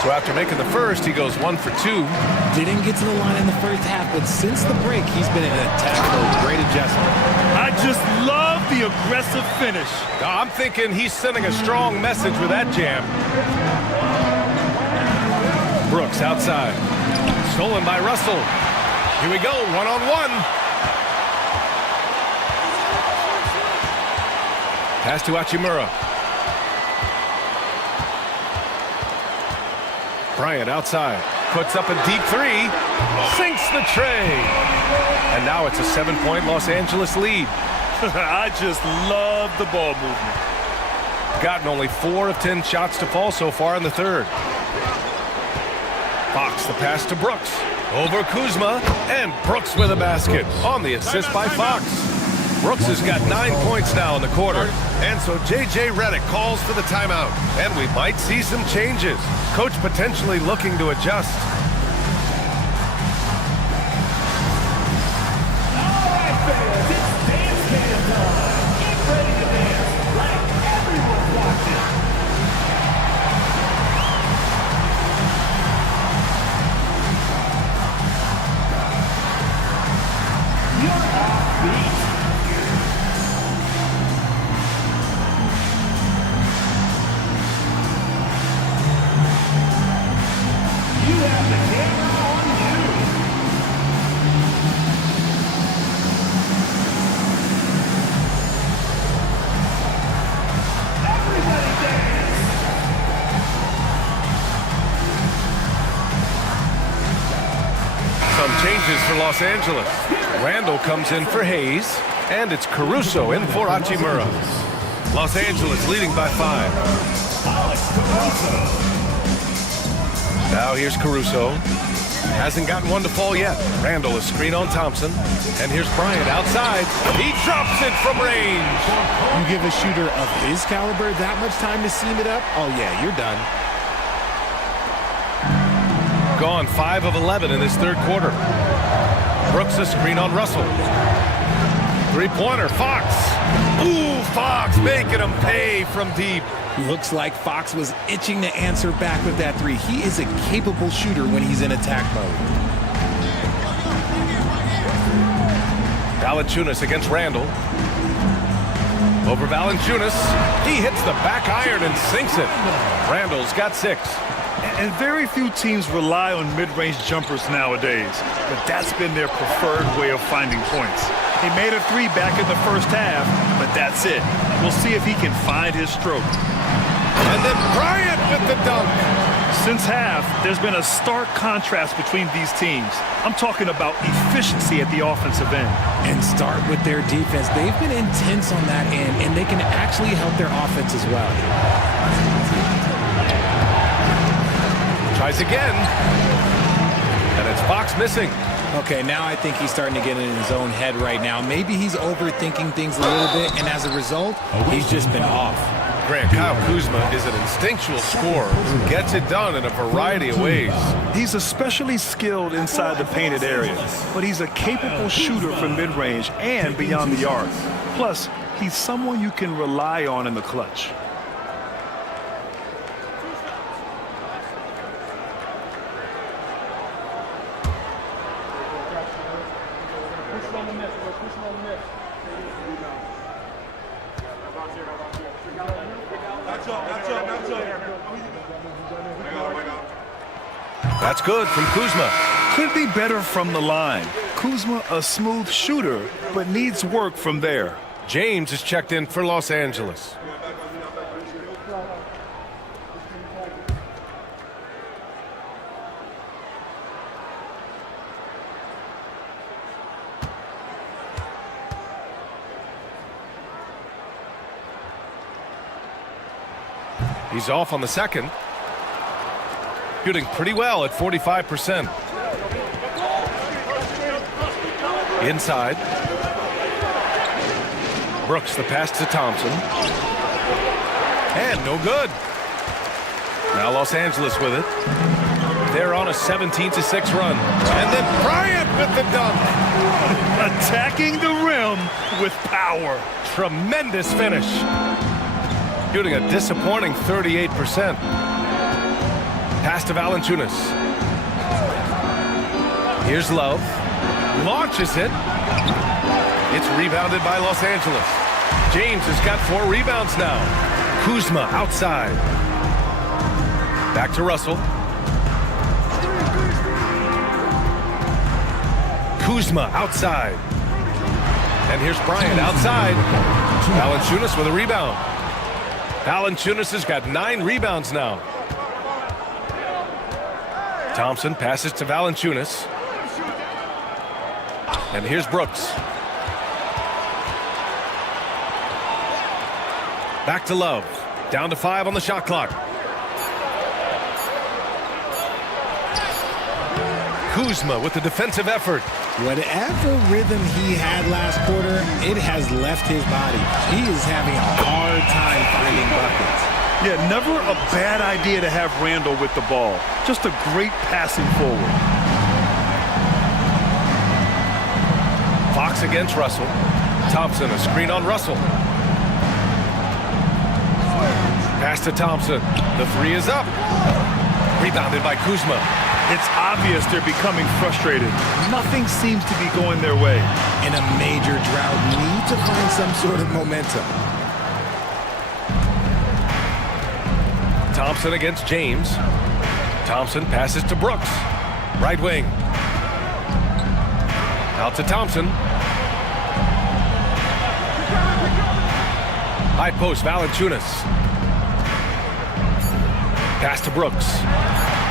So after making the first, he goes 1 for 2. Didn't get to the line in the first half, but since the break, he's been in an attack mode. Great adjustment. I just love the aggressive finish. I'm thinking he's sending a strong message with that jam. Brooks outside. Stolen by Russell. Here we go, 1-on-1. Pass to Hachimura. Bryant outside. Puts up a deep 3. Sinks the tray. And now it's a 7-point Los Angeles lead. I just love the ball movement. Gotten only 4 of 10 shots to fall so far in the third. Fox the pass to Brooks. Over Kuzma. And Brooks with a basket on the assist by Fox. Brooks has got 9 points now in the quarter. And so J.J. Redick calls for the timeout. And we might see some changes. Coach potentially looking to adjust. You have changes for Los Angeles. Randall comes in for Hayes, and it's Caruso in for Hachimura. Los Angeles leading by 5. Now here's Caruso. Hasn't gotten one to fall yet. Randall is screen on Thompson. And here's Bryant outside. He drops it from range. You give a shooter of his caliber that much time to seam it up? Oh, yeah, you're done. Gone 5 of 11 in this third quarter. Brooks a screen on Russell. Three-pointer, Fox. Ooh, Fox making him pay from deep. Looks like Fox was itching to answer back with that 3. He is a capable shooter when he's in attack mode. Valanciunas against Randall. Over Valanciunas. He hits the back iron and sinks it. Randall's got 6. And very few teams rely on mid-range jumpers nowadays, but that's been their preferred way of finding points. He made a 3 back in the first half, but that's it. We'll see if he can find his stroke. And then Bryant with the dunk. Since half, there's been a stark contrast between these teams. I'm talking about efficiency at the offensive end. And start with their defense. They've been intense on that end, and they can actually help their offense as well. Tries again. And it's Fox missing. Okay, now I think he's starting to get in his own head right now. Maybe he's overthinking things a little bit, and as a result, he's just been off. Grant, Kyle Kuzma is an instinctual scorer who gets it done in a variety of ways. He's especially skilled inside the painted area, but he's a capable shooter from mid-range and beyond the arc. Plus, he's someone you can rely on in the clutch. That's good from Kuzma. Could be better from the line. Kuzma, a smooth shooter, but needs work from there. James is checked in for Los Angeles. He's off on the second. Shooting pretty well at 45%. Inside. Brooks the pass to Thompson. And no good. Now Los Angeles with it. They're on a 17-6 run. And then Bryant with the dunk. Attacking the rim with power. Tremendous finish. Shooting a disappointing 38%. Pass to Valanciunas. Here's Love. Launches it. It's rebounded by Los Angeles. James has got 4 rebounds now. Kuzma outside. Back to Russell. Kuzma outside. And here's Bryant outside. Valanciunas with a rebound. Valanciunas has got 9 rebounds now. Thompson passes to Valanciunas. And here's Brooks. Back to Love. Down to 5 on the shot clock. Kuzma with the defensive effort. Whatever rhythm he had last quarter, it has left his body. He is having a hard time finding buckets. Yeah, never a bad idea to have Randall with the ball. Just a great passing forward. Fox against Russell. Thompson, a screen on Russell. Pass to Thompson. The 3 is up. Rebounded by Kuzma. It's obvious they're becoming frustrated. Nothing seems to be going their way. In a major drought, need to find some sort of momentum. Thompson against James. Thompson passes to Brooks. Right wing. Out to Thompson. High post, Valanciunas. Pass to Brooks.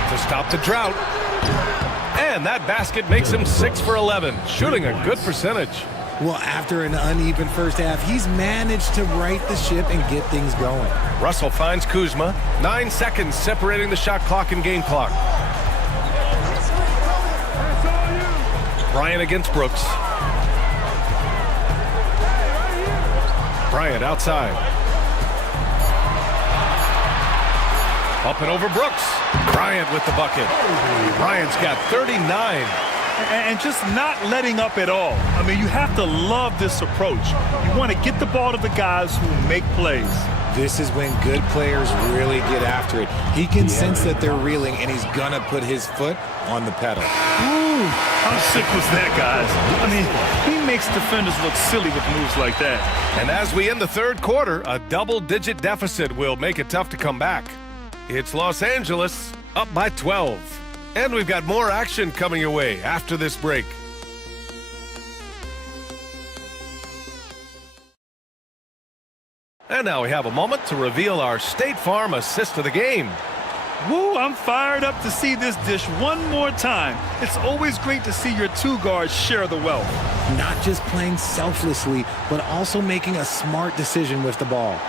To stop the drought. And And that basket makes him 6 for 11, shooting a good percentage. Well, after an uneven first half, he's managed to right the ship and get things going. Russell finds Kuzma. 9 seconds separating the shot clock and game clock. Bryant against Brooks. Bryant outside. Up and over Brooks. Bryant with the bucket. Bryant's got 39. And just not letting up at all. I mean, you have to love this approach. You want to get the ball to the guys who make plays. This is when good players really get after it. He can sense that they're reeling, and he's going to put his foot on the pedal. Ooh, how sick was that, guys? I mean, he makes defenders look silly with moves like that. And as we end the third quarter, a double-digit deficit will make it tough to come back. It's Los Angeles up by 12. And we've got more action coming your way after this break. And now we have a moment to reveal our State Farm assist of the game. Woo, I'm fired up to see this dish one more time. It's always great to see your two guards share the wealth. Not just playing selflessly, but also making a smart decision with the ball.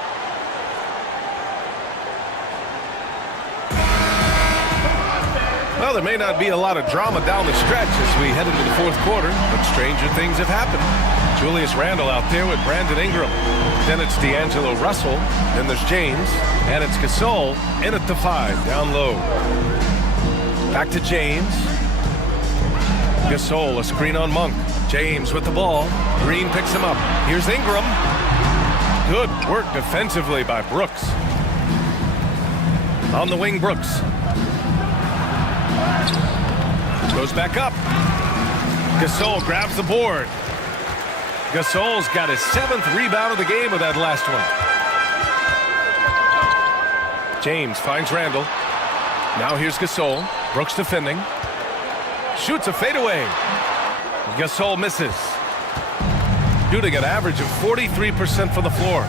Well, there may not be a lot of drama down the stretch as we head into the fourth quarter, but stranger things have happened. Julius Randle out there with Brandon Ingram. Then it's D'Angelo Russell. Then there's James. And it's Gasol in at the 5, down low. Back to James. Gasol, a screen on Monk. James with the ball. Green picks him up. Here's Ingram. Good work defensively by Brooks. On the wing, Brooks. Goes back up. Gasol grabs the board. Gasol's got his 7th rebound of the game with that last one. James finds Randle. Now here's Gasol. Brooks defending. Shoots a fadeaway. Gasol misses. Shooting an average of 43% from the floor.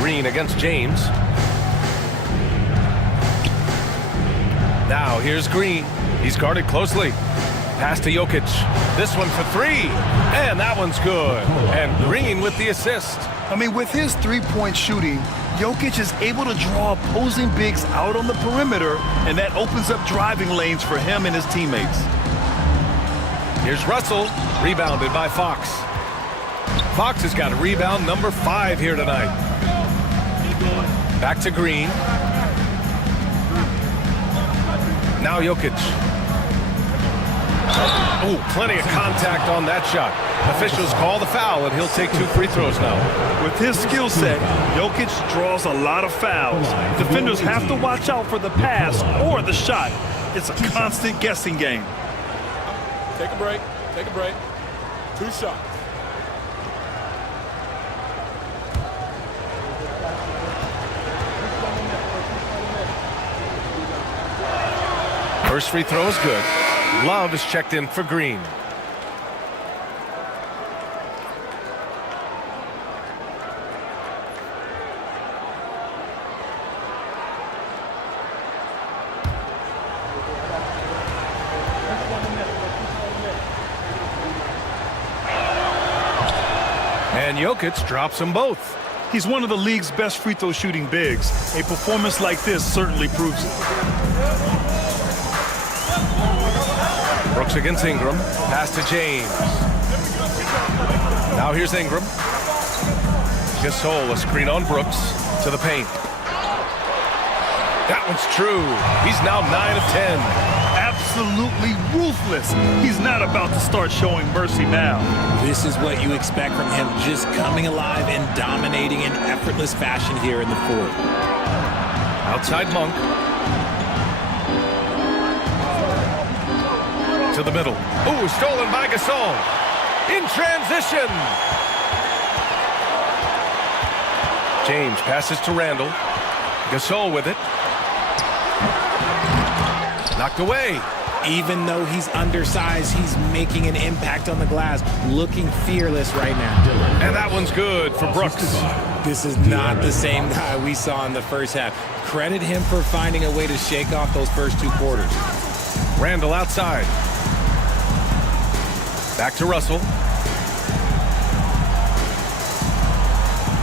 Green against James. Now here's Green. He's guarded closely. Pass to Jokic. This one for 3. And that one's good. And Green with the assist. I mean, with his three-point shooting, Jokic is able to draw opposing bigs out on the perimeter, and that opens up driving lanes for him and his teammates. Here's Russell, rebounded by Fox. Fox has got a rebound number 5 here tonight. Back to Green. Now Jokic. Oh, plenty of contact on that shot. Officials call the foul, and he'll take 2 free throws now. With his skill set, Jokic draws a lot of fouls. Defenders have to watch out for the pass or the shot. It's a constant guessing game. Take a break. Take a break. 2 shots. First free throw is good. Love is checked in for Green. And Jokic drops them both. He's one of the league's best free throw shooting bigs. A performance like this certainly proves it. Brooks against Ingram. Pass to James. Now here's Ingram. Gasol, a screen on Brooks to the paint. That one's true. He's now 9 of 10. Absolutely ruthless. He's not about to start showing mercy now. This is what you expect from him, just coming alive and dominating in effortless fashion here in the fourth. Outside Monk. To the middle. Ooh, stolen by Gasol. In transition. James passes to Randle. Gasol with it. Knocked away. Even though he's undersized, he's making an impact on the glass, looking fearless right now. And that one's good for Brooks. This is not the same guy we saw in the first half. Credit him for finding a way to shake off those first 2 quarters. Randall outside. Back to Russell.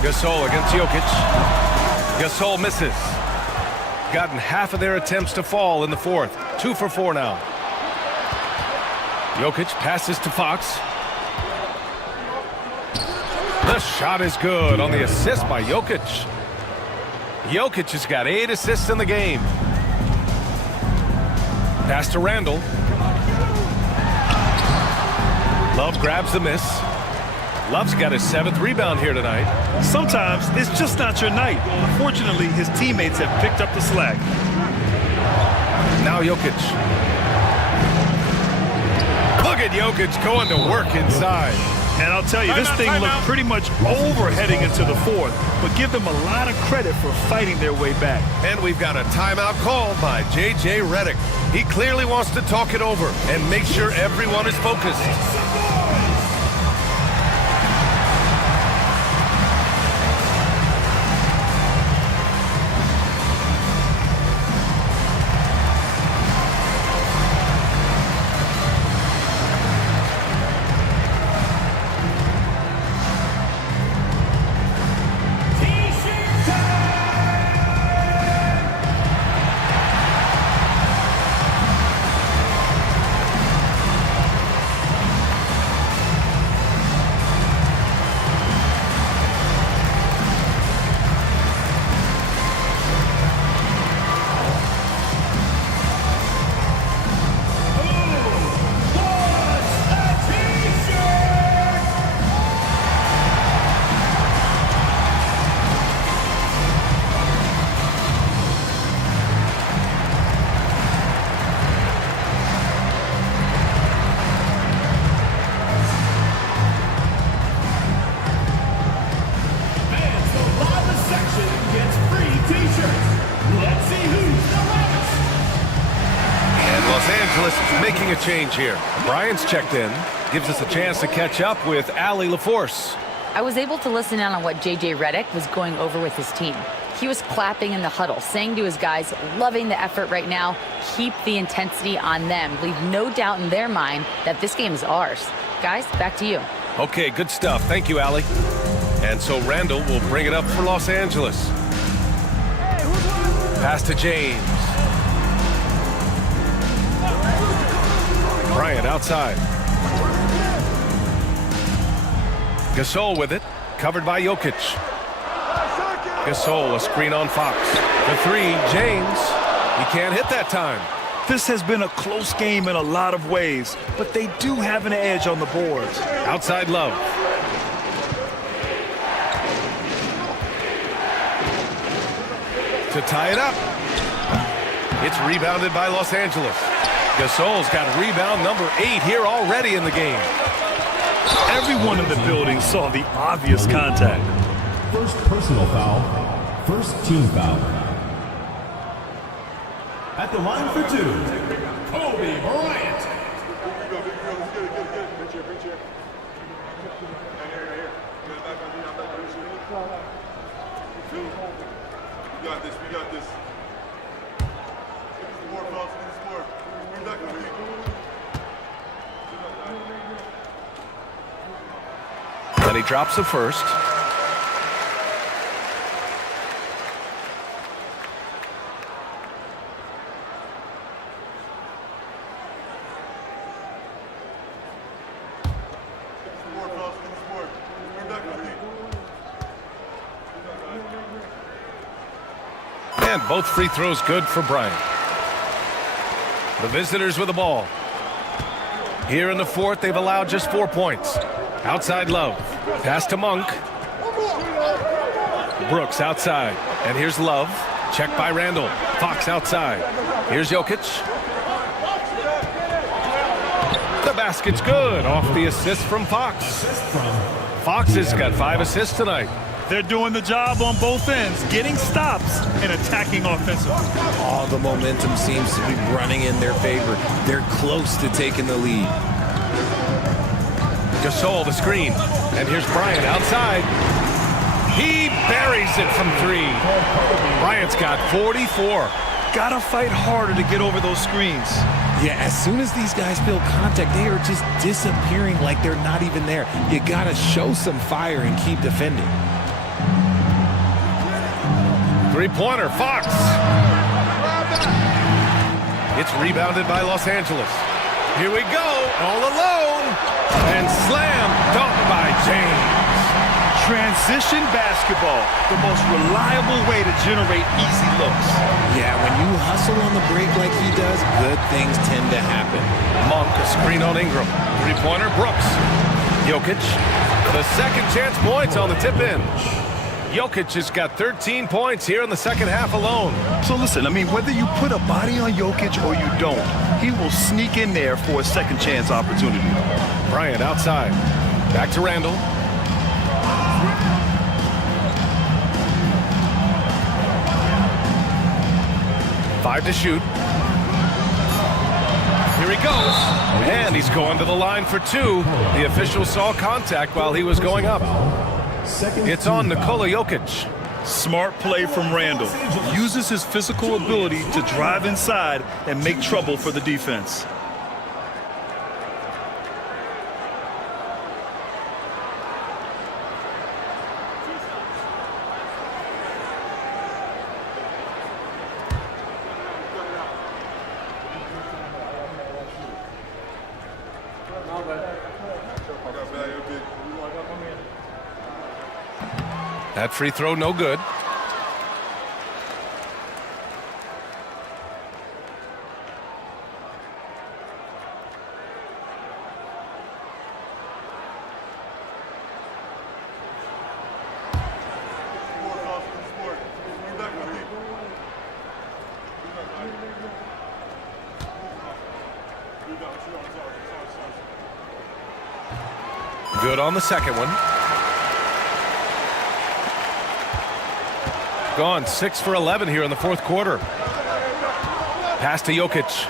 Gasol against Jokic. Gasol misses. Gotten half of their attempts to fall in the fourth. 2 for 4 now. Jokic passes to Fox. The shot is good on the assist by Jokic. Jokic has got 8 assists in the game. Pass to Randall. Love grabs the miss. Love's got his 7th rebound here tonight. Sometimes it's just not your night. Unfortunately, his teammates have picked up the slack. Now Jokic. Look at Jokic going to work inside. And I'll tell you, this thing looked pretty much over heading into the fourth, but give them a lot of credit for fighting their way back. And we've got a timeout called by J.J. Redick. He clearly wants to talk it over and make sure everyone is focused. Making a change here. Brian's checked in. Gives us a chance to catch up with Allie LaForce. I was able to listen in on what J.J. Redick was going over with his team. He was clapping in the huddle, saying to his guys, loving the effort right now, keep the intensity on them. Leave no doubt in their mind that this game is ours. Guys, back to you. Okay, good stuff. Thank you, Allie. And so Randall will bring it up for Los Angeles. Pass to James. Bryant outside. Gasol with it, covered by Jokic. Gasol, a screen on Fox. The 3, James. He can't hit that time. This has been a close game in a lot of ways, but they do have an edge on the boards. Outside Love. To tie it up. It's rebounded by Los Angeles. Gasol's got rebound number 8 here already in the game. Everyone in the building saw the obvious contact. First personal foul, first team foul. At the line for 2, Kobe Bryant. We got this, we got this. And he drops the first. And both free throws good for Bryant. The visitors with the ball. Here in the fourth, they've allowed just 4 points. Outside Love. Pass to Monk. Brooks outside. And here's Love. Checked by Randall. Fox outside. Here's Jokic. The basket's good. Off the assist from Fox. Fox has got 5 assists tonight. They're doing the job on both ends, getting stops and attacking offensively. All the momentum seems to be running in their favor. They're close to taking the lead. Gasol the screen. And here's Bryant outside. He buries it from 3. Bryant's got 44. Gotta fight harder to get over those screens. Yeah, as soon as these guys feel contact, they are just disappearing like they're not even there. You gotta show some fire and keep defending. Three-pointer, Fox. It's rebounded by Los Angeles. Here we go, all alone. And slam dunk by James. Transition basketball, the most reliable way to generate easy looks. Yeah, when you hustle on the break like he does, good things tend to happen. Monk, a screen on Ingram. Three-pointer, Brooks. Jokic, the second chance points on the tip-in. Jokic has got 13 points here in the second half alone. So listen, I mean, whether you put a body on Jokic or you don't, he will sneak in there for a second chance opportunity. Bryant outside. Back to Randall. Five to shoot. Here he goes. And he's going to the line for 2. The official saw contact while he was going up. It's on Nikola Jokic. Smart play from Randall. Uses his physical ability to drive inside and make trouble for the defense. That free throw, no good. Good on the second one. Gone 6 for 11 here in the fourth quarter. Pass to Jokic.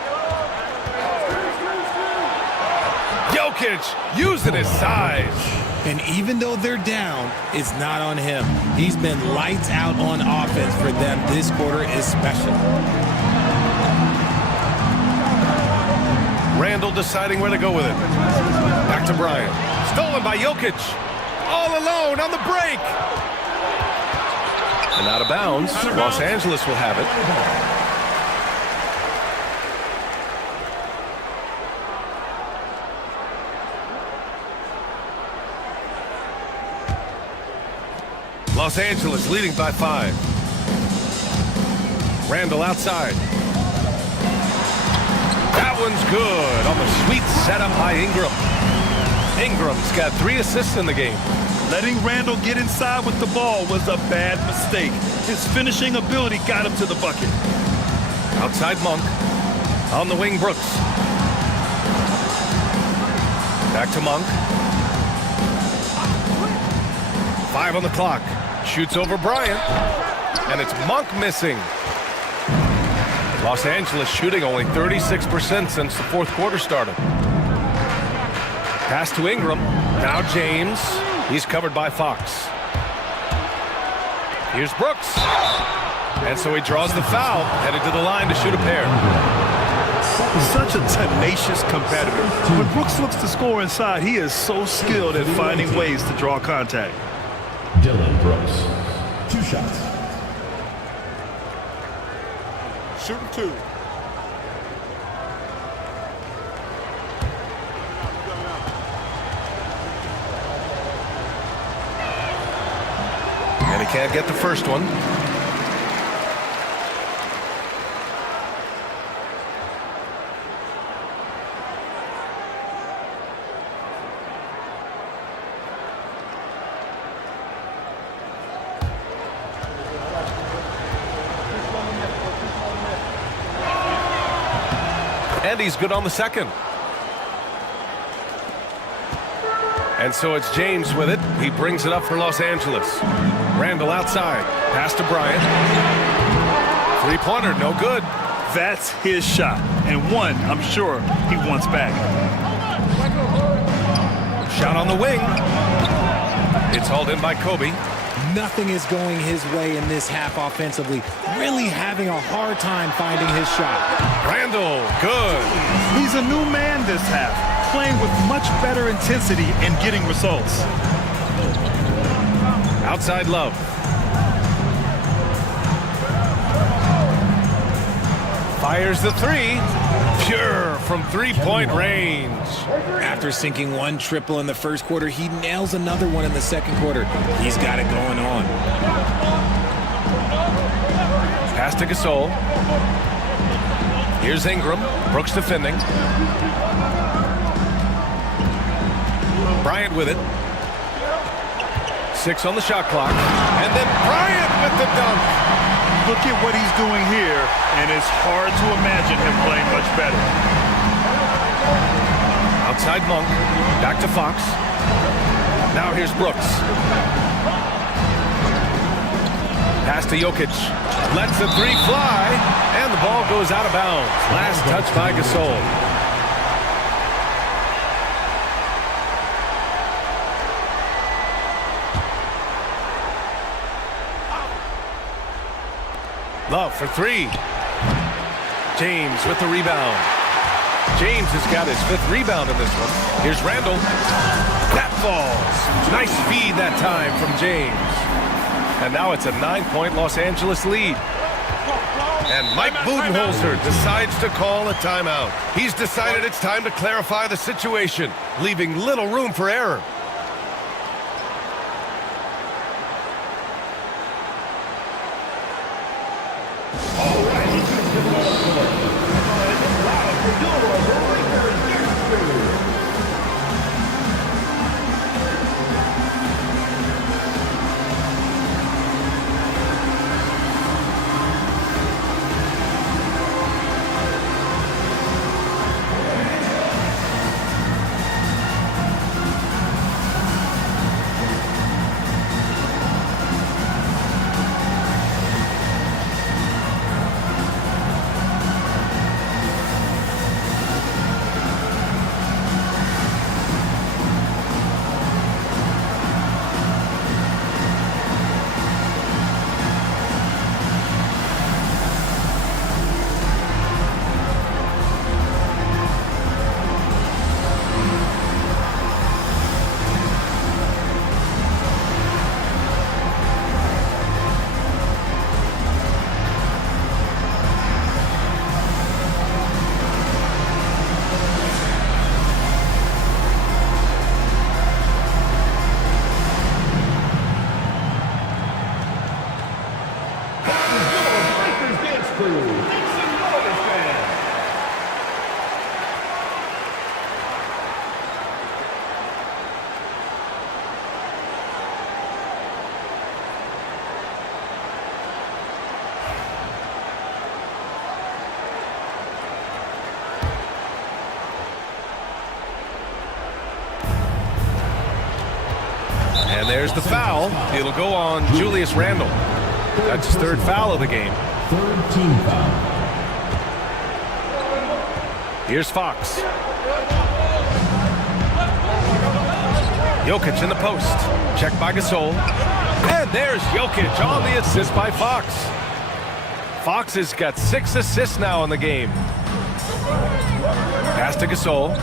Jokic using his size. And even though they're down, it's not on him. He's been lights out on offense for them this quarter especially. Randall deciding where to go with it. Back to Bryant. Stolen by Jokic. All alone on the break. And out of bounds. Los Angeles will have it. Los Angeles leading by 5. Randall outside. That one's good on the sweet setup by Ingram. Ingram's got 3 assists in the game. Letting Randall get inside with the ball was a bad mistake. His finishing ability got him to the bucket. Outside Monk. On the wing, Brooks. Back to Monk. 5 on the clock. Shoots over Bryant. And it's Monk missing. Los Angeles shooting only 36% since the fourth quarter started. Pass to Ingram. Now James. He's covered by Fox. Here's Brooks. And so he draws the foul, headed to the line to shoot a pair. Such a tenacious competitor. When Brooks looks to score inside, he is so skilled at finding ways to draw contact. Dylan Brooks, 2 shots. Shooting 2. And he can't get the first one. And he's good on the second. And so it's James with it. He brings it up for Los Angeles. Randall outside. Pass to Bryant. Three-pointer, no good. That's his shot, and one I'm sure he wants back. Shot on the wing. It's hauled in by Kobe. Nothing is going his way in this half offensively. Really having a hard time finding his shot. Randall, good. He's a new man this half, playing with much better intensity and getting results. Outside Love. Fires the three. Pure from three-point range. After sinking one triple in the first quarter, he nails another one in the second quarter. He's got it going on. Pass to Gasol. Here's Ingram. Brooks defending. Bryant with it. 6 on the shot clock. And then Bryant with the dunk. Look at what he's doing here, and it's hard to imagine him playing much better. Outside Monk. Back to Fox. Now here's Brooks. Pass to Jokic. Lets the three fly, and the ball goes out of bounds. Last touch by Gasol. Love for three. James with the rebound. James has got his 5th rebound in this one. Here's Randall. That falls. Nice feed that time from James. And now it's a 9-point Los Angeles lead. And Mike Budenholzer decides to call a timeout. He's decided it's time to clarify the situation, leaving little room for error. And there's the foul. It'll go on Julius Randle. That's his 3rd foul of the game. 3rd team foul. Here's Fox. Jokic in the post. Checked by Gasol. And there's Jokic on the assist by Fox. Fox has got 6 assists now in the game. Pass to Gasol.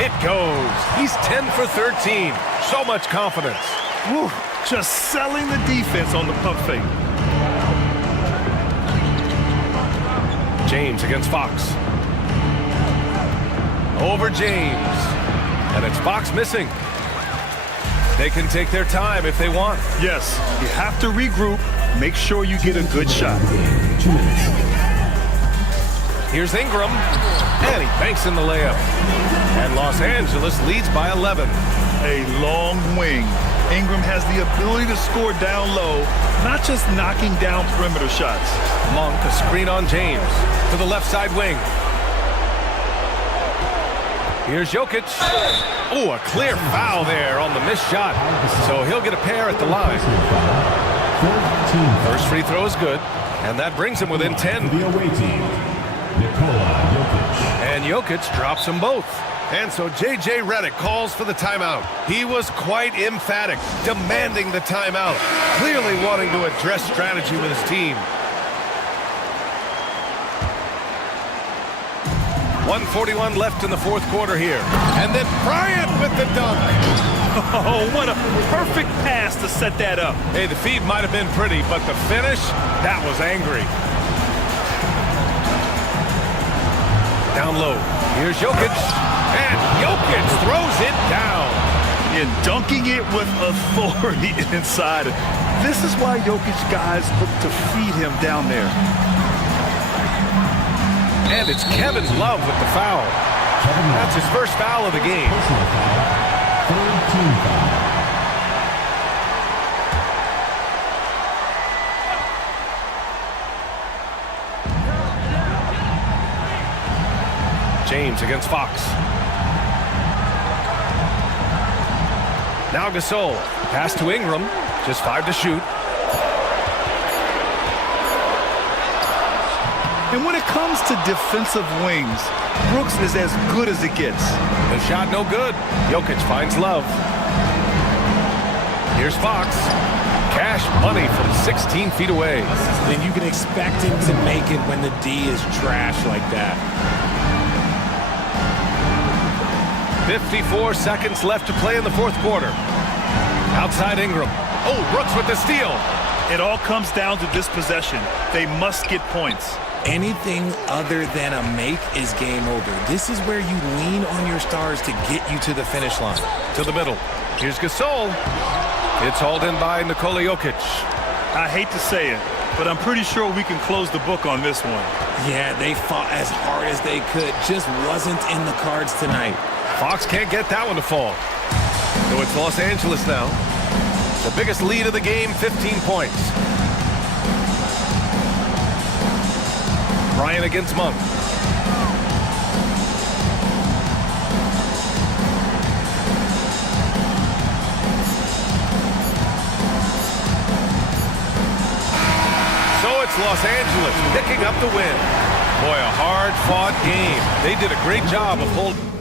It goes. He's 10 for 13. So much confidence. Woo, just selling the defense on the pump fake. James against Fox. Over James. And it's Fox missing. They can take their time if they want. Yes, you have to regroup. Make sure you get a good shot. Here's Ingram. And he banks in the layup. And Los Angeles leads by 11. A long wing Ingram has the ability to score down low, not just knocking down perimeter shots. Monk, a screen on James to the left side wing. Here's Jokic. Oh, a clear foul there on the missed shot. So he'll get a pair at the line. First free throw is good, and that brings him within 10. And Jokic drops them both. And so J.J. Redick calls for the timeout. He was quite emphatic, demanding the timeout, clearly wanting to address strategy with his team. 1:41 left in the fourth quarter here. And then Bryant with the dunk. Oh, what a perfect pass to set that up. Hey, the feed might have been pretty, but the finish, that was angry. Down low. Here's Jokic. And Jokic throws it down. And dunking it with authority inside. This is why Jokic guys look to feed him down there. And it's Kevin Love with the foul. That's his first foul of the game. James against Fox. Now Gasol. Pass to Ingram. Just 5 to shoot. And when it comes to defensive wings, Brooks is as good as it gets. The shot no good. Jokic finds Love. Here's Fox. Cash money from 16 feet away. Then you can expect him to make it when the D is trash like that. 54 seconds left to play in the fourth quarter. Outside Ingram. Oh, Brooks with the steal. It all comes down to this possession. They must get points. Anything other than a make is game over. This is where you lean on your stars to get you to the finish line. To the middle. Here's Gasol. It's hauled in by Nikola Jokic. I hate to say it, but I'm pretty sure we can close the book on this one. Yeah, they fought as hard as they could. Just wasn't in the cards tonight. Fox can't get that one to fall. So it's Los Angeles now. The biggest lead of the game, 15 points. Bryant against Monk. So it's Los Angeles picking up the win. Boy, a hard-fought game. They did a great job of holding.